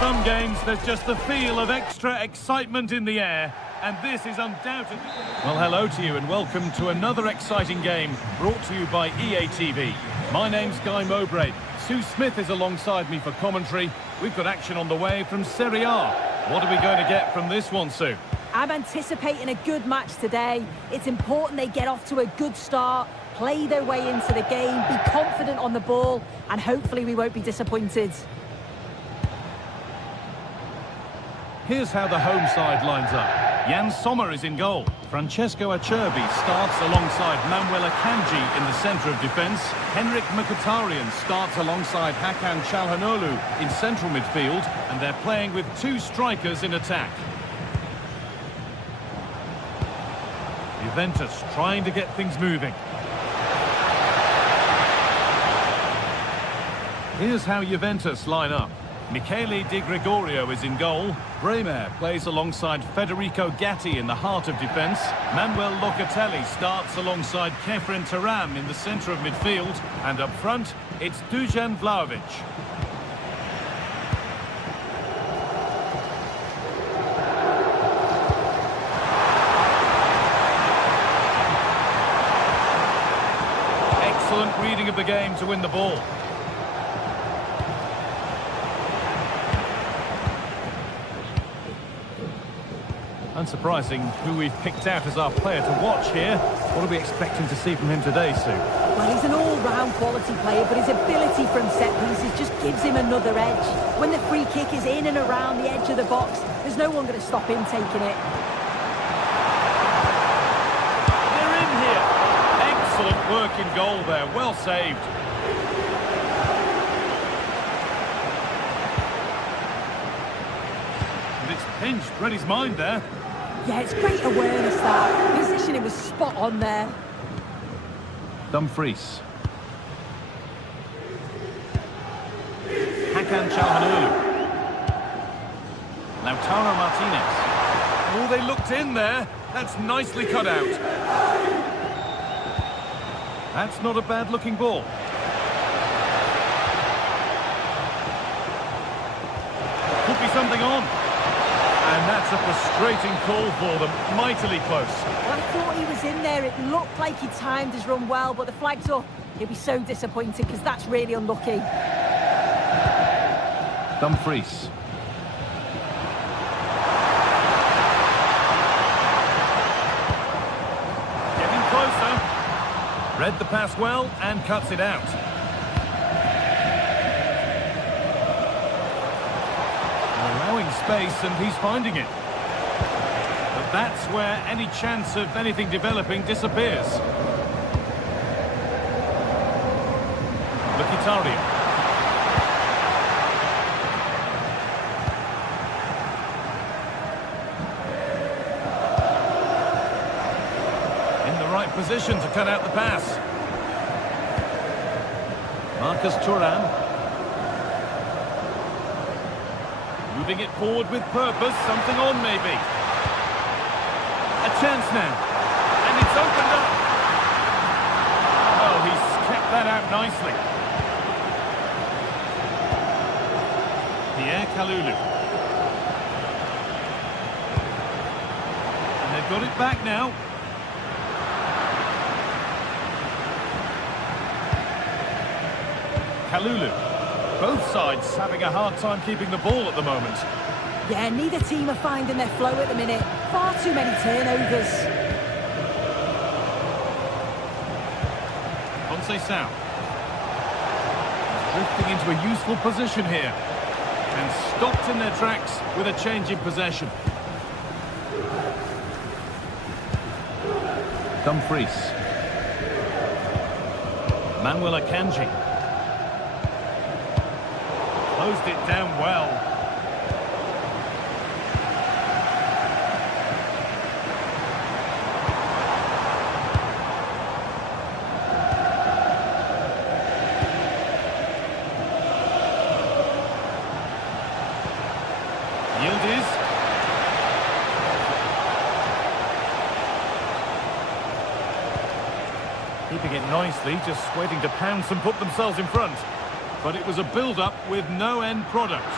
some games, there's just the feel of extra excitement in the air, and this is undoubtedly... Well, hello to you and welcome to another exciting game brought to you by EA TV. My name's Guy Mowbray. Sue Smith is alongside me for commentary. We've got action on the way from Serie A. What are we going to get from this one, Sue? I'm anticipating a good match today. It's important they get off to a good start, play their way into the game, be confident on the ball, and hopefully we won't be disappointed. Here's how the home side lines up. Jan Sommer is in goal. Francesco Acerbi starts alongside Manuel Akanji in the centre of defence. Henrik Mkhitaryan starts alongside Hakan Çalhanoğlu in central midfield, and they're playing with two strikers in attack. Juventus trying to get things moving. Here's how Juventus line up. Michele Di Gregorio is in goal. Bremer plays alongside Federico Gatti in the heart of defence. Manuel Locatelli starts alongside Kefren Turam in the centre of midfield. And up front, it's Dusan Vlahovic. Excellent reading of the game to win the ball. Unsurprising who we've picked out as our player to watch here. What are we expecting to see from him today, Sue? Well, he's an all-round quality player, but his ability from set pieces just gives him another edge. When the free kick is in and around the edge of the box, there's no one going to stop him taking it. They're in here. Excellent work in goal there. Well saved. And it's pinched. Read his mind there. Yeah, it's great awareness, that. Positioning was spot on there. Dumfries. Hakan Çalhanoğlu. Lautaro Martinez. Oh, they looked in there. That's nicely cut out. That's not a bad-looking ball. Could be something on. And that's a frustrating call for them. Mightily close. Well, I thought he was in there. It looked like he timed his run well, but the flag's up. He'll be so disappointed because that's really unlucky. Dumfries. Getting closer. Read the pass well and cuts it out. Allowing space and he's finding it. But that's where any chance of anything developing disappears. Mkhitaryan. In the right position to cut out the pass. Marcus Thuram. Moving it forward with purpose, something on maybe. A chance now, and it's opened up. Oh, he's kept that out nicely. Pierre Kalulu. And they've got it back now. Kalulu. Both sides having a hard time keeping the ball at the moment. Yeah, neither team are finding their flow at the minute. Far too many turnovers. Conceição. Drifting into a useful position here. And stopped in their tracks with a change in possession. Dumfries. Manuel Akanji. Closed it down well. Yildiz. Keeping it nicely, just waiting to pounce and put themselves in front. But it was a build-up with no end product.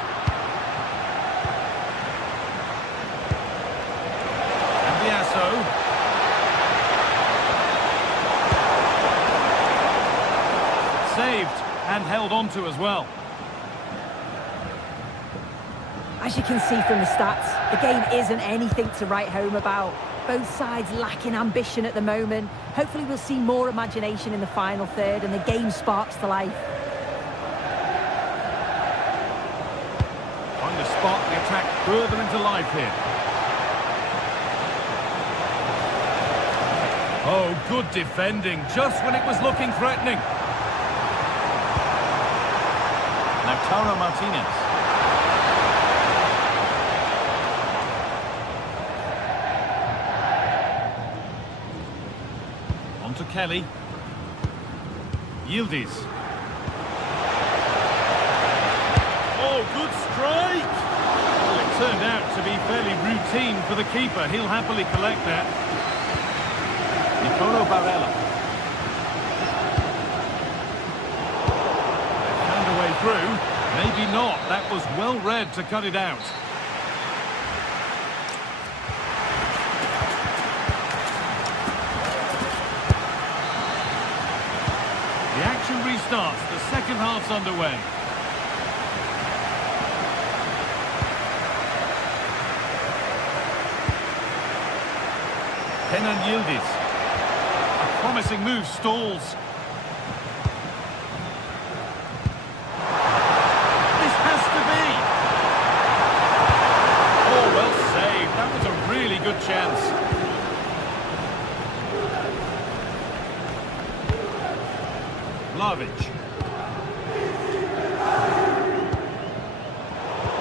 held on to as well. As you can see from the stats, the game isn't anything to write home about. Both sides lacking ambition at the moment. Hopefully we'll see more imagination in the final third and the game sparks to life. Trying to spark the attack further into life here. Oh, good defending, just when it was looking threatening. Lautaro Martinez. On to Kelly. Yildiz. Oh, good strike! Well, it turned out to be fairly routine for the keeper. He'll happily collect that. Nicolo Barella. They found a way through. Maybe not. That was well read to cut it out. The action restarts. The second half's underway. Kenan Yildiz. A promising move stalls. This has to be. Oh, well saved. That was a really good chance. Vlahovic.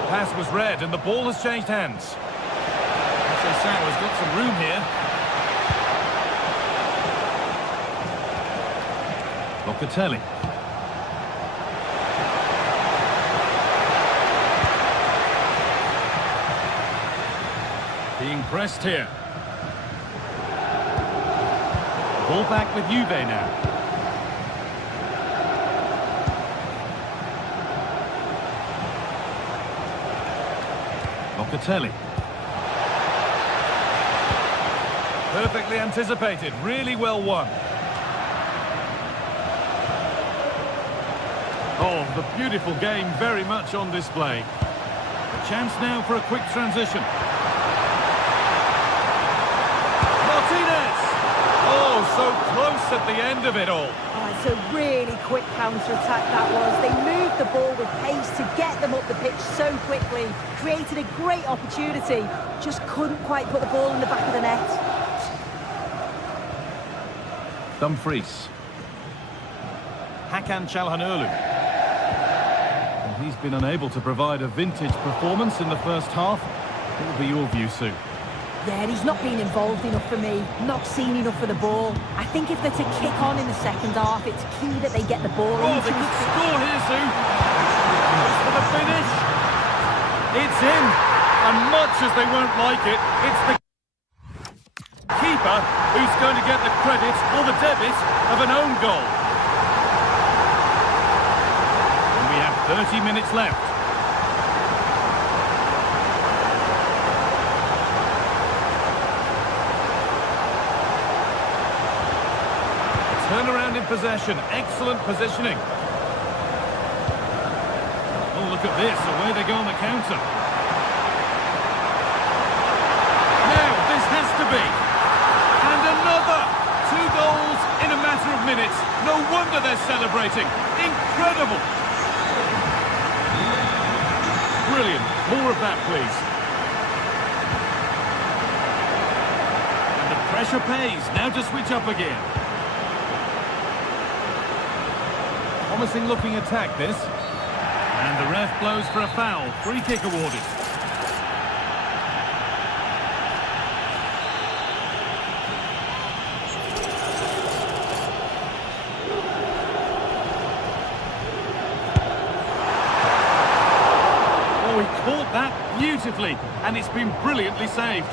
Pass was read and the ball has changed hands. Sawa's got some room here. Locatelli. Being pressed here. Ball back with Juve now. Locatelli. Perfectly anticipated, really well won. Oh, the beautiful game very much on display. A chance now for a quick transition. Martinez! Oh, so close at the end of it all. Oh, it's a really quick counter-attack that was. They moved the ball with pace to get them up the pitch so quickly. Created a great opportunity. Just couldn't quite put the ball in the back of the net. Dumfries. Hakan Çalhanoğlu. Well, he's been unable to provide a vintage performance in the first half. What will be your view, Sue? Yeah, he's not been involved enough for me. Not seen enough for the ball. I think if they're to kick on in the second half, it's key that they get the ball Oh, into they could score here, Sue. Goes for the finish. It's in. And much as they won't like it, it's the keeper who's going to get the credit or the debit of an own goal. And we have 30 minutes left. Turnaround in possession, excellent positioning. Oh, look at this, away they go on the counter. Now, this has to be. And another! 2 goals in a matter of minutes. No wonder they're celebrating. Incredible! Brilliant. More of that, please. And the pressure pays. Now to switch up again. Promising looking attack, this. And the ref blows for a foul. Free kick awarded. Oh, he caught that beautifully, and it's been brilliantly saved.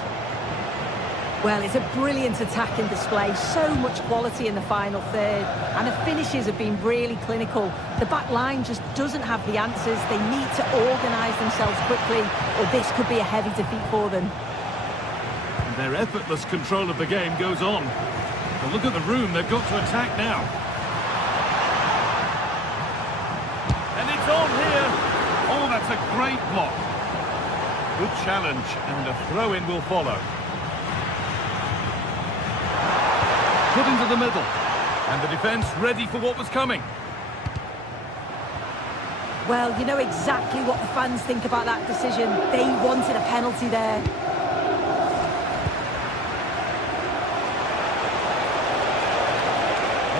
Well, it's a brilliant attacking display, so much quality in the final third, and the finishes have been really clinical. The back line just doesn't have the answers. They need to organise themselves quickly, or this could be a heavy defeat for them. And their effortless control of the game goes on. But look at the room they've got to attack now. a great block. Good challenge, and a throw-in will follow. Put into the middle, and the defence ready for what was coming. Well, you know exactly what the fans think about that decision. They wanted a penalty there.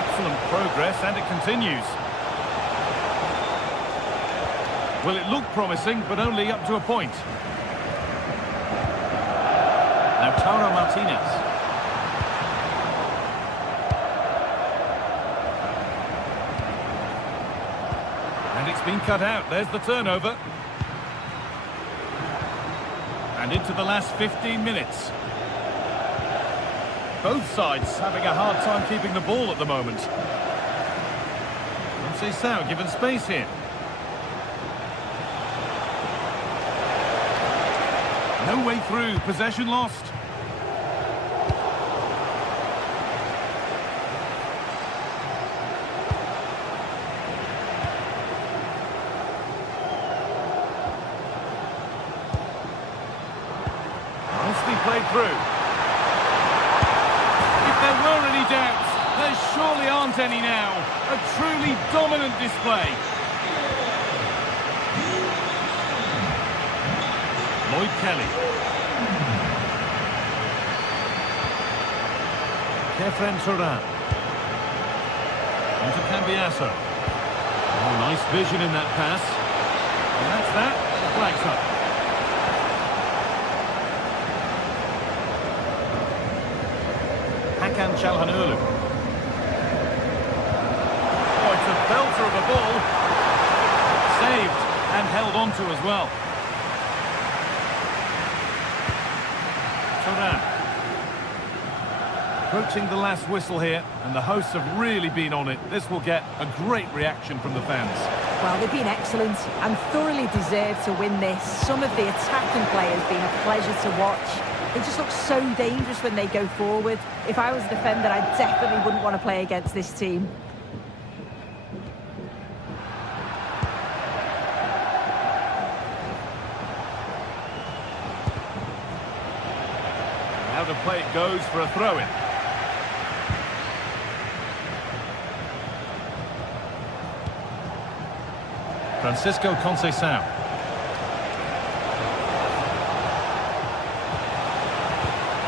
Excellent progress, and it continues. Well, it looked promising, but only up to a point. Now, Taro Martinez. And it's been cut out. There's the turnover. And into the last 15 minutes. Both sides having a hard time keeping the ball at the moment. Conceição given space here. No way through. Possession lost. Nicely played through. If there were any doubts, there surely aren't any now. A truly dominant display. Lloyd Kelly. Kefren Turan. Into Cambiasso. Oh, nice vision in that pass. And that's that. The flag's up. Hakan Çalhanoğlu. Oh, it's a belter of a ball. Saved and held onto as well. Approaching the last whistle here, and the hosts have really been on it. This will get a great reaction from the fans. Well, they've been excellent and thoroughly deserved to win this. Some of the attacking play has been a pleasure to watch. They just look so dangerous when they go forward. If I was a defender, I definitely wouldn't want to play against this team. Out of play it goes for a throw-in. Francisco Conceição.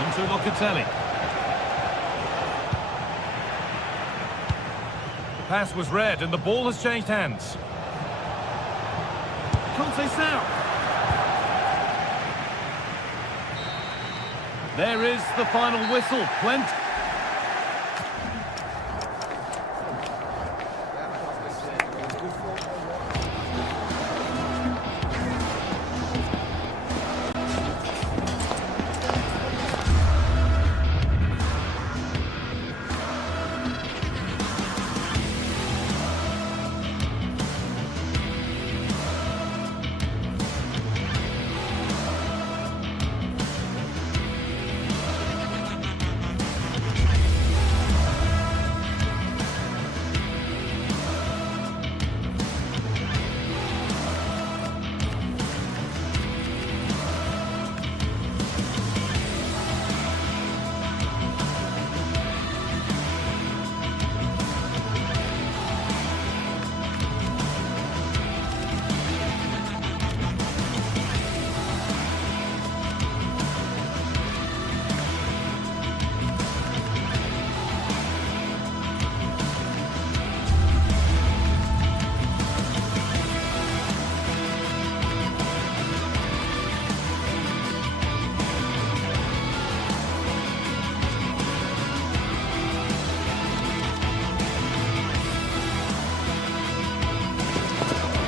Into Locatelli. The pass was read and the ball has changed hands. Conceição. There is the final whistle. Plenty.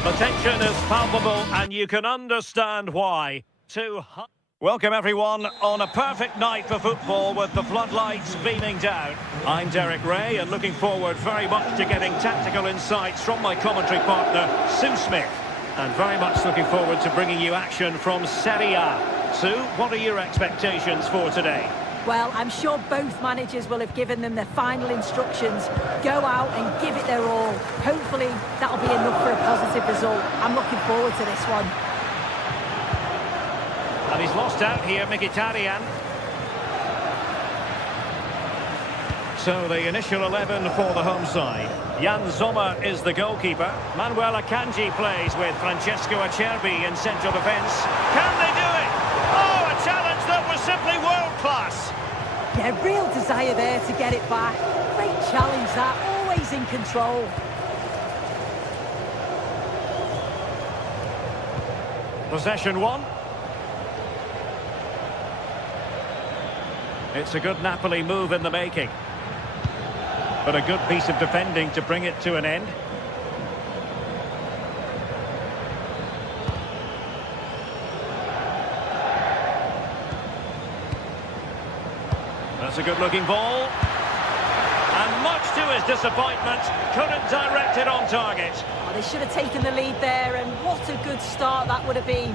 The tension is palpable, and you can understand why. Welcome everyone on a perfect night for football with the floodlights beaming down. I'm Derek Ray and looking forward very much to getting tactical insights from my commentary partner, Sue Smith. And very much looking forward to bringing you action from Serie A. Sue, what are your expectations for today? Well, I'm sure both managers will have given them their final instructions. Go out and give it their all. Hopefully, that'll be enough for a positive result. I'm looking forward to this one. And he's lost out here, Mkhitaryan. So the initial 11 for the home side. Jan Sommer is the goalkeeper. Manuel Akanji plays with Francesco Acerbi in central defence. Can they do it? Oh, a challenge that was simply world-class. Yeah, real desire there to get it back. Great challenge that, always in control. Possession one. It's a good Napoli move in the making. But a good piece of defending to bring it to an end. That's a good-looking ball. And much to his disappointment, couldn't direct it on target. Oh, they should have taken the lead there, and what a good start that would have been.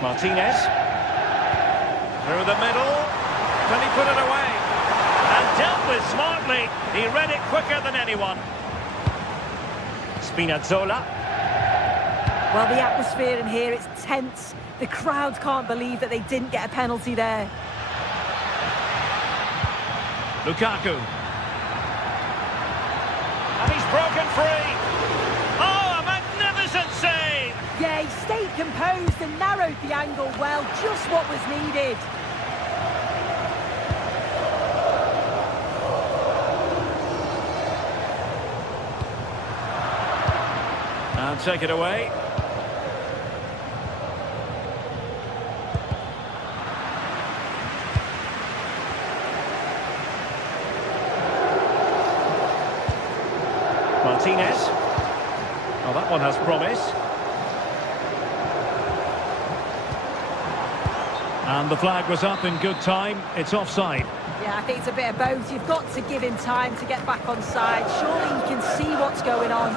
Martinez. Through the middle. Can he put it away? And dealt with smartly. He read it quicker than anyone. Spinazzola. Well, the atmosphere in here, it's tense. The crowd can't believe that they didn't get a penalty there. Lukaku. And he's broken free. Oh, a magnificent save. Yeah, he stayed composed and narrowed the angle well, just what was needed. And take it away. Martinez. Oh, that one has promise. And the flag was up in good time. It's offside. Yeah, I think it's a bit of both. You've got to give him time to get back on side. Surely he can see what's going on.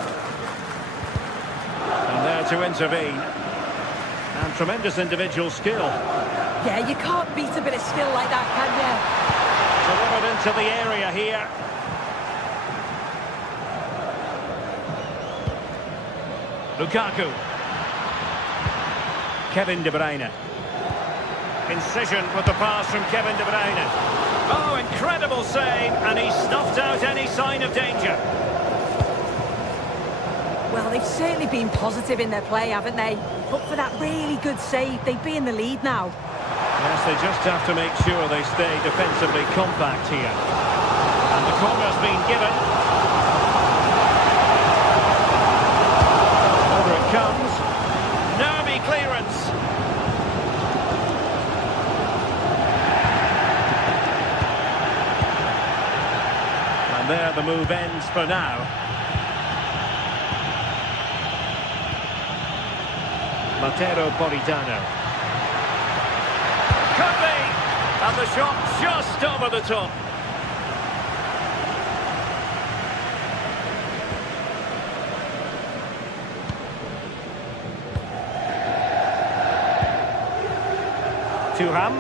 And there to intervene. And tremendous individual skill. Yeah, you can't beat a bit of skill like that, can you? Delivered into the area here. Lukaku. Kevin De Bruyne. Incision with the pass from Kevin De Bruyne. Oh, incredible save, and he snuffed out any sign of danger. Well, they've certainly been positive in their play, haven't they? But for that really good save, they'd be in the lead now. Yes, they just have to make sure they stay defensively compact here. And the corner's been given. Over it comes. Nervy clearance. And there the move ends for now. Matteo Politano. Could be! And the shot just over the top. Thuram.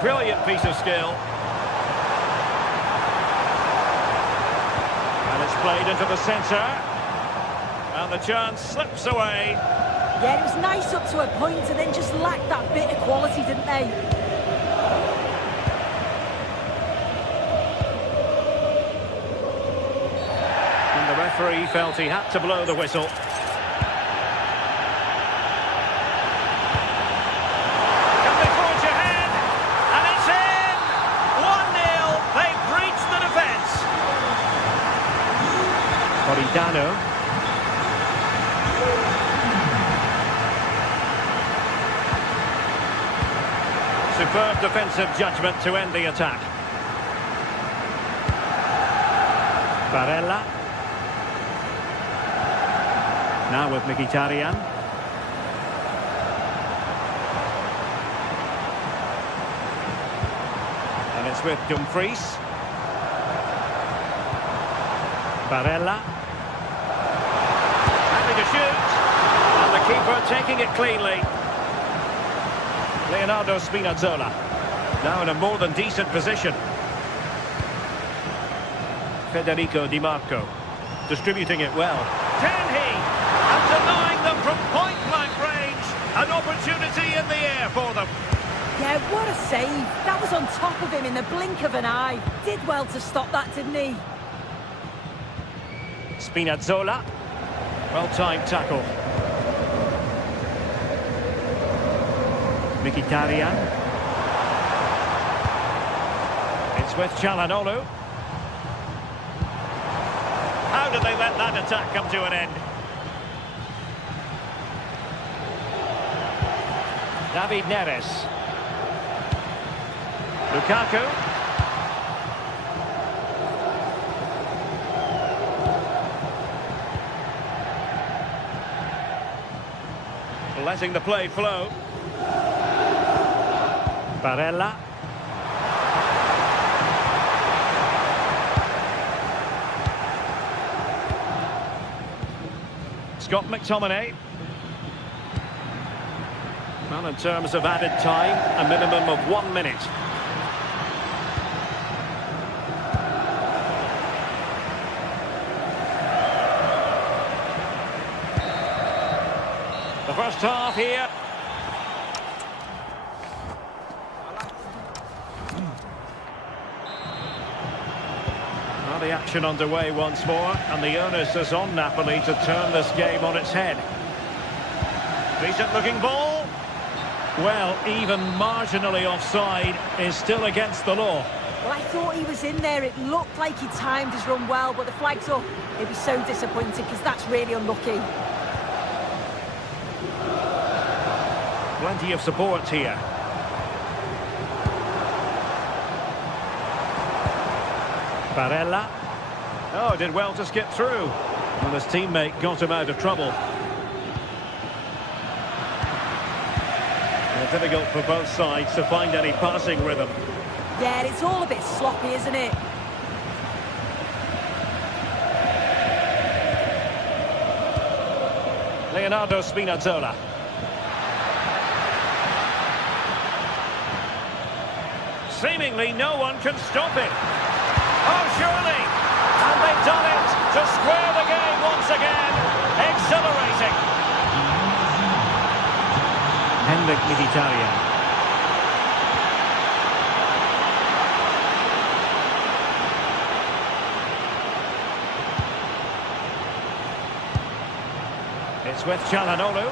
Brilliant piece of skill. And it's played into the centre. And the chance slips away. Yeah, it was nice up to a point and then just lacked that bit of quality, didn't they? And the referee felt he had to blow the whistle. Can they forge ahead? And it's in! 1-0. They've breached the defence. Politano. Superb defensive judgment to end the attack. Barella. Now with Mkhitaryan. And it's with Dumfries. Barella. Having to shoot. And the keeper taking it cleanly. Leonardo Spinazzola, now in a more than decent position. Federico Di Marco, distributing it well. Can he? on top of him in the blink of an eye. Did well to stop that, didn't he? Spinazzola. Well-timed tackle. Mkhitaryan. It's with Çalhanoğlu. How did they let that attack come to an end? David Neres. Lukaku. Letting the play flow. Barella. Scott McTominay. Well, in terms of added time, a minimum of 1 minute. The first half here. Well, the action underway once more, and the onus is on Napoli to turn this game on its head. Decent looking ball. Well, even marginally offside is still against the law. Well, I thought he was in there. It looked like he timed his run well, but the flag's up. He'd be so disappointed because that's really unlucky. Plenty of support here. Barella. Oh, did well to skip through. And his teammate got him out of trouble. Well, difficult for both sides to find any passing rhythm. Yeah, it's all a bit sloppy, isn't it? Leonardo Spinazzola. Seemingly no one can stop it. Oh, surely! And they've done it to square the game once again. Exhilarating. Henrik Mkhitaryan. It's with Çalhanoğlu.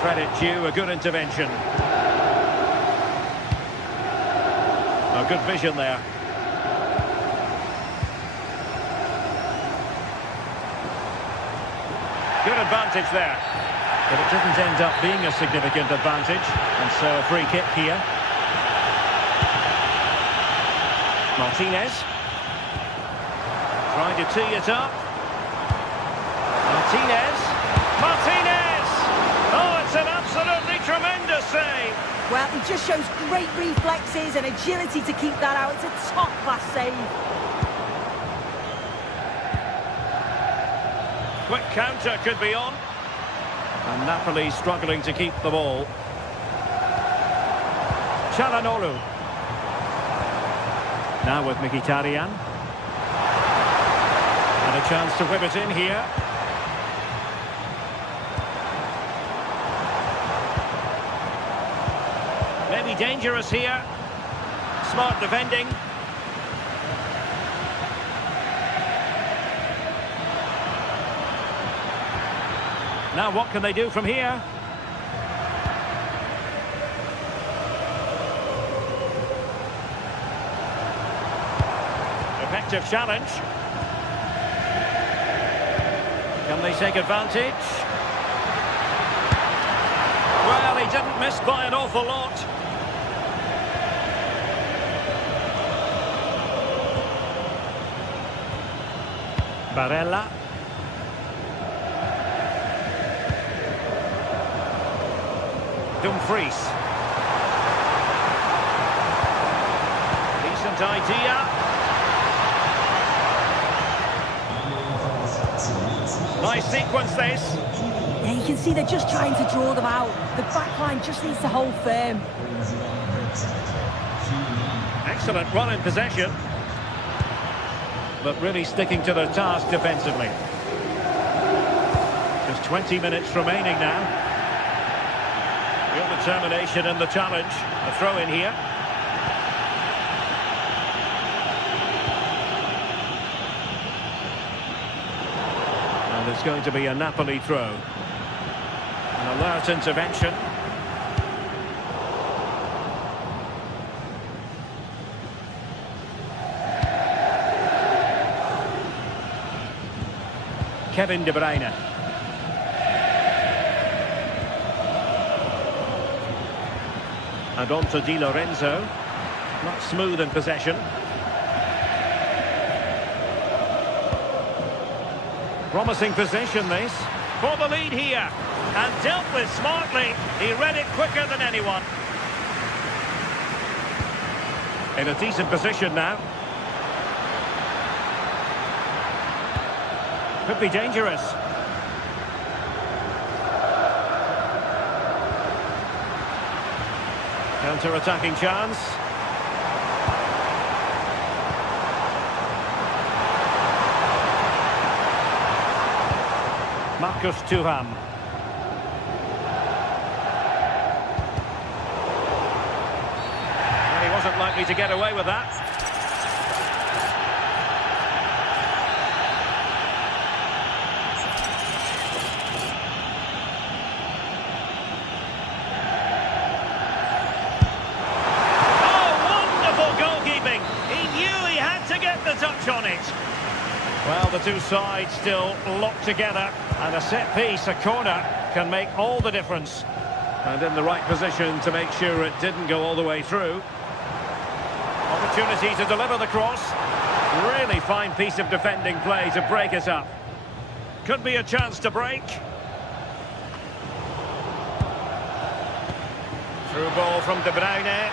Credit due, a good intervention. Oh, good vision there. Good advantage there. But it didn't end up being a significant advantage. And so a free kick here. Martinez. Trying to tee it up. Martinez. Martinez! Oh, it's an absolutely tremendous save. Well, he just shows great reflexes and agility to keep that out. It's a top-class save. Quick counter could be on. And Napoli struggling to keep the ball. Çalhanoğlu. Now with Mkhitaryan. And a chance to whip it in here. Maybe dangerous here. Smart defending. Now what can they do from here? Effective challenge. Can they take advantage? Well, he didn't miss by an awful lot. Barella. Dumfries. Decent idea. Nice sequence this. Yeah, you can see they're just trying to draw them out. The back line just needs to hold firm. Excellent run in possession. But really sticking to their task defensively. Just 20 minutes remaining now. Real determination in the challenge. A throw in here. And it's going to be a Napoli throw. An alert intervention. Kevin De Bruyne. And on to Di Lorenzo. Not smooth in possession. Promising position, this. For the lead here. And dealt with smartly. He read it quicker than anyone. In a decent position now. Could be dangerous. Counter-attacking chance. Marcus Thuram. Well, he wasn't likely to get away with that. On it. Well, the two sides still locked together, and a set piece, a corner, can make all the difference. And in the right position to make sure it didn't go all the way through. Opportunity to deliver the cross. Really fine piece of defending play to break it up. Could be a chance to break. Through ball from De Bruyne.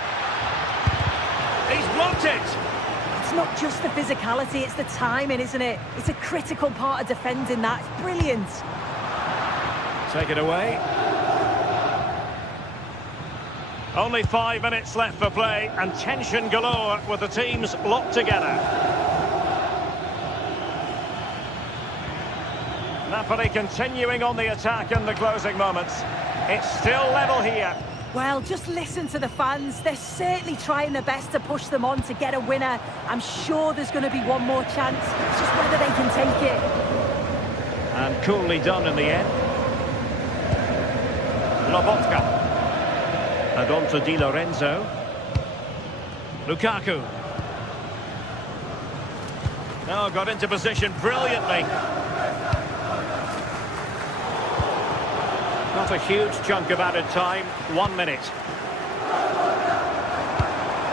He's blocked it. It's not just the physicality, it's the timing, isn't it? It's a critical part of defending that. It's brilliant. Take it away. Only 5 minutes left for play, and tension galore with the teams locked together. Napoli continuing on the attack in the closing moments. It's still level here. Well, just listen to the fans. They're certainly trying their best to push them on to get a winner. I'm sure there's going to be one more chance. It's just whether they can take it. And coolly done in the end. Lobotka. And on to Di Lorenzo. Lukaku. Oh, got into position brilliantly. Not a huge chunk of added time, 1 minute.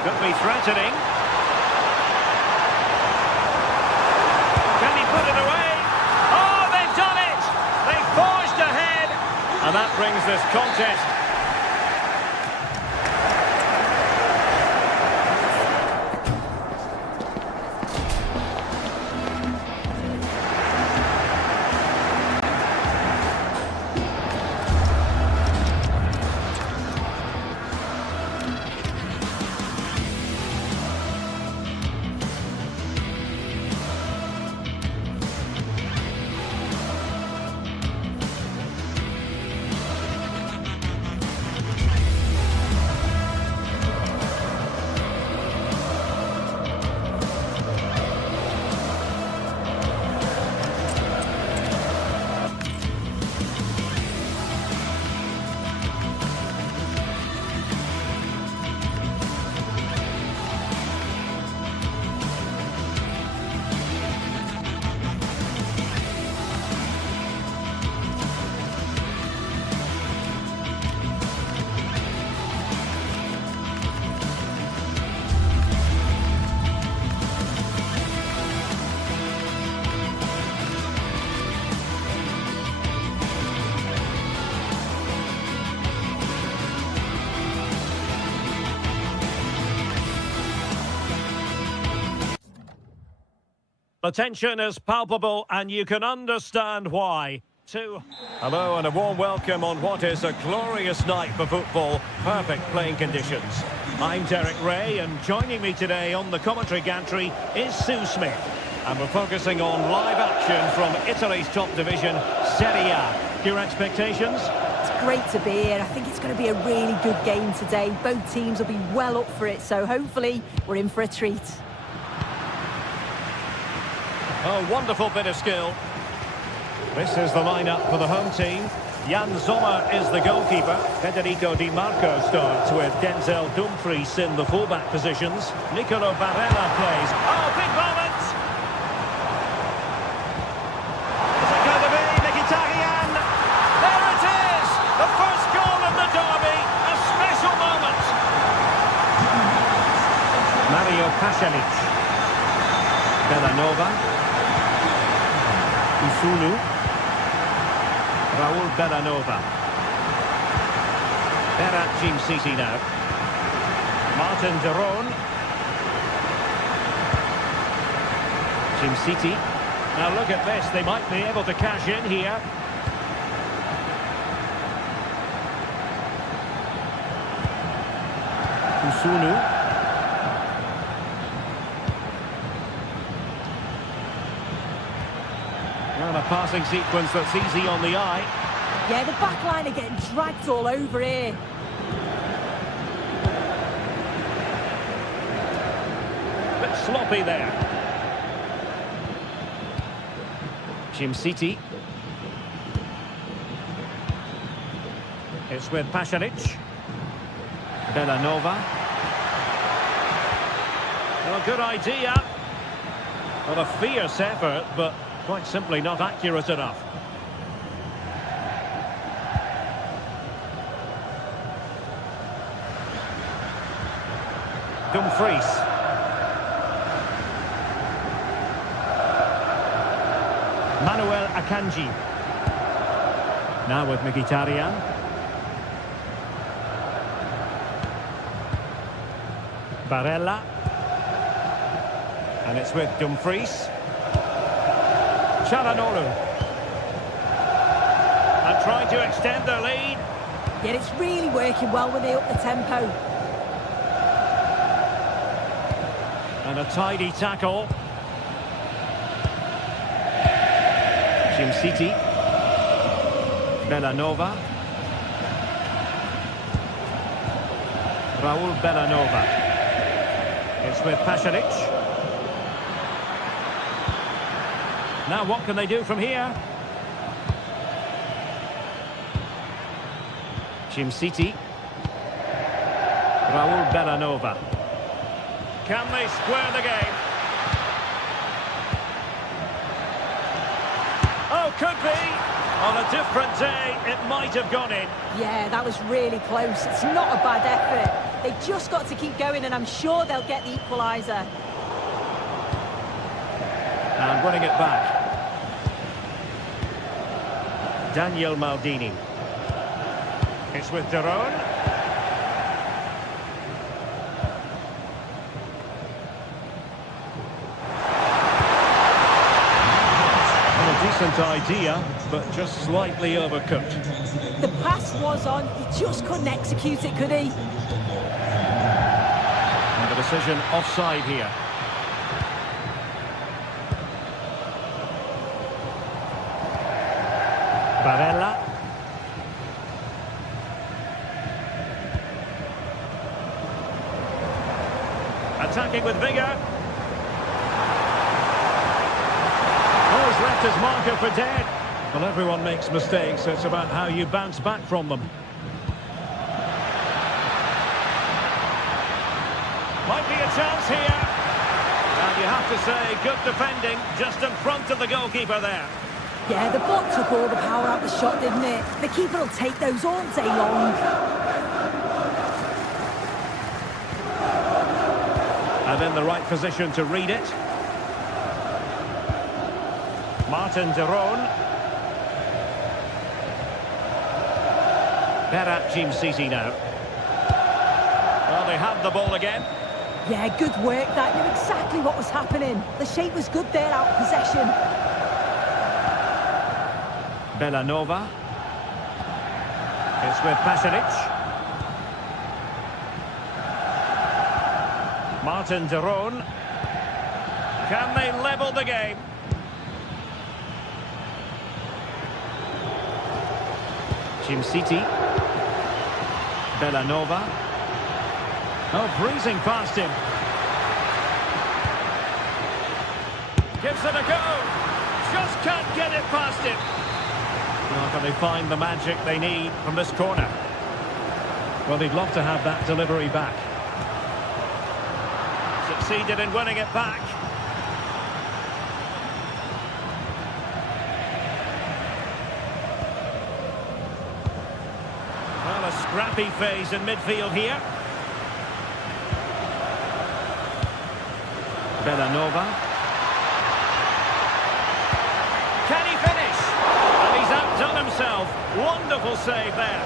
Could be threatening. Can he put it away? Oh, they've done it! They've forged ahead! And that brings this contest. The tension is palpable, and you can understand why. Hello and a warm welcome on what is a glorious night for football. Perfect playing conditions. I'm Derek Ray, and joining me today on the commentary gantry is Sue Smith. And we're focusing on live action from Italy's top division, Serie A. Your expectations? great to be here. I think it's going to be a really good game today. Both teams will be well up for it, so hopefully we're in for a treat. A wonderful bit of skill. This is the lineup for the home team. Jan Sommer is the goalkeeper. Federico Di Marco starts with Denzel Dumfries in the fullback positions. Nicolo Barella plays. Oh, big moment! Is it going to be Mkhitaryan? There it is! The first goal of the derby. A special moment. Mario Pasalic. Bellanova. Isulu. Raul Bellanova. Berat Jim-Sisi now. Martin de Roon. Jim-Sisi. Now look at this, they might be able to cash in here. Kusunu. Well, a passing sequence that's easy on the eye. Yeah, the back line are getting dragged all over here. Bit sloppy there. Jim-Sisi. It's with Pasalic. Bellanova. Well, good idea. Well, a fierce effort, but quite simply not accurate enough. Dumfries. Manuel Akanji. Now with Mkhitaryan. Barella. And it's with Dumfries. Çalhanoğlu. And trying to extend their lead. Yeah, it's really working well when they up the tempo. And a tidy tackle. Jim-Sisi. Bellanova. Raul Bellanova. It's with Pasalic. Now what can they do from here? Jim-Sisi. Raul Bellanova. Can they square the game? Oh, could be. On a different day, it might have gone in. Yeah, that was really close. It's not a bad effort. They've just got to keep going, and I'm sure they'll get the equaliser. And winning it back. Daniel Maldini. It's with de Roon. Well, a decent idea, but just slightly overcooked. The pass was on, he just couldn't execute it, could he? And the decision offside here. Barella. Attacking with vigour. Oh, he's left his marker for dead. Well, everyone makes mistakes, so it's about how you bounce back from them. Might be a chance here. And you have to say, good defending, just in front of the goalkeeper there. Yeah, the block took all the power out of the shot, didn't it? The keeper will take those all day long. And in the right position to read it. Martin de Roon. Berat Jim-Sisi now. Well, they have the ball again. Yeah, good work. That knew exactly what was happening. The shape was good there, out of possession. Bellanova. It's with Pasalic. Martin de Roon. Can they level the game? City. Bellanova. Oh, breezing past him. Gives it a go. Just can't get it past him. Now, can they find the magic they need from this corner? Well, they'd love to have that delivery back. Succeeded in winning it back. Well, a scrappy phase in midfield here. Bellanova. Can he finish? And he's outdone himself. Wonderful save there.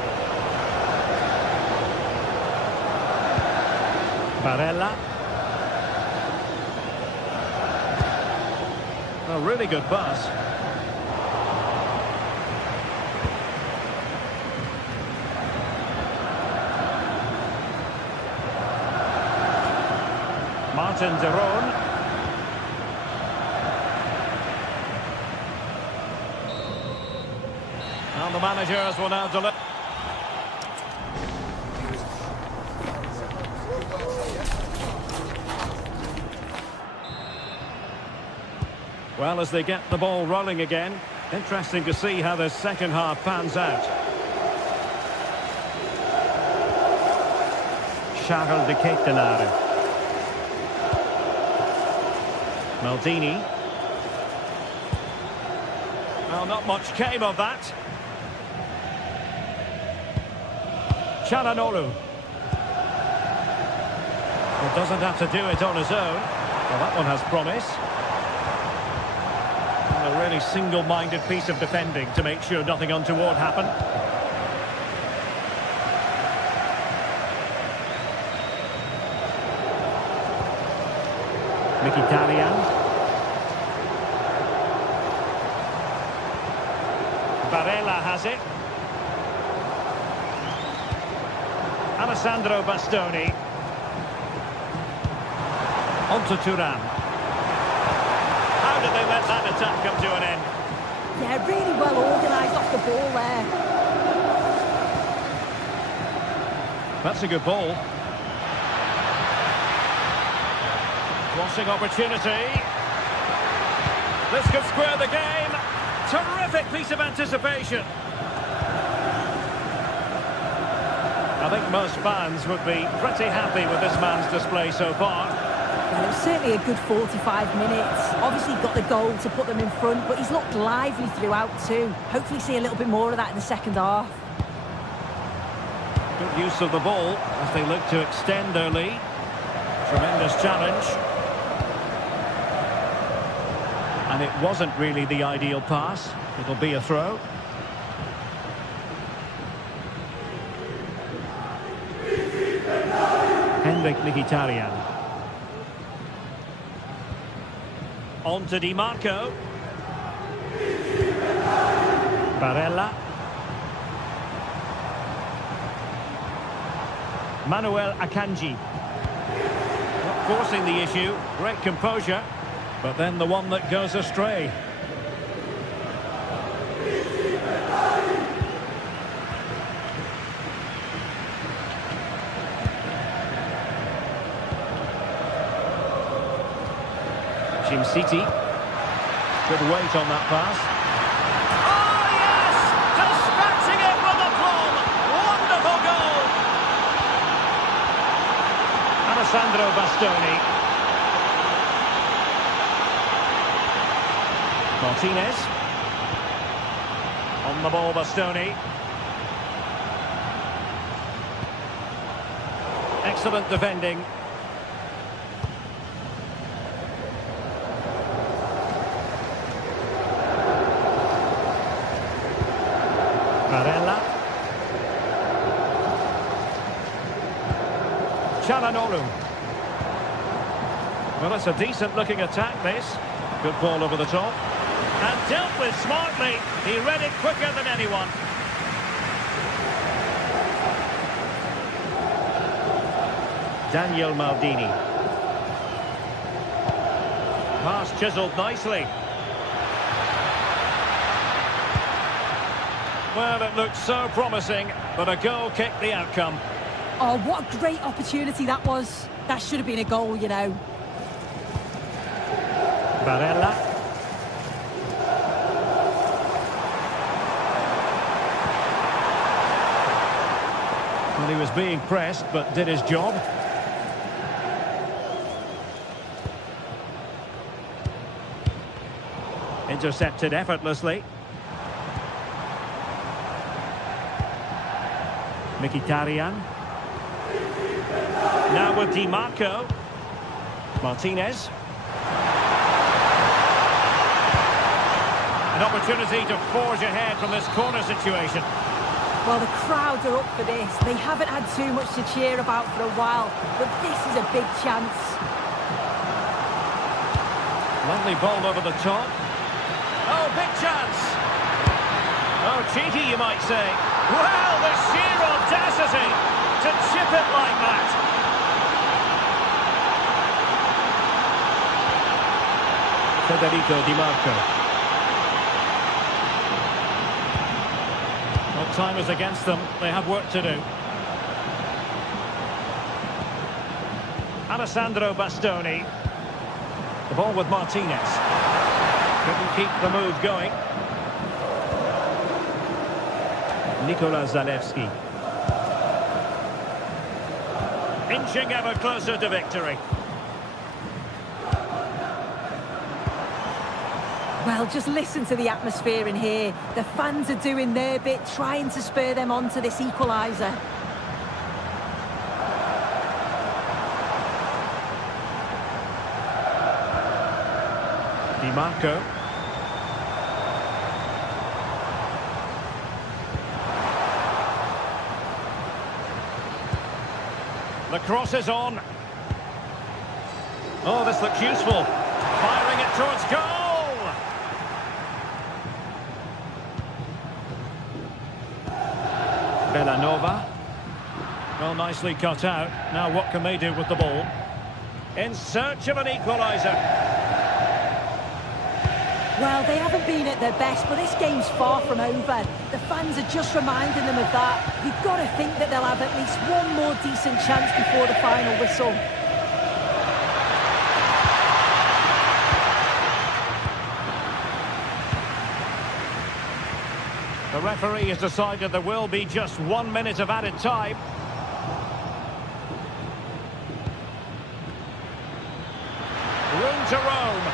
Barella. A really good pass. Martin de Roon. And the managers will now deliver. Well, as they get the ball rolling again, interesting to see how the second half pans out. Charles de Ketelaere. Maldini. Well, not much came of that. Çalhanoğlu. Well, doesn't have to do it on his own. Well, that one has promise. A really single-minded piece of defending to make sure nothing untoward happened. Mkhitaryan. Barella has it. Alessandro Bastoni. On to Thuram. How did they let that attack come to an end? Yeah, really well organised off the ball there. That's a good ball. Crossing opportunity. This could square the game. Terrific piece of anticipation. I think most fans would be pretty happy with this man's display so far. Well, it was certainly a good 45 minutes. Obviously got the goal to put them in front, but he's looked lively throughout too. Hopefully see a little bit more of that in the second half. Good use of the ball as they look to extend their lead. Tremendous challenge. And it wasn't really the ideal pass. It'll be a throw. Henrik Mkhitaryan. On to Di Marco. Barella. Manuel Akanji. Not forcing the issue. Great composure. But then the one that goes astray. City. Good weight on that pass. Oh, yes! Dispatching it with aplomb. Wonderful goal. Alessandro Bastoni. Martinez. On the ball, Bastoni. Excellent defending. Barella. Çalhanoğlu. Well, it's a decent-looking attack, this. Good ball over the top. And dealt with smartly. He read it quicker than anyone. Daniel Maldini. Pass chiselled nicely. Well, it looked so promising, but a goal kicked the outcome. Oh, what a great opportunity that was. That should have been a goal, you know. Barella. Well, he was being pressed, but did his job. Intercepted effortlessly. Mkhitaryan. Now with Di Marco. Martinez. An opportunity to forge ahead from this corner situation. Well, the crowds are up for this. They haven't had too much to cheer about for a while, but this is a big chance. Lovely ball over the top. Oh, big chance. Oh, cheeky, you might say. Well, the sheer audacity to chip it like that. Federico Di Marco. Well, time is against them. They have work to do. Alessandro Bastoni. The ball with Martinez. Couldn't keep the move going. Nikola Zalewski. Inching ever closer to victory. Well, just listen to the atmosphere in here. The fans are doing their bit, trying to spur them on to this equaliser. Di Marco. The cross is on. Oh, this looks useful. Firing it towards goal. Bellanova. Well, nicely cut out. Now what can they do with the ball? In search of an equaliser. Well, they haven't been at their best, but this game's far from over. The fans are just reminding them of that. You've got to think that they'll have at least one more decent chance before the final whistle. The referee has decided there will be just 1 minute of added time. Room to roam.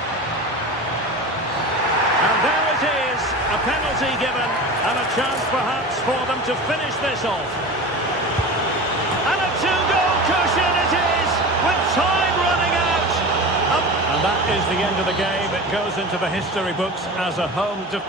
And there it is, a penalty given, and a chance perhaps for them to finish this off. And a two-goal cushion it is, with time running out. And that is the end of the game. It goes into the history books as a home to...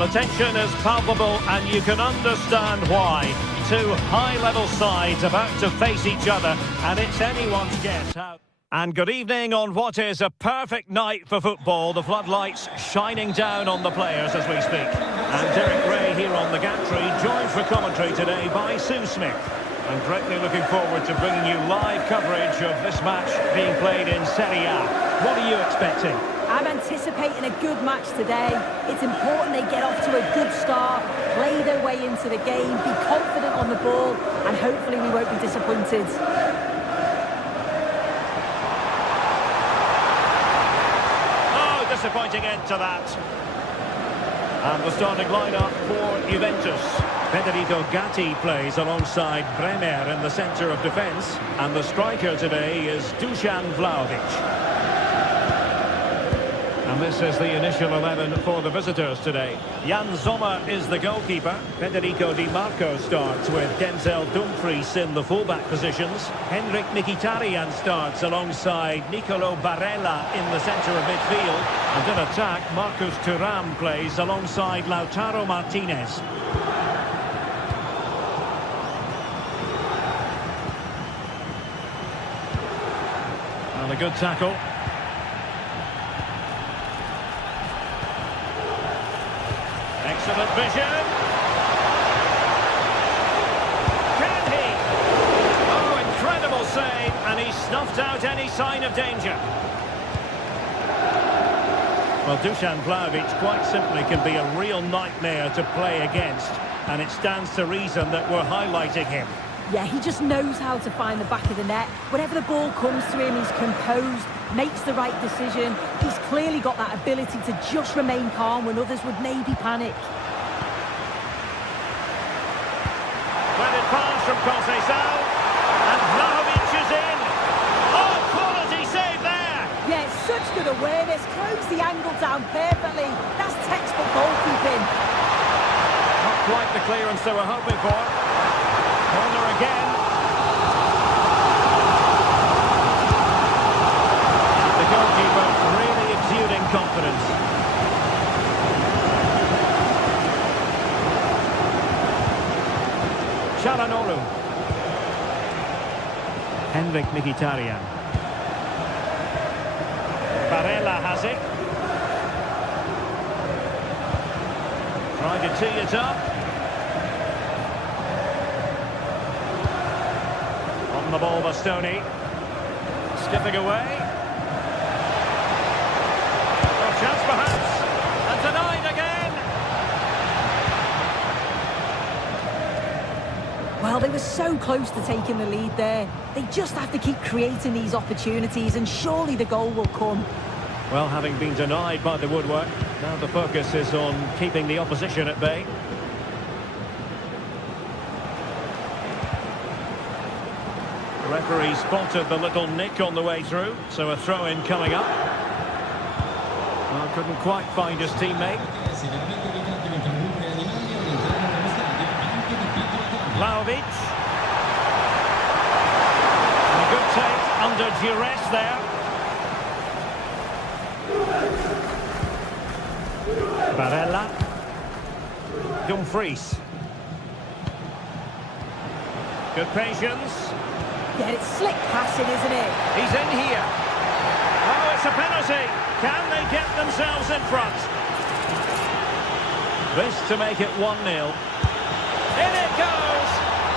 The tension is palpable and you can understand why. Two high-level sides about to face each other, and it's anyone's guess how... And good evening on what is a perfect night for football. The floodlights shining down on the players as we speak. And Derek Ray here on the gantry, joined for commentary today by Sue Smith. I'm greatly looking forward to bringing you live coverage of this match being played in Serie A. What are you expecting? I'm anticipating a good match today. It's important they get off to a good start, play their way into the game, be confident on the ball, and hopefully we won't be disappointed. Oh, disappointing end to that. And the starting lineup for Juventus. Federico Gatti plays alongside Bremer in the centre of defence. And the striker today is Dusan Vlahovic. And this is the initial 11 for the visitors today. Jan Sommer is the goalkeeper. Federico Di Marco starts with Denzel Dumfries in the fullback positions. Henrik Mkhitaryan starts alongside Nicolo Barella in the centre of midfield. And in attack, Marcus Thuram plays alongside Lautaro Martinez. And a good tackle. Excellent vision. Can he? Oh, incredible save, and he snuffed out any sign of danger. Well, Dusan Vlahovic quite simply can be a real nightmare to play against, and it stands to reason that we're highlighting him. Yeah, he just knows how to find the back of the net. Whenever the ball comes to him, he's composed, makes the right decision. He's clearly got that ability to just remain calm when others would maybe panic. Threaded pass from Conceição, and Vlahovic is in. Oh, quality save there! Yeah, it's such good awareness, closed the angle down perfectly. That's textbook goalkeeping. Not quite the clearance they were hoping for. Corner again. The goalkeeper really exuding confidence. Çalhanoğlu. Henrik Mkhitaryan. Barella has it. Trying to tee it up. On the ball, Bastoni. Skipping away. A chance perhaps. And denied again. Well, they were so close to taking the lead there. They just have to keep creating these opportunities and surely the goal will come. Well, having been denied by the woodwork, now the focus is on keeping the opposition at bay. The referee spotted the little nick on the way through, so a throw-in coming up. Well, couldn't quite find his teammate. Vlahovic. And a good take under duress there. Barella. Dumfries. Good patience. Yeah, it's slick passing, isn't it? He's in here. Oh, it's a penalty. Can they get themselves in front? This to make it 1-0. In it goes.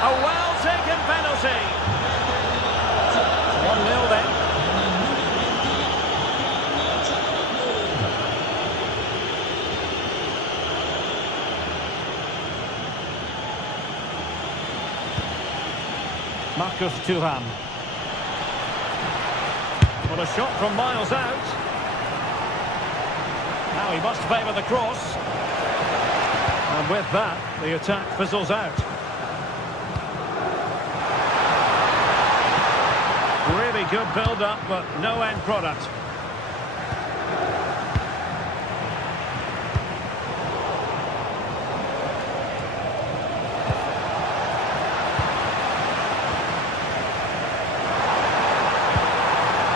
A well-taken penalty. 1-0 then. Marcus Thuram. What a shot from miles out. Now he must favour the cross. And with that, the attack fizzles out. Really good build-up, but no end product.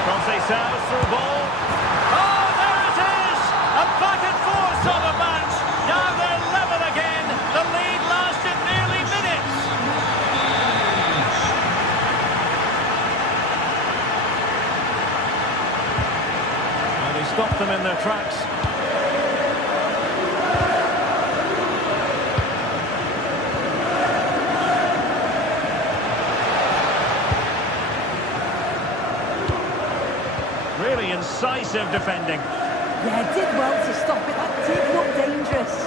Conceição through ball. Oh, there it is! A back and forth of a match. Now they're stop them in their tracks. Really incisive defending. Yeah, did well to stop it. That did look dangerous.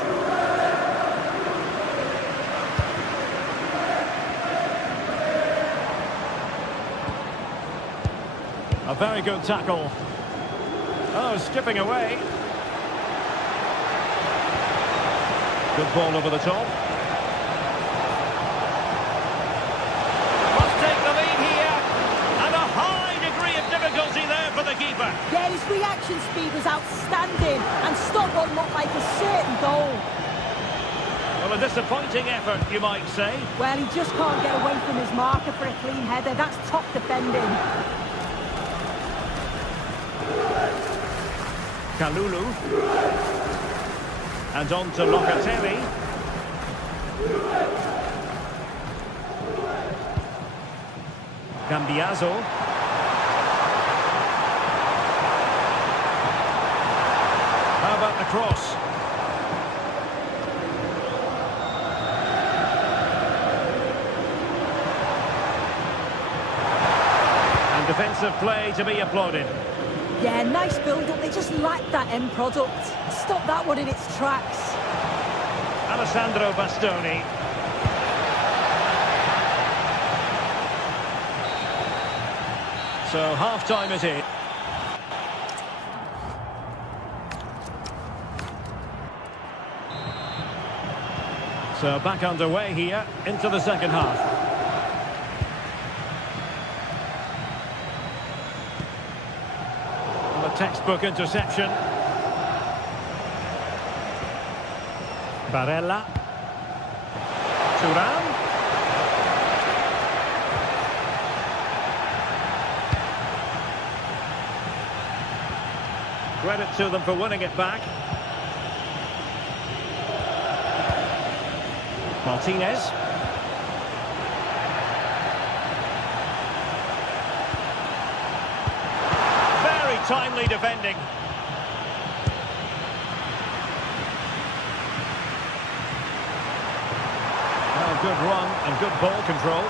A very good tackle. Oh, skipping away. Good ball over the top. Must take the lead here. And a high degree of difficulty there for the keeper. Yeah, his reaction speed was outstanding and stopped what looked like a certain goal. Well, a disappointing effort, you might say. Well, he just can't get away from his marker for a clean header. That's top defending. Kalulu. And on to Locatelli. Cambiaso. How about the cross? And defensive play to be applauded. Yeah, nice build-up. They just lacked that end product. Stop that one in its tracks. Alessandro Bastoni. So half-time it is. So back underway here into the second half. Textbook interception. Barella. Thuram. Credit to them for winning it back. Martinez. Timely defending. Well, good run and good ball control.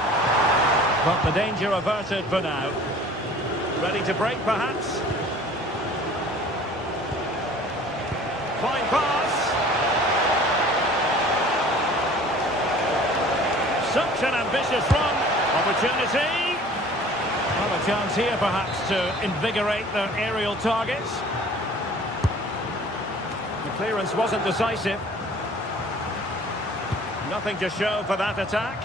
But the danger averted for now. Ready to break, perhaps? Fine pass. Such an ambitious run. Opportunity. Well, a chance here, perhaps, to invigorate their aerial targets. The clearance wasn't decisive. Nothing to show for that attack.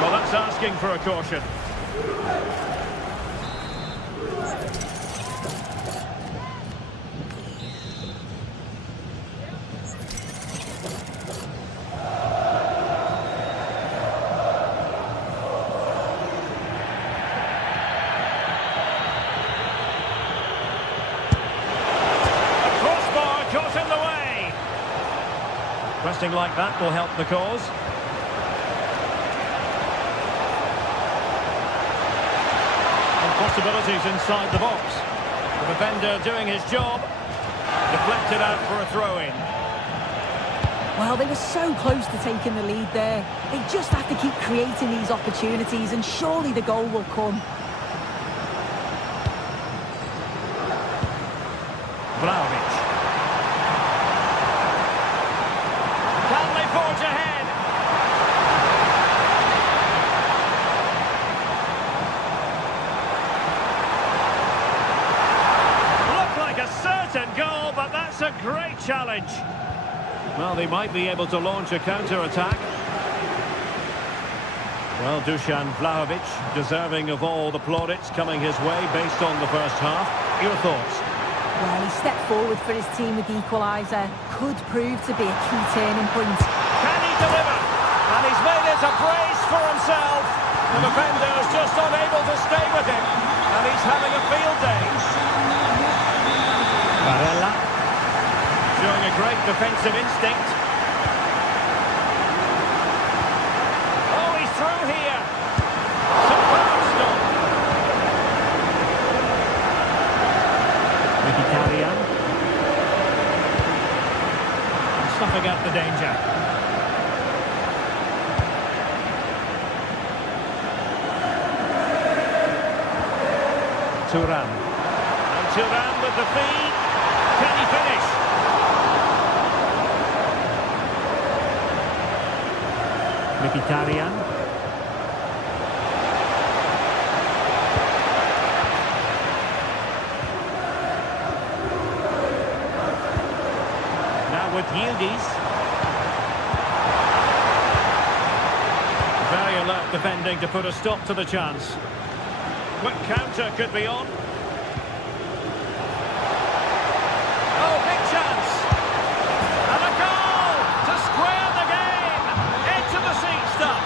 Well, that's asking for a caution. Pressing like that will help the cause. And possibilities inside the box. The defender doing his job. Deflected out for a throw-in. Well, they were so close to taking the lead there. They just have to keep creating these opportunities and surely the goal will come. Vlahovic. Can they forge ahead? Looked like a certain goal, but that's a great challenge. Well, they might be able to launch a counter-attack. Well, Dusan Vlahovic, deserving of all the plaudits coming his way based on the first half. Your thoughts? Well, he stepped forward for his team with the equaliser. Could prove to be a key turning point. Can he deliver? And he's made it a brace for himself. The defender's just unable to stay with him. And he's having a field day. Barella. Showing a great defensive instinct. snuffing out the danger. Thuram. And Thuram with the feed. Can he finish? Mkhitaryan. Now with Yildiz. Very alert defending to put a stop to the chance. Quick counter could be on. Oh, big chance! And a goal to square the game! Into the seat stuff!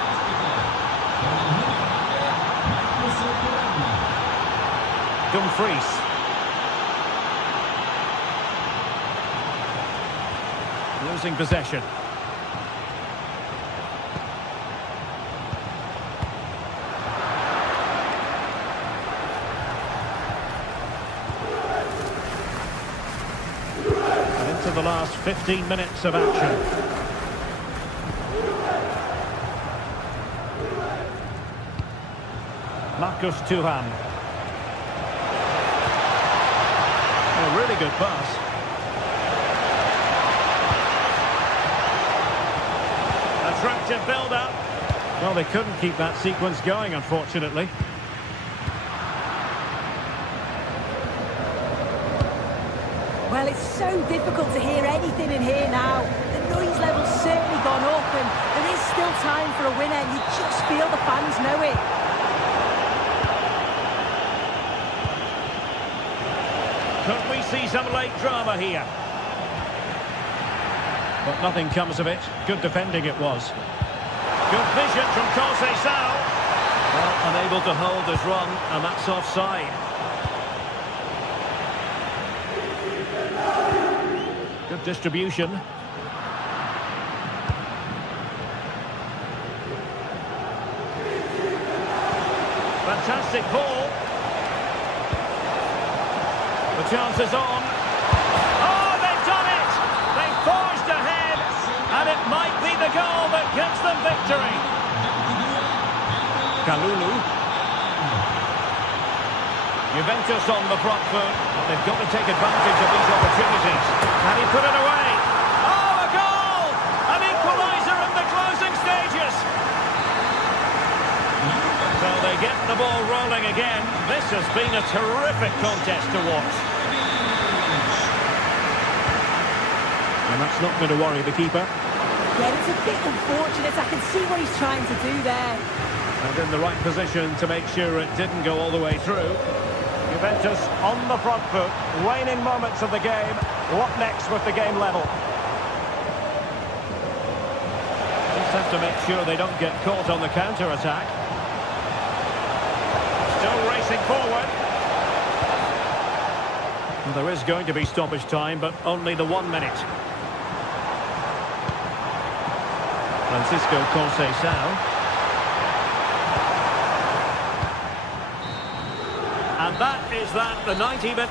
Dumfries. Losing possession. To the last 15 minutes of action. Marcus Thuram. A really good pass. Attractive build-up. Well, they couldn't keep that sequence going, unfortunately. Well, it's so difficult to hear anything in here now. The noise level's certainly gone up, and there is still time for a winner. You just feel the fans know it. Could we see some late drama here? But nothing comes of it. Good defending it was. Good vision from Conceição. Well, unable to hold his run, and that's offside. Good distribution. Fantastic ball. The chance is on. Oh, they've done it! They've forged ahead, and it might be the goal that gives them victory. Kalulu. Juventus on the front foot, but they've got to take advantage of these opportunities. Can he put it away? Oh, a goal! An equaliser in the closing stages. So they get the ball rolling again. This has been a terrific contest to watch. And that's not going to worry the keeper. Yeah, it's a bit unfortunate. I can see what he's trying to do there. And in the right position to make sure it didn't go all the way through. Juventus on the front foot, waning moments of the game. What next with the game level? Just have to make sure they don't get caught on the counter-attack. Still racing forward. Well, there is going to be stoppage time, but only the 1 minute. Francisco Conceição. And that is that, the 90 minute.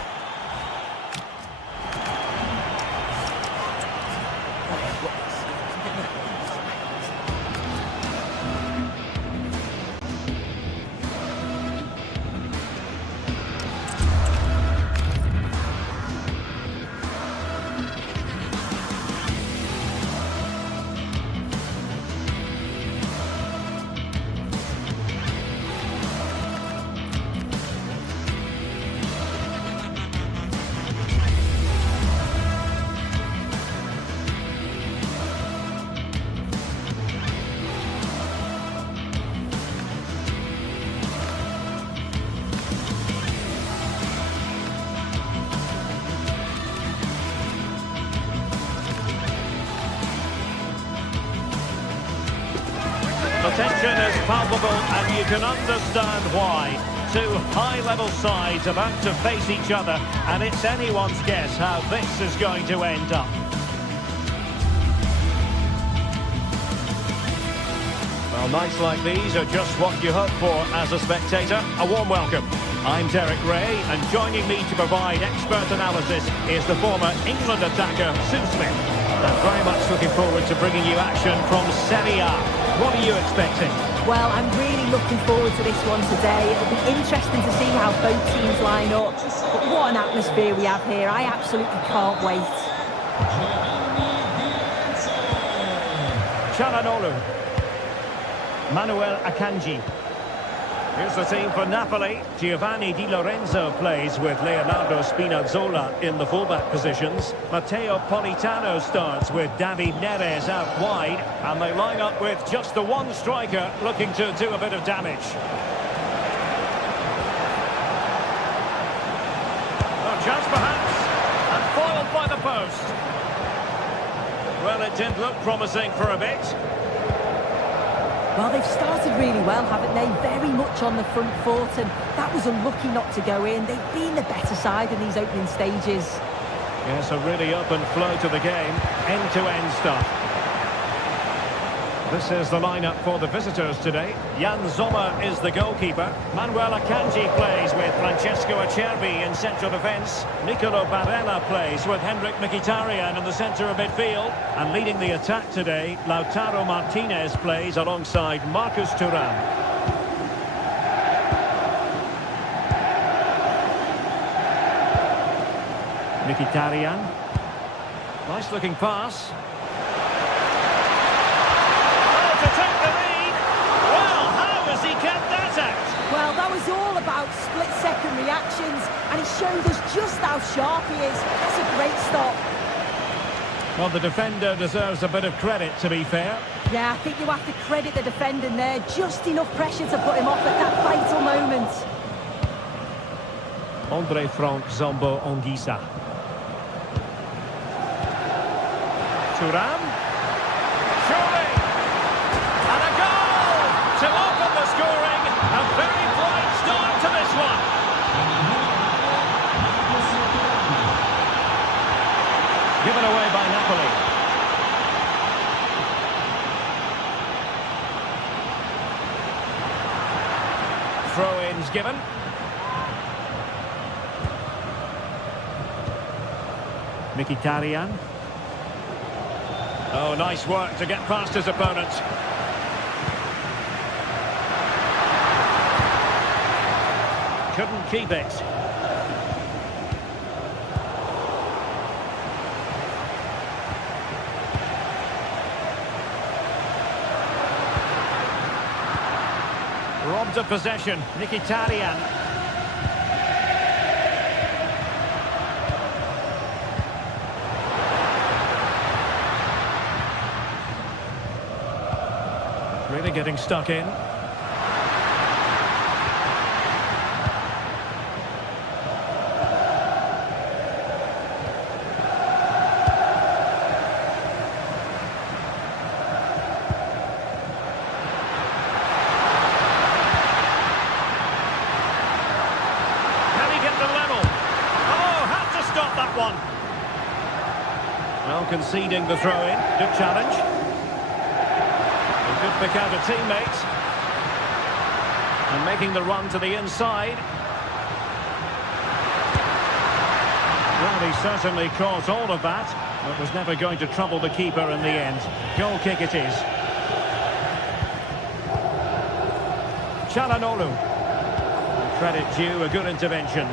The tension is palpable, and you can understand why. Two high-level sides about to face each other, and it's anyone's guess how this is going to end up. Well, nights like these are just what you hope for as a spectator. A warm welcome. I'm Derek Ray, and joining me to provide expert analysis is the former England attacker, Sue Smith. And very much looking forward to bringing you action from Serie A. What are you expecting? Well, I'm really looking forward to this one today. It'll be interesting to see how both teams line up. But what an atmosphere we have here. I absolutely can't wait. Çalhanoğlu. Manuel Akanji. Here's the team for Napoli. Giovanni Di Lorenzo plays with Leonardo Spinazzola in the fullback positions. Matteo Politano starts with David Neres out wide. And they line up with just the one striker looking to do a bit of damage. Oh, chance perhaps. And foiled by the post. Well, it did look promising for a bit. Well, they've started really well, haven't they? Very much on the front foot, and that was unlucky not to go in. They've been the better side in these opening stages. Yes, a really open flow to the game. End-to-end stuff. This is the lineup for the visitors today. Jan Sommer is the goalkeeper. Manuel Akanji plays with Francesco Acerbi in central defence. Nicolo Barella plays with Henrik Mkhitaryan in the centre of midfield. And leading the attack today, Lautaro Martinez plays alongside Marcus Thuram. Mkhitaryan. Nice looking pass. Well, that was all about split-second reactions, and he showed us just how sharp he is. That's a great stop. Well, the defender deserves a bit of credit, to be fair. Yeah, I think you have to credit the defender there. Just enough pressure to put him off at that vital moment. André Frank Zambo Anguissa. Thuram. Surely. And a goal to open the scoring. A very bright start to this one. Given away by Napoli. Throw-ins given. Mkhitaryan. Oh, nice work to get past his opponent. Couldn't keep it. Robbed of possession, Mkhitaryan. Really getting stuck in. Well, conceding the throw-in. Good challenge. He could pick out a teammate. And making the run to the inside. Well, he certainly caused all of that, but was never going to trouble the keeper in the end. Goal kick it is. Çalhanoğlu. Credit due, a good intervention.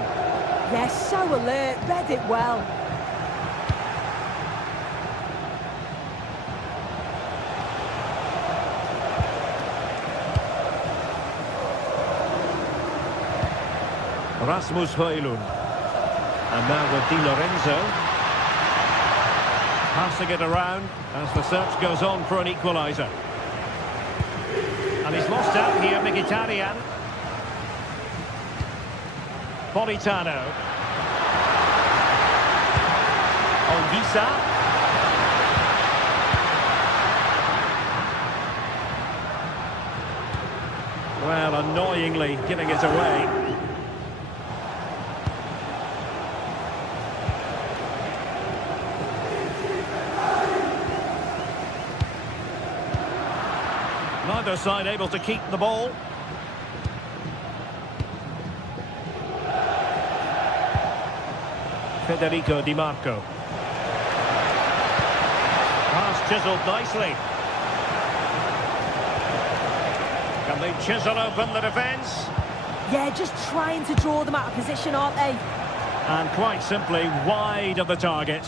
Yes, so alert, read it well. Rasmus Højlund. And now with Di Lorenzo. Passing it around as the search goes on for an equaliser. And he's lost out here, Mkhitaryan. Politano. Anguissa. Well, annoyingly giving it away. Neither side able to keep the ball. Federico Di Marco. chiselled nicely. Can they chisel open the defence? Yeah, just trying to draw them out of position, aren't they? And quite simply wide of the target.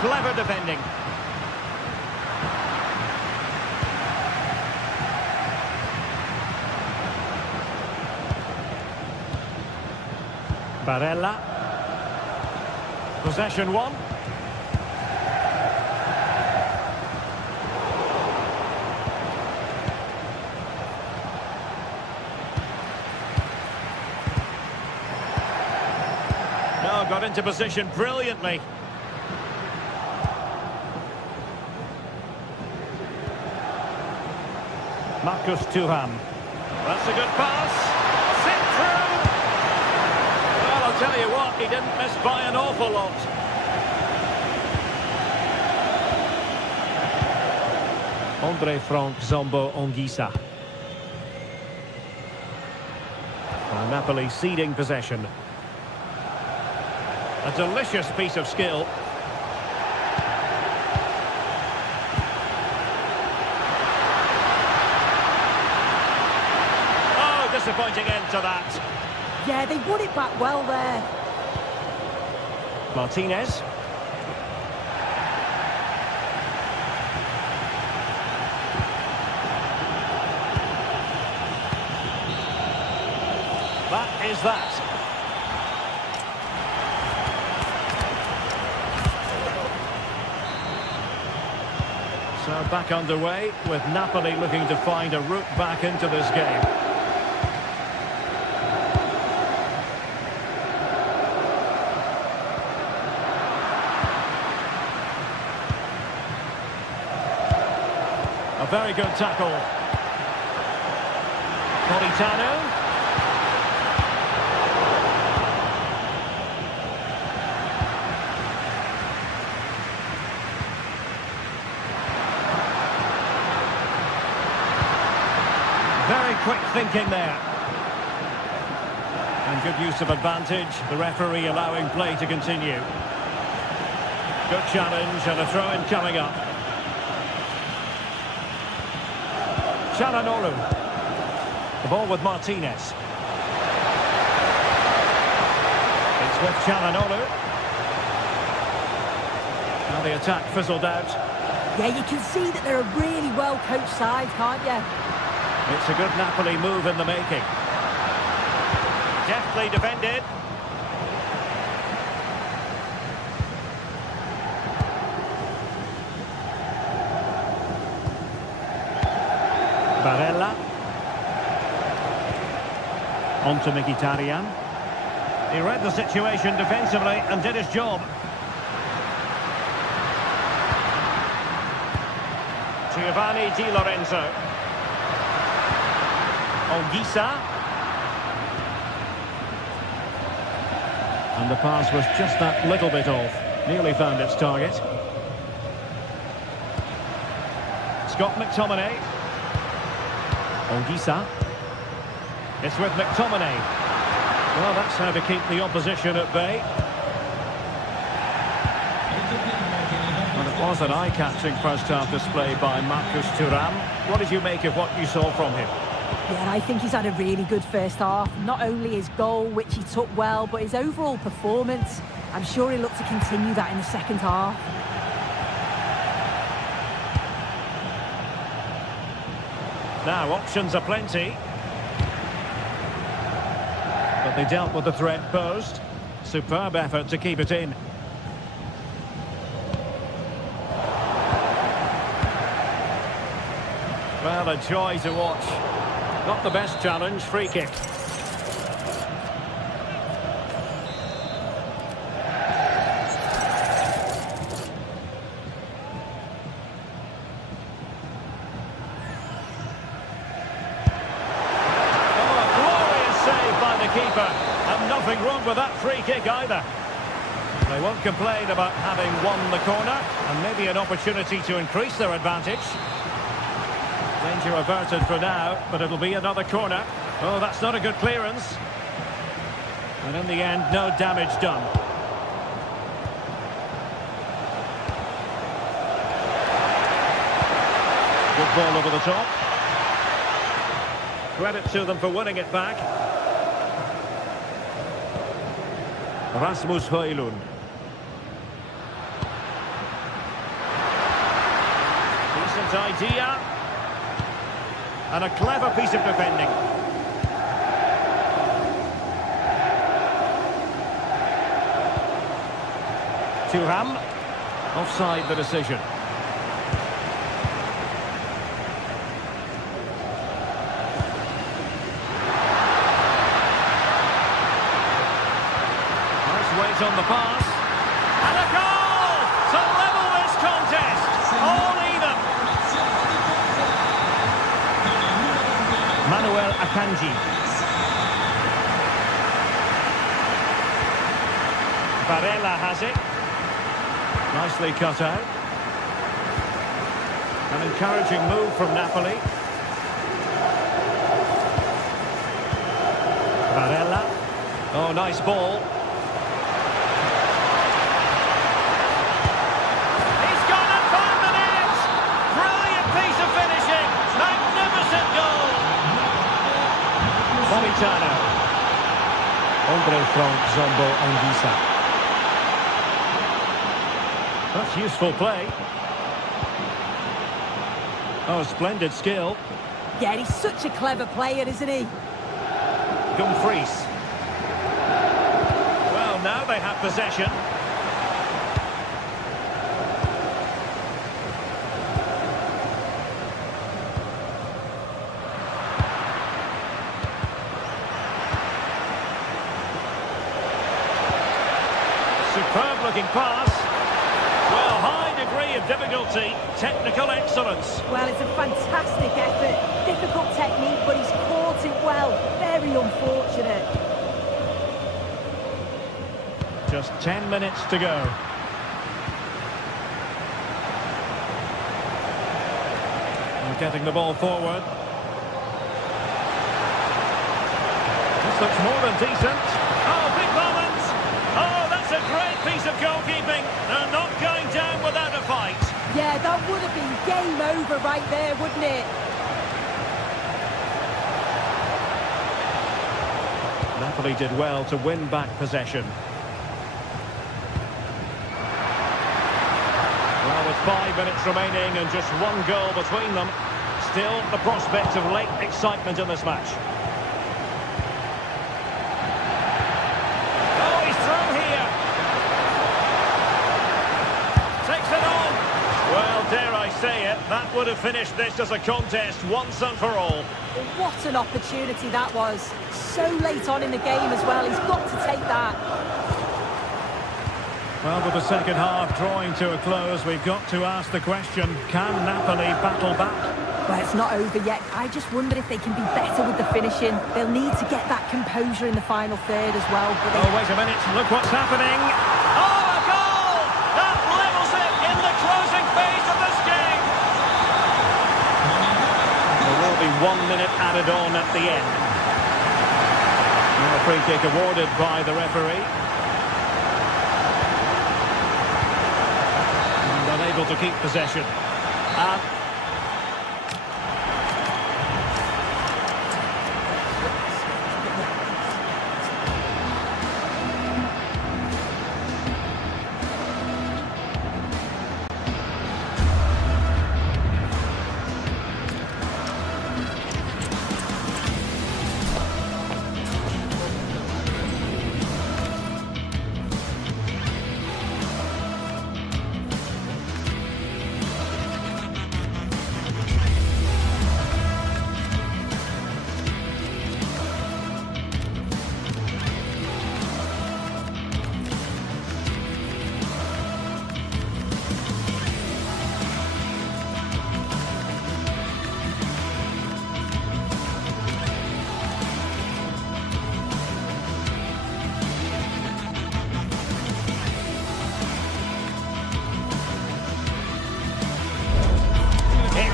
Clever defending. Barella. Possession one. No, got into position brilliantly. Marcus Thuram. That's a good pass. Sent through. Well, I'll tell you what, he didn't miss by an awful lot. Andre Frank Zombo Ongisa. Well, Napoli ceding possession. A delicious piece of skill. Oh, disappointing end to that. Yeah, they won it back well there. Martinez. That is that. So back underway with Napoli looking to find a route back into this game. A very good tackle. Politano. Very quick thinking there. And good use of advantage. The referee allowing play to continue. Good challenge and a throw-in coming up. Çalhanoğlu. The ball with Martinez. It's with Çalhanoğlu. Now the attack fizzled out. Yeah, you can see that they're a really well-coached side, can't you? It's a good Napoli move in the making. Deftly defended. Barella. On to Mkhitaryan. He read the situation defensively and did his job. Giovanni Di Lorenzo. Ongisa. And the pass was just that little bit off. Nearly found its target. Scott McTominay. Ongisa. It's with McTominay. Well, that's how to keep the opposition at bay. And it was an eye-catching first-half display by Marcus Thuram. What did you make of what you saw from him? Yeah, I think he's had a really good first half. Not only his goal, which he took well, but his overall performance. I'm sure he'll look to continue that in the second half. Now, options are plenty. But they dealt with the threat posed. Superb effort to keep it in. Well, a joy to watch. Not the best challenge, free kick. Keeper, and nothing wrong with that free kick either. They won't complain about having won the corner, and maybe an opportunity to increase their advantage. Danger averted for now, but it'll be another corner. Oh, that's not a good clearance. And in the end, no damage done. ball over the top. Credit to them for winning it back. Rasmus Højlund. Decent idea. And a clever piece of defending. Thuram. Offside the decision. Weight on the pass. And a goal to level this contest. All even. Manuel Akanji. Barella has it. Nicely cut out. An encouraging move from Napoli. Barella. Oh, nice ball. Andre from Zombo Anguissa. That's useful play. Oh, splendid skill. Yeah, he's such a clever player, isn't he? Dumfries. Well, now they have possession. Superb looking pass. Well, high degree of difficulty, technical excellence. Well, it's a fantastic effort. Difficult technique, but he's caught it well. Very unfortunate. Just 10 minutes to go. And getting the ball forward. This looks more than decent. Oh, big moment! Oh, that's a great piece of goalkeeping. They're not going down without a fight. Yeah, that would have been game over right there, wouldn't it? Napoli did well to win back possession. Well, with 5 minutes remaining and just one goal between them, still the prospect of late excitement in this match. Oh, he's through here. Takes it on. Well, dare I say it, that would have finished this as a contest once and for all. What an opportunity that was. So late on in the game as well. He's got to take that. Well, with the second half drawing to a close, we've got to ask the question, can Napoli battle back? Well, it's not over yet. I just wonder if they can be better with the finishing. They'll need to get that composure in the final third as well. But Oh, wait a minute. Look what's happening. Oh, a goal! That levels it in the closing phase of this game. There will be 1 minute added on at the end. Now a free kick awarded by the referee. Unable to keep possession.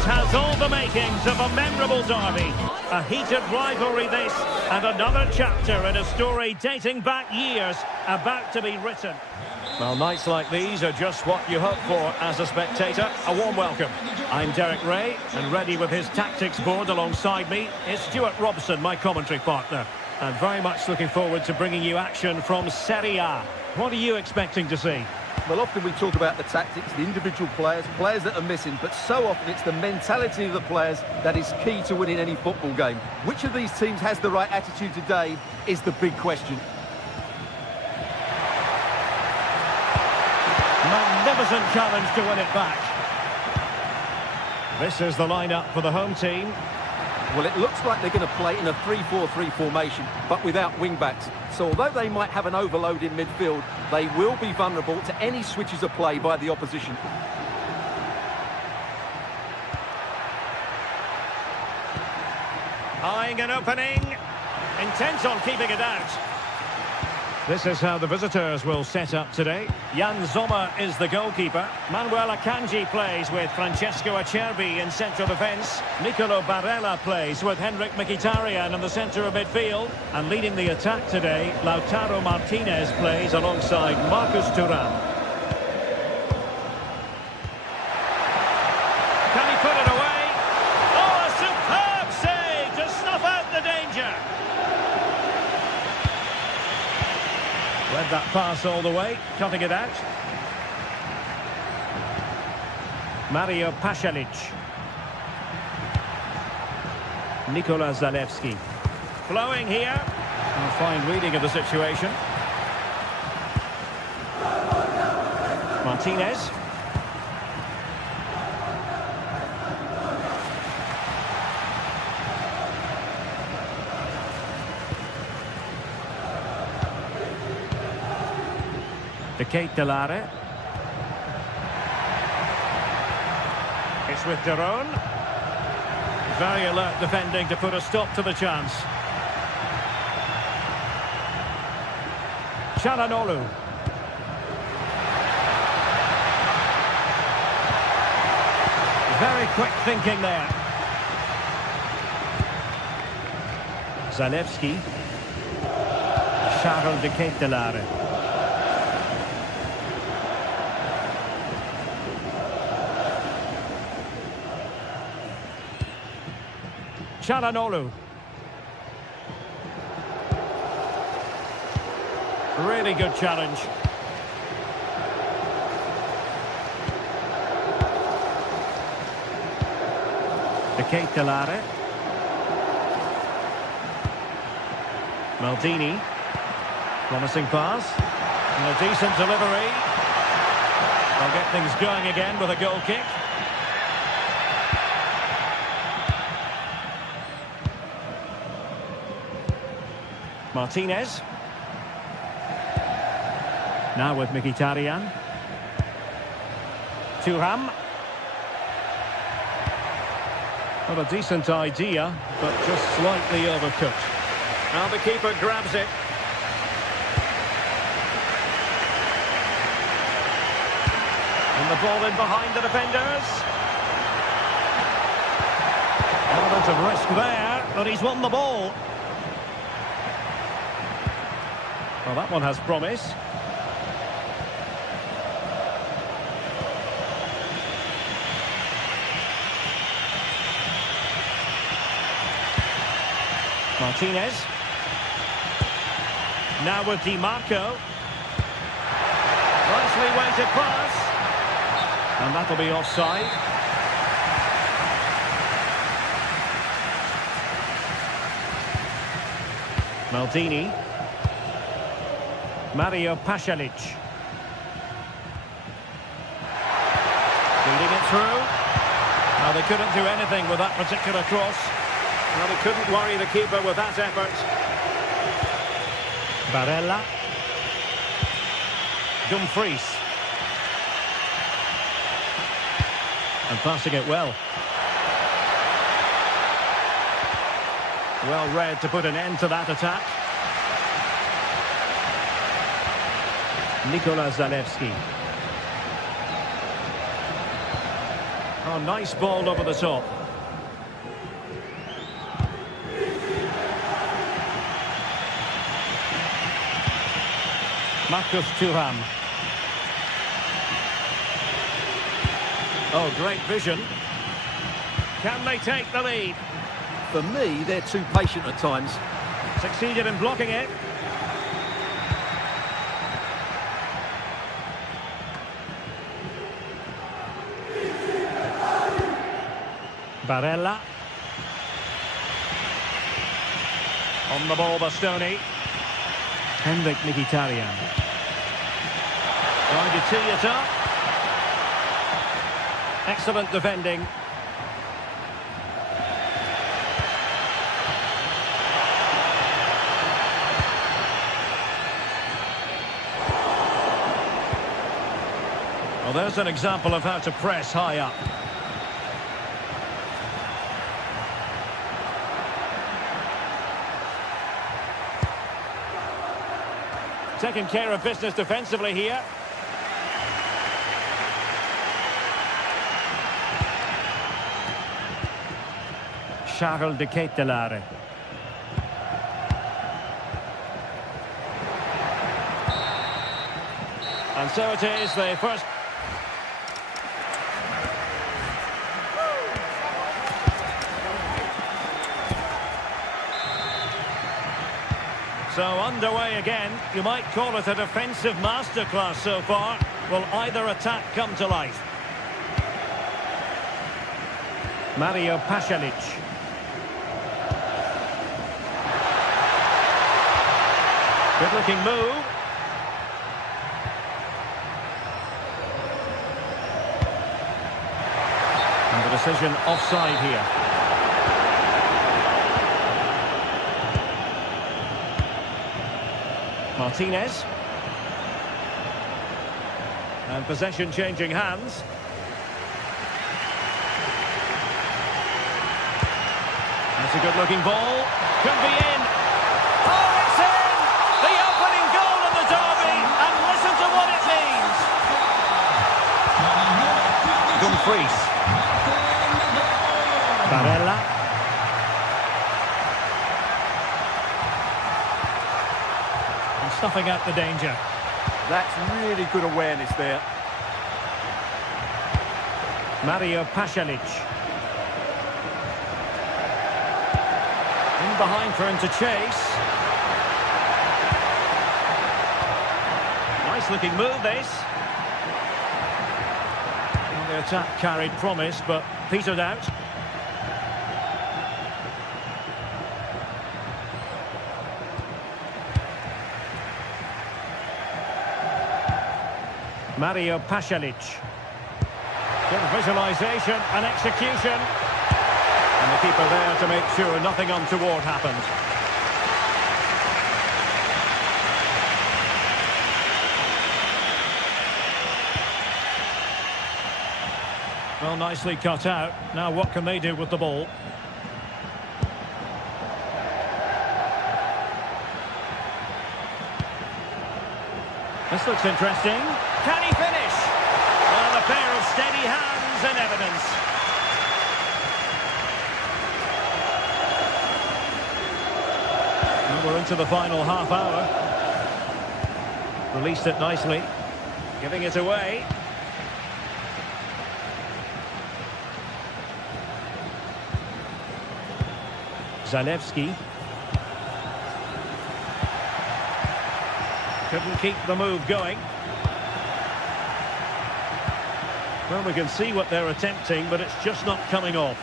Has all the makings of a memorable derby. A heated rivalry this, and another chapter in a story dating back years about to be written. Well, nights like these are just what you hope for as a spectator. A warm welcome. I'm Derek Ray, and ready with his tactics board alongside me is Stuart Robson, my commentary partner. And very much looking forward to bringing you action from Serie A. What are you expecting to see? Well, often we talk about the tactics, the individual players that are missing, but so often it's the mentality of the players that is key to winning any football game. Which of these teams has the right attitude today is the big question. Magnificent challenge to win it back. This is the lineup for the home team. Well, it looks like they're going to play in a 3-4-3 formation, but without wing-backs. So although they might have an overload in midfield, they will be vulnerable to any switches of play by the opposition. Eyeing an opening. Intent on keeping it out. This is how the visitors will set up today. Jan Sommer is the goalkeeper. Manuel Akanji plays with Francesco Acerbi in central defence. Nicolo Barella plays with Henrik Mkhitaryan in the centre of midfield. And leading the attack today, Lautaro Martinez plays alongside Marcus Thuram. Can he put it away? Oh, a superb save to snuff out the danger. Read that pass all the way, cutting it out. Mario Pasalic. Nikola Zalewski. Flowing here. A fine reading of the situation. Martinez. De Ketelare. It's with Deron. Very alert defending to put a stop to the chance. Çalhanoğlu. Very quick thinking there. Zalewski. Charles De Ketelare. Çalhanoğlu. Really good challenge. De Ketelare. Maldini. Promising pass. And a decent delivery. They'll get things going again with a goal kick. Martinez. Now with Mkhitaryan. Thuram. Well, a decent idea, but just slightly overcooked. Now the keeper grabs it. And the ball in behind the defenders. Element of risk there, but he's won the ball. Well, that one has promise. Martinez. Now with Di Marco. Nicely weighted pass. And that'll be offside. Maldini. Mario Pasalic. Feeding it through. Now they couldn't do anything with that particular cross. Now they couldn't worry the keeper with that effort. Barella. Dumfries. And passing it well. Well read to put an end to that attack. Nikola Zalewski. Oh, nice ball over the top. Marcus Thuram. Oh, great vision. Can they take the lead? For me, they're too patient at times. Succeeded in blocking it. Barella. On the ball, Bastoni. Henrik Mkhitaryan. Trying to tee it up. Excellent defending. Well, there's an example of how to press high up. Taking care of business defensively here. Charles de Ketelaere. And so it is, the first... So underway again. You might call it a defensive masterclass so far. Will either attack come to life? Mario Pasalic. Good looking move. And the decision offside here. Martinez. And possession changing hands. That's a good looking ball. Could be in. Oh, it's in! The opening goal of the derby. And listen to what it means. Dumfries. Barella. Stuffing out the danger. That's really good awareness there. Mario Pasalic. In behind for him to chase. Nice looking move this. Well, the attack carried promise but petered out. Mario Pasalic. Good visualisation and execution. And the keeper there to make sure nothing untoward happened. Well, nicely cut out. Now what can they do with the ball? This looks interesting. Can he finish? Well, a pair of steady hands and evidence. Well, we're into the final half hour. Released it nicely. Giving it away. Zalewski. Couldn't keep the move going. Well, we can see what they're attempting, but it's just not coming off.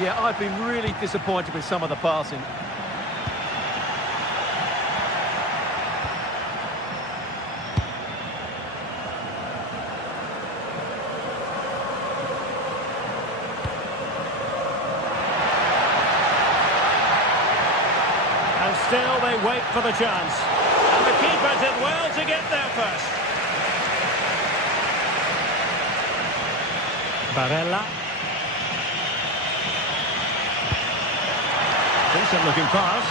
Yeah, I've been really disappointed with some of the passing. And still they wait for the chance. And the keeper did well to get there first. Barella. Decent looking pass.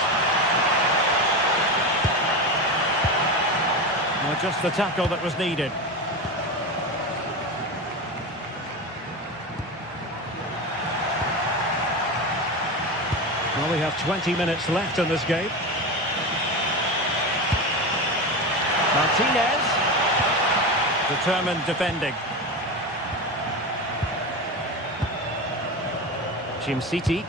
Well, just the tackle that was needed. Well, we have 20 minutes left in this game. Martinez. Determined defending. City.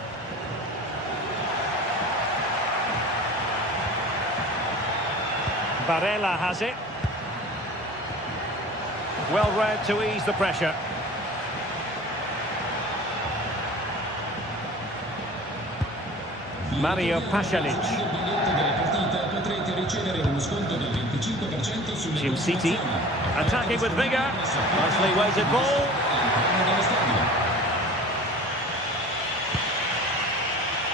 Barella has it. Well read to ease the pressure. Mario Pasalic. City attacking with vigour. Nicely weighted ball.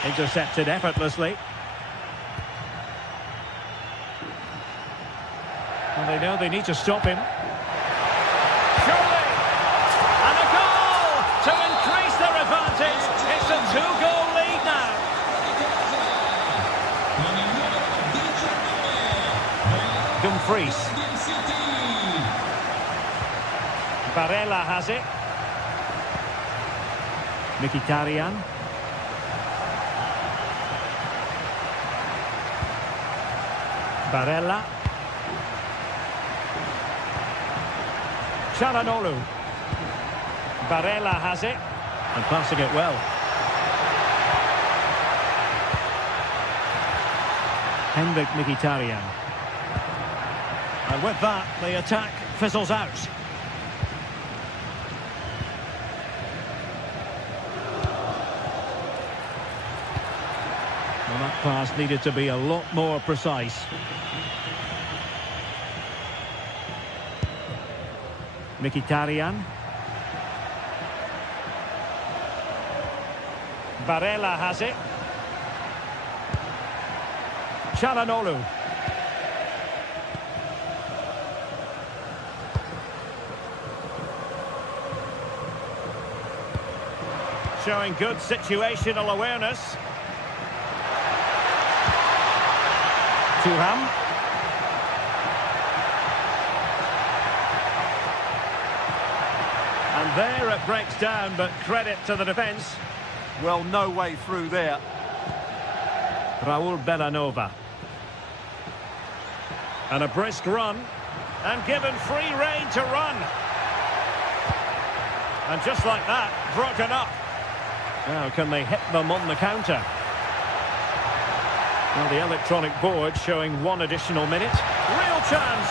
Intercepted effortlessly. And they know they need to stop him. Surely! And a goal to increase their advantage. It's a 2-goal lead now. Dumfries. Barella has it. Mkhitaryan. Barella. Çalhanoğlu. Barella has it. And passing it well. Henrik Mkhitaryan. And with that, the attack fizzles out. Well, that pass needed to be a lot more precise. Mkhitaryan. Barella has it. Çalhanoğlu. Showing good situational awareness. Thuram. And there it breaks down, but credit to the defence. Well, no way through there. Raul Bellanova. And a brisk run. And given free rein to run. And just like that, broken up. Now, can they hit them on the counter? Well, the electronic board showing 1 additional minute. Real chance.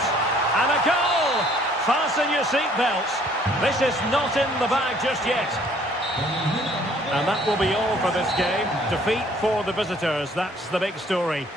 And a goal! Fasten your seatbelts. This is not in the bag just yet. And that will be all for this game. Defeat for the visitors. That's the big story.